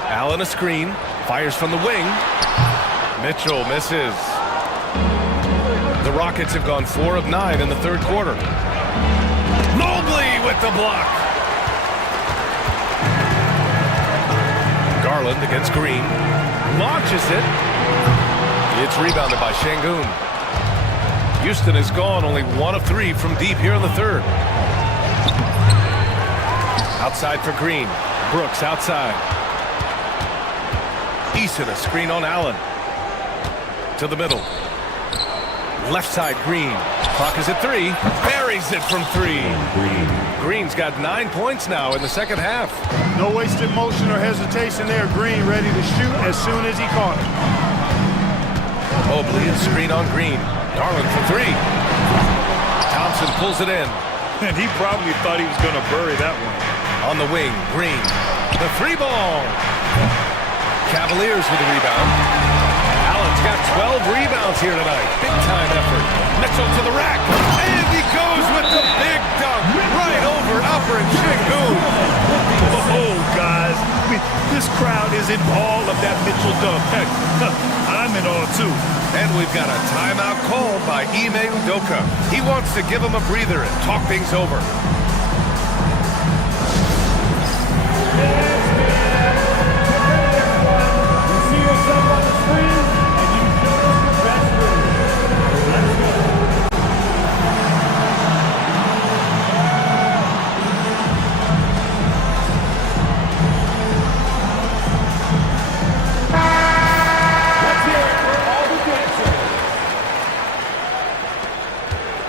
Allen a screen. Fires from the wing. Mitchell misses. The Rockets have gone 4 of 9 in the 3rd quarter. Mobley with the block. Garland against Green. Launches it. It's rebounded by Şengün. Houston is gone only 1 of 3 from deep here in the 3rd. Outside for Green. Brooks outside. Eason a screen on Allen. To the middle. Left side Green. Clock is at 3. Buries it from 3. Green's got 9 points now in the 2nd half. No wasted motion or hesitation there. Green ready to shoot as soon as he caught it. Mobley a screen on Green. Garland for 3. Thompson pulls it in. And he probably thought he was going to bury that one. On the wing, Green. The 3 ball. Cavaliers with the rebound. Allen's got 12 rebounds here tonight. Big time effort. Mitchell to the rack. And he goes with the big dunk. Right over Upper and Şengün. Oh, guys. I mean, this crowd is in awe of that Mitchell dunk. Heck, I'm in awe, too. And we've got a timeout called by Ime Udoka. He wants to give him a breather and talk things over.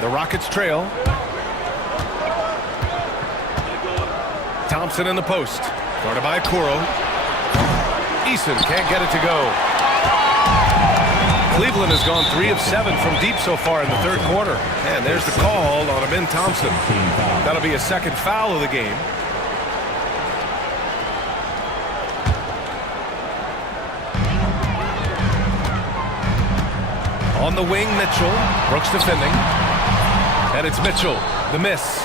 The Rockets trail. Thompson in the post. Guarded by Okoro. Eason can't get it to go. Cleveland has gone 3 of 7 from deep so far in the 3rd quarter. And there's the call on Amin Thompson. That'll be a 2nd foul of the game. On the wing, Mitchell. Brooks defending. And it's Mitchell, the miss.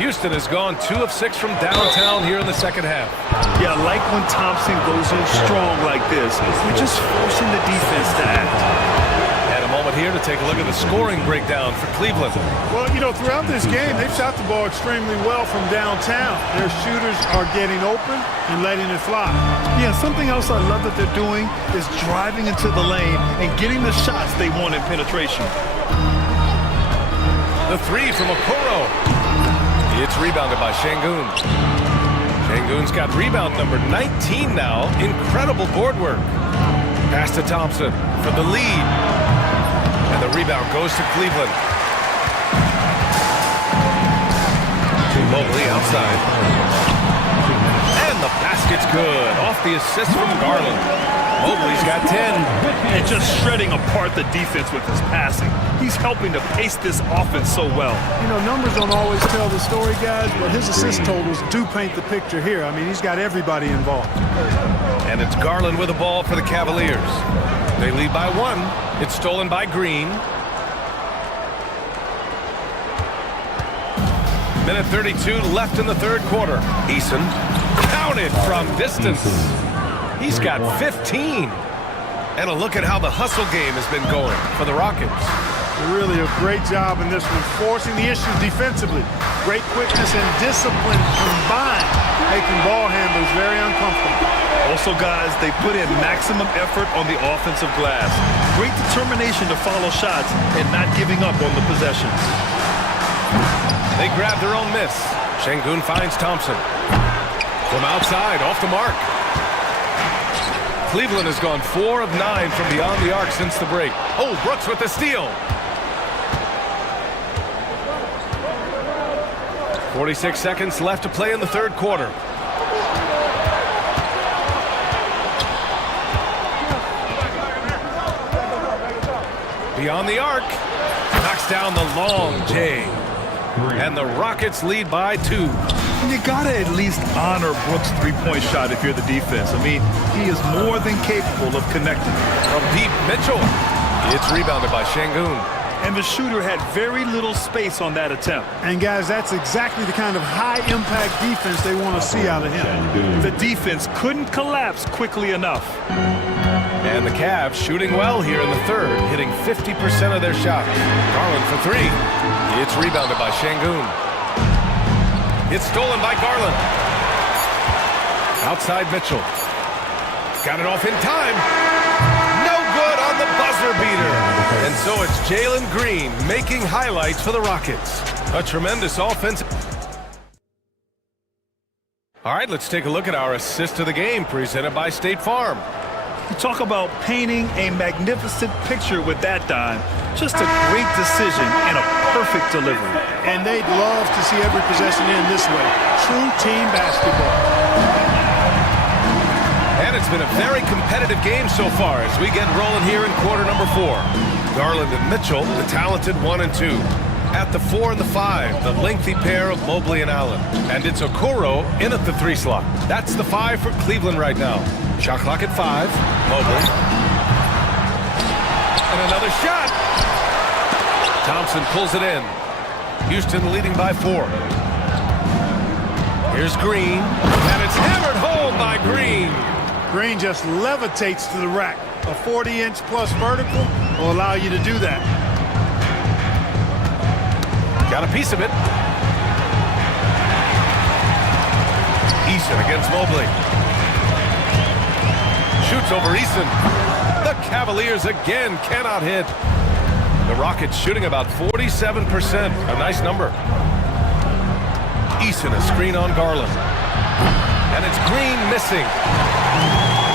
Houston has gone 2 of 6 from downtown here in the 2nd half. Yeah, I like when Thompson goes in strong like this. We're just forcing the defense to act. And a moment here to take a look at the scoring breakdown for Cleveland. Well, you know, throughout this game, they've shot the ball extremely well from downtown. Their shooters are getting open and letting it fly. Yeah, something else I love that they're doing is driving into the lane and getting the shots they want in penetration. The 3 from Okoro. It's rebounded by Şengün. Şengün's got rebound number 19 now. Incredible board work. Pass to Thompson for the lead. And the rebound goes to Cleveland. Mobley outside. And the basket's good. Off the assist from Garland. Mobley's got 10. And just shredding apart the defense with his passing. He's helping to pace this offense so well. You know, numbers don't always tell the story, guys, but his assist totals do paint the picture here. I mean, he's got everybody involved. And it's Garland with the ball for the Cavaliers. They lead by 1. It's stolen by Green. Minute 32 left in the third quarter. Eason counted from distance. He's got 15. And a look at how the hustle game has been going for the Rockets. Really a great job in this one, forcing the issues defensively. Great quickness and discipline combined, making ball handlers very uncomfortable. Also, guys, they put in maximum effort on the offensive glass. Great determination to follow shots and not giving up on the possessions. They grab their own miss. Şengün finds Thompson. From outside, off the mark. Cleveland has gone 4 of 9 from beyond the arc since the break. Oh, Brooks with the steal. 46 seconds left to play in the third quarter. Beyond the arc. Knocks down the long J. And the Rockets lead by 2. You gotta at least honor Brooks' three-point shot if you're the defense. I mean, he is more than capable of connecting. From deep, Mitchell. It's rebounded by Şengün. And the shooter had very little space on that attempt. And guys, that's exactly the kind of high-impact defense they want to see out of him. The defense couldn't collapse quickly enough. And the Cavs shooting well here in the third, hitting 50% of their shots. Garland for 3. It's rebounded by Şengün. It's stolen by Garland. Outside Mitchell. Got it off in time. No good on the buzzer beater. And so it's Jalen Green making highlights for the Rockets. A tremendous offense. All right, let's take a look at our assist of the game presented by State Farm. You talk about painting a magnificent picture with that dime. Just a great decision and a perfect delivery. And they'd love to see every possession end this way. True team basketball. And it's been a very competitive game so far as we get rolling here in quarter number 4. Garland and Mitchell, the talented 1 and 2. At the 4 and the 5, the lengthy pair of Mobley and Allen. And it's Okoro in at the 3 slot. That's the 5 for Cleveland right now. Shot clock at 5. Mobley. And another shot. Thompson pulls it in. Houston leading by 4. Here's Green. And it's hammered home by Green. Green just levitates to the rack. A 40-inch plus vertical will allow you to do that. Got a piece of it. Eason against Mobley. Shoots over Eason. The Cavaliers again cannot hit. The Rockets shooting about 47%. A nice number. Eason a screen on Garland. And it's Green missing.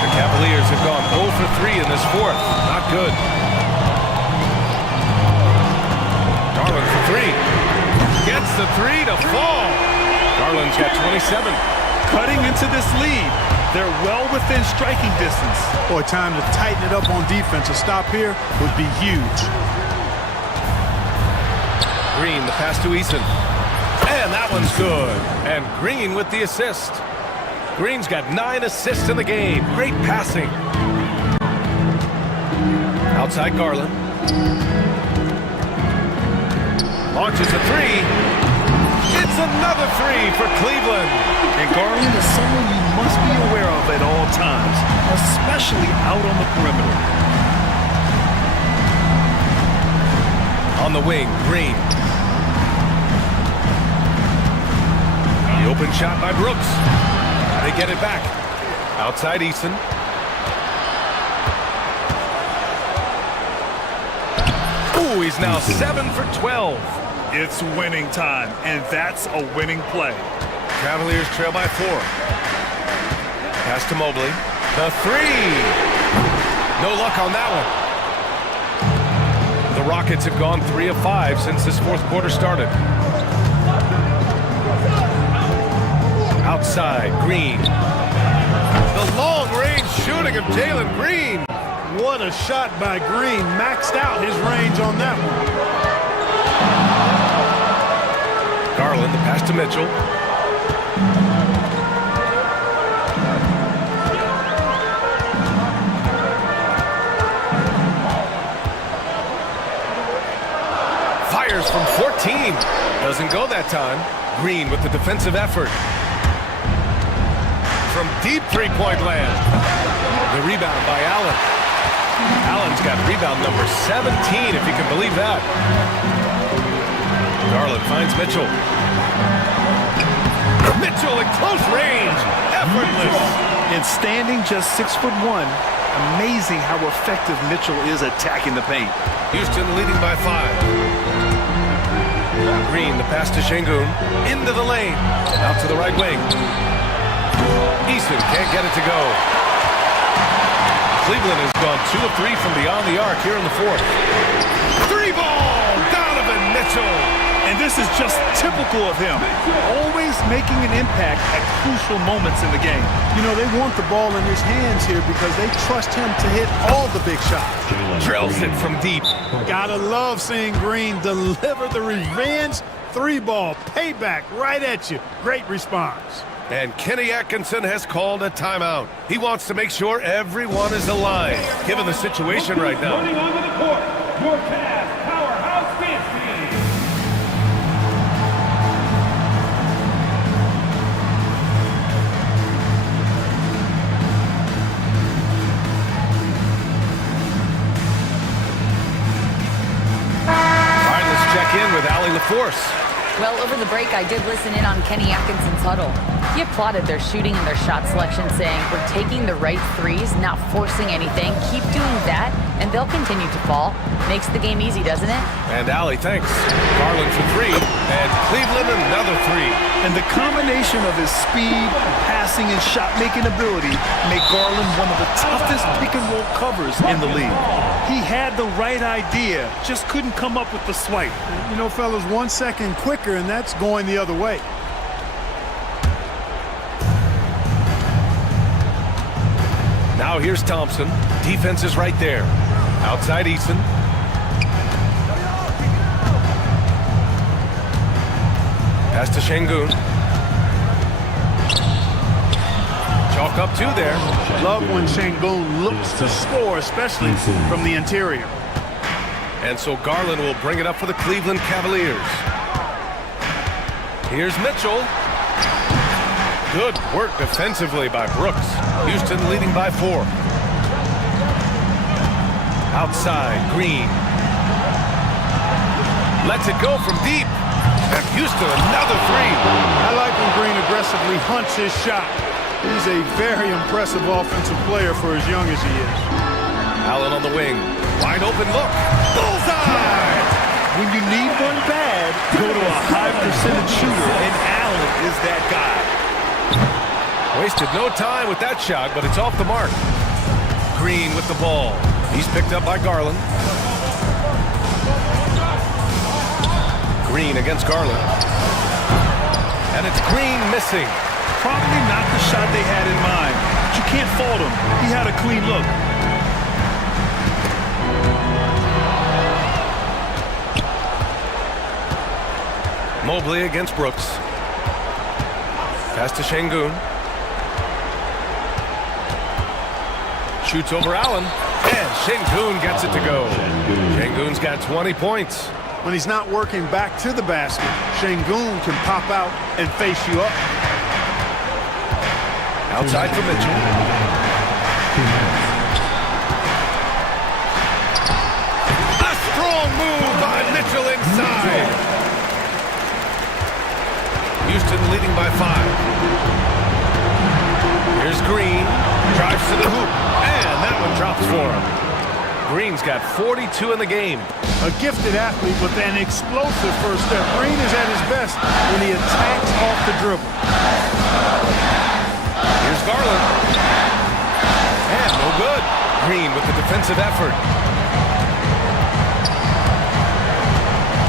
The Cavaliers have gone 0 for 3 in this fourth. Not good. Garland for 3. Gets the 3 to fall. Garland's got 27. Cutting into this lead. They're well within striking distance. Boy, time to tighten it up on defense. A stop here would be huge. Green, the pass to Eason. And that one's good. And Green with the assist. Green's got 9 assists in the game. Great passing. Outside Garland. Launches a 3. It's another 3 for Cleveland. And Garland is someone you must be aware of at all times, especially out on the perimeter. On the wing, Green. The open shot by Brooks. They get it back. Outside Eason. Ooh, he's now 7 for 12. It's winning time, and that's a winning play. Cavaliers trail by 4. Pass to Mobley. The 3. No luck on that one. The Rockets have gone 3 of 5 since this fourth quarter started. Outside, Green. The long-range shooting of Jalen Green. What a shot by Green. Maxed out his range on that one. Garland, the pass to Mitchell. from 14. Doesn't go that time. Green with the defensive effort. From deep three-point land. The rebound by Allen. Allen's got rebound number 17, if you can believe that. Garland finds Mitchell. Mitchell in close range. Effortless. And standing just 6'1", amazing how effective Mitchell is attacking the paint. Houston leading by 5. Green, the pass to Şengün. Into the lane. Out to the right wing. Easton can't get it to go. Cleveland has gone 2 of 3 from beyond the arc here in the fourth. 3-ball! Donovan Mitchell! And this is just typical of him. Always making an impact at crucial moments in the game. You know, they want the ball in his hands here because they trust him to hit all the big shots. Drills it from deep. Gotta love seeing Green deliver the revenge 3-ball. Payback right at you. Great response. And Kenny Atkinson has called a timeout. He wants to make sure everyone is aligned, given the situation right now. Running onto the court, your Cavs powerhouse dance team. All right, let's check in with Allie LaForce. Well, over the break, I did listen in on Kenny Atkinson's huddle. He applauded their shooting and their shot selection, saying, "We're taking the right threes, not forcing anything. Keep doing that, and they'll continue to fall." Makes the game easy, doesn't it? And Allie, thanks. Garland for 3, and Cleveland another 3. And the combination of his speed, passing, and shot-making ability make Garland one of the toughest pick-and-roll covers in the league. He had the right idea, just couldn't come up with the swipe. You know, fellas, 1 second quicker, and that's going the other way. Now here's Thompson. Defense is right there. Outside Easton. Pass to Şengün. Chalk up 2 there. Love when Şengün looks to score, especially from the interior. And so Garland will bring it up for the Cleveland Cavaliers. Here's Mitchell. Good work defensively by Brooks. Houston leading by 4. Outside, Green. Lets it go from deep. And Houston another 3. I like when Green aggressively hunts his shot. He's a very impressive offensive player for as young as he is. Allen on the wing. Wide open look. Bullseye! When you need one bad, go to a high percentage shooter, and Allen is that guy. Wasted no time with that shot, but it's off the mark. Green with the ball. He's picked up by Garland. Green against Garland. And it's Green missing. Probably not the shot they had in mind, but you can't fault him. He had a clean look. Mobley against Brooks. Pass to Şengün. Shoots over Allen. And Şengün gets it to go. Şengün's got 20 points. When he's not working back to the basket, Şengün can pop out and face you up. Outside for Mitchell. A strong move by Mitchell inside. Houston leading by 5. Here's Green. Drives to the hoop. And that one drops for him. Green's got 42 in the game. A gifted athlete with an explosive first step. Green is at his best when he attacks off the dribble. Here's Garland. And no good. Green with the defensive effort.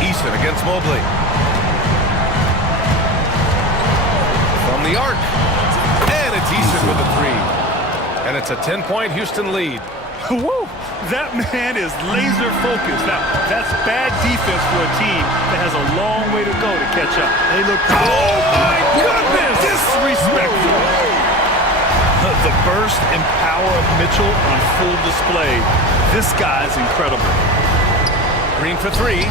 Easton against Mobley. From the arc. And it's Easton with a 3. And it's a 10-point Houston lead. Woo! That man is laser focused. Now, that's bad defense for a team that has a long way to go to catch up. They look. Oh my goodness! Disrespectful. The burst and power of Mitchell on full display. This guy's incredible. Green for 3.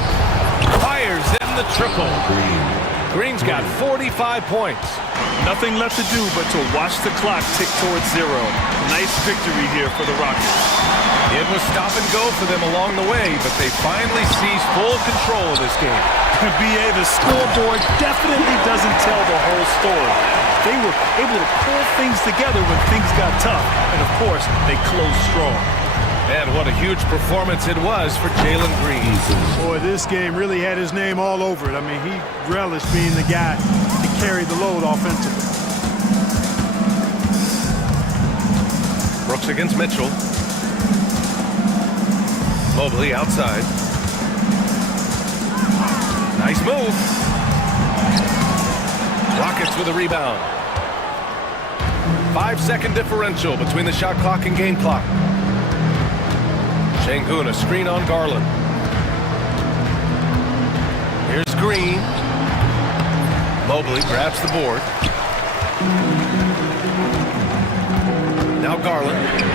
Fires in the triple. Green's got 45 points. Nothing left to do but to watch the clock tick towards zero. Nice victory here for the Rockets. It was stop and go for them along the way, but they finally seized full control of this game. BA, the scoreboard definitely doesn't tell the whole story. They were able to pull things together when things got tough, and of course, they closed strong. And what a huge performance it was for Jalen Green. Boy, this game really had his name all over it. I mean, he relished being the guy to carry the load offensively. Brooks against Mitchell. Mobley outside. Nice move. Rockets with a rebound. 5-second differential between the shot clock and game clock. Şengün, a screen on Garland. Here's Green. Mobley grabs the board. Now Garland.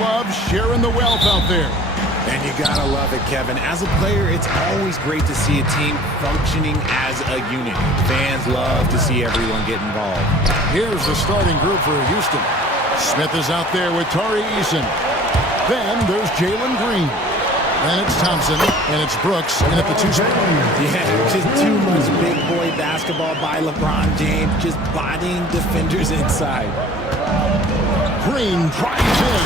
loves sharing the wealth out there. And you gotta love it, Kevin. As a player, it's always great to see a team functioning as a unit. Fans love to see everyone get involved. Here's the starting group for Houston. Smith is out there with Tari Eason. Then there's Jalen Green. Then it's Thompson, and it's Brooks, and at the 2 spot. Yeah, just too much big boy basketball by LeBron James, just bodying defenders inside. Green drives in,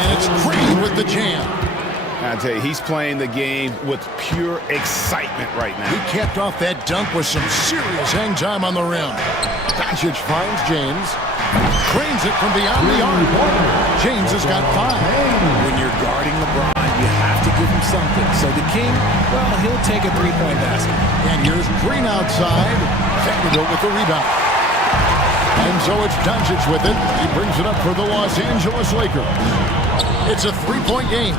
and it's Green with the jam. I tell you, he's playing the game with pure excitement right now. He capped off that dunk with some serious hang time on the rim. Doncic finds James. Cranes it from beyond the arc. James has got 5. When you're guarding LeBron, you have to give him something. So the King, well, he'll take a three-point basket. And here's Green outside. Vanderbilt with the rebound. And so it's Doncic with it. He brings it up for the Los Angeles Lakers. It's a 3-point game.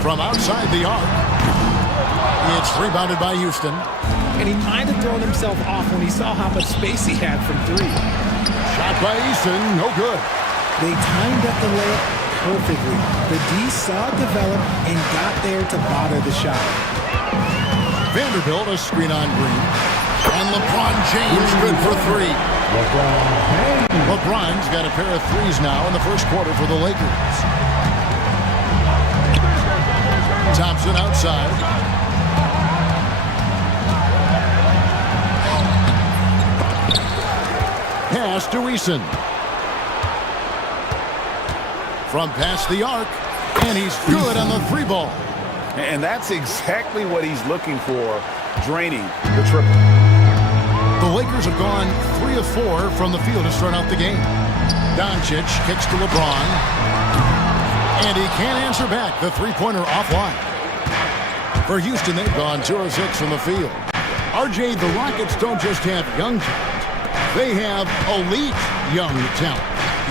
From outside the arc, it's rebounded by Houston. And he might have thrown himself off when he saw how much space he had from 3. Shot by Eason, no good. They timed up the layup perfectly. The D saw it develop and got there to bother the shot. Vanderbilt a screen on Green. And LeBron James good for 3. LeBron's got a pair of 3s now in the first quarter for the Lakers. Thompson outside. Pass to Eason. From past the arc, and he's good on the 3 ball. And that's exactly what he's looking for, draining the triple. The Lakers have gone 3 of 4 from the field to start out the game. Doncic kicks to LeBron. And he can't answer back. The 3-pointer offline. For Houston, they've gone 2 of 6 from the field. RJ, the Rockets don't just have young talent. They have elite young talent.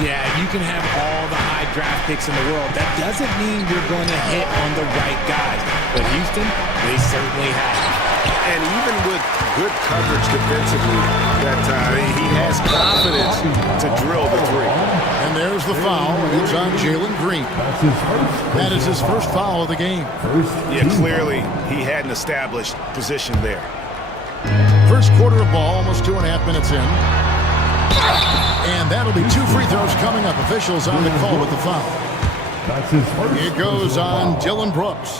Yeah, you can have all the high draft picks in the world. That doesn't mean you're going to hit on the right guys. But Houston, they certainly have. And even with good coverage defensively that time, he has confidence to drill the 3. And there's the foul. It's on Jalen Green. That is his first foul of the game. Yeah, clearly he hadn't established position there. First quarter of ball, almost 2.5 minutes in. And that'll be 2 free throws coming up. Officials on the call with the foul. It goes on Dylan Brooks.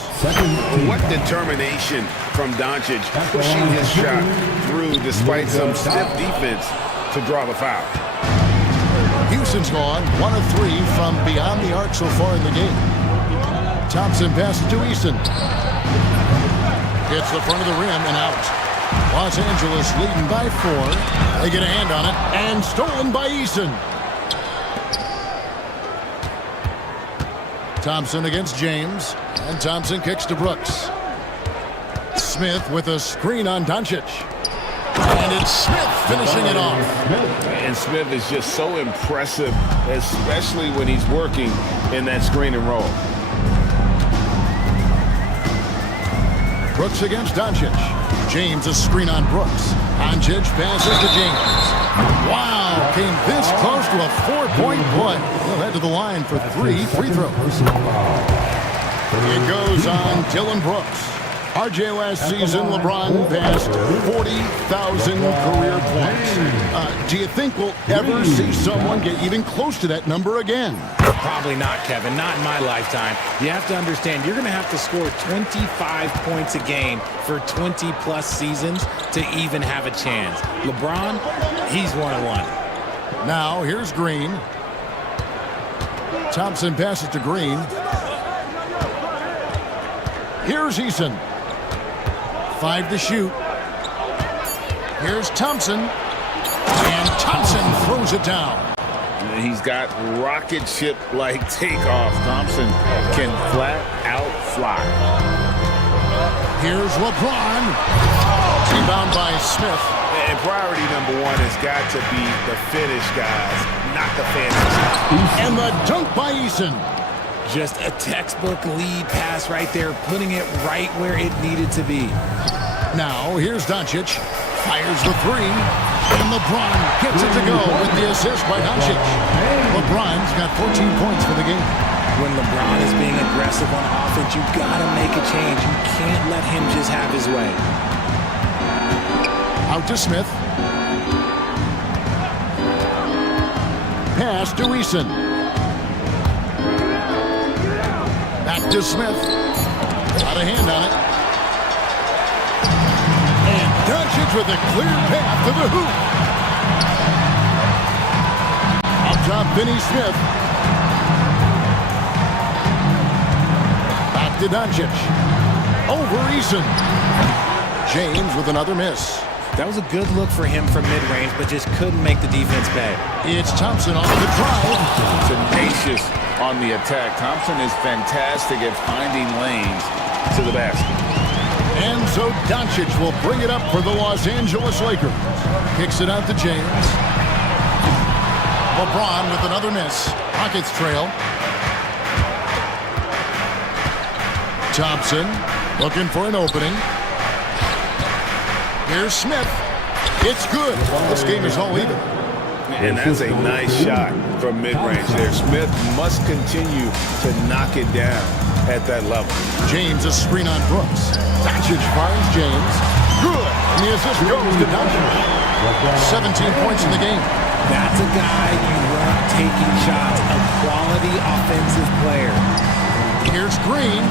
What determination from Doncic pushing his shot through despite some stiff defense to draw the foul. Houston's gone 1 of 3 from beyond the arc so far in the game. Thompson passes to Eason. Hits the front of the rim and out. Los Angeles leading by 4. They get a hand on it and stolen by Eason. Thompson against James, and Thompson kicks to Brooks. Smith with a screen on Doncic. And it's Smith finishing it off. And Smith is just so impressive, especially when he's working in that screen and roll. Brooks against Doncic. James a screen on Brooks. Doncic passes to James. Wow, came this close to a 4-point play. He'll head to the line for 3 free throws. It goes on Dylan Brooks. RJ last season, LeBron passed 40,000 career points. Do you think we'll ever see someone get even close to that number again? Probably not, Kevin. Not in my lifetime. You have to understand, you're going to have to score 25 points a game for 20-plus seasons to even have a chance. LeBron, he's 1-1. Now, here's Green. Thompson passes to Green. Here's Eason. 5 to shoot. Here's Thompson. And Thompson throws it down. He's got rocket ship-like takeoff. Thompson can flat out fly. Here's LeBron. Rebound by Smith. And priority number 1 has got to be the finish, guys, not the fantasy. And the dunk by Eason. Just a textbook lead pass right there, putting it right where it needed to be. Now, here's Doncic. Fires the 3. And LeBron gets it to go with the assist by Doncic. LeBron's got 14 points for the game. When LeBron is being aggressive on offense, you gotta make a change. You can't let him just have his way. Out to Smith. Pass to Eason. Back to Smith. Got a hand on it. And Doncic with a clear path to the hoop. Up top, Finney Smith. Back to Doncic. Over Eason. James with another miss. That was a good look for him from mid-range, but just couldn't make the defense pay. It's Thompson off the drive. Tenacious on the attack. Thompson is fantastic at finding lanes to the basket. And so Doncic will bring it up for the Los Angeles Lakers. Kicks it out to James. LeBron with another miss. Rockets trail. Thompson looking for an opening. Here's Smith. It's good. This game is all even. And that's a nice shot from mid-range there. Smith must continue to knock it down at that level. James, a screen on Brooks. Doncic finds James. Good. And the assist goes to Doncic. 17 points in the game. That's a guy you want taking shots. A quality offensive player. Here's Green.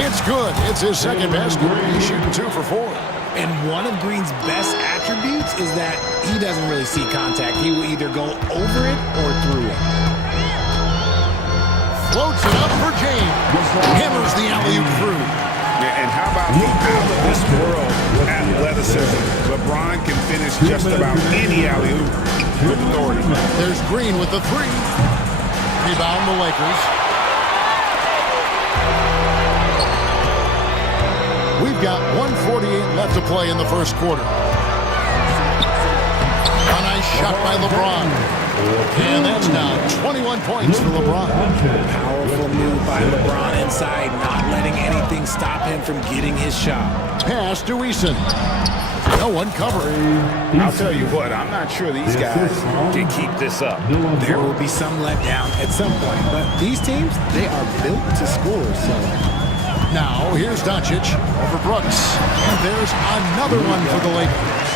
It's good. It's his second basket. He's shooting 2 for 4. And one of Green's best attributes is that he doesn't really see contact. He will either go over it or through it. Floats it up for James. Hammers the alley-oop through. Yeah, and how about the out-of-this-world athleticism? LeBron can finish just about any alley-oop with authority. There's Green with the 3. Rebound the Lakers. We've got 1:48 left to play in the first quarter. A nice shot by LeBron. And that's now 21 points for LeBron. Powerful move by LeBron inside, not letting anything stop him from getting his shot. Pass to Eason. No one covering. I'll tell you what, I'm not sure these guys can keep this up. There will be some letdown at some point, but these teams, they are built to score, so... Now, here's Doncic over Brooks. And there's another one for the Lakers.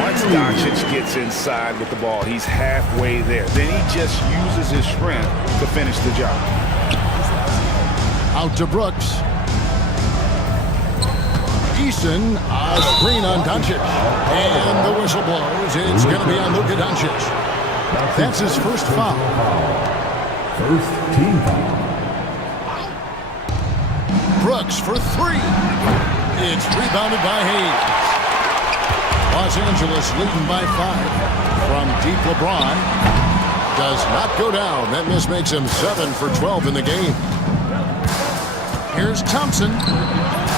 Once Doncic gets inside with the ball, he's halfway there. Then he just uses his strength to finish the job. Out to Brooks. Eason, a screen on Doncic. And the whistle blows. It's going to be on Luka Doncic. That's his first foul. First team foul. Brooks for 3. It's rebounded by Hayes. Los Angeles leading by 5. From deep, LeBron does not go down. That miss makes him 7 for 12 in the game. Here's Thompson.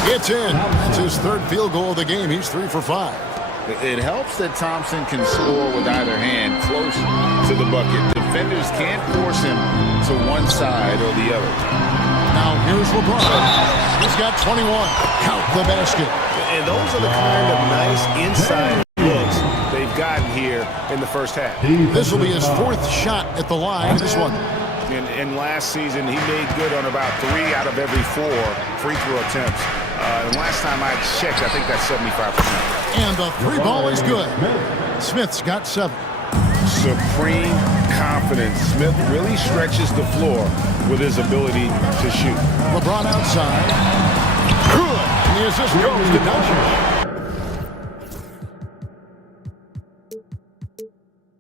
It's in. That's his 3rd field goal of the game. He's 3 for 5. It helps that Thompson can score with either hand close to the bucket. Defenders can't force him to one side or the other. Now here's LeBron. He's got 21. Count the basket. And those are the kind of nice inside looks they've gotten here in the first half. This will be his 4th shot at the line. This one. And last season, he made good on about 3 out of every 4 free throw attempts. And last time I checked, I think that's 75%. And the 3 ball is good. Smith's got 7. Supreme confidence. Smith really stretches the floor with his ability to shoot. LeBron outside. Good. And the assist goes to Doncic.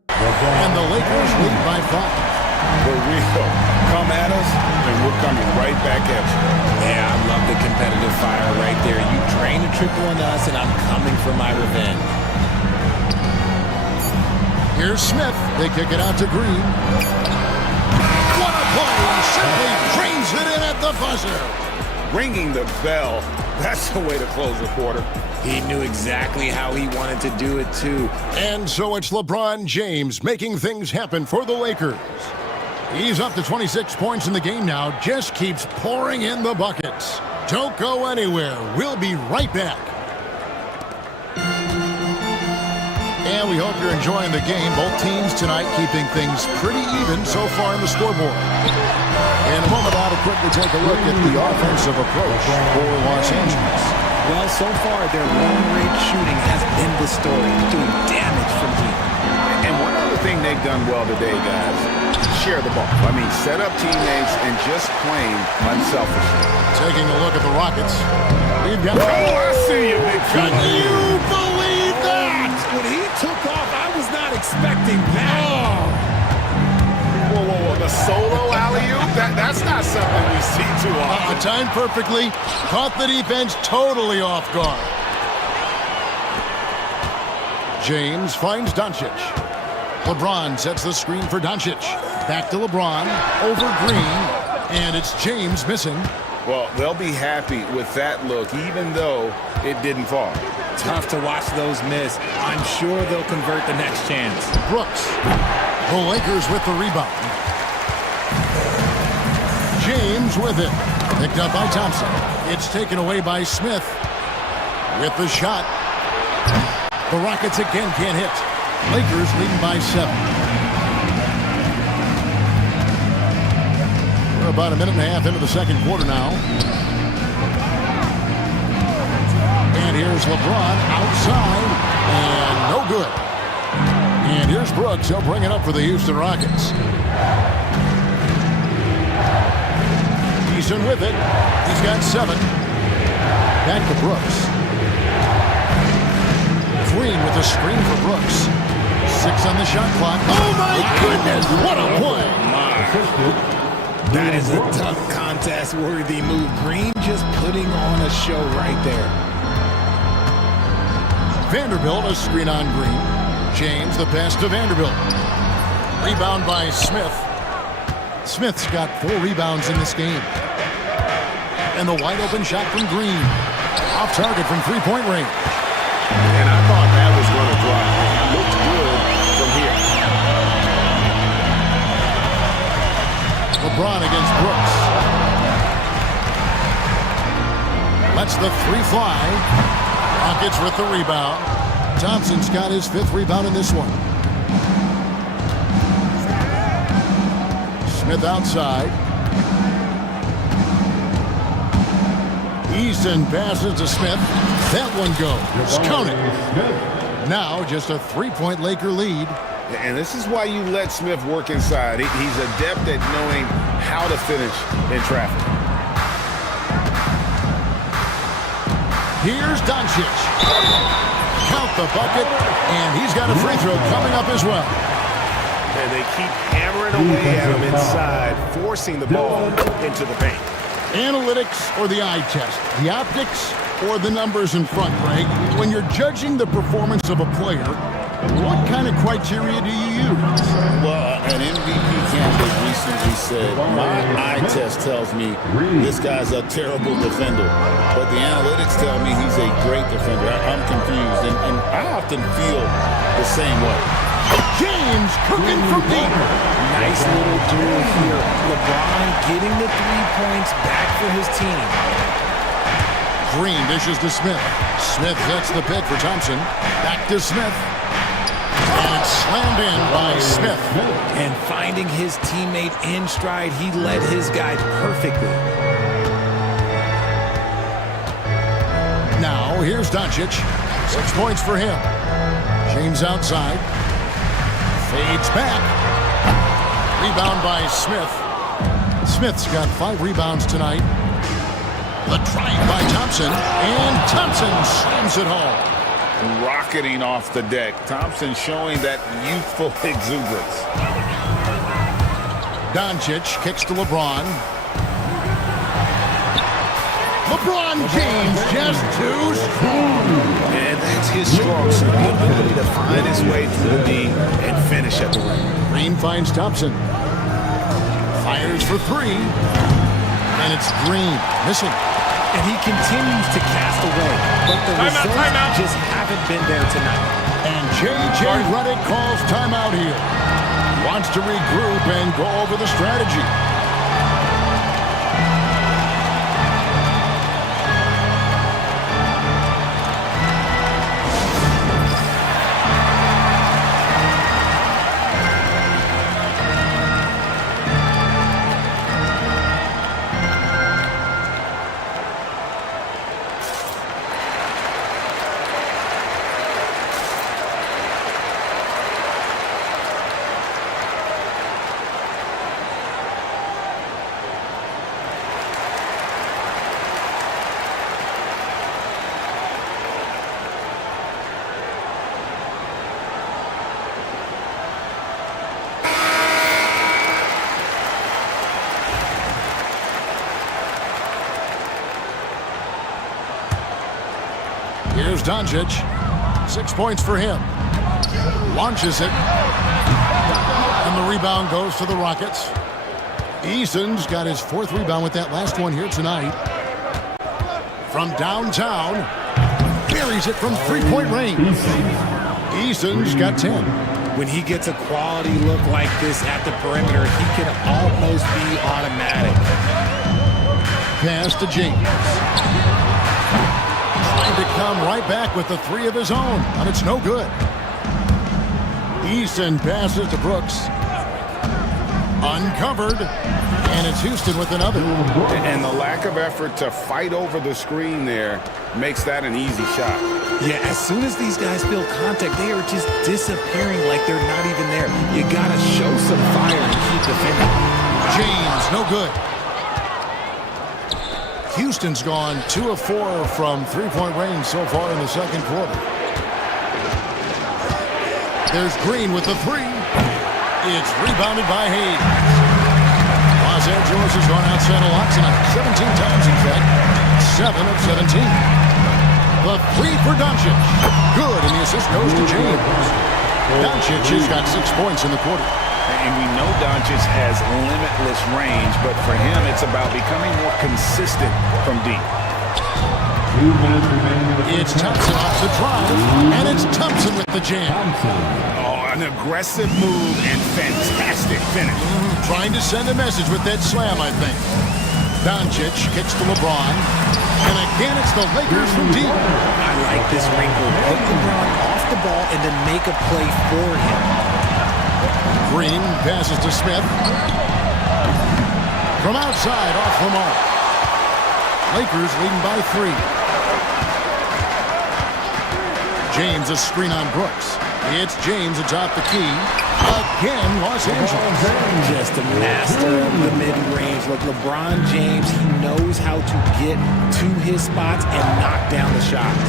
And the Lakers lead by 5. For real. Come at us, and we're coming right back at you. Yeah, I love the competitive fire right there. You drain a triple on us, and I'm coming for my revenge. Here's Smith. They kick it out to Green. What a play! Simply drains it in at the buzzer. Ringing the bell. That's the way to close the quarter. He knew exactly how he wanted to do it, too. And so it's LeBron James making things happen for the Lakers. He's up to 26 points in the game now. Just keeps pouring in the buckets. Don't go anywhere. We'll be right back. And we hope you're enjoying the game. Both teams tonight keeping things pretty even so far in the scoreboard. In a moment now to quickly take a look at the offensive approach for Los Angeles. Well, so far, their long-range shooting has been the story, doing damage from deep. And one other thing they've done well today, guys, share the ball. I mean, set up teammates and just playing unselfishly. Taking a look at the Rockets. We've got... Oh, I see you, big Can you believe that? When he took off, I was not expecting that. Whoa, the solo alley-oop? That's not something we see too often. Timed perfectly. Caught the defense totally off guard. James finds Doncic. LeBron sets the screen for Doncic. Back to LeBron. Over Green. And it's James missing. Well, they'll be happy with that look, even though it didn't fall. Tough to watch those miss. I'm sure they'll convert the next chance. Brooks. The Lakers with the rebound. James with it. Picked up by Thompson. It's taken away by Smith. With the shot. The Rockets again can't hit. Lakers leading by 7. We're about a minute and a half into the second quarter now. And here's LeBron outside. And no good. And here's Brooks. He'll bring it up for the Houston Rockets. Eason with it. He's got 7. Back to Brooks. Green with a screen for Brooks. 6 on the shot clock. Oh my goodness! What a play! That is a tough contest-worthy move. Green just putting on a show right there. Vanderbilt, a screen on Green. James, the pass to Vanderbilt. Rebound by Smith. Smith's got 4 rebounds in this game. And the wide open shot from Green. Off target from 3-point range. And I thought that was going to drop. It looked good from here. LeBron against Brooks. Lets the 3 fly. Rockets with the rebound. Thompson's got his 5th rebound in this one. Smith outside. Easton passes to Smith. That one goes. Count it. Now just a 3-point Laker lead. And this is why you let Smith work inside. He's adept at knowing how to finish in traffic. Here's Doncic. Count the bucket, and he's got a free throw coming up as well. And they keep hammering away at him inside, forcing the ball into the paint. Analytics or the eye test? The optics or the numbers in front, Greg? When you're judging the performance of a player, what kind of criteria do you use? Well, an MVP candidate recently said, my eye test tells me this guy's a terrible defender, but the analytics tell me he's a great defender. I'm confused, and I often feel the same way. James cooking from deep. Nice little duel here. LeBron getting the 3 points back for his team. Green dishes to Smith. Smith gets the pick for Thompson. Back to Smith. And it's slammed in by Smith. And finding his teammate in stride, he led his guy perfectly. Now, here's Doncic. 6 points for him. James outside. Fades back. Rebound by Smith. Smith's got 5 rebounds tonight. The drive by Thompson. And Thompson slams it home. Rocketing off the deck. Thompson showing that youthful exuberance. Doncic kicks to LeBron. LeBron James just too strong. And that's his strong suit, the ability to find his way through the D and finish at the rim. Green finds Thompson. Fires for 3. And it's Green missing. And he continues to cast away, but the results just haven't been there tonight. And J.J. Redick calls timeout here. Wants to regroup and go over the strategy. Doncic. 6 points for him. Launches it. And the rebound goes to the Rockets. Eason's got his 4th rebound with that last one here tonight. From downtown, buries it from three-point range. Eason's got 10. When he gets a quality look like this at the perimeter, he can almost be automatic. Pass to James. Trying to come right back with the 3 of his own, and it's no good. Eason passes to Brooks. Uncovered, and it's Houston with another. And the lack of effort to fight over the screen there makes that an easy shot. Yeah, as soon as these guys feel contact, they are just disappearing like they're not even there. You gotta show some fire and keep defending. James, no good. Houston's gone 2 of 4 from three-point range so far in the second quarter. There's Green with the 3. It's rebounded by Hayes. Los Angeles has gone outside a lot tonight. 17 times, in fact. 7 of 17. The 3 for Doncic. Good, and the assist goes to James. Doncic has got 6 points in the quarter. And we know Doncic has limitless range, but for him, it's about becoming more consistent from deep. 2 minutes remaining in the It's Thompson off the drive, and it's Thompson with the jam. An aggressive move and fantastic finish. Trying to send a message with that slam, I think. Doncic kicks to LeBron. And again, it's the Lakers from deep. I like this wrinkle. Put LeBron off the ball and then make a play for him. Green passes to Smith. From outside, off the mark. Lakers leading by 3. James, a screen on Brooks. It's James atop the key. Again, Los Angeles. Just a master of the mid-range. Look, LeBron James, he knows how to get to his spots and knock down the shots.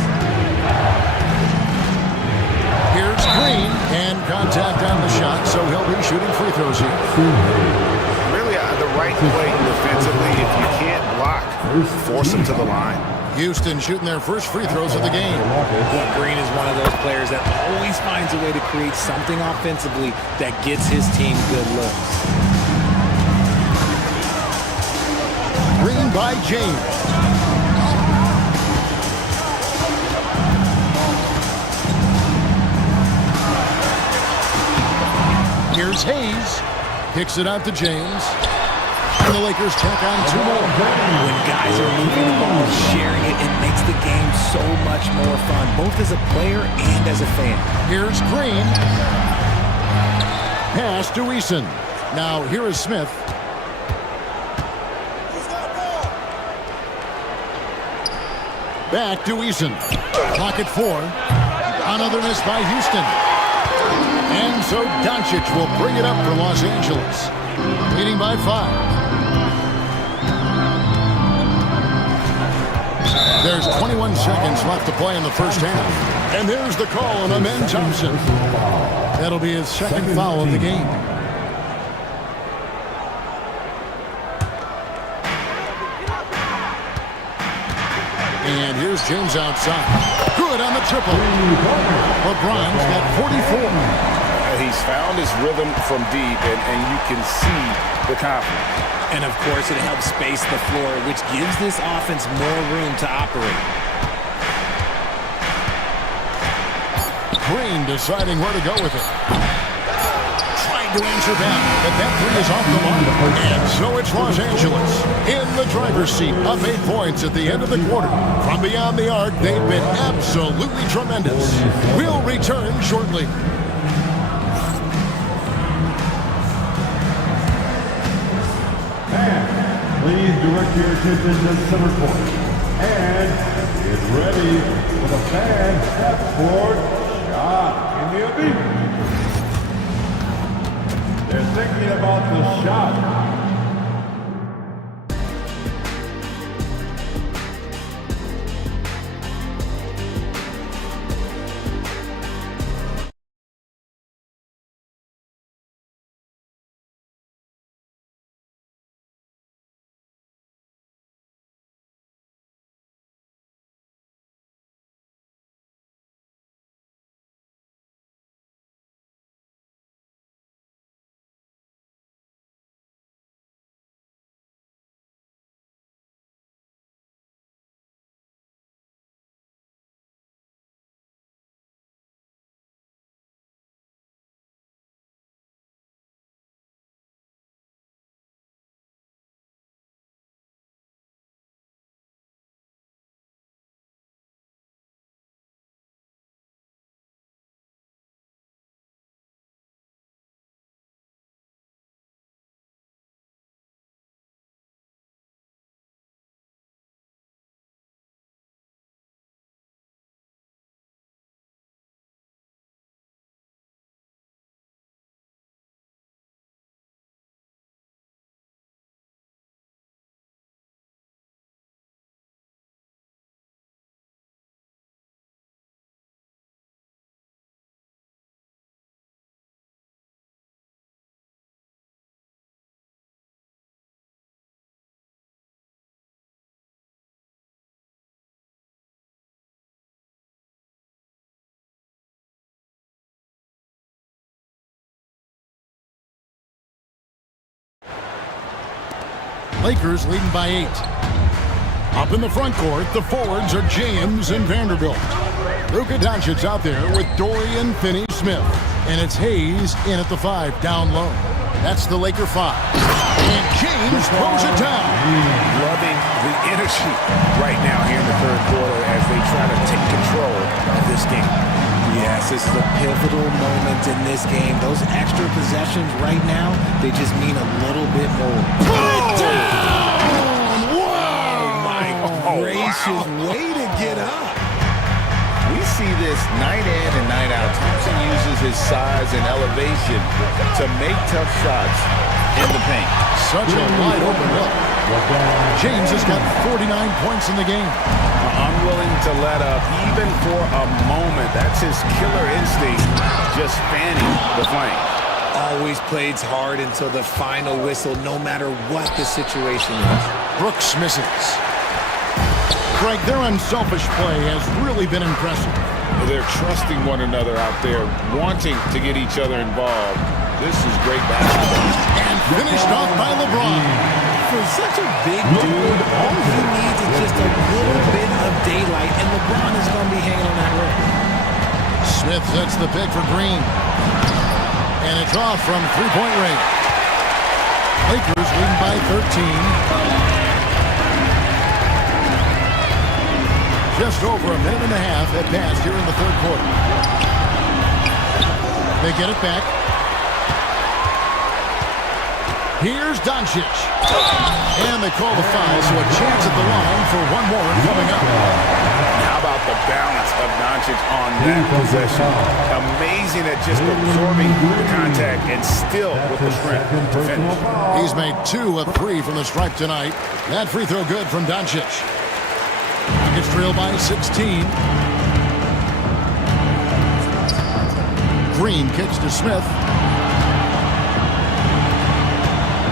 Here's Green, and contact on the shot, so he'll be shooting free throws here. Really the right play defensively. If you can't block, force him to the line. Houston shooting their first free throws of the game. Look, Green is one of those players that always finds a way to create something offensively that gets his team good looks. Green by James. Here's Hayes. Kicks it out to James. And the Lakers tack on 2 more. When guys are moving the ball, sharing it, it makes the game so much more fun, both as a player and as a fan. Here's Green. Pass to Eason. Now here is Smith. Back to Eason. Clock at 4. Another miss by Houston. And so Doncic will bring it up for Los Angeles. Leading by 5. There's 21 seconds left to play in the first half. And there's the call on Amen Thompson. That'll be his second foul of the game. And here's James outside. Good on the triple. LeBron's got 44. He's found his rhythm from deep, and you can see the confidence. And of course, it helps space the floor, which gives this offense more room to operate. Green deciding where to go with it. Trying to answer back, but that 3 is off the mark. And so it's Los Angeles in the driver's seat, up 8 points at the end of the quarter. From beyond the arc, they've been absolutely tremendous. We'll return shortly. Please direct your attention to center court. And get ready for the fan half-court shot in the elite. They're thinking about the shot. Lakers leading by 8. Up in the front court, the forwards are James and Vanderbilt. Luka Doncic's out there with Dorian Finney-Smith. And it's Hayes in at the 5, down low. That's the Laker 5. And James throws it down. Loving the energy right now here in the third quarter as they try to take control of this game. Yes, this is a pivotal moment in this game. Those extra possessions right now, they just mean a little bit more. Put down! Wow! Oh, Gracious, way to get up. We see this night in and night out. Thompson uses his size and elevation to make tough shots in the paint. Such a wide open look. James has got 49 points in the game. Unwilling to let up even for a moment. That's his killer instinct, just fanning the flame. Always plays hard until the final whistle, no matter what the situation is. Brooks misses. Craig, their unselfish play has really been impressive. They're trusting one another out there, wanting to get each other involved. This is great basketball. And finished off by LeBron. For such a big dude, all he needs is just a little bit of daylight, and LeBron is going to be hanging on that rim. Smith sets the pick for Green. And it's off from three-point range. Lakers leading by 13. Just over a minute and a half had passed here in the third quarter. They get it back. Here's Doncic. And they call the foul, so a chance at the line for one more coming up. How about the balance of Doncic on that possession? Amazing at just absorbing the contact and still with the strength to finish. He's made 2 of 3 from the stripe tonight. That free throw good from Doncic. Rockets trail by 16. Green kicks to Smith.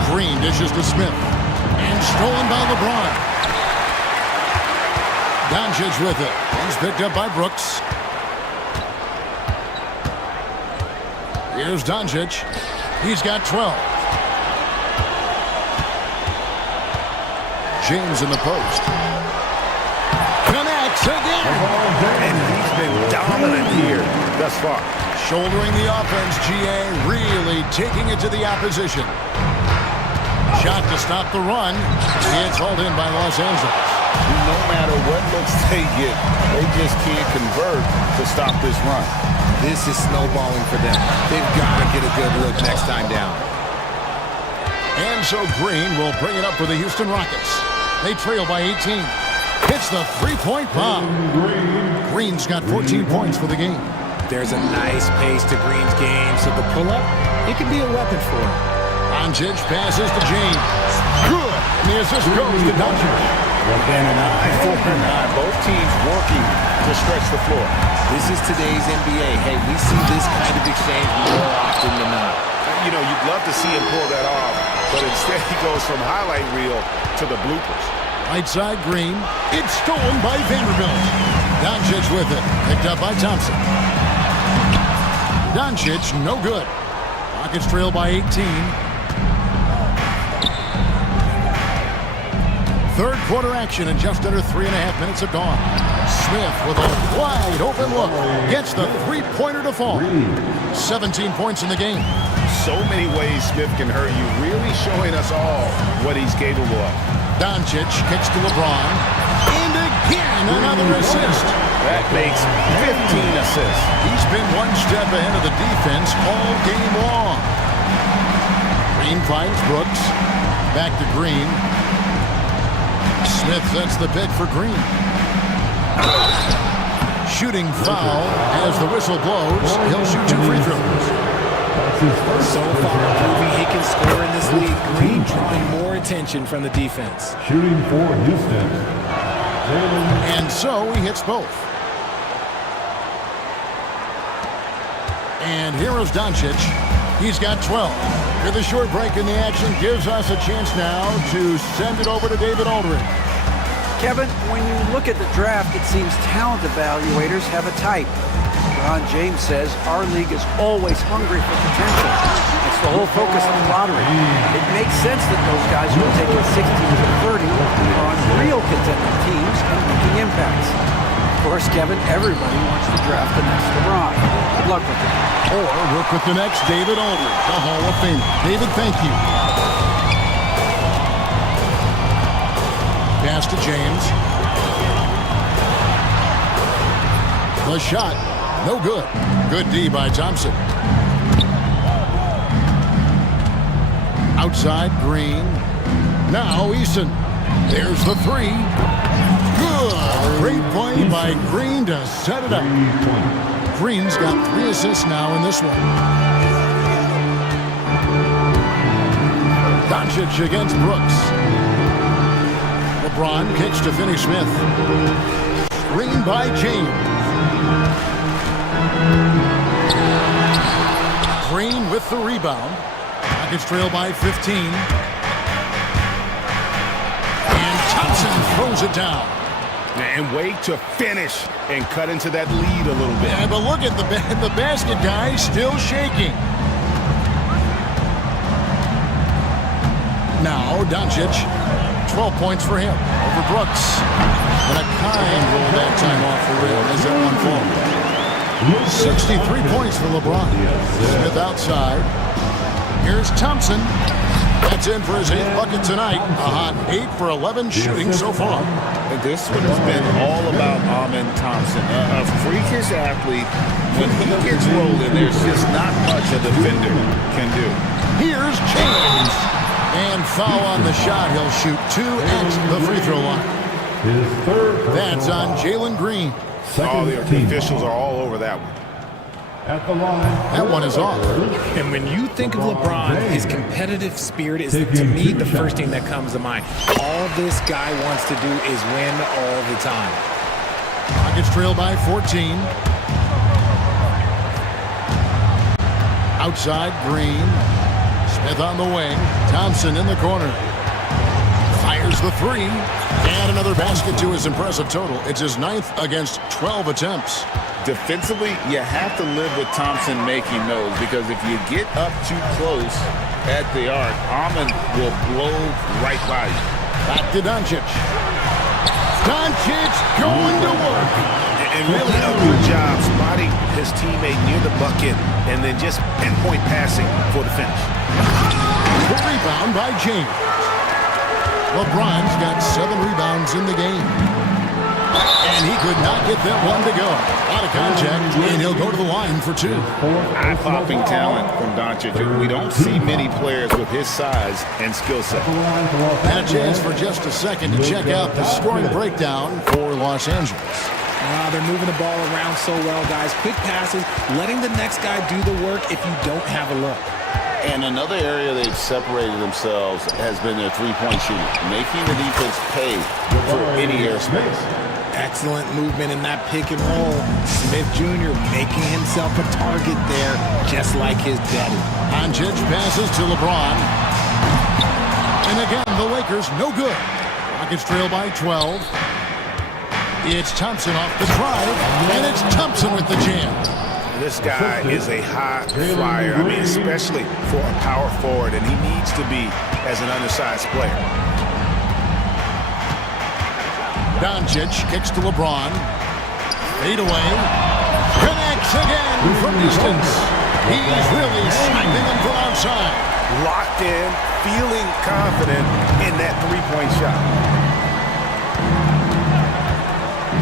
Green dishes to Smith. And stolen by LeBron. Doncic with it. He's picked up by Brooks. Here's Doncic. He's got 12. James in the post. Connects again. And he's been dominant here thus far. Shouldering the offense, GA really taking it to the opposition. Shot to stop the run. It's hauled in by Los Angeles. No matter what looks they get, they just can't convert to stop this run. This is snowballing for them. They've got to get a good look next time down. And so Green will bring it up for the Houston Rockets. They trail by 18. Hits the three-point bomb. Green's got 14 points for the game. There's a nice pace to Green's game, so the pull-up, it can be a weapon for him. Doncic passes to James. Good. And the assist goes to Doncic. 4-9. Both teams working to stretch the floor. This is today's NBA. Hey, we see this kind of exchange more often than not. You know, you'd love to see him pull that off, but instead he goes from highlight reel to the bloopers. Right side Green. It's stolen by Vanderbilt. Doncic with it. Picked up by Thompson. Doncic, no good. Rockets trail by 18. Third quarter action and just under 3.5 minutes have gone. Smith with a wide open look. Gets the three-pointer to fall. 17 points in the game. So many ways Smith can hurt you, really showing us all what he's capable of. Doncic kicks to LeBron. And again, another assist. That makes 15 assists. He's been one step ahead of the defense all game long. Green finds Brooks. Back to Green. Smith sets the pick for Green. Shooting foul as the whistle blows. He'll shoot 2 free throws. So far, proving he can score in this league. Green drawing more attention from the defense. Shooting for Houston. And so he hits both. And here is Doncic. He's got 12. With a short break in the action gives us a chance now to send it over to David Aldridge. Kevin, when you look at the draft, it seems talent evaluators have a type. LeBron James says our league is always hungry for potential. That's That's the whole focus of the lottery. It makes sense that those guys who are taking 16 to 30 are on real contending teams and making impacts. Of course, Kevin, everybody wants to draft the next LeBron. Good luck with it. Or work with the next David Aldridge, the Hall of Famer. David, thank you. Pass to James. The shot, no good. Good D by Thompson. Outside, Green. Now Eason. There's the three. Good. Great play by Green to set it up. Green's got 3 assists now in this one. Doncic against Brooks. LeBron kicks to Finney Smith. Screen by James. Green with the rebound. Rockets trail by 15. And Thompson throws it down. And wait to finish and cut into that lead a little bit. Yeah, but look at the basket guy still shaking. Now Doncic, 12 points for him over Brooks. And a kind roll that time off the rim as that one falls. 63 points for LeBron. Smith outside. Here's Thompson. That's in for his 8th bucket tonight. A hot 8 for 11 shooting so far. This one has been all about Amen Thompson, a freakish athlete. When he gets rolling, there's just not much a defender can do. Here's James. And foul on the shot. He'll shoot 2 at the free throw line. That's on Jalen Green. All the officials are all over that one. At the line. That one is off. And when you think of LeBron, his competitive spirit is, to me, the first thing that comes to mind. All this guy wants to do is win all the time. Rockets trail by 14. Outside, Green. Smith on the wing. Thompson in the corner. Fires the three. And another basket to his impressive total. It's his 9th against 12 attempts. Defensively, you have to live with Thompson making those, because if you get up too close at the arc, Amen will blow right by you. Back to Doncic. Doncic going to work. And really a good job spotting his teammate near the bucket and then just pinpoint passing for the finish. The rebound by James. LeBron's got 7 rebounds in the game. And he could not get that one to go. Out of contact, and he'll go to the line for 2. Eye-popping talent from Doncic. We don't see many players with his size and skill set. And a chance for just a second to check out the scoring breakdown for Los Angeles. They're moving the ball around so well, guys. Quick passes, letting the next guy do the work if you don't have a look. And another area they've separated themselves has been their three-point shooting, making the defense pay for any airspace. Excellent movement in that pick and roll. Smith Jr. making himself a target there, just like his daddy. Doncic passes to LeBron. And again, the Lakers no good. Rockets trail by 12. It's Thompson off the drive, and it's Thompson with the jam. This guy is a high flyer, I mean, especially for a power forward, and he needs to be as an undersized player. Doncic kicks to LeBron. Fade away. Connects again from distance. He's really sniping him from outside. Locked in, feeling confident in that three-point shot.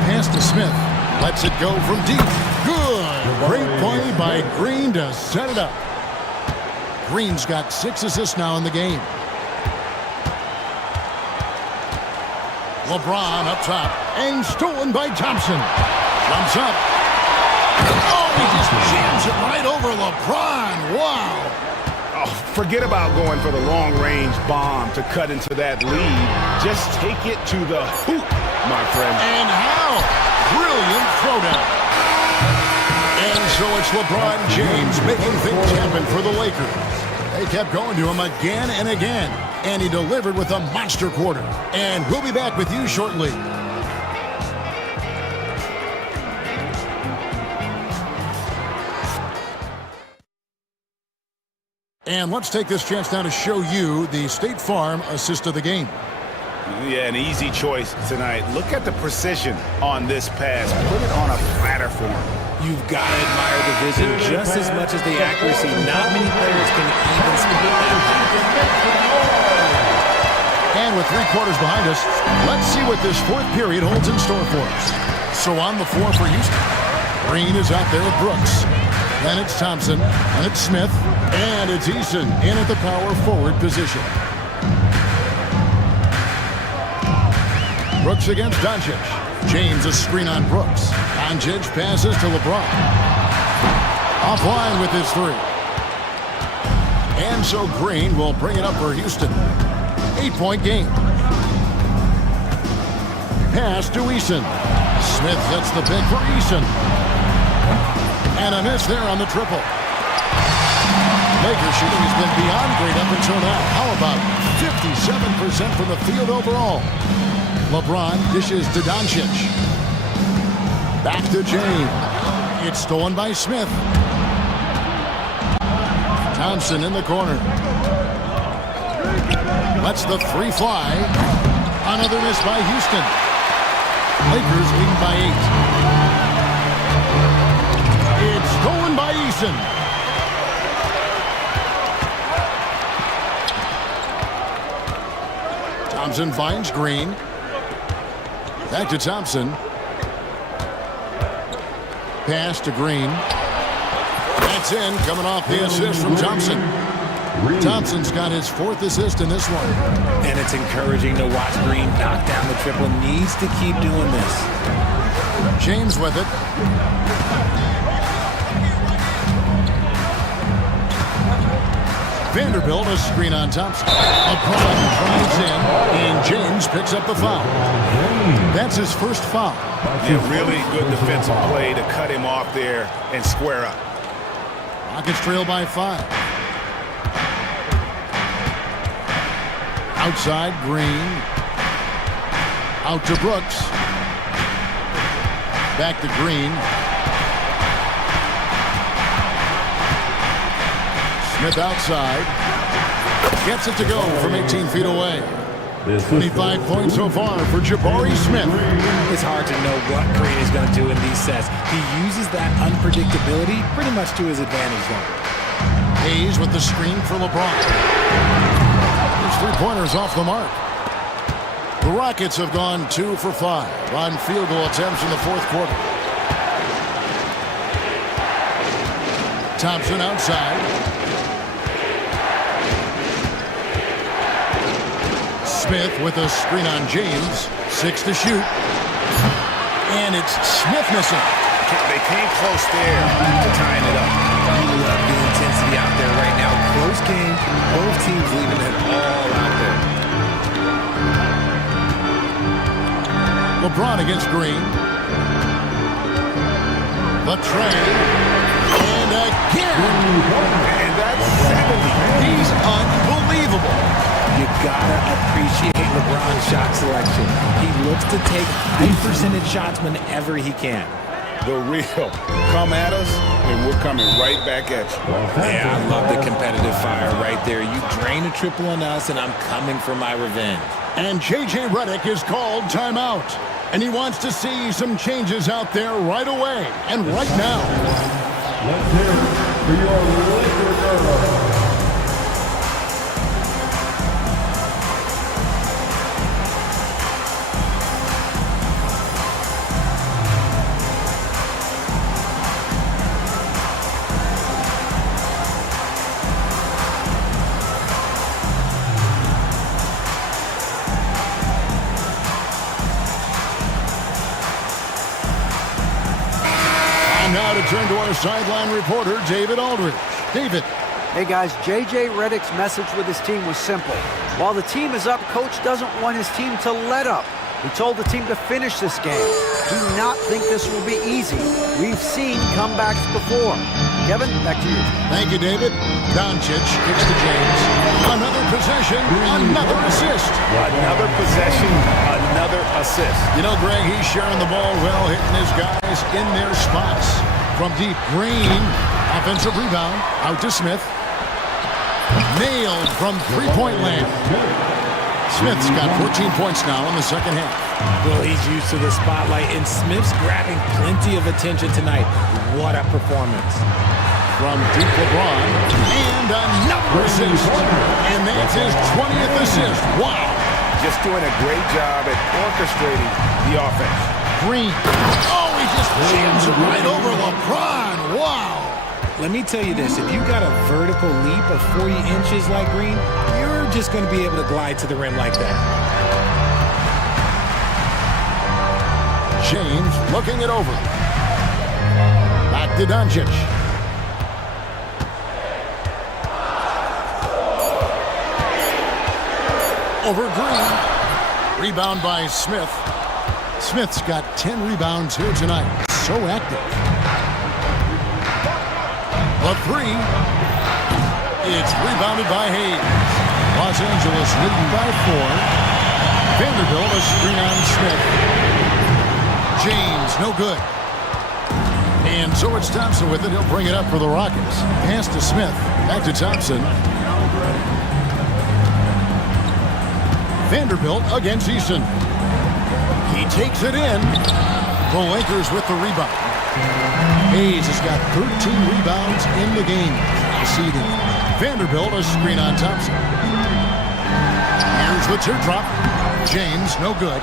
Pass to Smith. Lets it go from deep. Good. Great play by Green to set it up. Green's got 6 assists now in the game. LeBron up top. And stolen by Thompson. Jumps up. Oh, he just jams it right over LeBron. Wow. Oh, forget about going for the long-range bomb to cut into that lead. Just take it to the hoop, my friend. And how? Brilliant throwdown. And so it's LeBron James making things happen for the Lakers. They kept going to him again and again, and he delivered with a monster quarter. And we'll be back with you shortly. And let's take this chance now to show you the State Farm assist of the game. Yeah, an easy choice tonight. Look at the precision on this pass. Put it on a flatter form. You've got to admire the vision just as much as the accuracy. Not many players can even spot that pass. And with 3 quarters behind us, let's see what this 4th period holds in store for us. So on the floor for Houston, Green is out there with Brooks. Then it's Thompson, and it's Smith, and it's Eason in at the power forward position. Brooks against Doncic. James a screen on Brooks. Doncic passes to LeBron. Offline with his 3. And so Green will bring it up for Houston. 8-point game. Pass to Eason. Smith sets the pick for Eason. And a miss there on the triple. Lakers shooting has been beyond great up until now. How about 57% from the field overall? LeBron dishes to Doncic. Back to James. It's stolen by Smith. Thompson in the corner. Lets the 3 fly. Another miss by Houston. Lakers leading by 8. It's stolen by Eason. Thompson finds Green. Back to Thompson. Pass to Green. That's in, coming off the assist from Thompson. Thompson's got his 4th assist in this one. And it's encouraging to watch Green knock down the triple. Needs to keep doing this. James with it. Vanderbilt a screen on Thompson. LeBron drives in, and James picks up the foul. That's his first foul. Yeah, really good defensive play to cut him off there and square up. Rockets trail by 5. Outside, Green. Out to Brooks. Back to Green. Smith outside. Gets it to go from 18 feet away. 25 points so far for Jabari Smith. It's hard to know what Green is going to do in these sets. He uses that unpredictability pretty much to his advantage though. Hayes with the screen for LeBron. His 3-pointers off the mark. The Rockets have gone 2 for 5 on field goal attempts in the 4th quarter. Thompson outside. Smith with a screen on James. 6 to shoot. And it's Smith missing. They came close there to tying it up. You love the intensity out there right now. Close game. Both teams leaving it all out there. LeBron against Green. The tray. And again. And that's 70. He's unbelievable. You gotta appreciate LeBron's shot selection. He looks to take high percentage shots whenever he can. The real. Come at us, and we're coming right back at you. Yeah, I love the competitive fire right there. You drain a triple on us, and I'm coming for my revenge. And J.J. Redick is called timeout. And he wants to see some changes out there right away and right now. Let's hear it for your Lakers girl. Now to turn to our sideline reporter, David Aldridge. David. Hey guys, J.J. Redick's message with his team was simple. While the team is up, coach doesn't want his team to let up. He told the team to finish this game. Do not think this will be easy. We've seen comebacks before. Kevin, back to you. Thank you, David. Doncic kicks to James. Another possession, another assist. Another possession, another assist. You know, Greg, he's sharing the ball well, hitting his guys in their spots. From deep, Green, offensive rebound, out to Smith. Nailed from three-point land. Smith's got 14 points now in the second half. Well, he's used to the spotlight, and Smith's grabbing plenty of attention tonight. What a performance. From deep LeBron, and another assist. And that's his 20th assist. Wow. Just doing a great job at orchestrating the offense. Green. Oh, he just jams it right over LeBron. Wow. Let me tell you this, if you got a vertical leap of 40 inches like Green, you're just going to be able to glide to the rim like that. James looking it over. Back to Doncic. Over Green. Rebound by Smith. Smith's got 10 rebounds here tonight. So active. A three. It's rebounded by Hayes. Los Angeles leading by 4. Vanderbilt a screen on Smith. James, no good. And so it's Thompson with it. He'll bring it up for the Rockets. Pass to Smith. Back to Thompson. Vanderbilt against Easton. He takes it in. The Lakers with the rebound. Hayes has got 13 rebounds in the game. Seeding. Vanderbilt a screen on Thompson. Here's the teardrop. James, no good.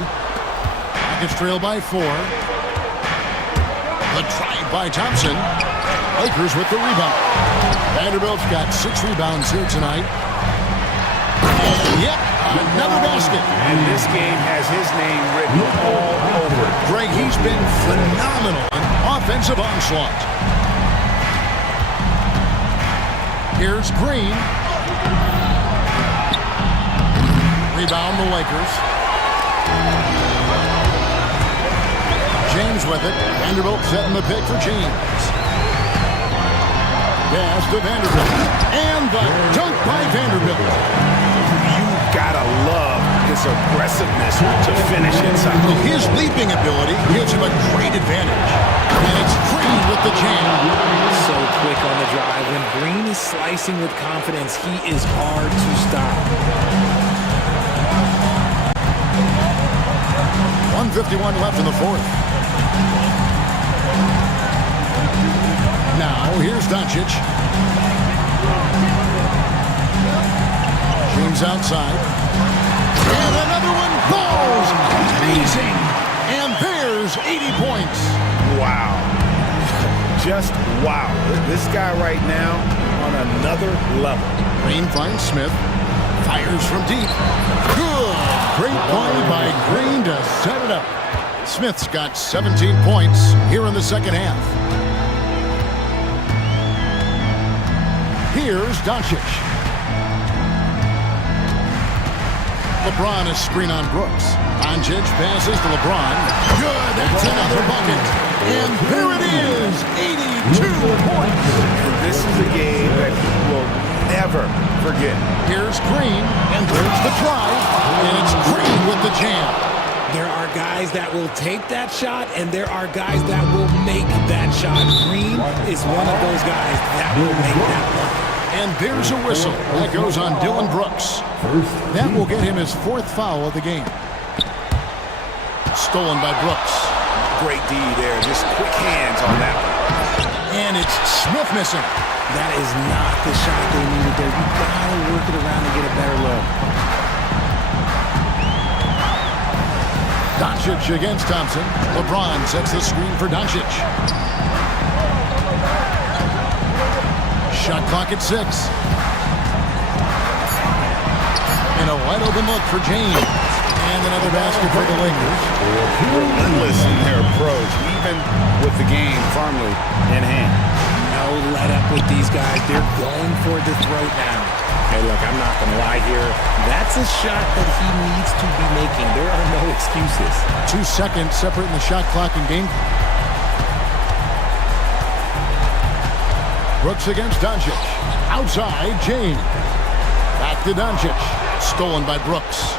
Rockets trail by 4. The drive by Thompson. Lakers with the rebound. Vanderbilt's got 6 rebounds here tonight. And yep, another basket. And this game has his name written all over it. Greg, he's been phenomenal in offensive onslaught. Here's Green. Rebound the Lakers. James with it. Vanderbilt setting the pick for James. Pass to Vanderbilt. And the dunk by Vanderbilt. Gotta love his aggressiveness to finish inside. Well, his leaping ability gives him a great advantage. And it's Green with the jam. So quick on the drive. When Green is slicing with confidence, he is hard to stop. 1:51 left in the fourth. Now, here's Doncic. James outside. And another one falls. Amazing. And there's 80 points. Wow. Just wow. This guy right now on another level. Green finds Smith. Fires from deep. Good. Great play by Green to set it up. Smith's got 17 points here in the second half. Here's Doncic. LeBron is screen on Brooks. Doncic passes to LeBron. Good, that's another bucket. And there it is, 82 points. This is a game that he will never forget. Here's Green, and there's the try. And it's Green with the jam. There are guys that will take that shot, and there are guys that will make that shot. Green is one of those guys that will make that one. And there's a whistle. That goes on Dylan Brooks. That will get him his 4th foul of the game. Stolen by Brooks. Great D there. Just quick hands on that one. And it's Smith missing. That is not the shot they needed there. You gotta work it around and get a better look. Doncic against Thompson. LeBron sets the screen for Doncic. Shot clock at 6. And a wide open look for James. And another basket for the Lakers. Relentless in their approach, even with the game firmly in hand. No let up with these guys. They're going for the throat now. Hey, look, I'm not going to lie here. That's a shot that he needs to be making. There are no excuses. 2 seconds separating the shot clock and game clock. Brooks against Doncic. Outside, James. Back to Doncic. Stolen by Brooks.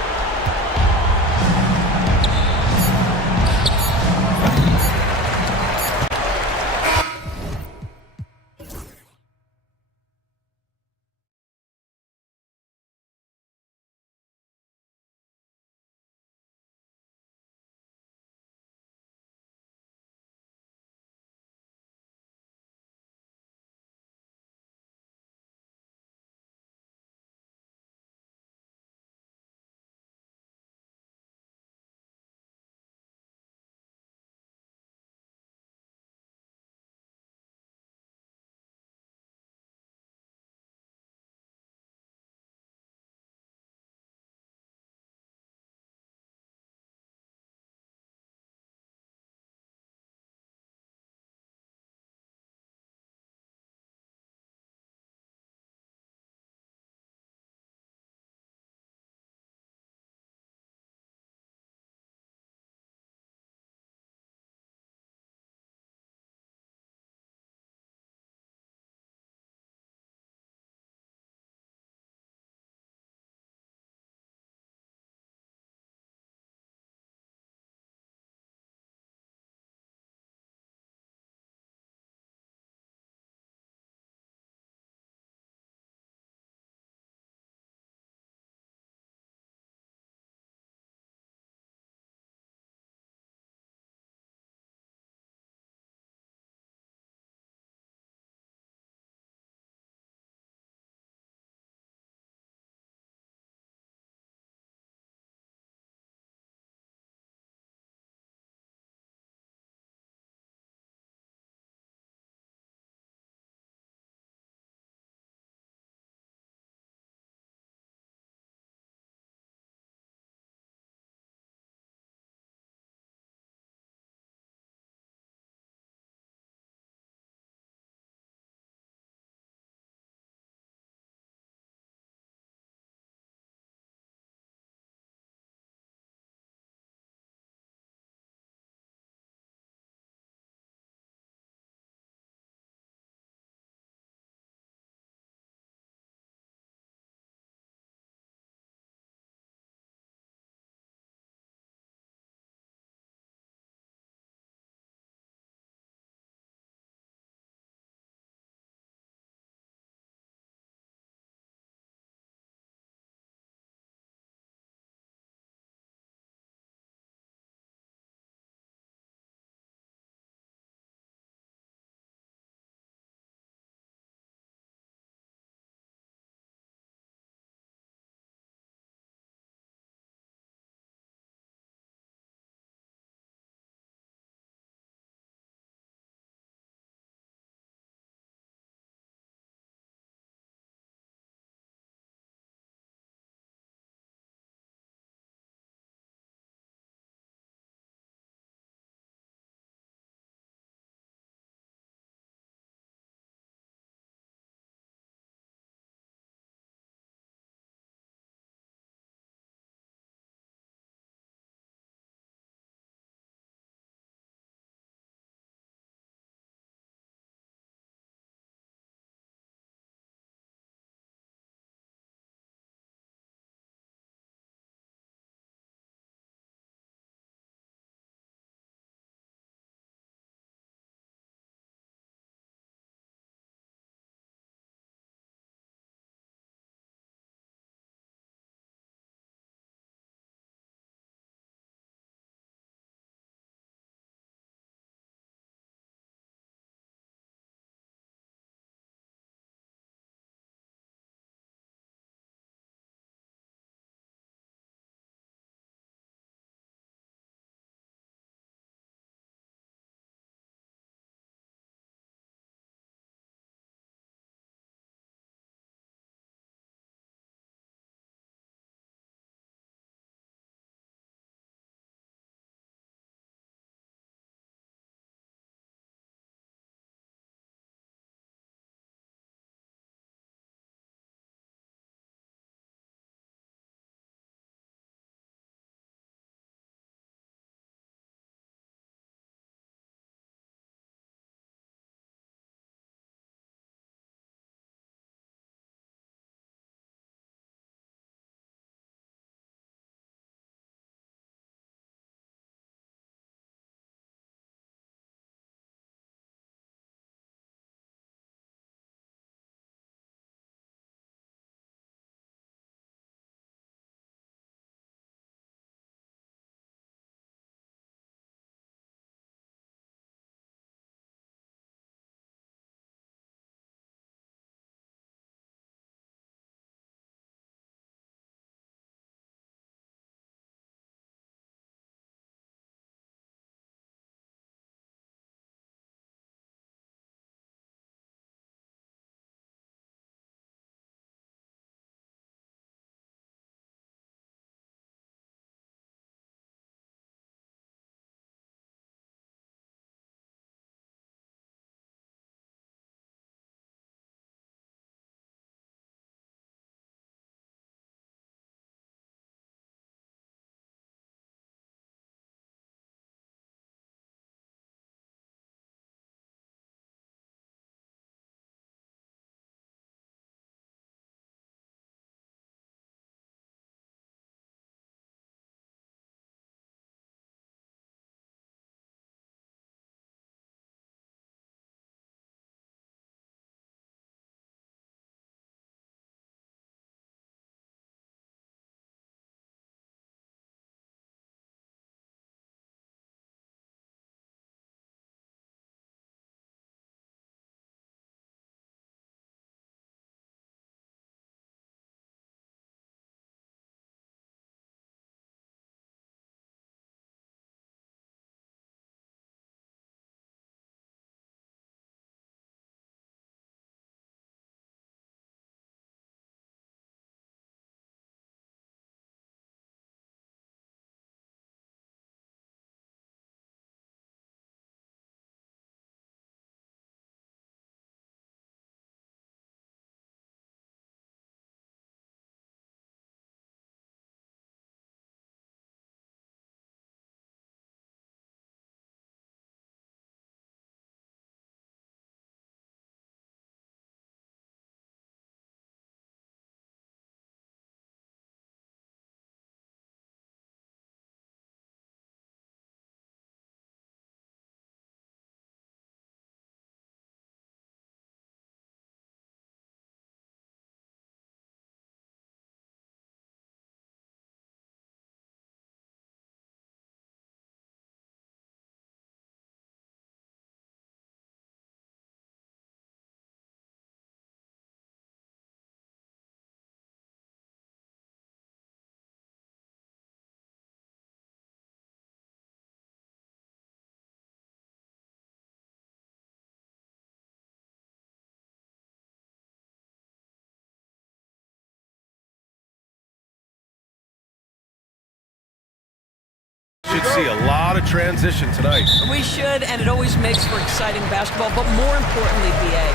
should see a lot of transition tonight. We should, and it always makes for exciting basketball, but more importantly, BA,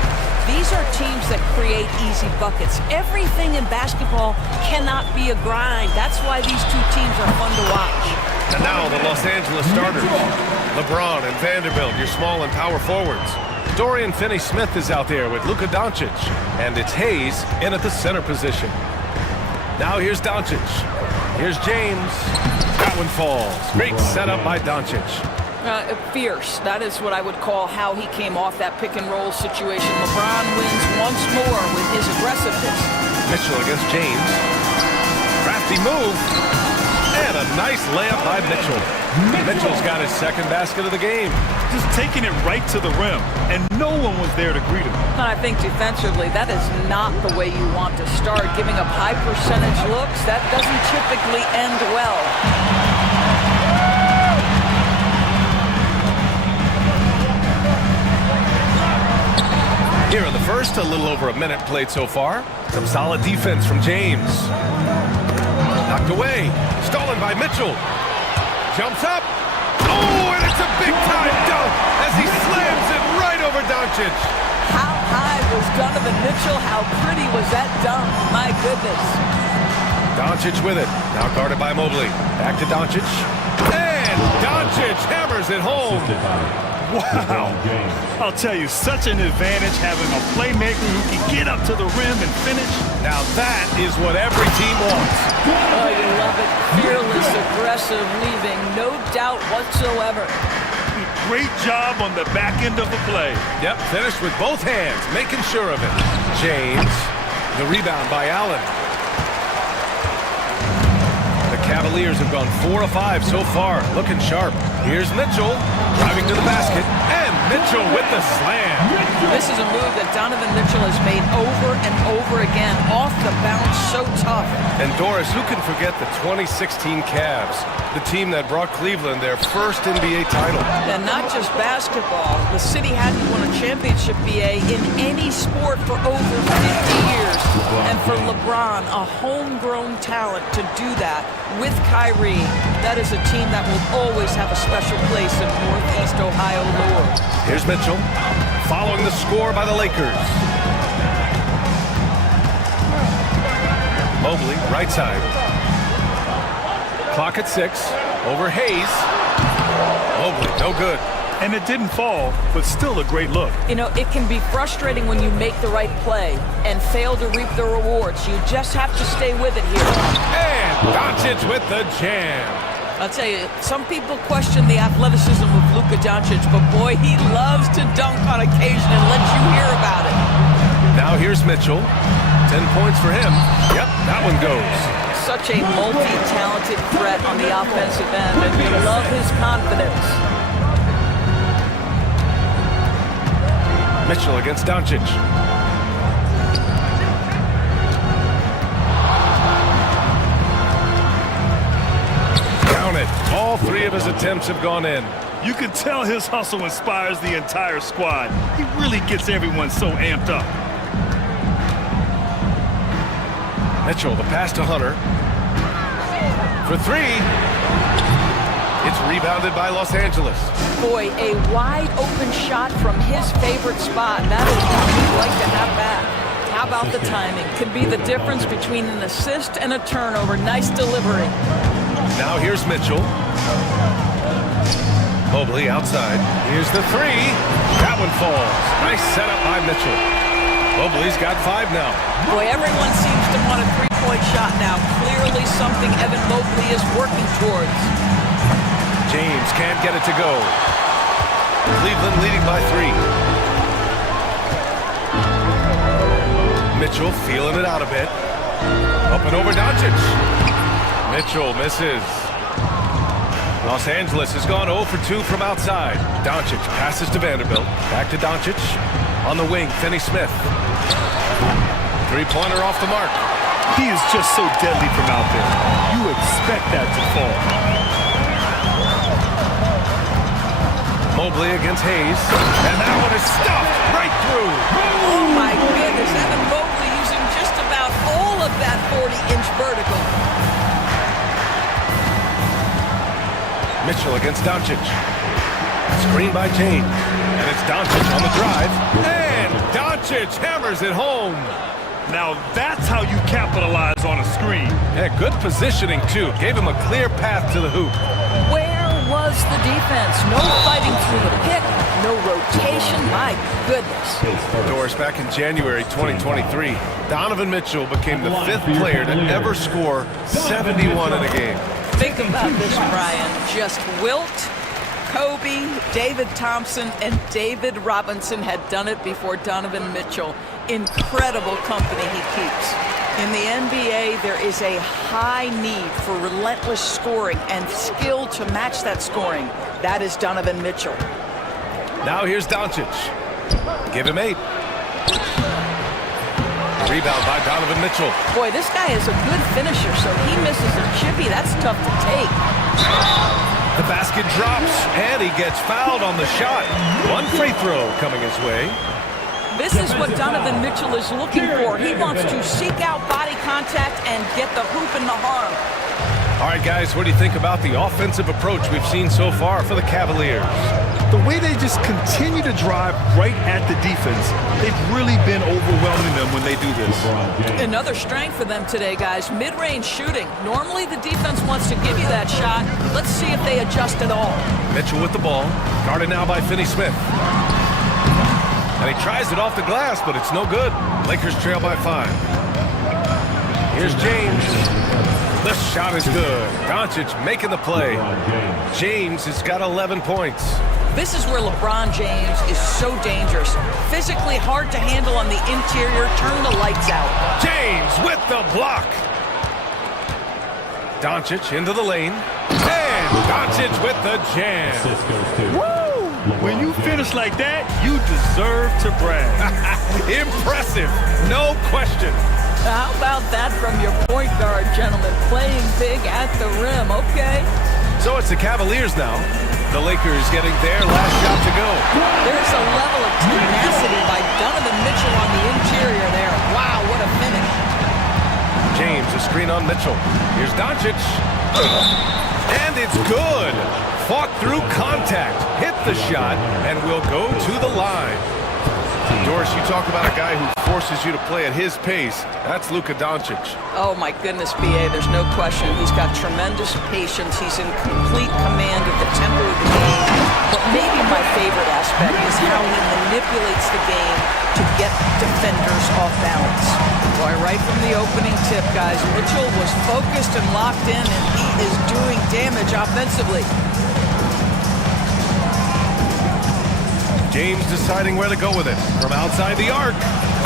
these are teams that create easy buckets. Everything in basketball cannot be a grind. That's why these two teams are fun to watch. And now the Los Angeles starters. LeBron and Vanderbilt, your small and power forwards. Dorian Finney-Smith is out there with Luka Doncic. And it's Hayes in at the center position. Now here's Doncic. Here's James. That one falls. Great setup by Doncic. Fierce. That is what I would call how he came off that pick-and-roll situation. LeBron wins once more with his aggressiveness. Mitchell against James. Crafty move. And a nice layup by Mitchell. Mitchell's got his second basket of the game. Just taking it right to the rim, and no one was there to greet him. And I think defensively, that is not the way you want to start. Giving up high percentage looks, that doesn't typically end well. Here in the first, a little over a minute played so far. Some solid defense from James. Knocked away. Stolen by Mitchell. Jumps up. Oh, and it's a big-time dunk as he slams it right over Doncic. How high was Donovan Mitchell? How pretty was that dunk? My goodness. Doncic with it. Now guarded by Mobley. Back to Doncic. And Doncic hammers it home. Wow. I'll tell you, such an advantage having a playmaker who can get up to the rim and finish. Now that is what every team wants. Oh, you love it. Fearless, aggressive, leaving no doubt whatsoever. Great job on the back end of the play. Yep, finished with both hands, making sure of it. James, the rebound by Allen. The Cavaliers have gone 4 of 5 so far, looking sharp. Here's Mitchell, driving to the basket, and Mitchell with the slam. This is a move that Donovan Mitchell has made over and over again, off the bounce, so tough. And Doris, who can forget the 2016 Cavs, the team that brought Cleveland their first NBA title? And not just basketball. The city hadn't won a championship, BA, in any sport for over 50 years. And for LeBron, a homegrown talent, to do that with Kyrie, that is a team that will always have a special place in Northeast Ohio lore. Here's Mitchell, following the score by the Lakers. Mobley, right side. Clock at 6, over Hayes. Mobley, no good. And it didn't fall, but still a great look. You know, it can be frustrating when you make the right play and fail to reap the rewards. You just have to stay with it here. And Doncic with the jam. I'll tell you, some people question the athleticism of Luka Doncic, but boy, he loves to dunk on occasion and let you hear about it. Now here's Mitchell. 10 points for him. Yep, that one goes. Such a multi-talented threat on the offensive end, and you love his confidence. Mitchell against Doncic. Count it. All 3 of his attempts have gone in. You can tell his hustle inspires the entire squad. He really gets everyone so amped up. Mitchell, the pass to Hunter. For 3. It's rebounded by Los Angeles. Boy, a wide open shot from his favorite spot. That is what we'd like to have back. How about the timing? Could be the difference between an assist and a turnover. Nice delivery. Now here's Mitchell. Mobley outside. Here's the 3. That one falls. Nice setup by Mitchell. Mobley's got 5 now. Boy, everyone seems to want a three-point shot now. Clearly something Evan Mobley is working towards. James can't get it to go. Cleveland leading by 3. Mitchell feeling it out a bit. Up and over Doncic. Mitchell misses. Los Angeles has gone 0 for 2 from outside. Doncic passes to Vanderbilt. Back to Doncic. On the wing, Finney-Smith. Three-pointer off the mark. He is just so deadly from out there. You expect that to fall. Mobley against Hayes. And that one is stuffed right through. Oh, my goodness. Evan Mobley using just about all of that 40-inch vertical. Mitchell against Doncic. Screen by James. And it's Doncic on the drive. And Doncic hammers it home. Now that's how you capitalize on a screen. Yeah, good positioning, too. Gave him a clear path to the hoop. Where was the defense? No fighting through the pick, no rotation. My goodness. Doris, back in January 2023, Donovan Mitchell became the 5th player to ever score 71 in a game. Think about this, Brian. Just Wilt, Kobe, David Thompson, and David Robinson had done it before Donovan Mitchell. Incredible company he keeps. In the NBA, there is a high need for relentless scoring and skill to match that scoring. That is Donovan Mitchell. Now here's Doncic. Give him 8. Rebound by Donovan Mitchell. Boy, this guy is a good finisher, so he misses a chippy. That's tough to take. The basket drops, and he gets fouled on the shot. One free throw coming his way. This is what Donovan Mitchell is looking for. He wants to seek out body contact and get the hoop in the harm. All right, guys, what do you think about the offensive approach we've seen so far for the Cavaliers? The way they just continue to drive right at the defense, they've really been overwhelming them when they do this. Another strength for them today, guys. Mid-range shooting. Normally the defense wants to give you that shot. Let's see if they adjust at all. Mitchell with the ball. Guarded now by Finney-Smith. And he tries it off the glass, but it's no good. Lakers trail by 5. Here's James. The shot is good. Doncic making the play. James has got 11 points. This is where LeBron James is so dangerous. Physically hard to handle on the interior. Turn the lights out. James with the block. Doncic into the lane. And Doncic with the jam. Woo! When you finish like that, you deserve to brag. Impressive. No question. How about that from your point guard, gentlemen? Playing big at the rim, okay? So it's the Cavaliers now. The Lakers getting their last shot to go. There's a level of tenacity by Donovan Mitchell on the interior there. Wow, what a finish. James, a screen on Mitchell. Here's Doncic. And it's good. Fought through contact, hit the shot, and will go to the line. Doris, you talk about a guy who forces you to play at his pace. That's Luka Doncic. Oh, my goodness, B.A., there's no question. He's got tremendous patience. He's in complete command of the tempo of the game. But maybe my favorite aspect is how he manipulates the game to get defenders off balance. Boy, right from the opening tip, guys, Mitchell was focused and locked in, and he is doing damage offensively. James deciding where to go with it. From outside the arc.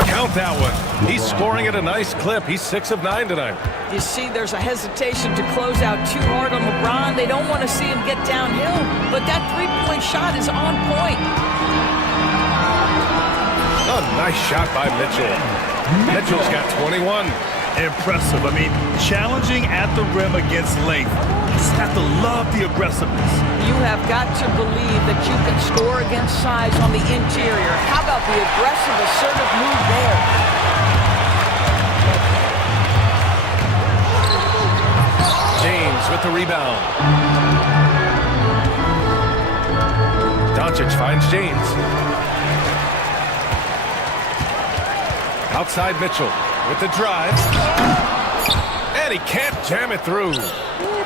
Count that one. He's scoring at a nice clip. He's 6 of 9 tonight. You see, there's a hesitation to close out too hard on LeBron. They don't want to see him get downhill, but that three-point shot is on point. A nice shot by Mitchell. Mitchell's got 21. Impressive. I mean, challenging at the rim against length. You just have to love the aggressiveness. You have got to believe that you can score against size on the interior. How about the aggressive, assertive move there? James with the rebound. Doncic finds James. Outside Mitchell with the drive. And he can't jam it through.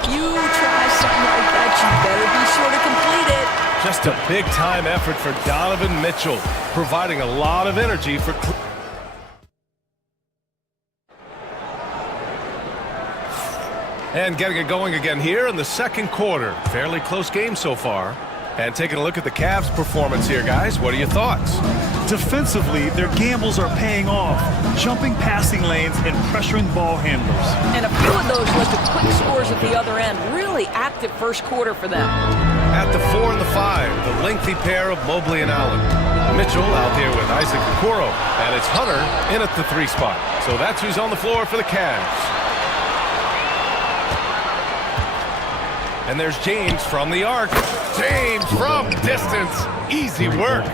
If you try something like that, you better be sure to complete it. Just a big-time effort for Donovan Mitchell, providing a lot of energy for... And getting it going again here in the second quarter. Fairly close game so far. And taking a look at the Cavs' performance here, guys. What are your thoughts? Defensively, their gambles are paying off. Jumping passing lanes and pressuring ball handlers. And a few of those led to quick scores at the other end. Really active first quarter for them. At the 4 and the 5, the lengthy pair of Mobley and Allen. Mitchell out there with Isaac Okoro. And it's Hunter in at the 3 spot. So that's who's on the floor for the Cavs. And there's James from the arc. James from distance. Easy work.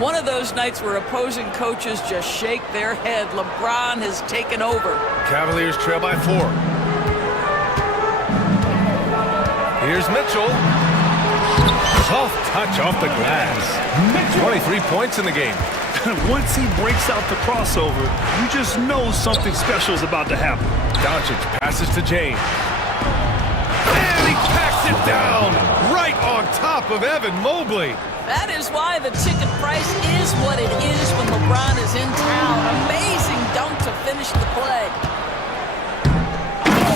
One of those nights where opposing coaches just shake their head. LeBron has taken over. Cavaliers trail by 4. Here's Mitchell. Soft touch off the glass. 23 points in the game. Once he breaks out the crossover, you just know something special is about to happen. Doncic passes to James. And he packs it down right on top of Evan Mobley. That is why the ticket price is what it is when LeBron is in town. Amazing dunk to finish the play.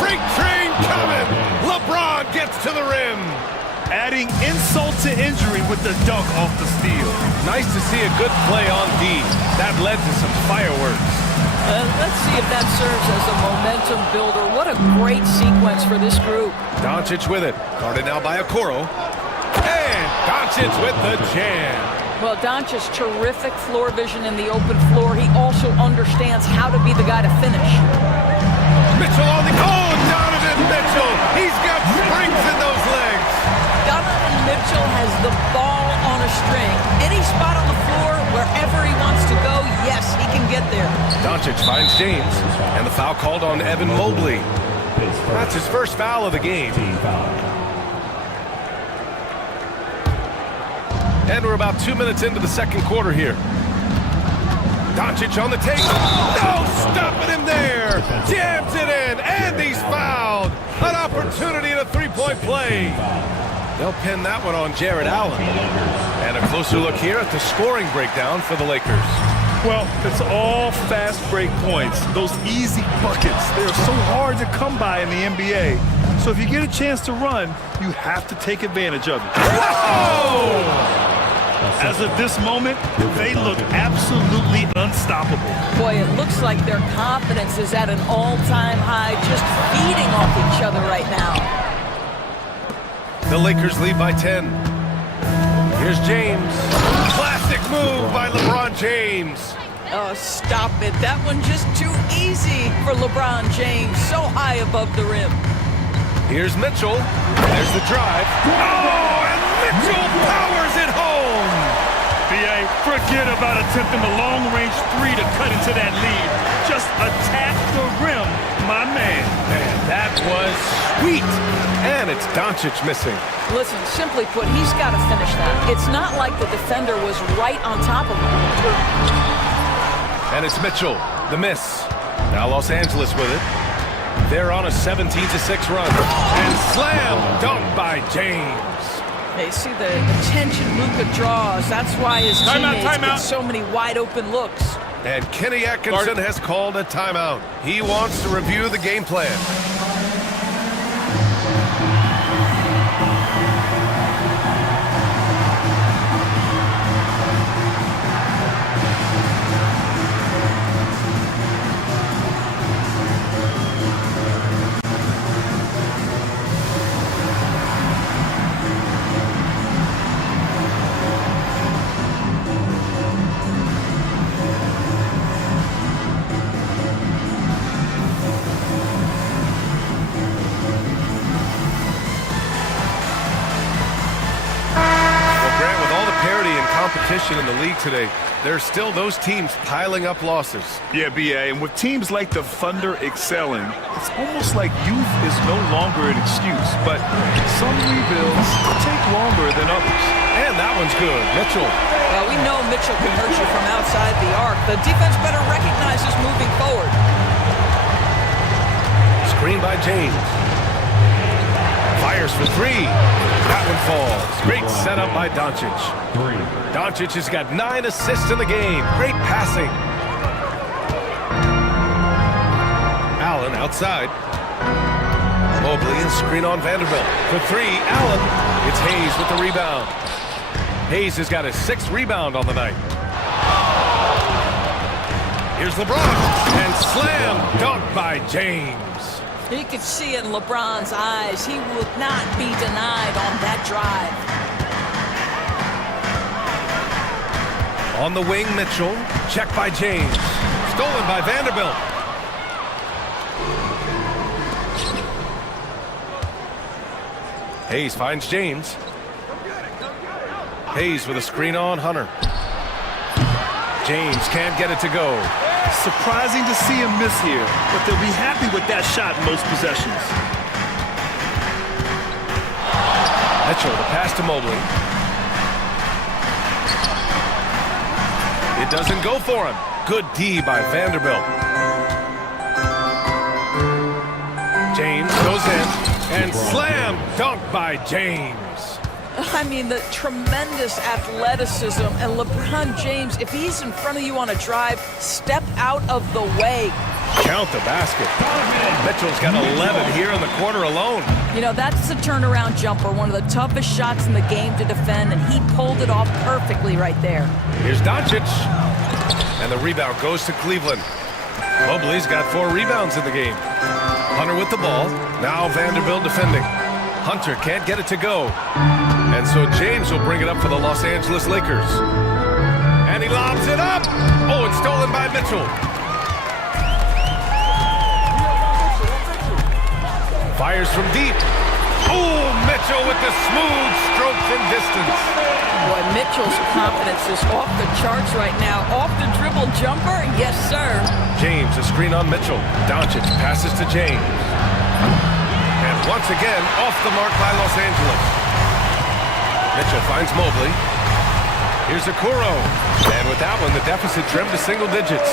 Freight train coming. LeBron gets to the rim. Adding insult to injury with the dunk off the steal. Nice to see a good play on D. That led to some fireworks. Let's see if that serves as a momentum builder. What a great sequence for this group. Doncic with it. Guarded now by Okoro. And Doncic with the jam. Well, Doncic's terrific floor vision in the open floor. He also understands how to be the guy to finish. Mitchell on the... Oh, Donovan Mitchell! He's got springs in those legs! Donovan Mitchell has the ball on a string. Any spot on the floor, wherever he wants to go, yes, he can get there. Doncic finds James, and the foul called on Evan Mobley. That's his first foul of the game. And we're about 2 minutes into the second quarter here. Doncic on the take. No, stopping him there. Jams it in, and he's fouled. An opportunity in a three-point play. They'll pin that one on Jared Allen. And a closer look here at the scoring breakdown for the Lakers. Well, it's all fast break points. Those easy buckets, they're so hard to come by in the NBA. So if you get a chance to run, you have to take advantage of it. Whoa! As of this moment, they look absolutely unstoppable. Boy, it looks like their confidence is at an all-time high, just feeding off each other right now. The Lakers lead by 10. Here's James. Classic move by LeBron James. Oh, stop it. That one just too easy for LeBron James. So high above the rim. Here's Mitchell. There's the drive. Oh, and Mitchell powers it home. B.A., forget about attempting the long-range three to cut into that lead. Just attack the rim, my man. Man, that was sweet. And it's Doncic missing. Listen, simply put, he's got to finish that. It's not like the defender was right on top of him. And it's Mitchell, the miss. Now Los Angeles with it. They're on a 17-6 run. And slam dunk by James. They see the tension Luka draws. That's why his teammates get so many wide-open looks. And Kenny Atkinson has called a timeout. He wants to review the game plan. In the league today, there's still those teams piling up losses. Yeah, B.A., and with teams like the Thunder excelling, it's almost like youth is no longer an excuse, but some rebuilds take longer than others. And that one's good. Mitchell. Well, we know Mitchell can hurt you from outside the arc. The defense better recognize this moving forward. Screen by James. Fires for three. That one falls. Great setup by Doncic. Doncic has got 9 assists in the game. Great passing. Allen outside. Mobley and screen on Vanderbilt. For three, Allen. It's Hayes with the rebound. Hayes has got his 6th rebound on the night. Here's LeBron. And slam dunk by James. You could see it in LeBron's eyes. He would not be denied on that drive. On the wing, Mitchell. Check by James. Stolen by Vanderbilt. Hayes finds James. Hayes with a screen on Hunter. James can't get it to go. Surprising to see him miss here, but they'll be happy with that shot in most possessions. Mitchell, the pass to Mobley. It doesn't go for him. Good D by Vanderbilt. James goes in and slam dunk by James. I mean, the tremendous athleticism, and LeBron James, if he's in front of you on a drive, step out of the way. Count the basket. Mitchell's got 11 here in the quarter alone. You know, that's a turnaround jumper, one of the toughest shots in the game to defend, and he pulled it off perfectly right there. Here's Doncic. And the rebound goes to Cleveland. Mobley's got 4 rebounds in the game. Hunter with the ball. Now Vanderbilt defending. Hunter can't get it to go. And so James will bring it up for the Los Angeles Lakers. And he lobs it up. Oh, it's stolen by Mitchell. Fires from deep. Oh, Mitchell with the smooth stroke from distance. Boy, Mitchell's confidence is off the charts right now. Off the dribble jumper, yes, sir. James, a screen on Mitchell. Doncic passes to James. And once again, off the mark by Los Angeles. Mitchell finds Mobley. Here's Okoro. And with that one, the deficit trimmed to single digits.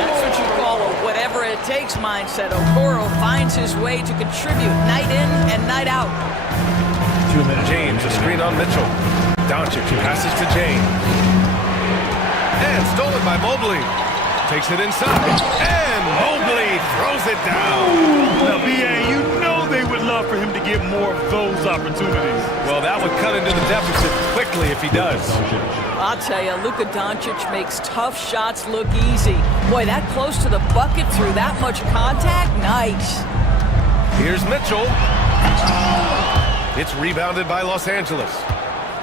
That's what you call a whatever it takes mindset. Okoro finds his way to contribute night in and night out. 2 minutes. James, a screen on Mitchell. Doncic passes to James. And stolen by Mobley. Takes it inside. And Mobley throws it down. Now, B.A., you know they would love for him to get more of those opportunities. Well, that would cut into the deficit quickly if he does. I'll tell you, Luka Doncic makes tough shots look easy. Boy, that close to the bucket through that much contact, nice. Here's Mitchell. It's rebounded by Los Angeles.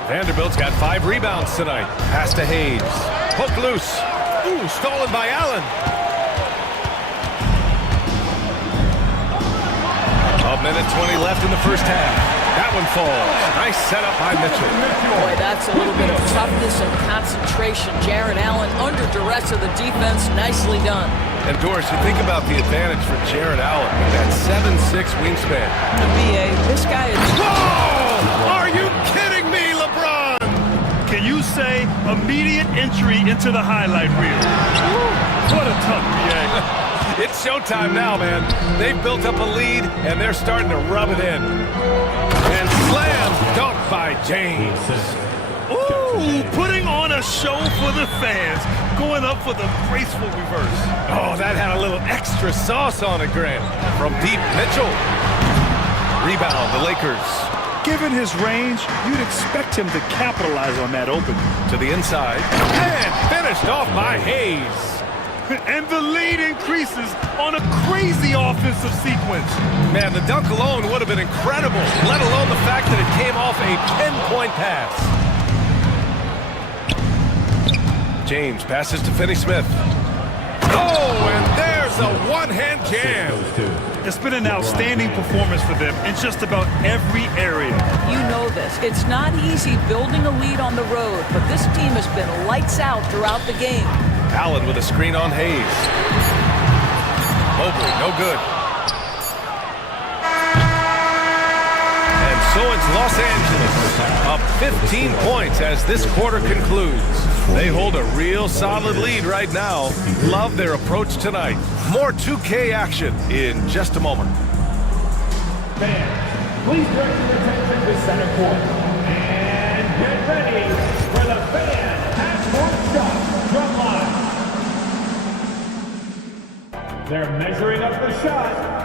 Vanderbilt's got 5 rebounds tonight. Pass to Hayes. Poke loose. Ooh, stolen by Allen. A minute 20 left in the first half. That one falls. Nice setup by Mitchell. Boy, that's a little bit of toughness and concentration. Jared Allen under duress of the defense. Nicely done. And Doris, you think about the advantage for Jared Allen with that 7'6" wingspan. The BA, this guy is... Oh! Are you kidding me, LeBron? Can you say immediate entry into the highlight reel? What a tough BA. It's showtime now, man. They've built up a lead, and they're starting to rub it in. And slam dunk by James. Ooh, putting on a show for the fans. Going up for the graceful reverse. Oh, that had a little extra sauce on it, Grant. From deep, Mitchell. Rebound, the Lakers. Given his range, you'd expect him to capitalize on that opening. To the inside. And finished off by Hayes. And the lead increases on a crazy offensive sequence. Man, the dunk alone would have been incredible, let alone the fact that it came off a 10-point pass. James passes to Finney-Smith. Oh, and there's a one-hand jam. It's been an outstanding performance for them in just about every area. You know this. It's not easy building a lead on the road, but this team has been lights out throughout the game. Allen with a screen on Hayes. Mobley, no good. And so it's Los Angeles, up 15 points as this quarter concludes. They hold a real solid lead right now. Love their approach tonight. More 2K action in just a moment. Fans, please direct your attention to center court. And get ready for the fan half-court shot drum line. They're measuring up the shot.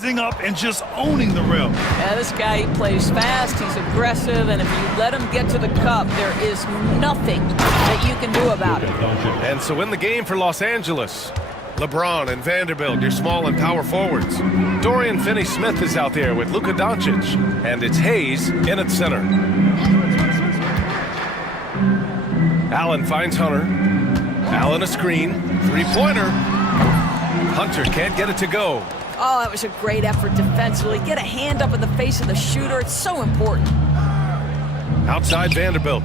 up and just owning the rim. Yeah, this guy, he plays fast, he's aggressive, and if you let him get to the cup, there is nothing that you can do about it. And so in the game for Los Angeles, LeBron and Vanderbilt, your small and power forwards. Dorian Finney-Smith is out there with Luka Doncic, and it's Hayes in at center. Allen finds Hunter. Allen a screen, three-pointer. Hunter can't get it to go. Oh, that was a great effort defensively. Get a hand up in the face of the shooter. It's so important. Outside Vanderbilt.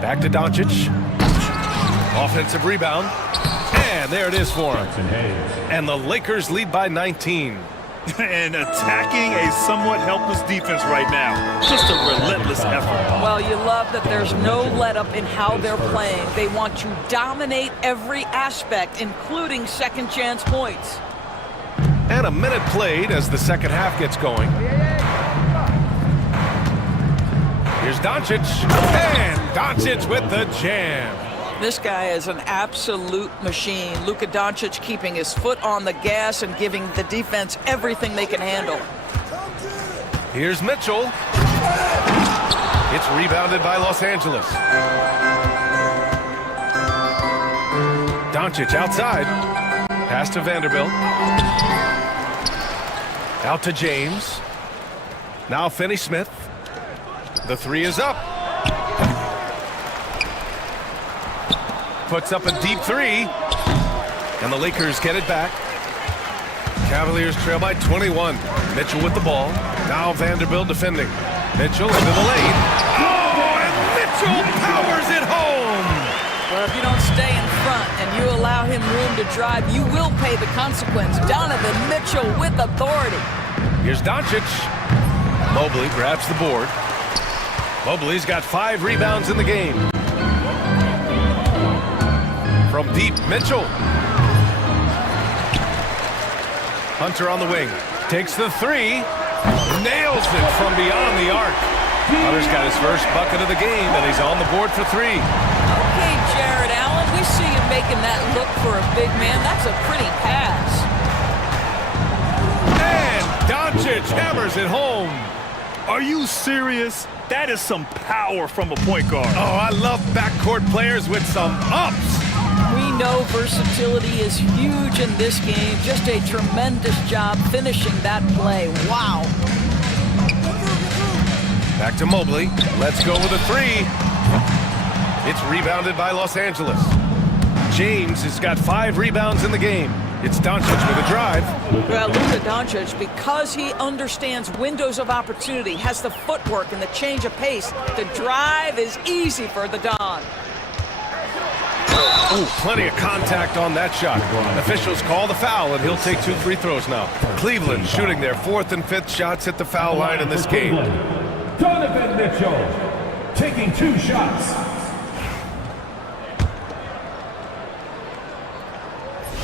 Back to Doncic. Offensive rebound. And there it is for him. And the Lakers lead by 19. And attacking a somewhat helpless defense right now. Just a relentless effort. Well, you love that there's no let-up in how they're playing. They want to dominate every aspect, including second-chance points. And a minute played as the second half gets going. Here's Doncic. And Doncic with the jam. This guy is an absolute machine. Luka Doncic keeping his foot on the gas and giving the defense everything they can handle. Here's Mitchell. It's rebounded by Los Angeles. Doncic outside. Pass to Vanderbilt. Out to James. Now Finney-Smith. The three is up. Puts up a deep three. And the Lakers get it back. Cavaliers trail by 21. Mitchell with the ball. Now Vanderbilt defending. Mitchell into the lane. Oh, and Mitchell powers it home. Well, if you don't stay in front and you allow him room to drive, you will pay the consequence. Donovan Mitchell with authority. Here's Doncic. Mobley grabs the board. Mobley's got 5 rebounds in the game. From deep, Mitchell. Hunter on the wing. Takes the three. Nails it from beyond the arc. Hunter's got his first bucket of the game, and he's on the board for 3. Okay, Jared Allen, we see you making that look for a big man. That's a pretty pass. And Doncic hammers it home. Are you serious? That is some power from a point guard. Oh, I love backcourt players with some ups. We know versatility is huge in this game. Just a tremendous job finishing that play. Wow. Back to Mobley. Let's go with a 3. It's rebounded by Los Angeles. James has got 5 rebounds in the game. It's Doncic with a drive. Well, Luka Doncic, because he understands windows of opportunity, has the footwork and the change of pace, the drive is easy for the Don. Oh, plenty of contact on that shot. Officials call the foul, and he'll take 2 free throws now. Cleveland shooting their 4th and 5th shots at the foul line in this game. Donovan Mitchell taking 2 shots.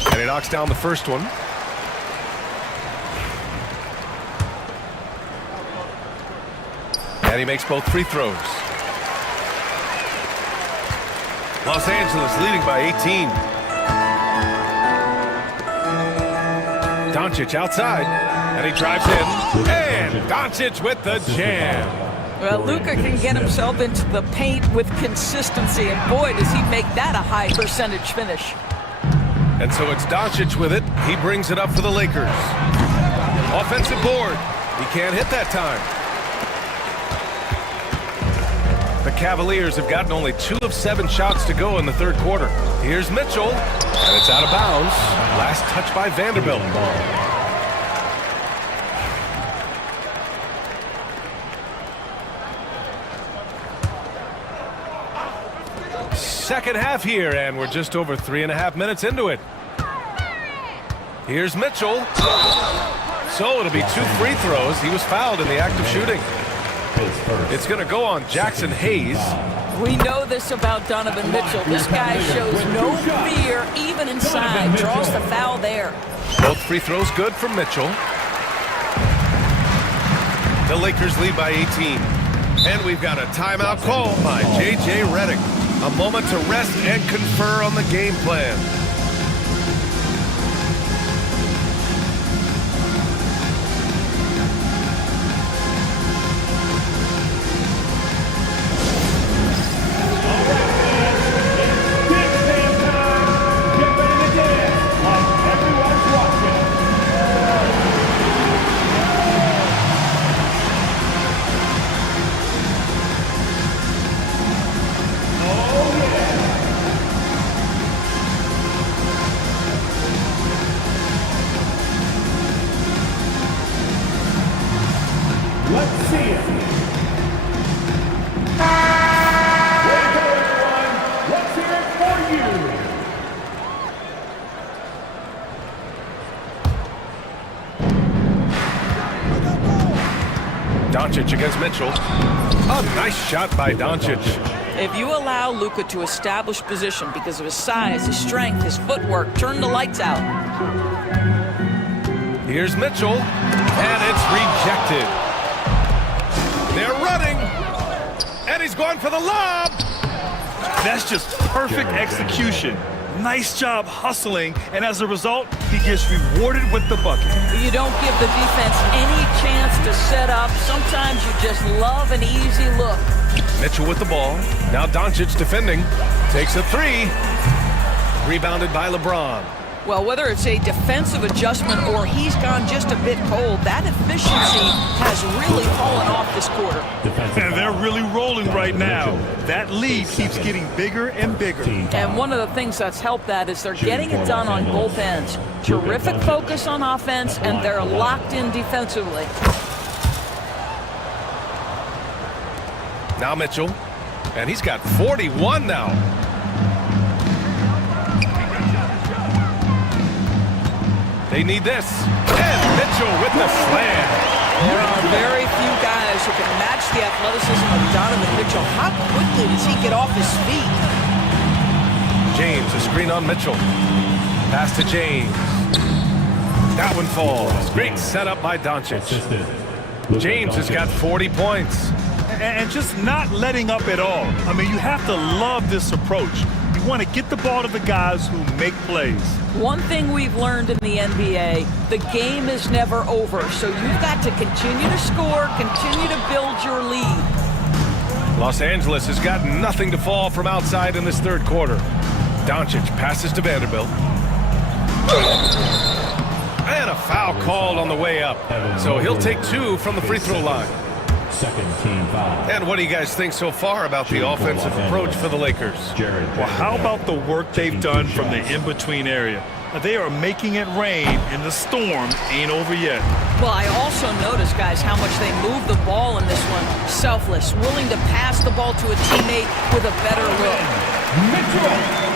And he knocks down the first one. And he makes both free throws. Los Angeles leading by 18. Doncic outside, and he drives in. And Doncic with the jam. Well, Luka can get himself into the paint with consistency, and boy, does he make that a high percentage finish. And so it's Doncic with it. He brings it up for the Lakers. Offensive board. He can't hit that time. The Cavaliers have gotten only 2 of 7 shots to go in the 3rd quarter. Here's Mitchell, and it's out of bounds. Last touch by Vanderbilt. Second half here, and we're just over 3.5 minutes into it. Here's Mitchell. So it'll be 2 free throws. He was fouled in the act of shooting. It's going to go on Jackson Hayes. We know this about Donovan Mitchell. This guy shows no fear, even inside. Draws the foul there. Both free throws good from Mitchell. The Lakers lead by 18. And we've got a timeout call by J.J. Redick. A moment to rest and confer on the game plan. see it. Way to go, everyone. Let's hear it for you. Doncic against Mitchell. A nice shot by Doncic. If you allow Luka to establish position because of his size, his strength, his footwork, turn the lights out. Here's Mitchell, and it's rejected. They're running, and he's going for the lob. That's just perfect execution. Nice job hustling, and as a result, he gets rewarded with the bucket. You don't give the defense any chance to set up. Sometimes you just love an easy look. Mitchell with the ball. Now Doncic defending. Takes a three. Rebounded by LeBron. Well, whether it's a defensive adjustment or he's gone just a bit cold, that efficiency has really fallen off this quarter. And they're really rolling right now. That lead keeps getting bigger and bigger. And one of the things that's helped that is they're getting it done on both ends. Terrific focus on offense, and they're locked in defensively. Now Mitchell, and he's got 41 now. They need this. And Mitchell with the slam. There are very few guys who can match the athleticism of Donovan Mitchell. How quickly does he get off his feet? James, a screen on Mitchell. Pass to James. That one falls. Great setup by Doncic. James has got 40 points. And just not letting up at all. I mean, you have to love this approach. You want to get the ball to the guys who make plays. One thing we've learned in the NBA, the game is never over. So you've got to continue to score, continue to build your lead. Los Angeles has got nothing to fall from outside in this third quarter. Doncic passes to Vanderbilt. And a foul called on the way up. So he'll take two from the free throw line. Second team foul. And what do you guys think so far about the offensive approach for the Lakers? Well, how about the work they've done from the in-between area? They are making it rain, and the storm ain't over yet. Well, I also noticed, guys, how much they move the ball in this one. Selfless, willing to pass the ball to a teammate with a better look. Mitchell.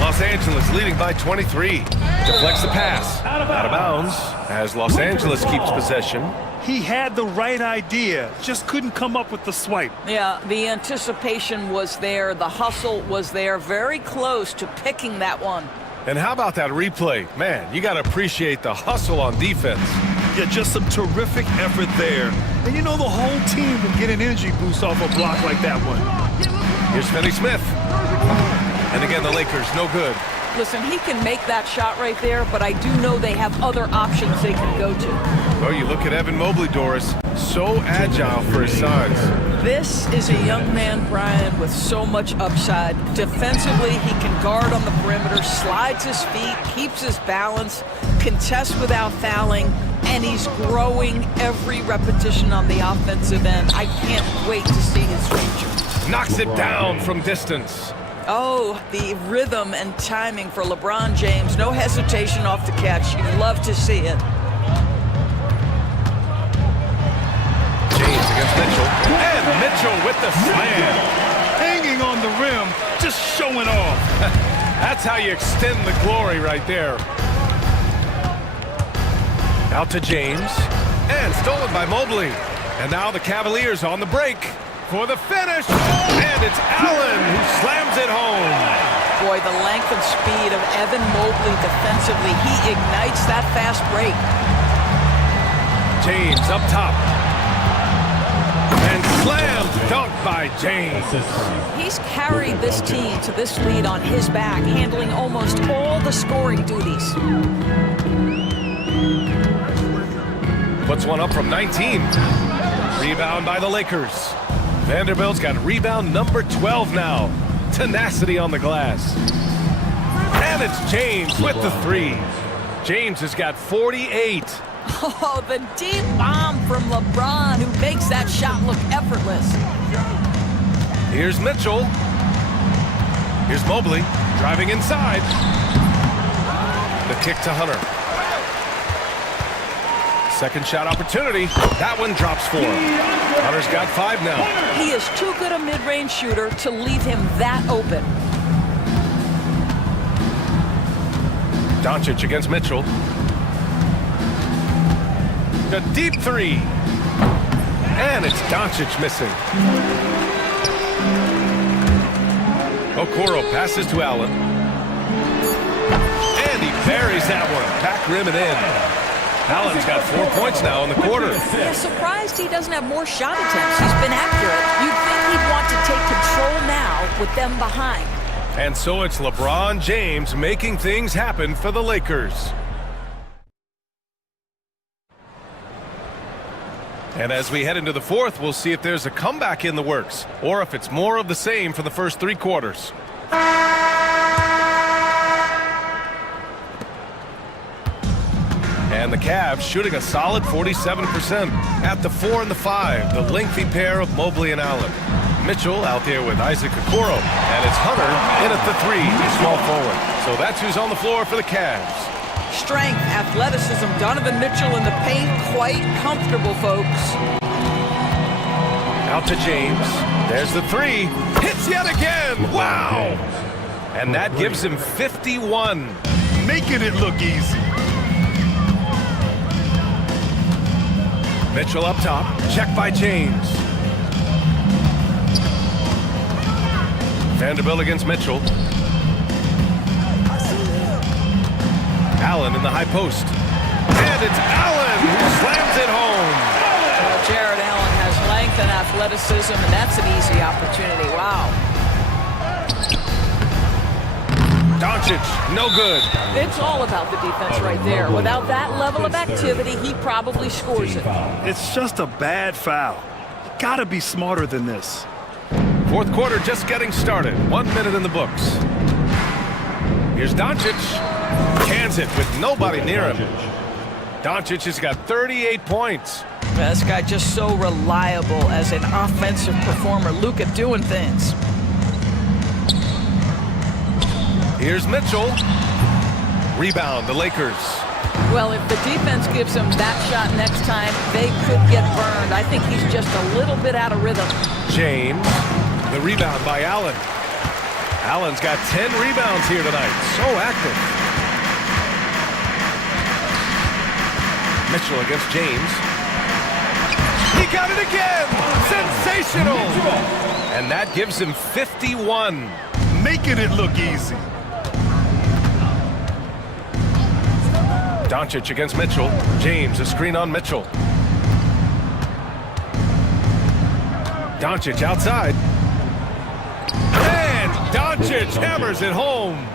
Los Angeles leading by 23. Deflects the pass. Out of bounds as Los Angeles keeps possession. He had the right idea, just couldn't come up with the swipe. Yeah, the anticipation was there, the hustle was there, very close to picking that one. And how about that replay? Man, you got to appreciate the hustle on defense. Yeah, just some terrific effort there. And you know the whole team will get an energy boost off a block like that one. Here's Finney Smith. And again, the Lakers, no good. Listen, he can make that shot right there, but I do know they have other options they can go to. Well, you look at Evan Mobley, Doris. So agile for his size. This is a young man, Brian, with so much upside. Defensively, he can guard on the perimeter, slides his feet, keeps his balance, contests without fouling, and he's growing every repetition on the offensive end. I can't wait to see his future. Knocks it down from distance. Oh, the rhythm and timing for LeBron James. No hesitation off the catch. You love to see it. James against Mitchell. And Mitchell with the slam. Hanging on the rim, just showing off. That's how you extend the glory right there. Out to James. And stolen by Mobley. And now the Cavaliers on the break for the finish. And it's Allen who slams it home. Boy, the length and speed of Evan Mobley defensively. He ignites that fast break. James up top. And slammed dunk by James. He's carried this team to this lead on his back, handling almost all the scoring duties. Puts one up from 19. Rebound by the Lakers. Vanderbilt's got rebound number 12 now. Tenacity on the glass. And it's James with the three. James has got 48. Oh, the deep bomb from LeBron, who makes that shot look effortless. Here's Mitchell. Here's Mobley driving inside. The kick to Hunter. Second shot opportunity. That one drops for him. Hunter's got 5 now. He is too good a mid-range shooter to leave him that open. Doncic against Mitchell. The deep 3. And it's Doncic missing. Okoro passes to Allen. And he buries that one. Back rim and in. Allen's got 4 points now in the quarter. Yeah, surprised he doesn't have more shot attempts. He's been accurate. You'd think he'd want to take control now with them behind. And so it's LeBron James making things happen for the Lakers. And as we head into the fourth, we'll see if there's a comeback in the works, or if it's more of the same for the first 3 quarters. And the Cavs shooting a solid 47% at the 4 and the 5, the lengthy pair of Mobley and Allen. Mitchell out there with Isaac Okoro, and it's Hunter in at the 3, small forward. So that's who's on the floor for the Cavs. Strength, athleticism, Donovan Mitchell in the paint, quite comfortable, folks. Out to James. There's the 3. Hits yet again. Wow. And that gives him 51. Making it look easy. Mitchell up top. Check by James. Vanderbilt against Mitchell. Allen in the high post. And it's Allen who slams it home. Well, Jared Allen has length and athleticism, and that's an easy opportunity. Wow. Doncic, no good. It's all about the defense right there. Without that level of activity, he probably scores it. It's just a bad foul. You gotta be smarter than this. Fourth quarter just getting started. 1 minute in the books. Here's Doncic. Cans it with nobody near him. Doncic has got 38 points. This guy just so reliable as an offensive performer. Luka doing things. Here's Mitchell. Rebound, the Lakers. Well, if the defense gives him that shot next time, they could get burned. I think he's just a little bit out of rhythm. James. The rebound by Allen. Allen's got 10 rebounds here tonight. So active. Mitchell against James. He got it again! Sensational! And that gives him 51. Making it look easy. Doncic against Mitchell. James, a screen on Mitchell. Doncic outside. And Doncic hammers it home.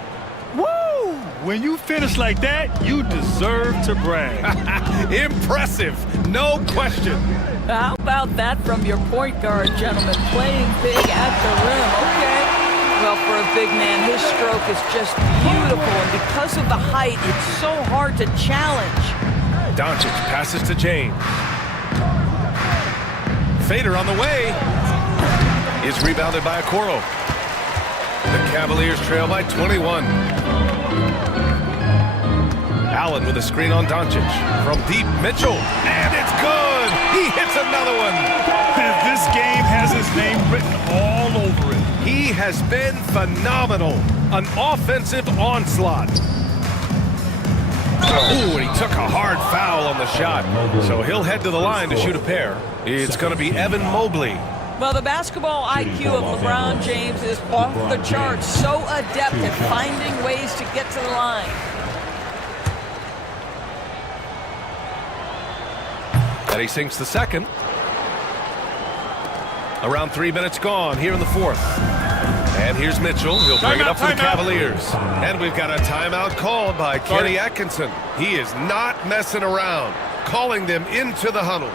Woo! When you finish like that, you deserve to brag. Impressive, no question. How about that from your point guard, gentlemen? Playing big at the rim, okay? Well, for a big man, his stroke is just beautiful, and because of the height, it's so hard to challenge. Doncic passes to James. Fader on the way. Is rebounded by Okoro. The Cavaliers trail by 21. Allen with a screen on Doncic. From deep, Mitchell. And it's good! He hits another one! This game has his name written all over it. He has been phenomenal. An offensive onslaught. Ooh, and he took a hard foul on the shot. So he'll head to the line to shoot a pair. It's going to be Evan Mobley. Well, the basketball IQ of LeBron James is off the charts. So adept at finding ways to get to the line. And he sinks the second. Around 3 minutes gone here in the fourth. And here's Mitchell. He'll bring it up for the Cavaliers. And we've got a timeout called by Kenny Atkinson. He is not messing around, calling them into the huddle.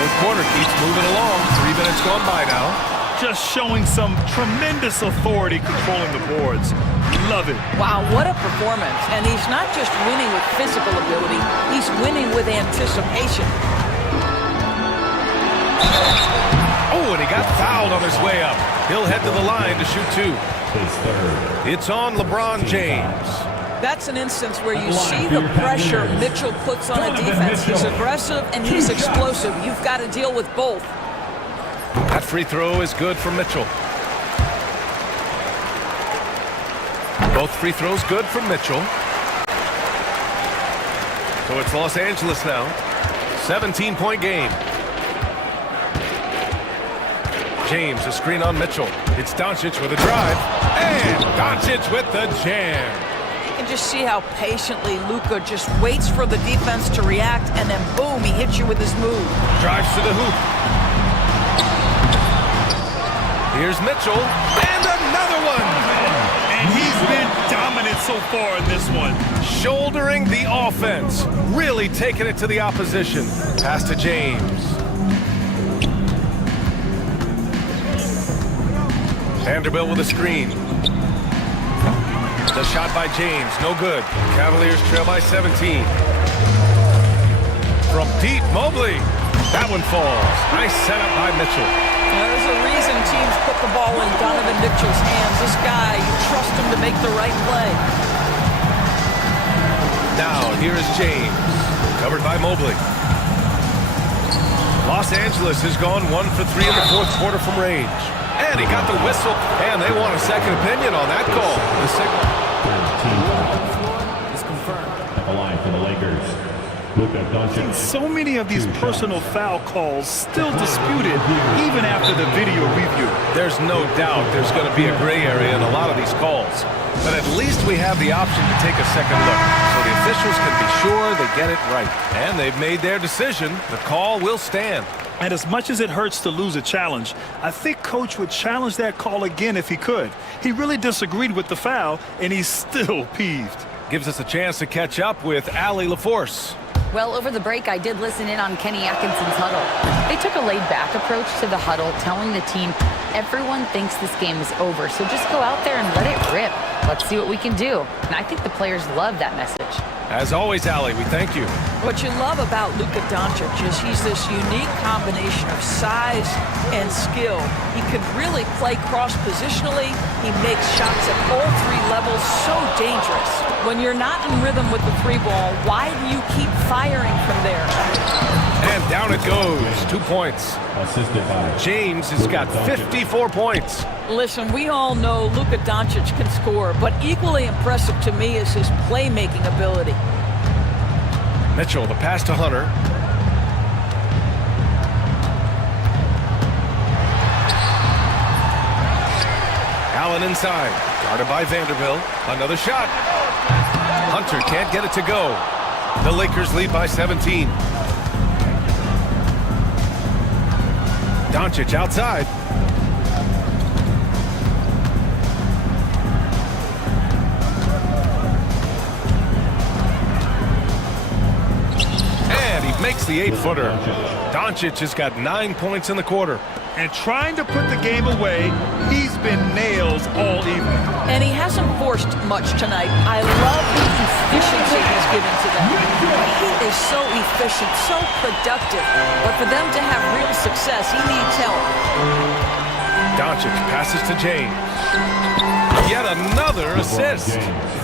Fourth quarter keeps moving along. 3 minutes gone by now. Just showing some tremendous authority controlling the boards. Love it. Wow, what a performance. And he's not just winning with physical ability, he's winning with anticipation. Oh, and he got fouled on his way up. He'll head to the line to shoot 2. It's on LeBron James. That's an instance where you see the pressure Mitchell puts on a defense. He's aggressive and he's explosive. You've got to deal with both. That free throw is good for Mitchell. Both free throws good for Mitchell. So it's Los Angeles now. 17-point game. James, a screen on Mitchell. It's Doncic with a drive. And Doncic with the jam. You can just see how patiently Luka just waits for the defense to react, and then boom, he hits you with his move. Drives to the hoop. Here's Mitchell. And another one. And he's been dominant so far in this one. Shouldering the offense. Really taking it to the opposition. Pass to James. Vanderbilt with a screen. The shot by James, no good. Cavaliers trail by 17. From deep, Mobley. That one falls. Nice setup by Mitchell. There's a reason teams put the ball in Donovan Mitchell's hands. This guy, you trust him to make the right play. Now, here is James. Covered by Mobley. Los Angeles has gone 1 for 3 in the fourth quarter from range. And he got the whistle, and they want a second opinion on that call. The signal is confirmed. At the line for the Lakers, Luka Doncic. So many of these personal foul calls still disputed even after the video review. There's no doubt there's going to be a gray area in a lot of these calls. But at least we have the option to take a second look, so the officials can be sure they get it right. And they've made their decision. The call will stand. And as much as it hurts to lose a challenge, I think Coach would challenge that call again if he could. He really disagreed with the foul, and he's still peeved. Gives us a chance to catch up with Allie LaForce. Well, over the break, I did listen in on Kenny Atkinson's huddle. They took a laid-back approach to the huddle, telling the team, everyone thinks this game is over, so just go out there and let it rip. Let's see what we can do. And I think the players love that message. As always, Allie, we thank you. What you love about Luka Doncic is he's this unique combination of size and skill. He could really play cross-positionally. He makes shots at all 3 levels, so dangerous. When you're not in rhythm with the 3 ball, why do you keep firing from there? And down it goes. 2 points. Assisted by James has got 54 points. Listen, we all know Luka Doncic can score, but equally impressive to me is his playmaking ability. Mitchell, the pass to Hunter. Allen inside. Guarded by Vanderbilt. Another shot. Hunter can't get it to go. The Lakers lead by 17. Doncic outside. And he makes the 8-footer. Doncic has got 9 points in the quarter. And trying to put the game away, he's been nails all evening. And he hasn't forced much tonight. I love the efficiency he's given to them. He is so efficient, so productive. But for them to have real success, he needs help. Doncic passes to James. Yet another assist.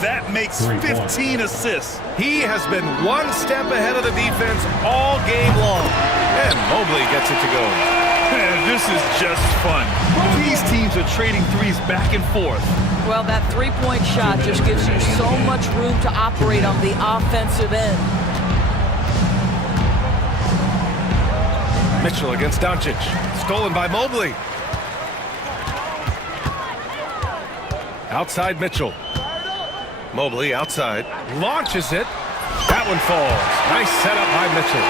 That makes 15 assists. He has been 1 step ahead of the defense all game long. And Mobley gets it to go. Man, this is just fun. These teams are trading threes back and forth. Well, that 3-point shot just gives you so much room to operate on the offensive end. Mitchell against Doncic. Stolen by Mobley. Outside Mitchell. Mobley outside. Launches it. That one falls. Nice setup by Mitchell.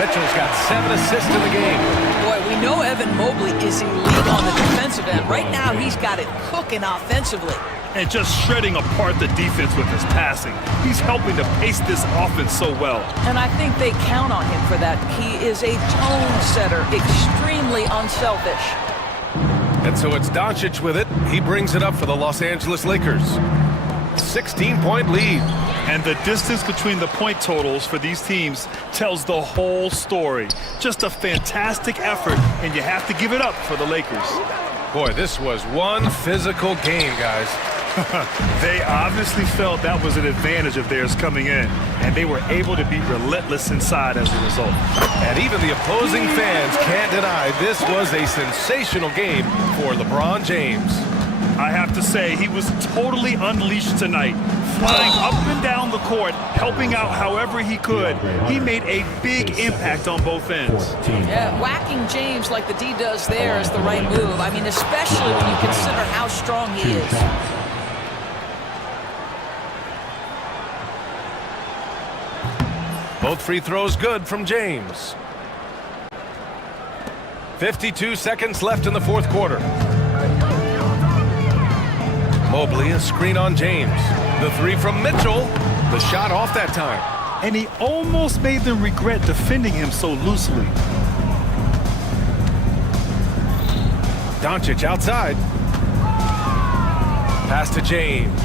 Mitchell's got 7 assists in the game. Boy, we know Evan Mobley is elite on the defensive end. Right now, he's got it cooking offensively. and just shredding apart the defense with his passing. He's helping to pace this offense so well. And I think they count on him for that. He is a tone setter, extremely unselfish. And so it's Doncic with it. He brings it up for the Los Angeles Lakers. 16-point lead. And the distance between the point totals for these teams tells the whole story. Just a fantastic effort, and you have to give it up for the Lakers. Boy, this was one physical game, guys. They obviously felt that was an advantage of theirs coming in, and they were able to be relentless inside as a result. And even the opposing fans can't deny this was a sensational game for LeBron James. I have to say, he was totally unleashed tonight, flying up and down the court, helping out however he could. He made a big impact on both ends. Yeah, whacking James like the D does there is the right move. I mean, especially when you consider how strong he is. Both free throws good from James. 52 seconds left in the fourth quarter. Mobley, a screen on James. The three from Mitchell. The shot off that time. And he almost made them regret defending him so loosely. Doncic outside. Pass to James.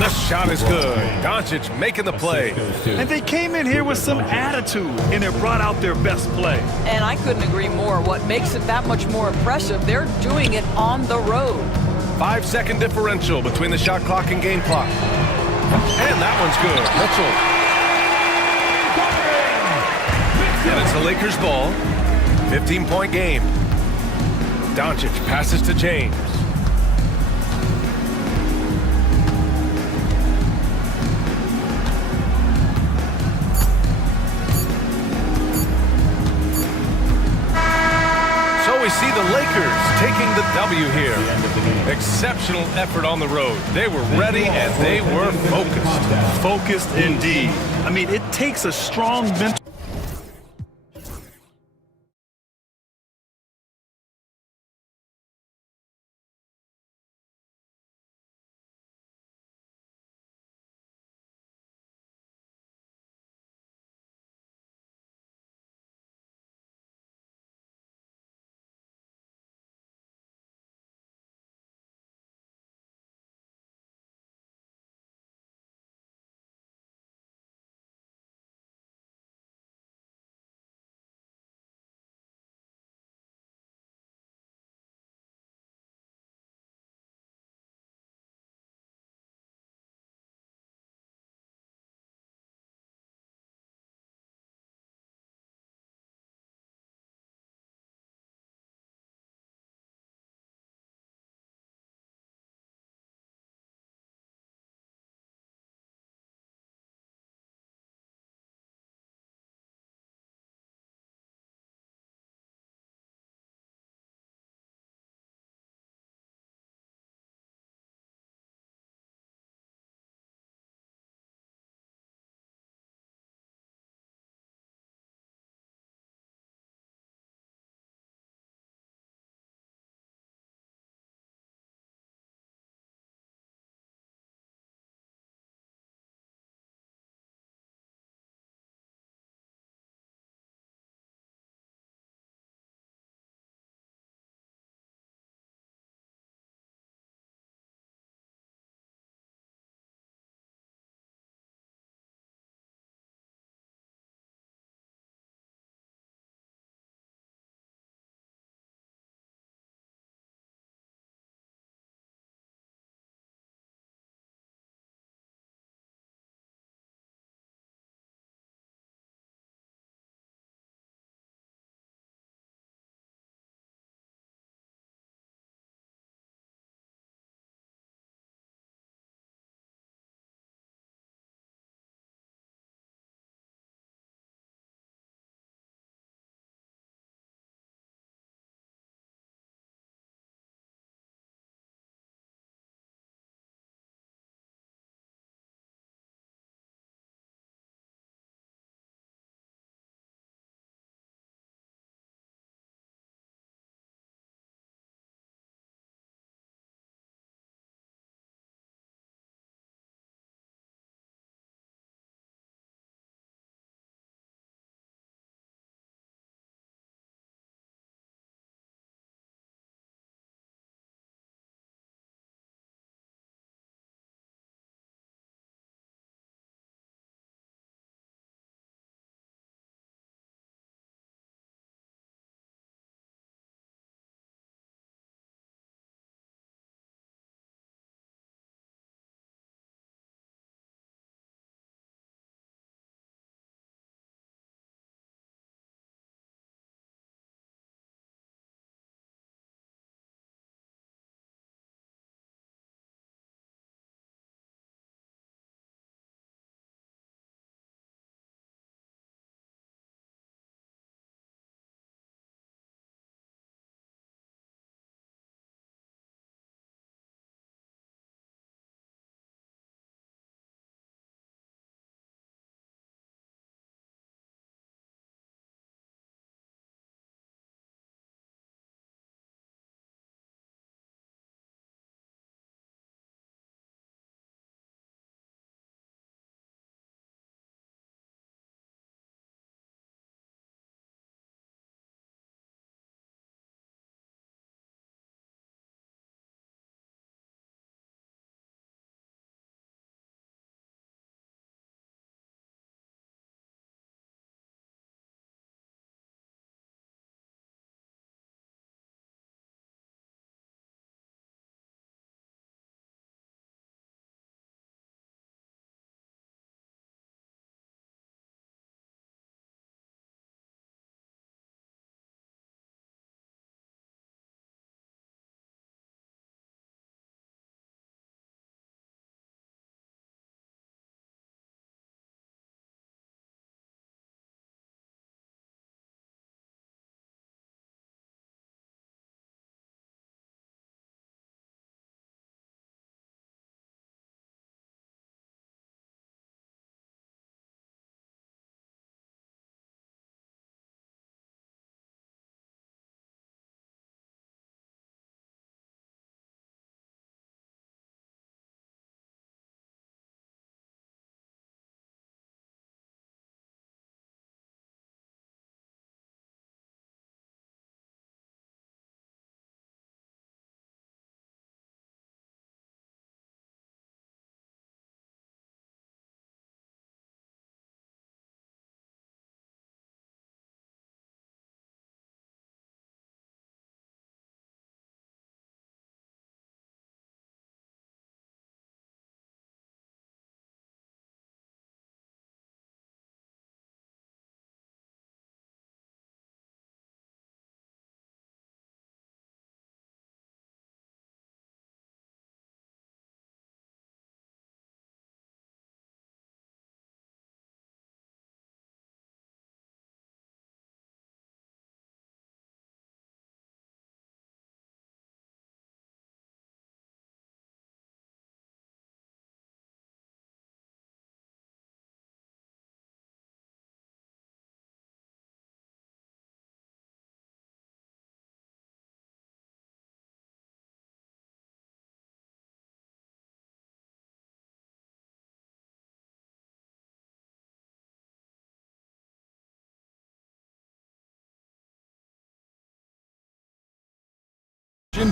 The shot is good. Doncic making the play. And they came in here with some attitude, and it brought out their best play. And I couldn't agree more. What makes it that much more impressive, they're doing it on the road. 5-second differential between the shot clock and game clock. And that one's good. Mitchell. And it's the Lakers' ball. 15-point game. Doncic passes to James. We see the Lakers taking the W here. Exceptional effort on the road. They were ready and they were focused. Focused indeed. I mean, it takes a strong mental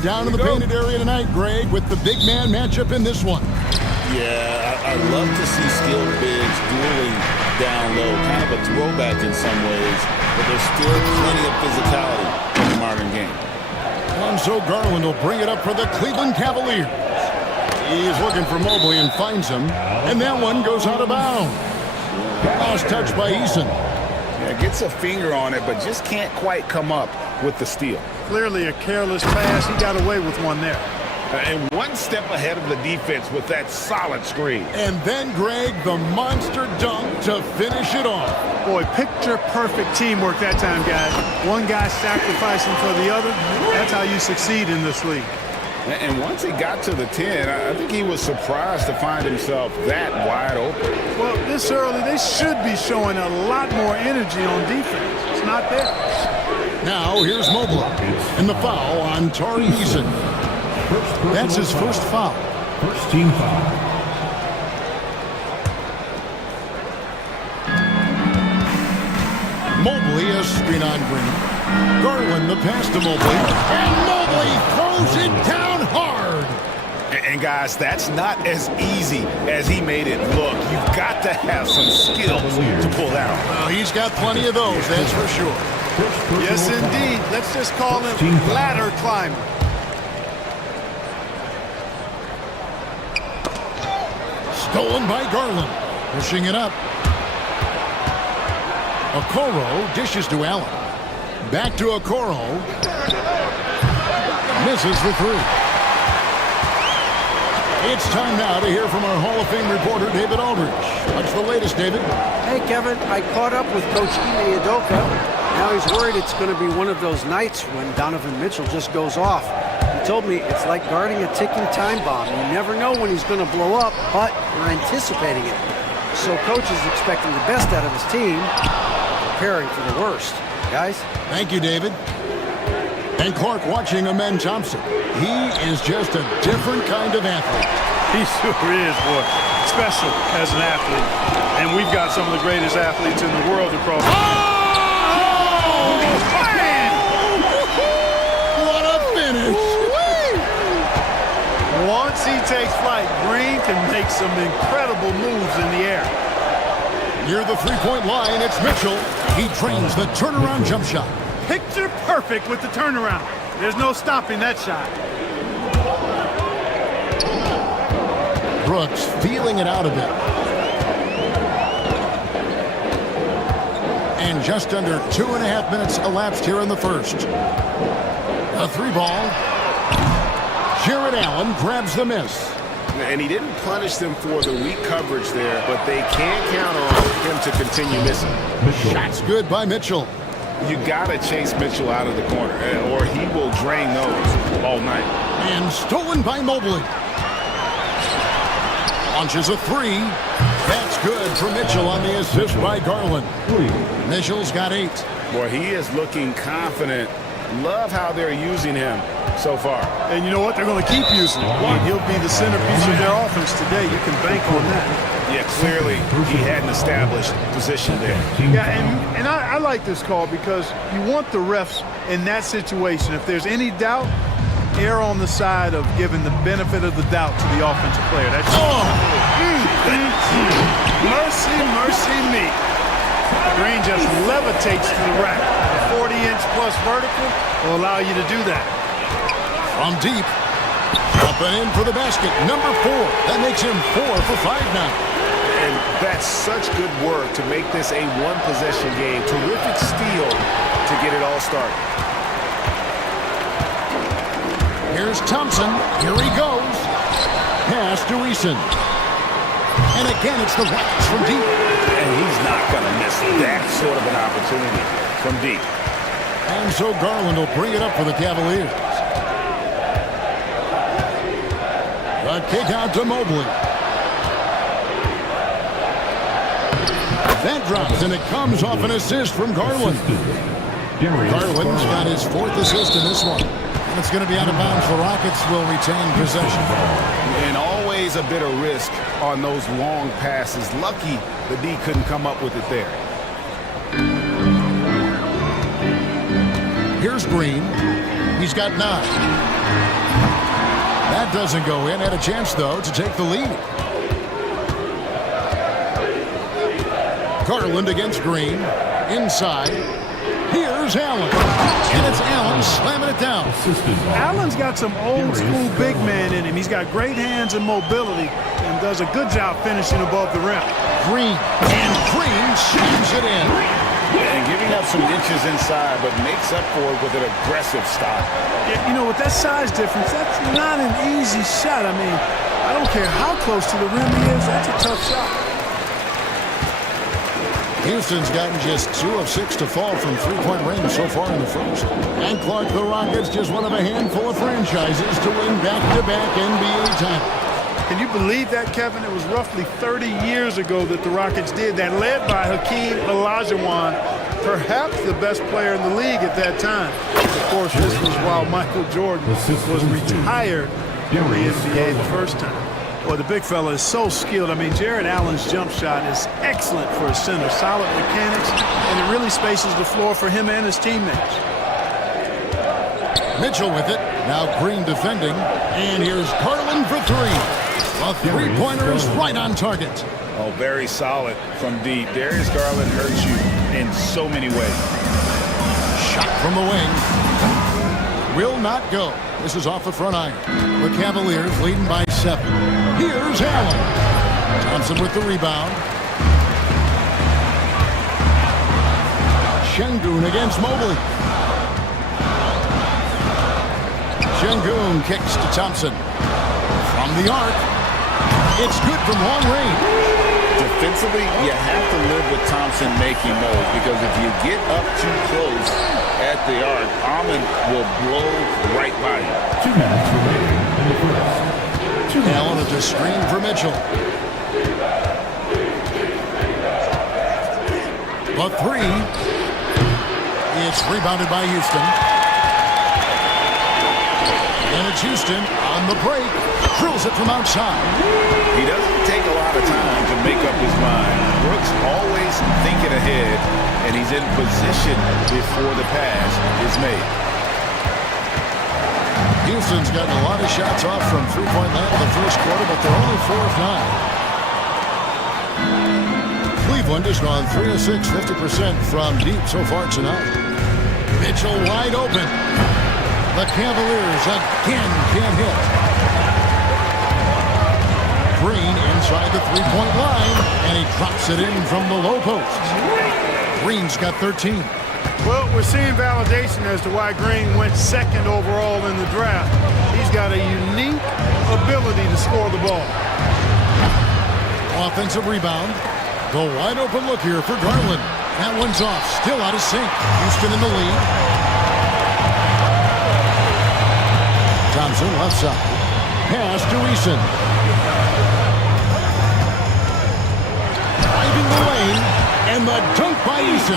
down in the painted area tonight, Greg, with the big man matchup in this one. Yeah, I love to see skilled bigs dueling down low. Kind of a throwback in some ways, but there's still plenty of physicality in the modern game. And so Garland will bring it up for the Cleveland Cavaliers. He's looking for Mobley and finds him, and that one goes out of bounds. Lost touch by Eason. Yeah, gets a finger on it, but just can't quite come up with the steal. Clearly a careless pass. He got away with one there. And one step ahead of the defense with that solid screen. And then, Greg, the monster dunk to finish it off. Boy, picture-perfect teamwork that time, guys. One guy sacrificing for the other. That's how you succeed in this league. And once he got to the 10, I think he was surprised to find himself that wide open. Well, this early, they should be showing a lot more energy on defense. It's not there. Now, here's Mobley. And the foul on Tari Eason. That's his first foul. First team foul. Mobley, a screen on Green. Garland, the pass to Mobley. And Mobley throws it down hard. And guys, that's not as easy as he made it look. You've got to have some skills to pull that off. Well, he's got plenty of those, that's for sure. Yes, indeed. Let's just call him ladder climber. Stolen by Garland. Pushing it up. Okoro dishes to Allen. Back to Okoro. Misses the three. It's time now to hear from our Hall of Fame reporter, David Aldridge. What's the latest, David? Hey, Kevin, I caught up with Coach Ime Udoka. Now he's worried it's going to be one of those nights when Donovan Mitchell just goes off. He told me it's like guarding a ticking time bomb. You never know when he's going to blow up, but you're anticipating it. So Coach is expecting the best out of his team, preparing for the worst. Guys? Thank you, David. And Clark watching Amen Thompson. He is just a different kind of athlete. He sure is, boy. Special as an athlete. And we've got some of the greatest athletes in the world across. Oh, man! What a finish! Once he takes flight, Green can make some incredible moves in the air. Near the three-point line, it's Mitchell. He trains the turnaround jump shot. Picture perfect with the turnaround. There's no stopping that shot. Brooks feeling it out a bit. And just under 2.5 minutes elapsed here in the first. A three ball. Jared Allen grabs the miss. And he didn't punish them for the weak coverage there, but they can't count on him to continue missing. Shots good by Mitchell. You gotta chase Mitchell out of the corner, or he will drain those all night. And stolen by Mobley. Launches a three. That's good for Mitchell on the assist by Garland. Mitchell's got 8. Boy, he is looking confident. Love how they're using him so far. And you know what? They're going to keep using him. He'll be the centerpiece of their offense today. You can bank on that. Yeah, clearly he had an established position there. Yeah, and I like this call because you want the refs in that situation. If there's any doubt, err on the side of giving the benefit of the doubt to the offensive player. That's mercy, mercy me. Green just levitates to the rack. A 40-inch plus vertical will allow you to do that. From deep. Up and in for the basket. Number 4. That makes him 4 for 5 now. And that's such good work to make this a one-possession game. Terrific steal to get it all started. Here's Thompson. Here he goes. Pass to Eason. And again, it's the Rockets from deep. And he's not going to miss that sort of an opportunity from deep. And so Garland will bring it up for the Cavaliers. A kick out to Mobley. That drops, and it comes off an assist from Garland. Garland's got his 4th assist in this one. And it's going to be out of bounds. The Rockets will retain possession. And always a bit of risk on those long passes. Lucky the D couldn't come up with it there. Here's Green. He's got 9. That doesn't go in. Had a chance, though, to take the lead. Garland against Green. Inside. Here's Allen. And it's Allen slamming it down. Allen's got some old-school big man in him. He's got great hands and mobility and does a good job finishing above the rim. Green. And Green shoots it in. And giving up some inches inside, but makes up for it with an aggressive stop. Yeah, you know, with that size difference, that's not an easy shot. I mean, I don't care how close to the rim he is, that's a tough shot. Houston's gotten just 2 of 6 to fall from three-point range so far in the first. And Clark, the Rockets, just one of a handful of franchises to win back-to-back NBA titles. Can you believe that, Kevin? It was roughly 30 years ago that the Rockets did that, led by Hakeem Olajuwon, perhaps the best player in the league at that time. Of course, this was while Michael Jordan was retired in the NBA the first time. Well, the big fella is so skilled. I mean, Jared Allen's jump shot is excellent for a center. Solid mechanics, and it really spaces the floor for him and his teammates. Mitchell with it. Now Green defending. And here's Garland for 3. A three-pointer is right on target. Oh, very solid from deep. Darius Garland hurts you in so many ways. Shot from the wing. Will not go. This is off the front iron. The Cavaliers leading by 7. Here's Allen. Thompson with the rebound. Şengün against Mobley. Şengün kicks to Thompson. From the arc. It's good from long range. Defensively, you have to live with Thompson making those, because if you get up too close at the arc, Allen will blow right by you. 2 minutes remaining in the first. Allen at the screen for Mitchell. The 3. It's rebounded by Houston. And it's Houston on the break. Drills it from outside. He doesn't take a lot of time to make up his mind. Brooks always thinking ahead, and he's in position before the pass is made. Houston's gotten a lot of shots off from three-point land in the first quarter, but they're only 4 of 9. Cleveland has gone 3 of 6, 50% from deep so far tonight. Mitchell wide open. The Cavaliers again can't hit. Green inside the three-point line, and he drops it in from the low post. Green's got 13. Well, we're seeing validation as to why Green went 2nd overall in the draft. He's got a unique ability to score the ball. Offensive rebound. The wide open look here for Garland. That one's off, still out of sync. Houston in the lead. Thompson left side. Pass to Eason. Driving the lane, and the dunk by Eason.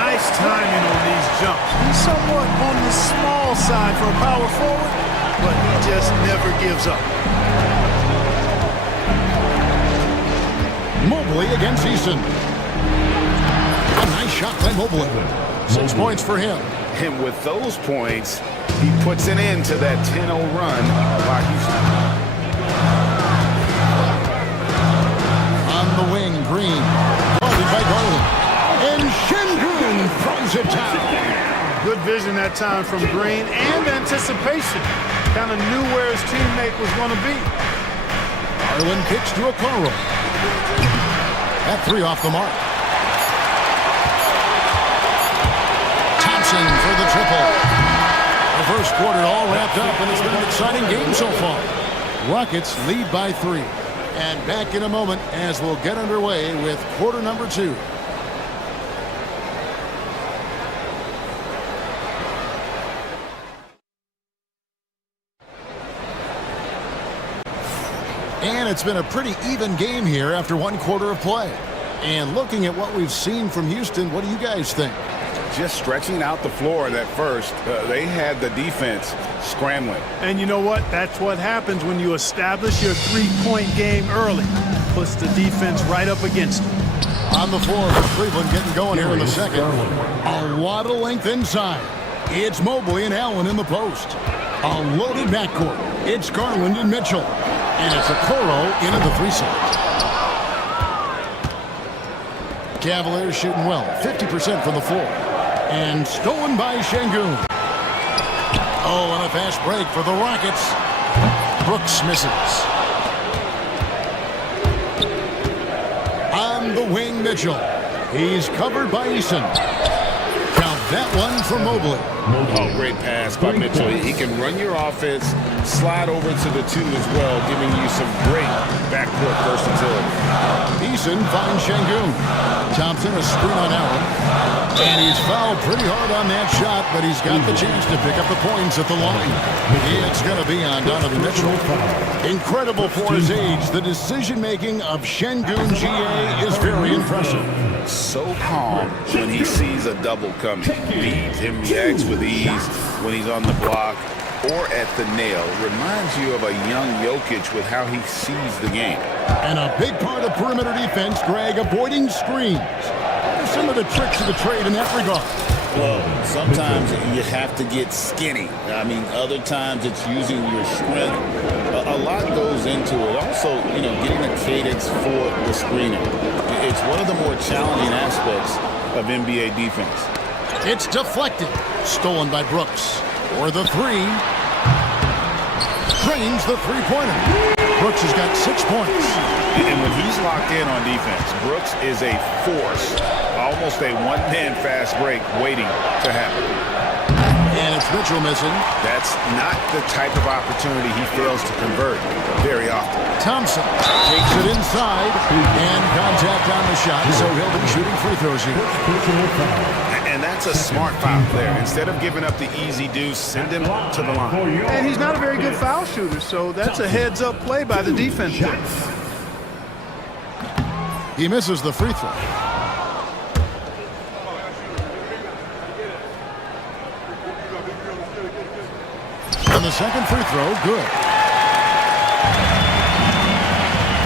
Nice timing on these jumps. He's somewhat on the small side for a power forward, but he just never gives up. Mobley against Eason. A nice shot by Mobley. 6 points for him. And with those points, he puts an end to that 10-0 run by Houston. On the wing, Green. Guarded by Garland. And Şengün throws it down. Good vision that time from Green, and anticipation. Kind of knew where his teammate was going to be. Garland kicks to Okoro. That 3 off the mark. Thompson for the triple. The first quarter all wrapped up, and it's been an exciting game so far. Rockets lead by 3. And back in a moment as we'll get underway with quarter number 2. And it's been a pretty even game here after 1 quarter of play. And looking at what we've seen from Houston, what do you guys think? Just stretching out the floor at first. They had the defense scrambling. And you know what? That's what happens when you establish your three-point game early. Puts the defense right up against it. On the floor for Cleveland getting going here in the second. A lot of length inside. It's Mobley and Allen in the post. A loaded backcourt. It's Garland and Mitchell. And it's Okoro into the 3-side. Cavaliers shooting well, 50% from the floor. And stolen by Şengün. Oh, and a fast break for the Rockets. Brooks misses. On the wing, Mitchell. He's covered by Eason. Count that one for Mobley. Oh, great pass by Mitchell. He can run your offense, slide over to the 2 as well, giving you some great backcourt versatility. Eason finds Şengün. Thompson a screen on Allen. And he's fouled pretty hard on that shot, but he's got the chance to pick up the points at the line. It's going to be on Donovan Mitchell. Incredible for his age. The decision-making of Şengün GA is very impressive. So calm when he sees a double coming. Leads him, reacts with ease when he's on the block or at the nail. Reminds you of a young Jokic with how he sees the game. And a big part of perimeter defense, Greg, avoiding screens. What are some of the tricks of the trade in that regard? Well, sometimes you have to get skinny. I mean, other times it's using your strength. A lot goes into it. Also, you know, getting a cadence for the screener. It's one of the more challenging aspects of NBA defense. It's deflected. Stolen by Brooks. Or the 3. Drains the three-pointer. Brooks has got 6 points. And when he's locked in on defense, Brooks is a force. Almost a one-man fast break waiting to happen. And it's Mitchell missing. That's not the type of opportunity he fails to convert very often. Thompson takes it inside and contact on the shot, so he'll be shooting free throws here. And that's a smart foul there. Instead of giving up the easy deuce, send him to the line. And he's not a very good foul shooter, so that's a heads-up play by the defense there. He misses the free throw. And the second free throw, good.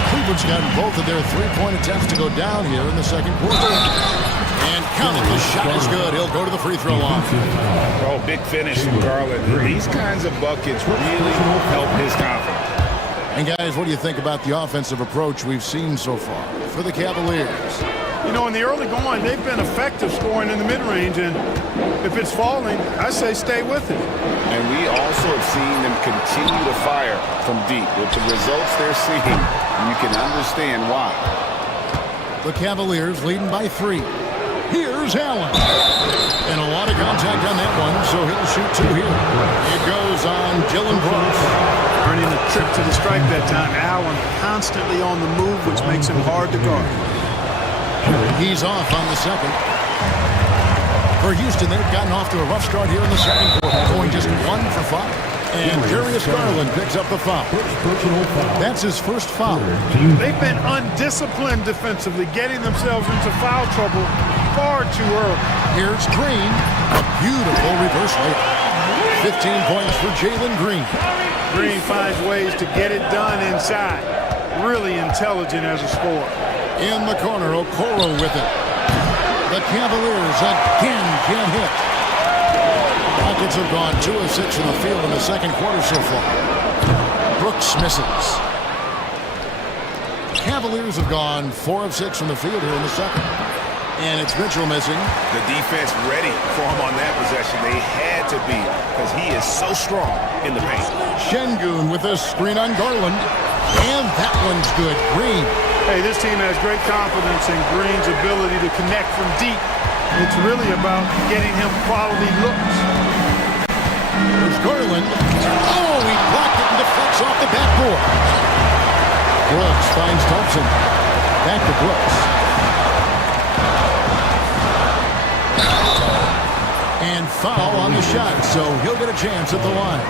Cleveland's gotten both of their three-point attempts to go down here in the second quarter. And counted, the shot is good. He'll go to the free throw line. Oh, big finish from Garland. These kinds of buckets really help his confidence. And guys, what do you think about the offensive approach we've seen so far for the Cavaliers? You know, in the early going, they've been effective scoring in the mid-range, and if it's falling, I say stay with it. And we also have seen them continue to fire from deep. With the results they're seeing, you can understand why. The Cavaliers leading by 3. Here's Allen. And a lot of contact on that one, so he'll shoot 2 here. It goes on Dylan Brooks. Earning the trip to the stripe that time. Allen constantly on the move, which makes him hard to guard. He's off on the second. For Houston, they've gotten off to a rough start here in the second quarter, going just 1 for 5. And Darius Garland picks up the foul. That's his first foul. They've been undisciplined defensively, getting themselves into foul trouble far too early. Here's Green. A beautiful reverse layup. 15 points for Jalen Green. Green finds ways to get it done inside. Really intelligent as a scorer. In the corner, Okoro with it. The Cavaliers again can't hit. Rockets have gone 2 of 6 from the field in the second quarter so far. Brooks misses. Cavaliers have gone 4 of 6 from the field here in the second. And it's Mitchell missing. The defense ready for him on that possession. They had to be, because he is so strong in the paint. Şengün with a screen on Garland. And that one's good. Green. Hey, this team has great confidence in Green's ability to connect from deep. It's really about getting him quality looks. There's Garland. Oh, he blocked it and deflects off the backboard. Brooks finds Thompson. Back to Brooks. And foul on the shot, so he'll get a chance at the line.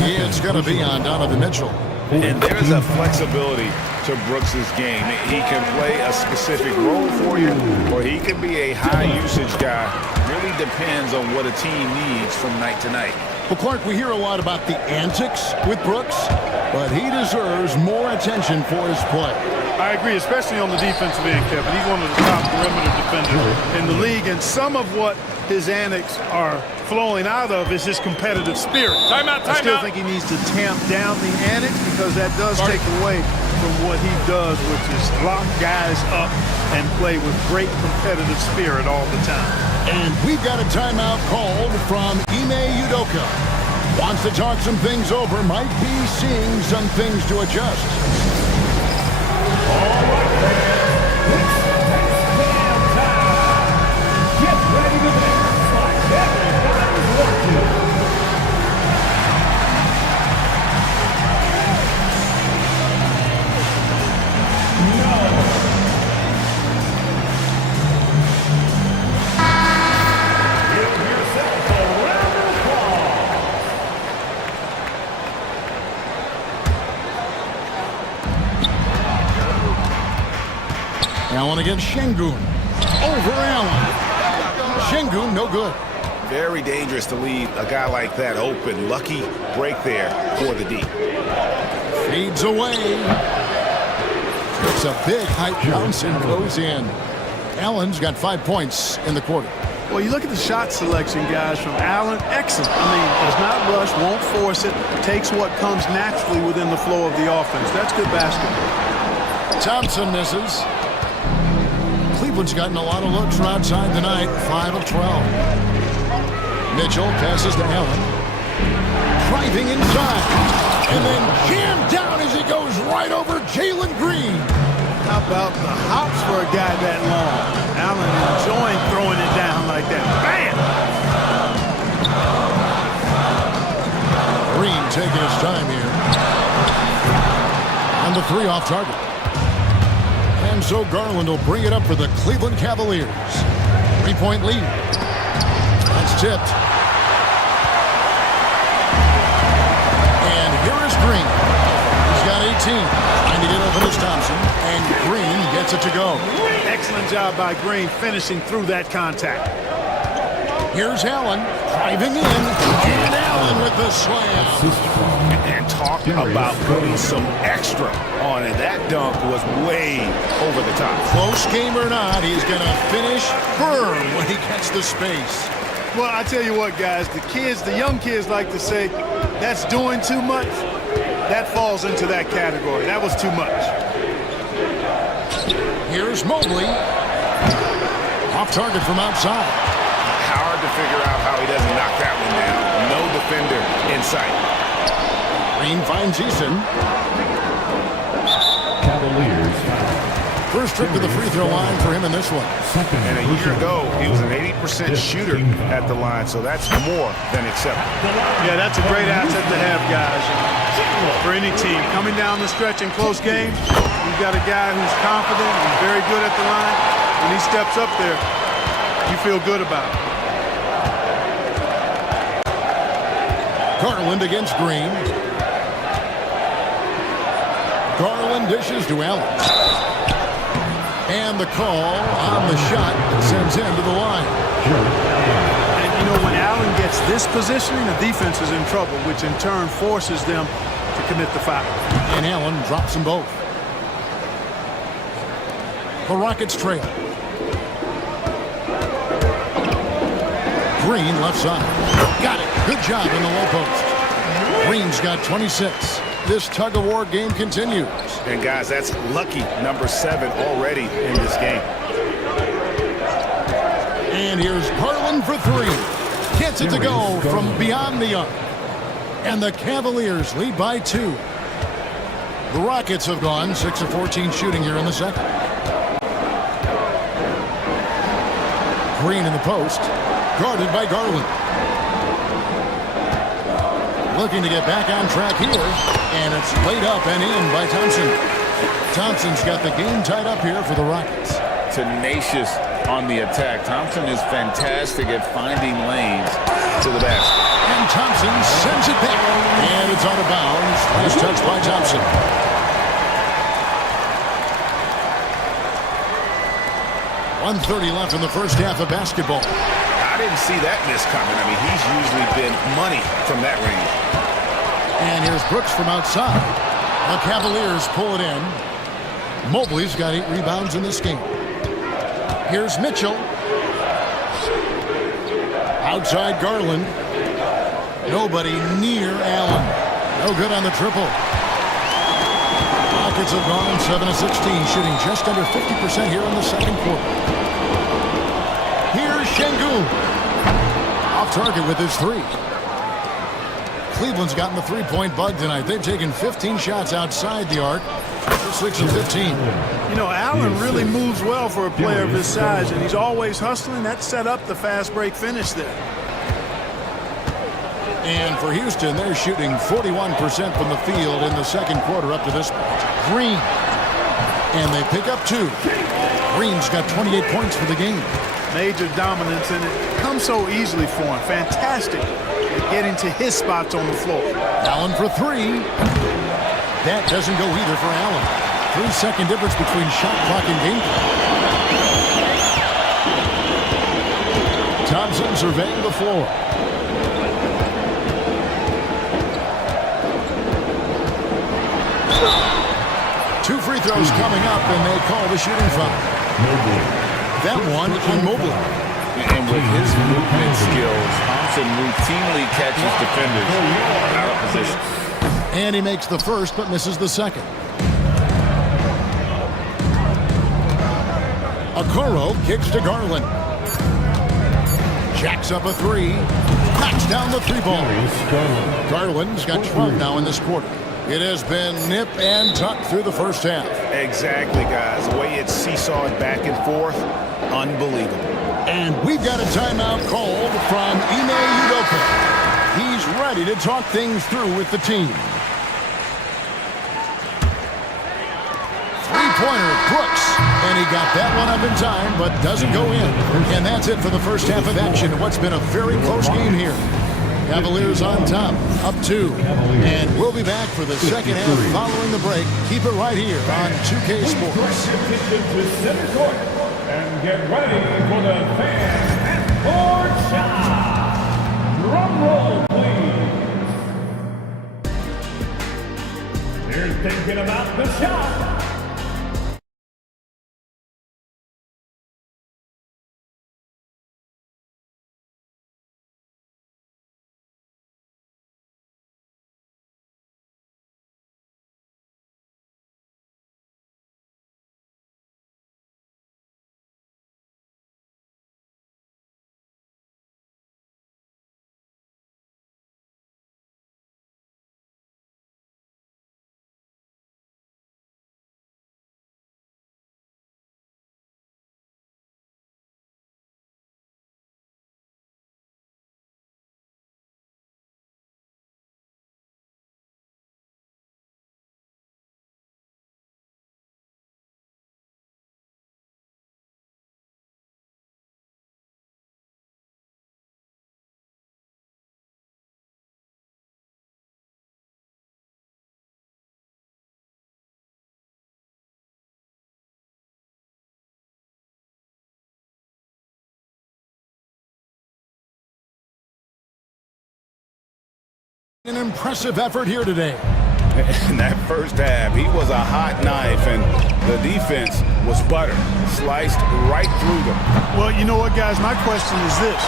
It's going to be on Donovan Mitchell. And there's a flexibility to Brooks's game. He can play a specific role for you, or he can be a high-usage guy. Really depends on what a team needs from night to night. Well, Clark, we hear a lot about the antics with Brooks, but he deserves more attention for his play. I agree, especially on the defensive end, Kevin. He's one of the top perimeter defenders in the league, and some of what his antics are flowing out of is his competitive spirit. Timeout, I still timeout. think he needs to tamp down the antics because that does take away from what he does, which is lock guys up and play with great competitive spirit all the time. And we've got a timeout called from Ime Udoka. Wants to talk some things over, might be seeing some things to adjust. All right, fans. It's touchdown time. Get ready to dance like everybody's watching. Allen against Şengün. Over Allen. Şengün, no good. Very dangerous to leave a guy like that open. Lucky break there for the D. Fades away. It's a big high bounce and goes in. Allen's got 5 points in the quarter. Well, you look at the shot selection, guys, from Allen. Excellent. I mean, does not rush, won't force it, takes what comes naturally within the flow of the offense. That's good basketball. Thompson misses. Cleveland's gotten a lot of looks from outside tonight, 5 of 12. Mitchell passes to Allen. Driving inside. And then jammed down as he goes right over Jalen Green. How about the hops for a guy that long? Allen enjoying throwing it down like that. Bam! Green taking his time here. And the 3 off target. And so Garland will bring it up for the Cleveland Cavaliers. 3-point lead. That's tipped. And here is Green. He's got 18. Trying to get open is Thompson. And Green gets it to go. Excellent job by Green finishing through that contact. Here's Allen driving in. And Allen with the slam. And talk about putting some extra on it. That dunk was way over the top. Close game or not, he's going to finish firm when he gets the space. Well, I tell you what, guys, the young kids like to say, that's doing too much. That falls into that category. That was too much. Here's Mobley. Off target from outside. Hard to figure out how he doesn't knock that one down. No defender in sight. Green finds Eason. Cavaliers. First trip to the free throw line for him in this one. And a year ago, he was an 80% shooter at the line, so that's more than acceptable. Yeah, that's a great asset to have, guys. For any team, coming down the stretch in close games, you've got a guy who's confident and very good at the line. When he steps up there, you feel good about it. Garland against Green. Garland dishes to Allen. And the call on the shot that sends him to the line. And, you know, when Allen gets this positioning, the defense is in trouble, which in turn forces them to commit the foul. And Allen drops them both. The Rockets trail. Green left side. Got it. Good job in the low post. Green's got 26. This tug-of-war game continues. And, guys, that's lucky number 7 already in this game. And here's Garland for 3. Gets it to go from beyond the arc. And the Cavaliers lead by 2. The Rockets have gone 6 of 14 shooting here in the second. Green in the post. Guarded by Garland. Looking to get back on track here. And it's laid up and in by Thompson. Thompson's got the game tied up here for the Rockets. Tenacious on the attack. Thompson is fantastic at finding lanes to the basket. And Thompson sends it back. And it's out of bounds. Last touch by Thompson. .130 left in the first half of basketball. I didn't see that miss coming. I mean, he's usually been money from that range. And here's Brooks from outside. The Cavaliers pull it in. Mobley's got 8 rebounds in this game. Here's Mitchell. Outside Garland. Nobody near Allen. No good on the triple. Rockets have gone 7 of 16, shooting just under 50% here in the second quarter. Here's Şengün. Off target with his three. Cleveland's gotten the three-point bug tonight. They've taken 15 shots outside the arc. 6 of 15. You know, Allen really moves well for a player of his size, and he's always hustling. That set up the fast break finish there. And for Houston, they're shooting 41% from the field in the second quarter up to this point. Green. And they pick up 2. Green's got 28 points for the game. Major dominance, and it comes so easily for him. Fantastic at getting to his spots on the floor. Allen for 3. That doesn't go either for Allen. 3-second difference between shot clock and game clock. Thompson surveying the floor. Two free throws coming up, and they call the shooting foul. That one on Mobley. And with his movement skills, Thompson routinely catches defenders out of position. And he makes the first, but misses the second. Okoro kicks to Garland. Jacks up a 3. Knocks down the 3 ball. Garland's got 12 now in this quarter. It has been nip and tuck through the first half. Exactly, guys. The way it's seesawed back and forth, unbelievable. And we've got a timeout called from Ime Udoka. He's ready to talk things through with the team. Three-pointer, Brooks. And he got that one up in time, but doesn't go in. And that's it for the first half of action in what's been a very close game here. Cavaliers on top, up 2. And we'll be back for the second half following the break. Keep it right here on 2K Sports. And get ready for the fan half-court shot. Drum roll, please. They're thinking about the shot. An impressive effort here today. In that first half, he was a hot knife, and the defense was butter, sliced right through them. Well, you know what, guys? My question is this.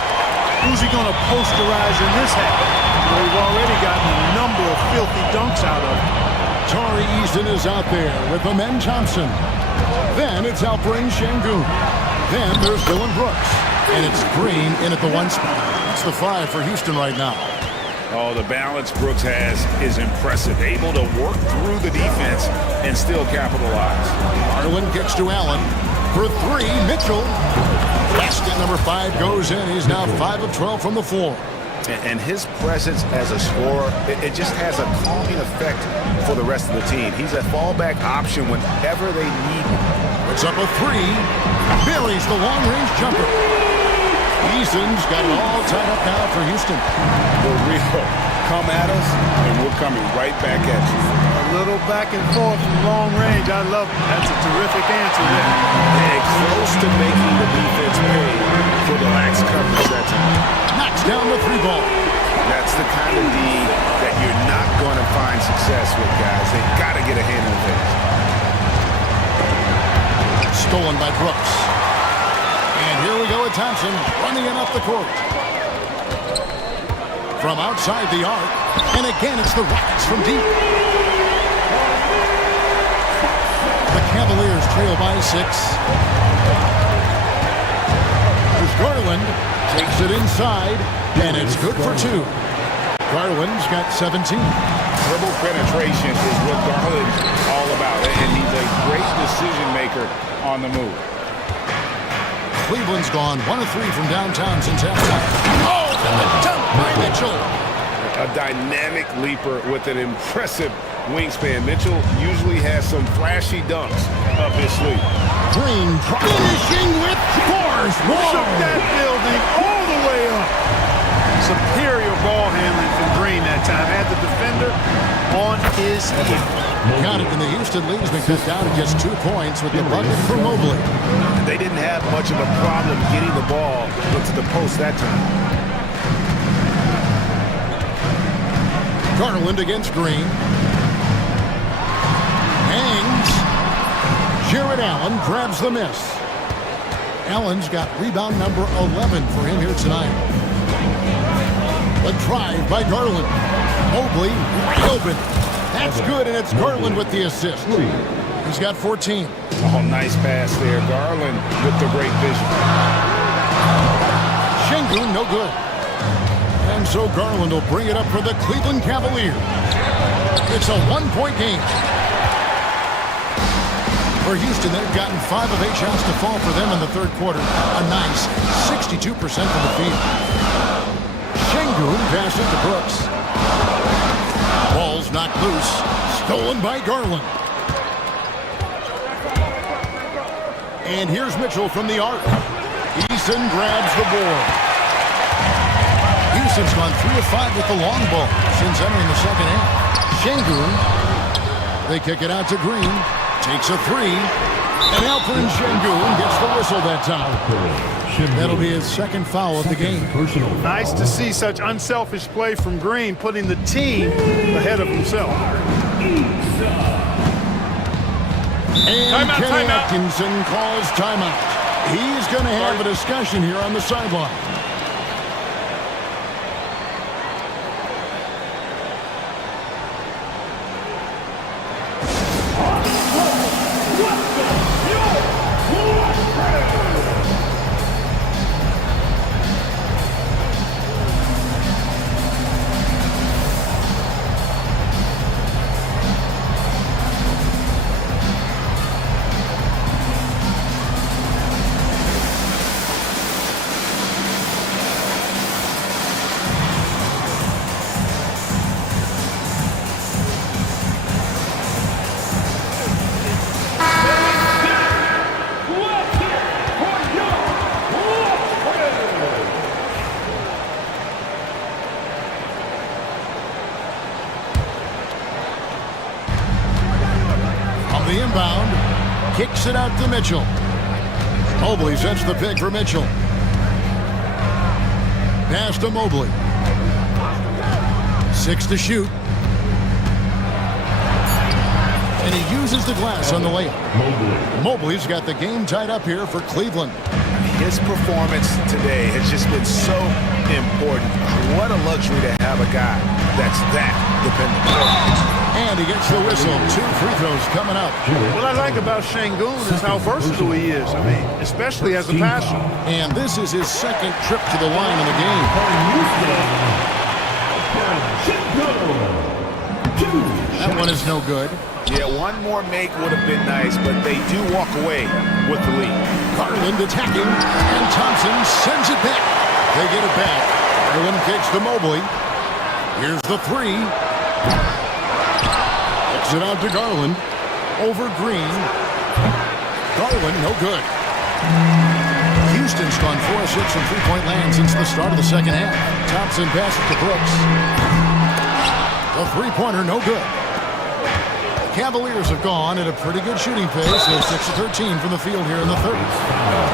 Who's he going to posterize in this half? Well, we've already gotten a number of filthy dunks out of him. Tari Easton is out there with Amen Thompson. Then it's Alperen Şengün. Then there's Dylan Brooks. And it's Green in at the 1 spot. That's the 5 for Houston right now. Oh, the balance Brooks has is impressive. Able to work through the defense and still capitalize. Garland kicks to Allen. For 3, Mitchell. Basket number 5 goes in. He's now 5 of 12 from the floor. And his presence as a scorer, it just has a calming effect for the rest of the team. He's a fallback option whenever they need him. Puts up a 3. Buries the long-range jumper. Easton's got it all tied up now for Houston. For real. Come at us, and we're coming right back at you. A little back and forth from long range. I love it. That's a terrific answer there. And close to making the defense pay for the lax coverage that time. Knocks down the 3 ball. That's the kind of D that you're not going to find success with, guys. They got to get a hand on things. Stolen by Brooks. And here we go with Thompson running it up the court. from outside the arc. And again, it's the Rockets from deep. The Cavaliers trail by 6. There's Garland. Takes it inside, and it's good for 2. Garland's got 17. Dribble penetration is what Garland's all about, and he's a great decision maker on the move. Cleveland's gone 1 of 3 from downtown since halftime. Oh, and the dunk by Mitchell. A dynamic leaper with an impressive wingspan. Mitchell usually has some flashy dunks up his sleeve. Green finishing with force. Shook that building all the way up. Superior ball handling from Green that time. Had the defender on his heel. Got it, and the Houston lead has been cut down to just 2 points with the bucket for Mobley. They didn't have much of a problem getting the ball into the post that time. Garland against Green. Hangs. Jared Allen grabs the miss. Allen's got rebound number 11 for him here tonight. A drive by Garland. Mobley wide open. That's good, and it's Garland with the assist. He's got 14. Oh, nice pass there. Garland with the great vision. Şengün, no good. And so Garland will bring it up for the Cleveland Cavaliers. It's a 1-point game. For Houston, they've gotten 5 of 8 shots to fall for them in the third quarter. A nice 62% from the field. Şengün passes to Brooks. Ball's knocked loose. Stolen by Garland. And here's Mitchell from the arc. Eason grabs the board. Houston's gone 3 of 5 with the long ball since entering the second half. Şengün. They kick it out to Green. Takes a 3. And Alperen Şengün gets the whistle that time. That'll be his second foul of the game. Nice to see such unselfish play from Green, putting the team ahead of himself. And Kenny Atkinson calls timeout. He's going to have a discussion here on the sideline. The inbound, kicks it out to Mitchell. Mobley sets the pick for Mitchell. Pass to Mobley. 6 to shoot. And he uses the glass on the layup. Mobley's got the game tied up here for Cleveland. His performance today has just been so important. What a luxury to have a guy that's that dependable. And he gets the whistle. 2 free throws coming up. What I like about Şengün is how versatile he is. I mean, especially as a passer. And this is his second trip to the line in the game. That one is no good. Yeah, one more make would have been nice, but they do walk away with the lead. Garland attacking, and Thompson sends it back. They get it back. Garland kicks to Mobley. Here's the 3. Kicks it out to Garland. Over Green. Garland, no good. Houston's gone 4 of 6 from three-point land since the start of the second half. Thompson passes to Brooks. The three-pointer, no good. Cavaliers have gone at a pretty good shooting pace. They're 6 of 13 from the field here in the third.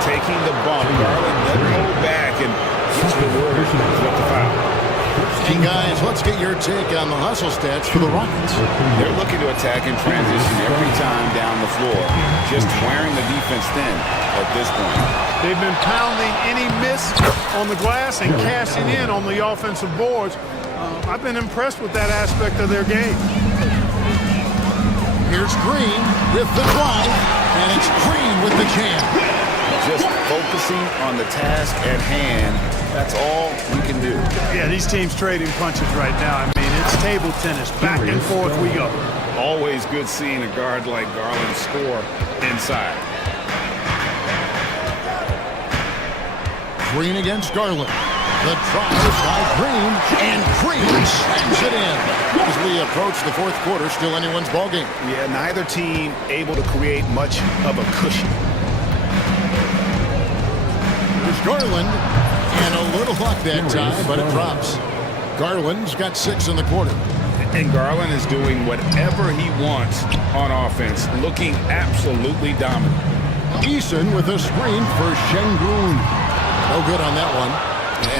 Taking the bump. Garland doesn't hold back, and gets the Warriors with the foul. And guys, let's get your take on the hustle stats for the Rockets. They're looking to attack in transition every time down the floor, just wearing the defense thin at this point. They've been pounding any miss on the glass and cashing in on the offensive boards. I've been impressed with that aspect of their game. Here's Green with the drive, and it's Green with the jam. Just focusing on the task at hand, that's all we can do. Yeah, these teams trading punches right now. I mean, it's table tennis. Back and forth we go. Always good seeing a guard like Garland score inside. Green against Garland. The drive by Green, and Green slams it in. As we approach the fourth quarter, still anyone's ballgame. Yeah, neither team able to create much of a cushion. There's Garland, and a little luck that time, but it drops. Garland's got 6 in the quarter. And Garland is doing whatever he wants on offense, looking absolutely dominant. Eason with a screen for Şengün. No good on that one.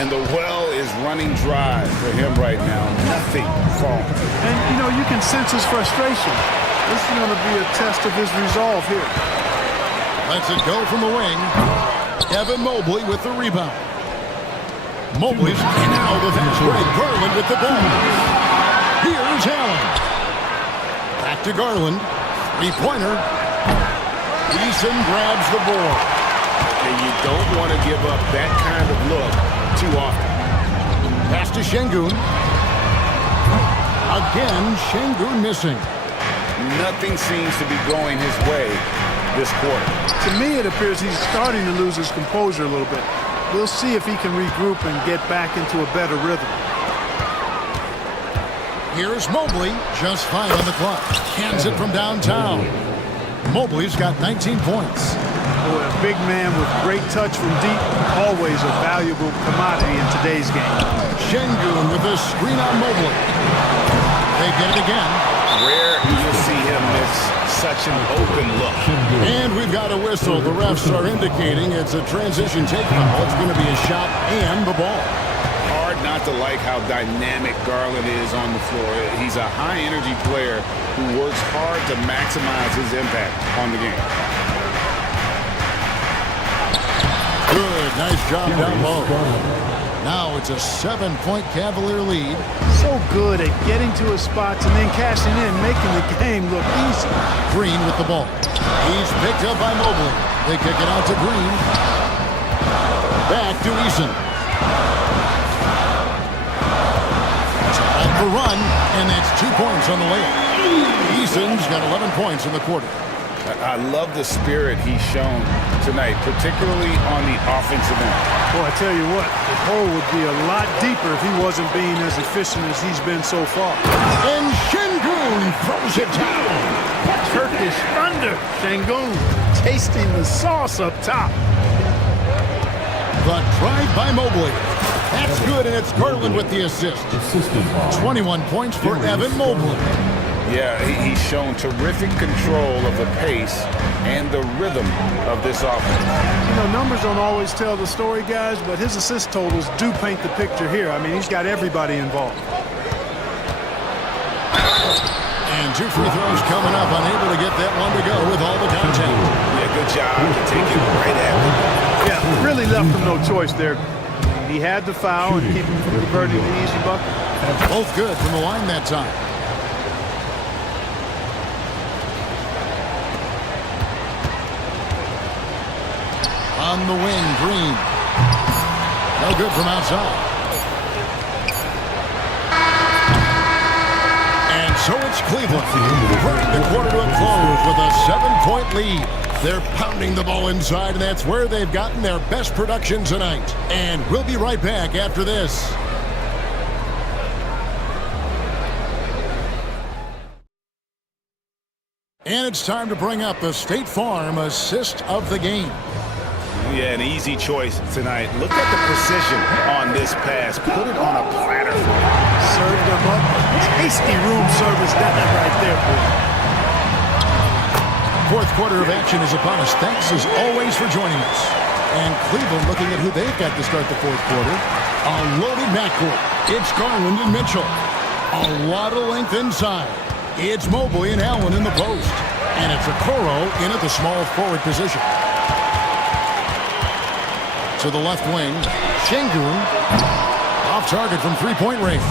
And the well is running dry for him right now. Nothing falling. And, you know, you can sense his frustration. This is going to be a test of his resolve here. Lets it go from the wing. Evan Mobley with the rebound. Mobley's and now the fast break. Garland with the ball. Here's Allen. Back to Garland. Three-pointer. Eason grabs the board. And you don't want to give up that kind of look too often. Pass to Şengün. Again, Şengün missing. Nothing seems to be going his way this quarter. To me, it appears he's starting to lose his composure a little bit. We'll see if he can regroup and get back into a better rhythm. Here's Mobley, just 5 on the clock. Hands it from downtown. Mobley's got 19 points. Boy, a big man with great touch from deep, always a valuable commodity in today's game. Şengün with a screen on Mobley. They get it again. Rare you'll see him miss such an open look. And we've got a whistle. The refs are indicating it's a transition take foul. It's going to be a shot and the ball. Hard not to like how dynamic Garland is on the floor. He's a high-energy player who works hard to maximize his impact on the game. Good, nice job down low. Now it's a 7-point Cavalier lead. So good at getting to his spots and then cashing in, making the game look easy. Green with the ball. He's picked up by Mobley. They kick it out to Green. Back to Eason. Off the run, and that's 2 points on the layup. Eason's got 11 points in the quarter. I love the spirit he's shown tonight, particularly on the offensive end. Boy, I tell you what, the hole would be a lot deeper if he wasn't being as efficient as he's been so far. And Şengün throws it down. Turkish thunder. Şengün tasting the sauce up top. The drive by Mobley. That's good, and it's Garland with the assist. 21 points for Evan Mobley. Yeah, he's shown terrific control of the pace and the rhythm of this offense. You know, numbers don't always tell the story, guys, but his assist totals do paint the picture here. I mean, he's got everybody involved. And 2 free throws coming up, unable to get that one to go with all the contact. Yeah, good job to take it right at him. Yeah, really left him no choice there. He had to foul and keep him from converting the easy bucket. Both good from the line that time. On the wing, Green. No good from outside. And so it's Cleveland. Bringing the quarter to a close with a 7-point lead. They're pounding the ball inside, and that's where they've gotten their best production tonight. And we'll be right back after this. And it's time to bring up the State Farm assist of the game. Yeah, an easy choice tonight. Look at the precision on this pass. Put it on a platter for him. Served him up. Tasty room service down right there, boy. Fourth quarter of action is upon us. Thanks as always for joining us. And Cleveland looking at who they've got to start the fourth quarter. A loaded backcourt. It's Garland and Mitchell. A lot of length inside. It's Mobley and Allen in the post. And it's Okoro in at the small forward position. To the left wing. Şengün. Off target from three-point range.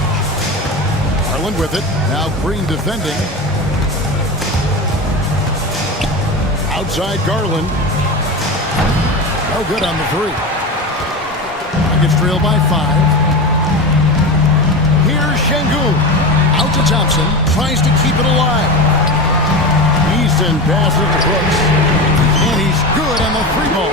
Garland with it. Now Green defending. Outside Garland. No good on the three. Gets trailed by 5. Here's Şengün. Out to Thompson. Tries to keep it alive. Easton passes to Brooks. And he's good on the three ball.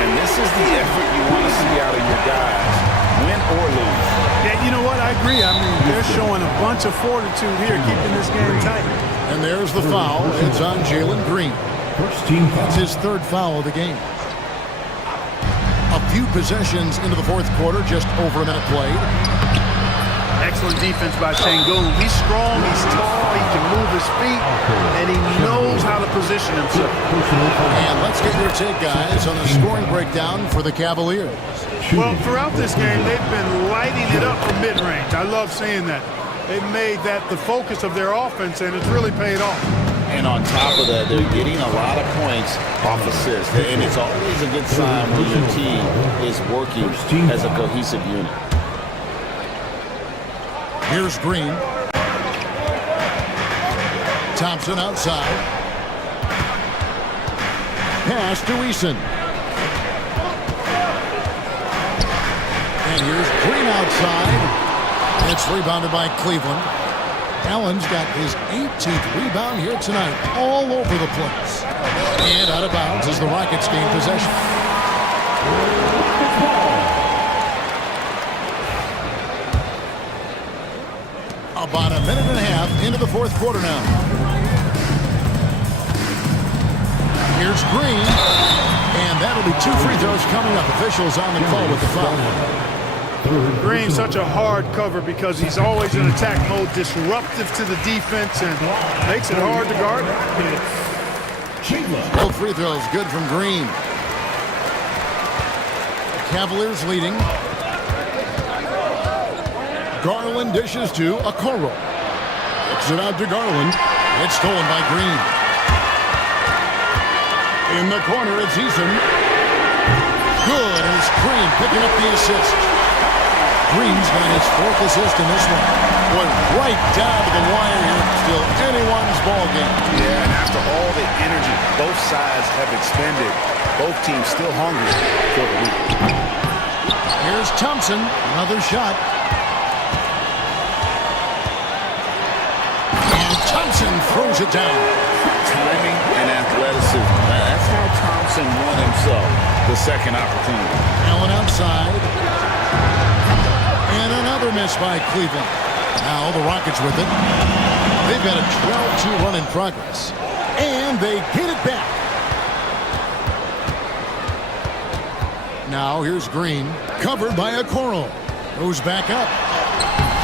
And this is the effort you want to see out of your guys, win or lose. Yeah, you know what? I agree. I mean, they're showing a bunch of fortitude here, keeping this game tight. And there's the foul. It's on Jalen Green. That's his third foul of the game. A few possessions into the fourth quarter, just over a minute played. Excellent defense by Şengün. He's strong, he's tall, he can move his feet, and he knows how to position himself. And let's get your take, guys, on the scoring breakdown for the Cavaliers. Well, throughout this game, they've been lighting it up from mid-range. I love seeing that. They've made that the focus of their offense, and it's really paid off. And on top of that, they're getting a lot of points off assists. And it's always a good sign when your team is working as a cohesive unit. Here's Green. Thompson outside. Pass to Eason. And here's Green outside. It's rebounded by Cleveland. Allen's got his 18th rebound here tonight, all over the place. And out of bounds as the Rockets gain possession. About a minute and a half into the fourth quarter now. Here's Green. And that'll be 2 free throws coming up. Officials on the call with the foul. Green's such a hard cover because he's always in attack mode, disruptive to the defense, and makes it hard to guard. Both free throws good from Green. Cavaliers leading. Garland dishes to Okoro. Kicks it out to Garland. It's stolen by Green. In the corner, it's Eason. Good, and it's Green picking up the assist. Green's got his 4th assist in this one. Went right down to the wire here. Still anyone's ball game. Yeah, and after all the energy both sides have expended, both teams still hungry for the lead. Here's Thompson. Another shot. And Thompson throws it down. Timing and athleticism. That's how Thompson won himself the second opportunity. Allen outside. And another miss by Cleveland. Now the Rockets with it. They've got a 12-2 run in progress. And they get it back. Now here's Green. Covered by Okoro. Goes back up.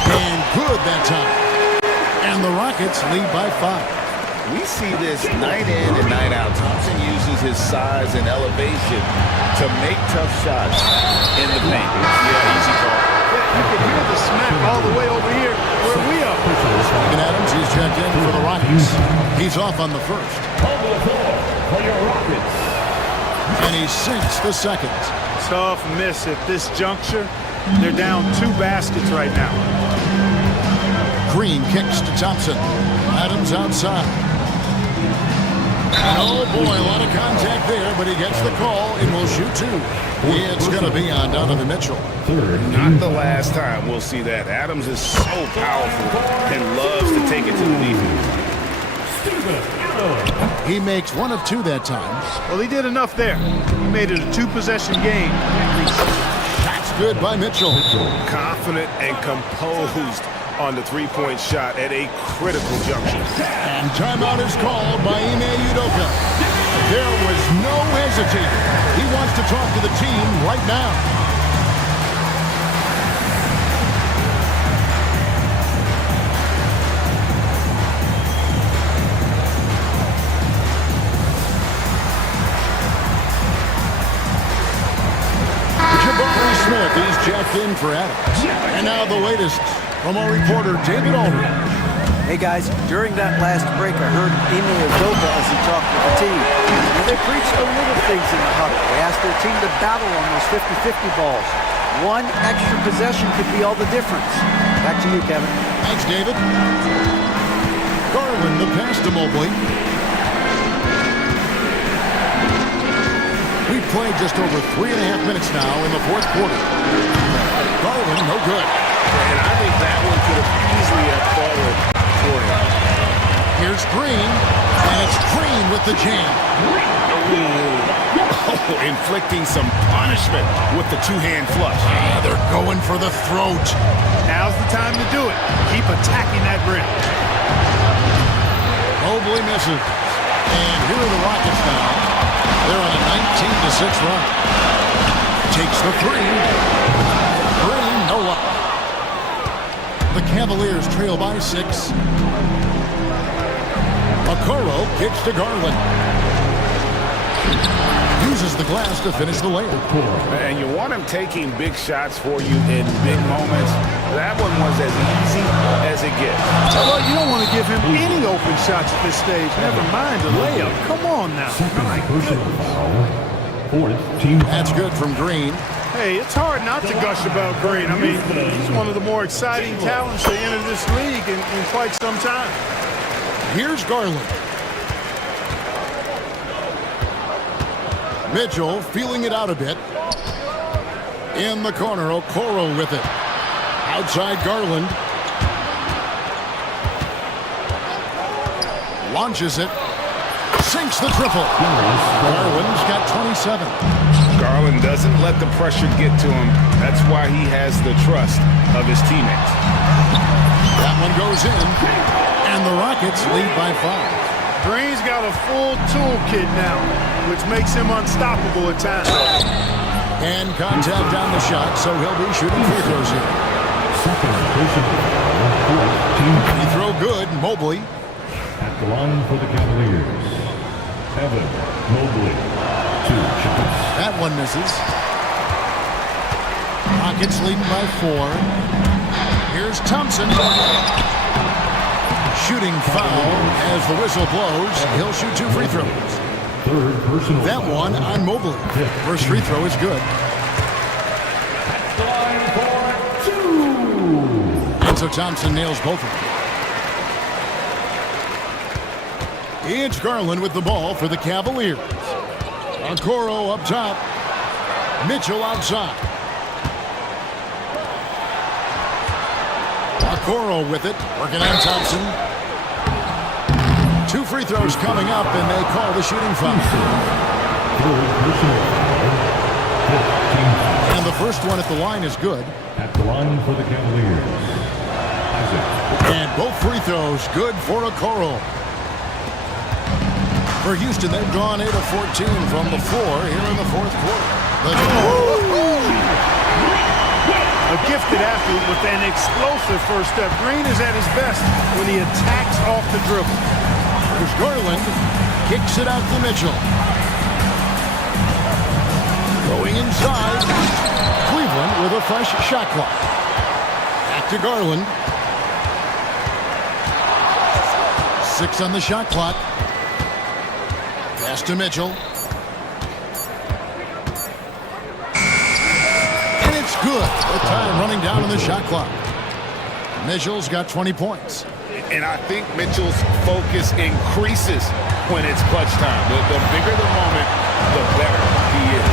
And good that time. And the Rockets lead by 5. We see this night in and night out. Thompson uses his size and elevation to make tough shots in the paint. Yeah, easy call. You can hear the smack all the way over here where we are. And Adams, he's checked in for the Rockets. He's off on the first. Over the floor for your Rockets. And he sinks the second. Tough miss at this juncture. They're down 2 baskets right now. Green kicks to Thompson. Adams outside. And oh boy, a lot of contact there, but he gets the call and will shoot 2. It's going to be on Donovan Mitchell. Not the last time we'll see that. Adams is so powerful and loves to take it to the defense. He makes 1 of 2 that time. Well, he did enough there. He made it a 2-possession game. That's good by Mitchell. Confident and composed on the three-point shot at a critical juncture. And timeout is called by Ime Udoka. There was no hesitating. He wants to talk to the team right now. Jabari Smith, he's checked in for Adams. And now the latest from our reporter, David Aldridge. Hey guys, during that last break, I heard Ime Udoka as he talked with the team. And they preached the little things in the huddle. They asked their team to battle on those 50-50 balls. One extra possession could be all the difference. Back to you, Kevin. Thanks, David. Garland, the pass to Mobley. We've played just over 3.5 minutes now in the fourth quarter. Garland, no good. And I think that one could have easily have fallen for him. Here's Green, and it's Green with the jam. Oh, inflicting some punishment with the two-hand flush. They're going for the throat. Now's the time to do it. Keep attacking that rim. Mobley misses. And here are the Rockets now. They're on a 19-6 run. Takes the three. Green, no luck. The Cavaliers trail by 6. Okoro kicks to Garland. Uses the glass to finish the layup. And you want him taking big shots for you in big moments. That one was as easy as it gets. Well, you don't want to give him any open shots at this stage. Never mind the layup. Come on now. My goodness. That's good from Green. Hey, it's hard not to gush about Green. I mean, he's one of the more exciting talents to enter this league in quite some time. Here's Garland. Mitchell feeling it out a bit. In the corner, Okoro with it. Outside Garland. Launches it. Sinks the triple. Garland's got 27. Garland doesn't let the pressure get to him. That's why he has the trust of his teammates. That one goes in. And the Rockets lead by 5. Green's got a full toolkit now, which makes him unstoppable at times. And contact on the shot, so he'll be shooting free throws here. Free throw good, Mobley. At the line for the Cavaliers, Evan Mobley, 2 shots. That one misses. Rockets leading by 4. Here's Thompson. Shooting foul as the whistle blows. He'll shoot 2 free throws. Third personal that foul. one on Mobley. First free throw is good. And so Thompson nails both of them. It's Garland with the ball for the Cavaliers. Okoro up top. Mitchell outside. Okoro with it. Working on Thompson. 2 free throws coming up, and they call the shooting foul. And the first one at the line is good. At the line for the Cavaliers, Isaac. And both free throws good for Okoro. For Houston, they've gone 8 of 14 from the floor here in the fourth quarter. A gifted athlete with an explosive first step. Green is at his best when he attacks off the dribble. Here's Garland. Kicks it out to Mitchell. Going inside. Cleveland with a fresh shot clock. Back to Garland. 6 on the shot clock. Pass to Mitchell. And it's good. The time running down on the shot clock. Mitchell's got 20 points. And I think Mitchell's focus increases when it's clutch time. The bigger the moment, the better he is.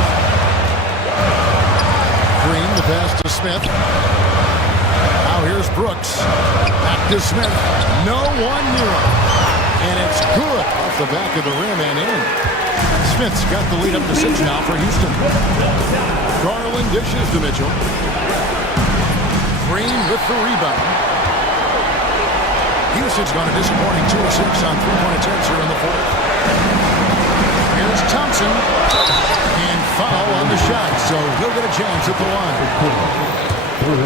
Green, the pass to Smith. Now here's Brooks. Back to Smith. No one near him. And it's good off the back of the rim and in. Smith's got the lead up to 6 now for Houston. Garland dishes to Mitchell. Green with the rebound. Houston's gone a disappointing 2 of 6 on 3-point attempts here in the fourth. Here's Thompson. And foul on the shot, so he'll get a chance at the line.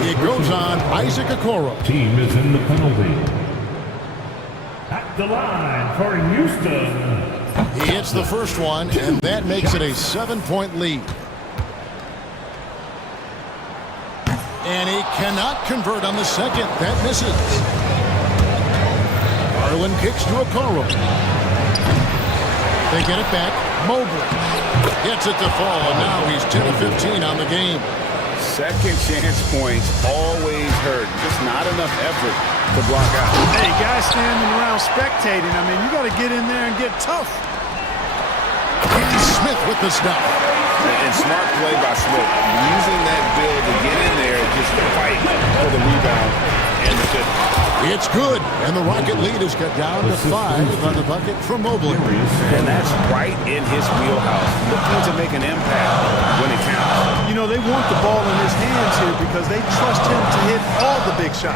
It goes on Isaac Okoro. Team is in the penalty. At the line for Houston. He hits the first one, and that makes it a 7-point lead. And he cannot convert on the second. That misses. Garland kicks to Okoro. They get it back. Mobley gets it to fall, and now he's 10 of 15 on the game. Second chance points always hurt. Just not enough effort to block out. Hey, guys standing around spectating, I mean, you got to get in there and get tough. And Smith with the stuff. And smart play by Smith. Using that build to get in there and just fight for the rebound and the fifth. It's good, and the Rocket lead has got down to 5 on the bucket from Mobley. And that's right in his wheelhouse, looking to make an impact when it counts. You know, they want the ball in his hands here because they trust him to hit all the big shots.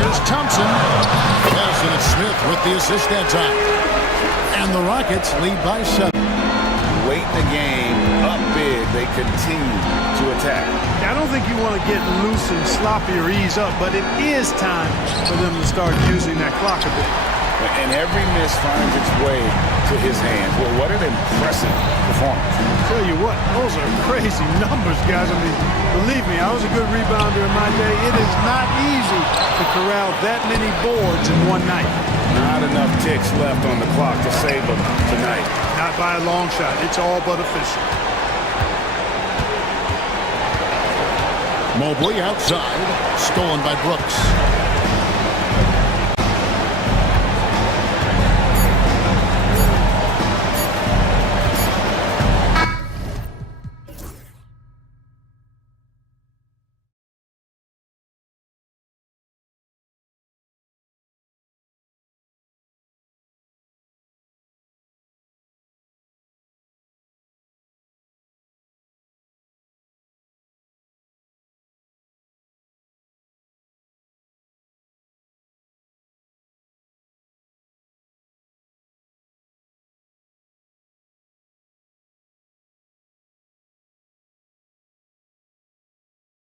Here's Thompson. Yes, and it's Smith with the assist that time. And the Rockets lead by 7. Late in the game, up big, they continue to attack. I don't think you want to get loose and sloppy or ease up, but it is time for them to start using that clock a bit. And every miss finds its way to his hands. Well, what an impressive performance. Tell you what, those are crazy numbers, guys. I mean, believe me, I was a good rebounder in my day. It is not easy to corral that many boards in one night. Not enough ticks left on the clock to save them tonight. Not by a long shot. It's all but official. Mobley outside, stolen by Brooks.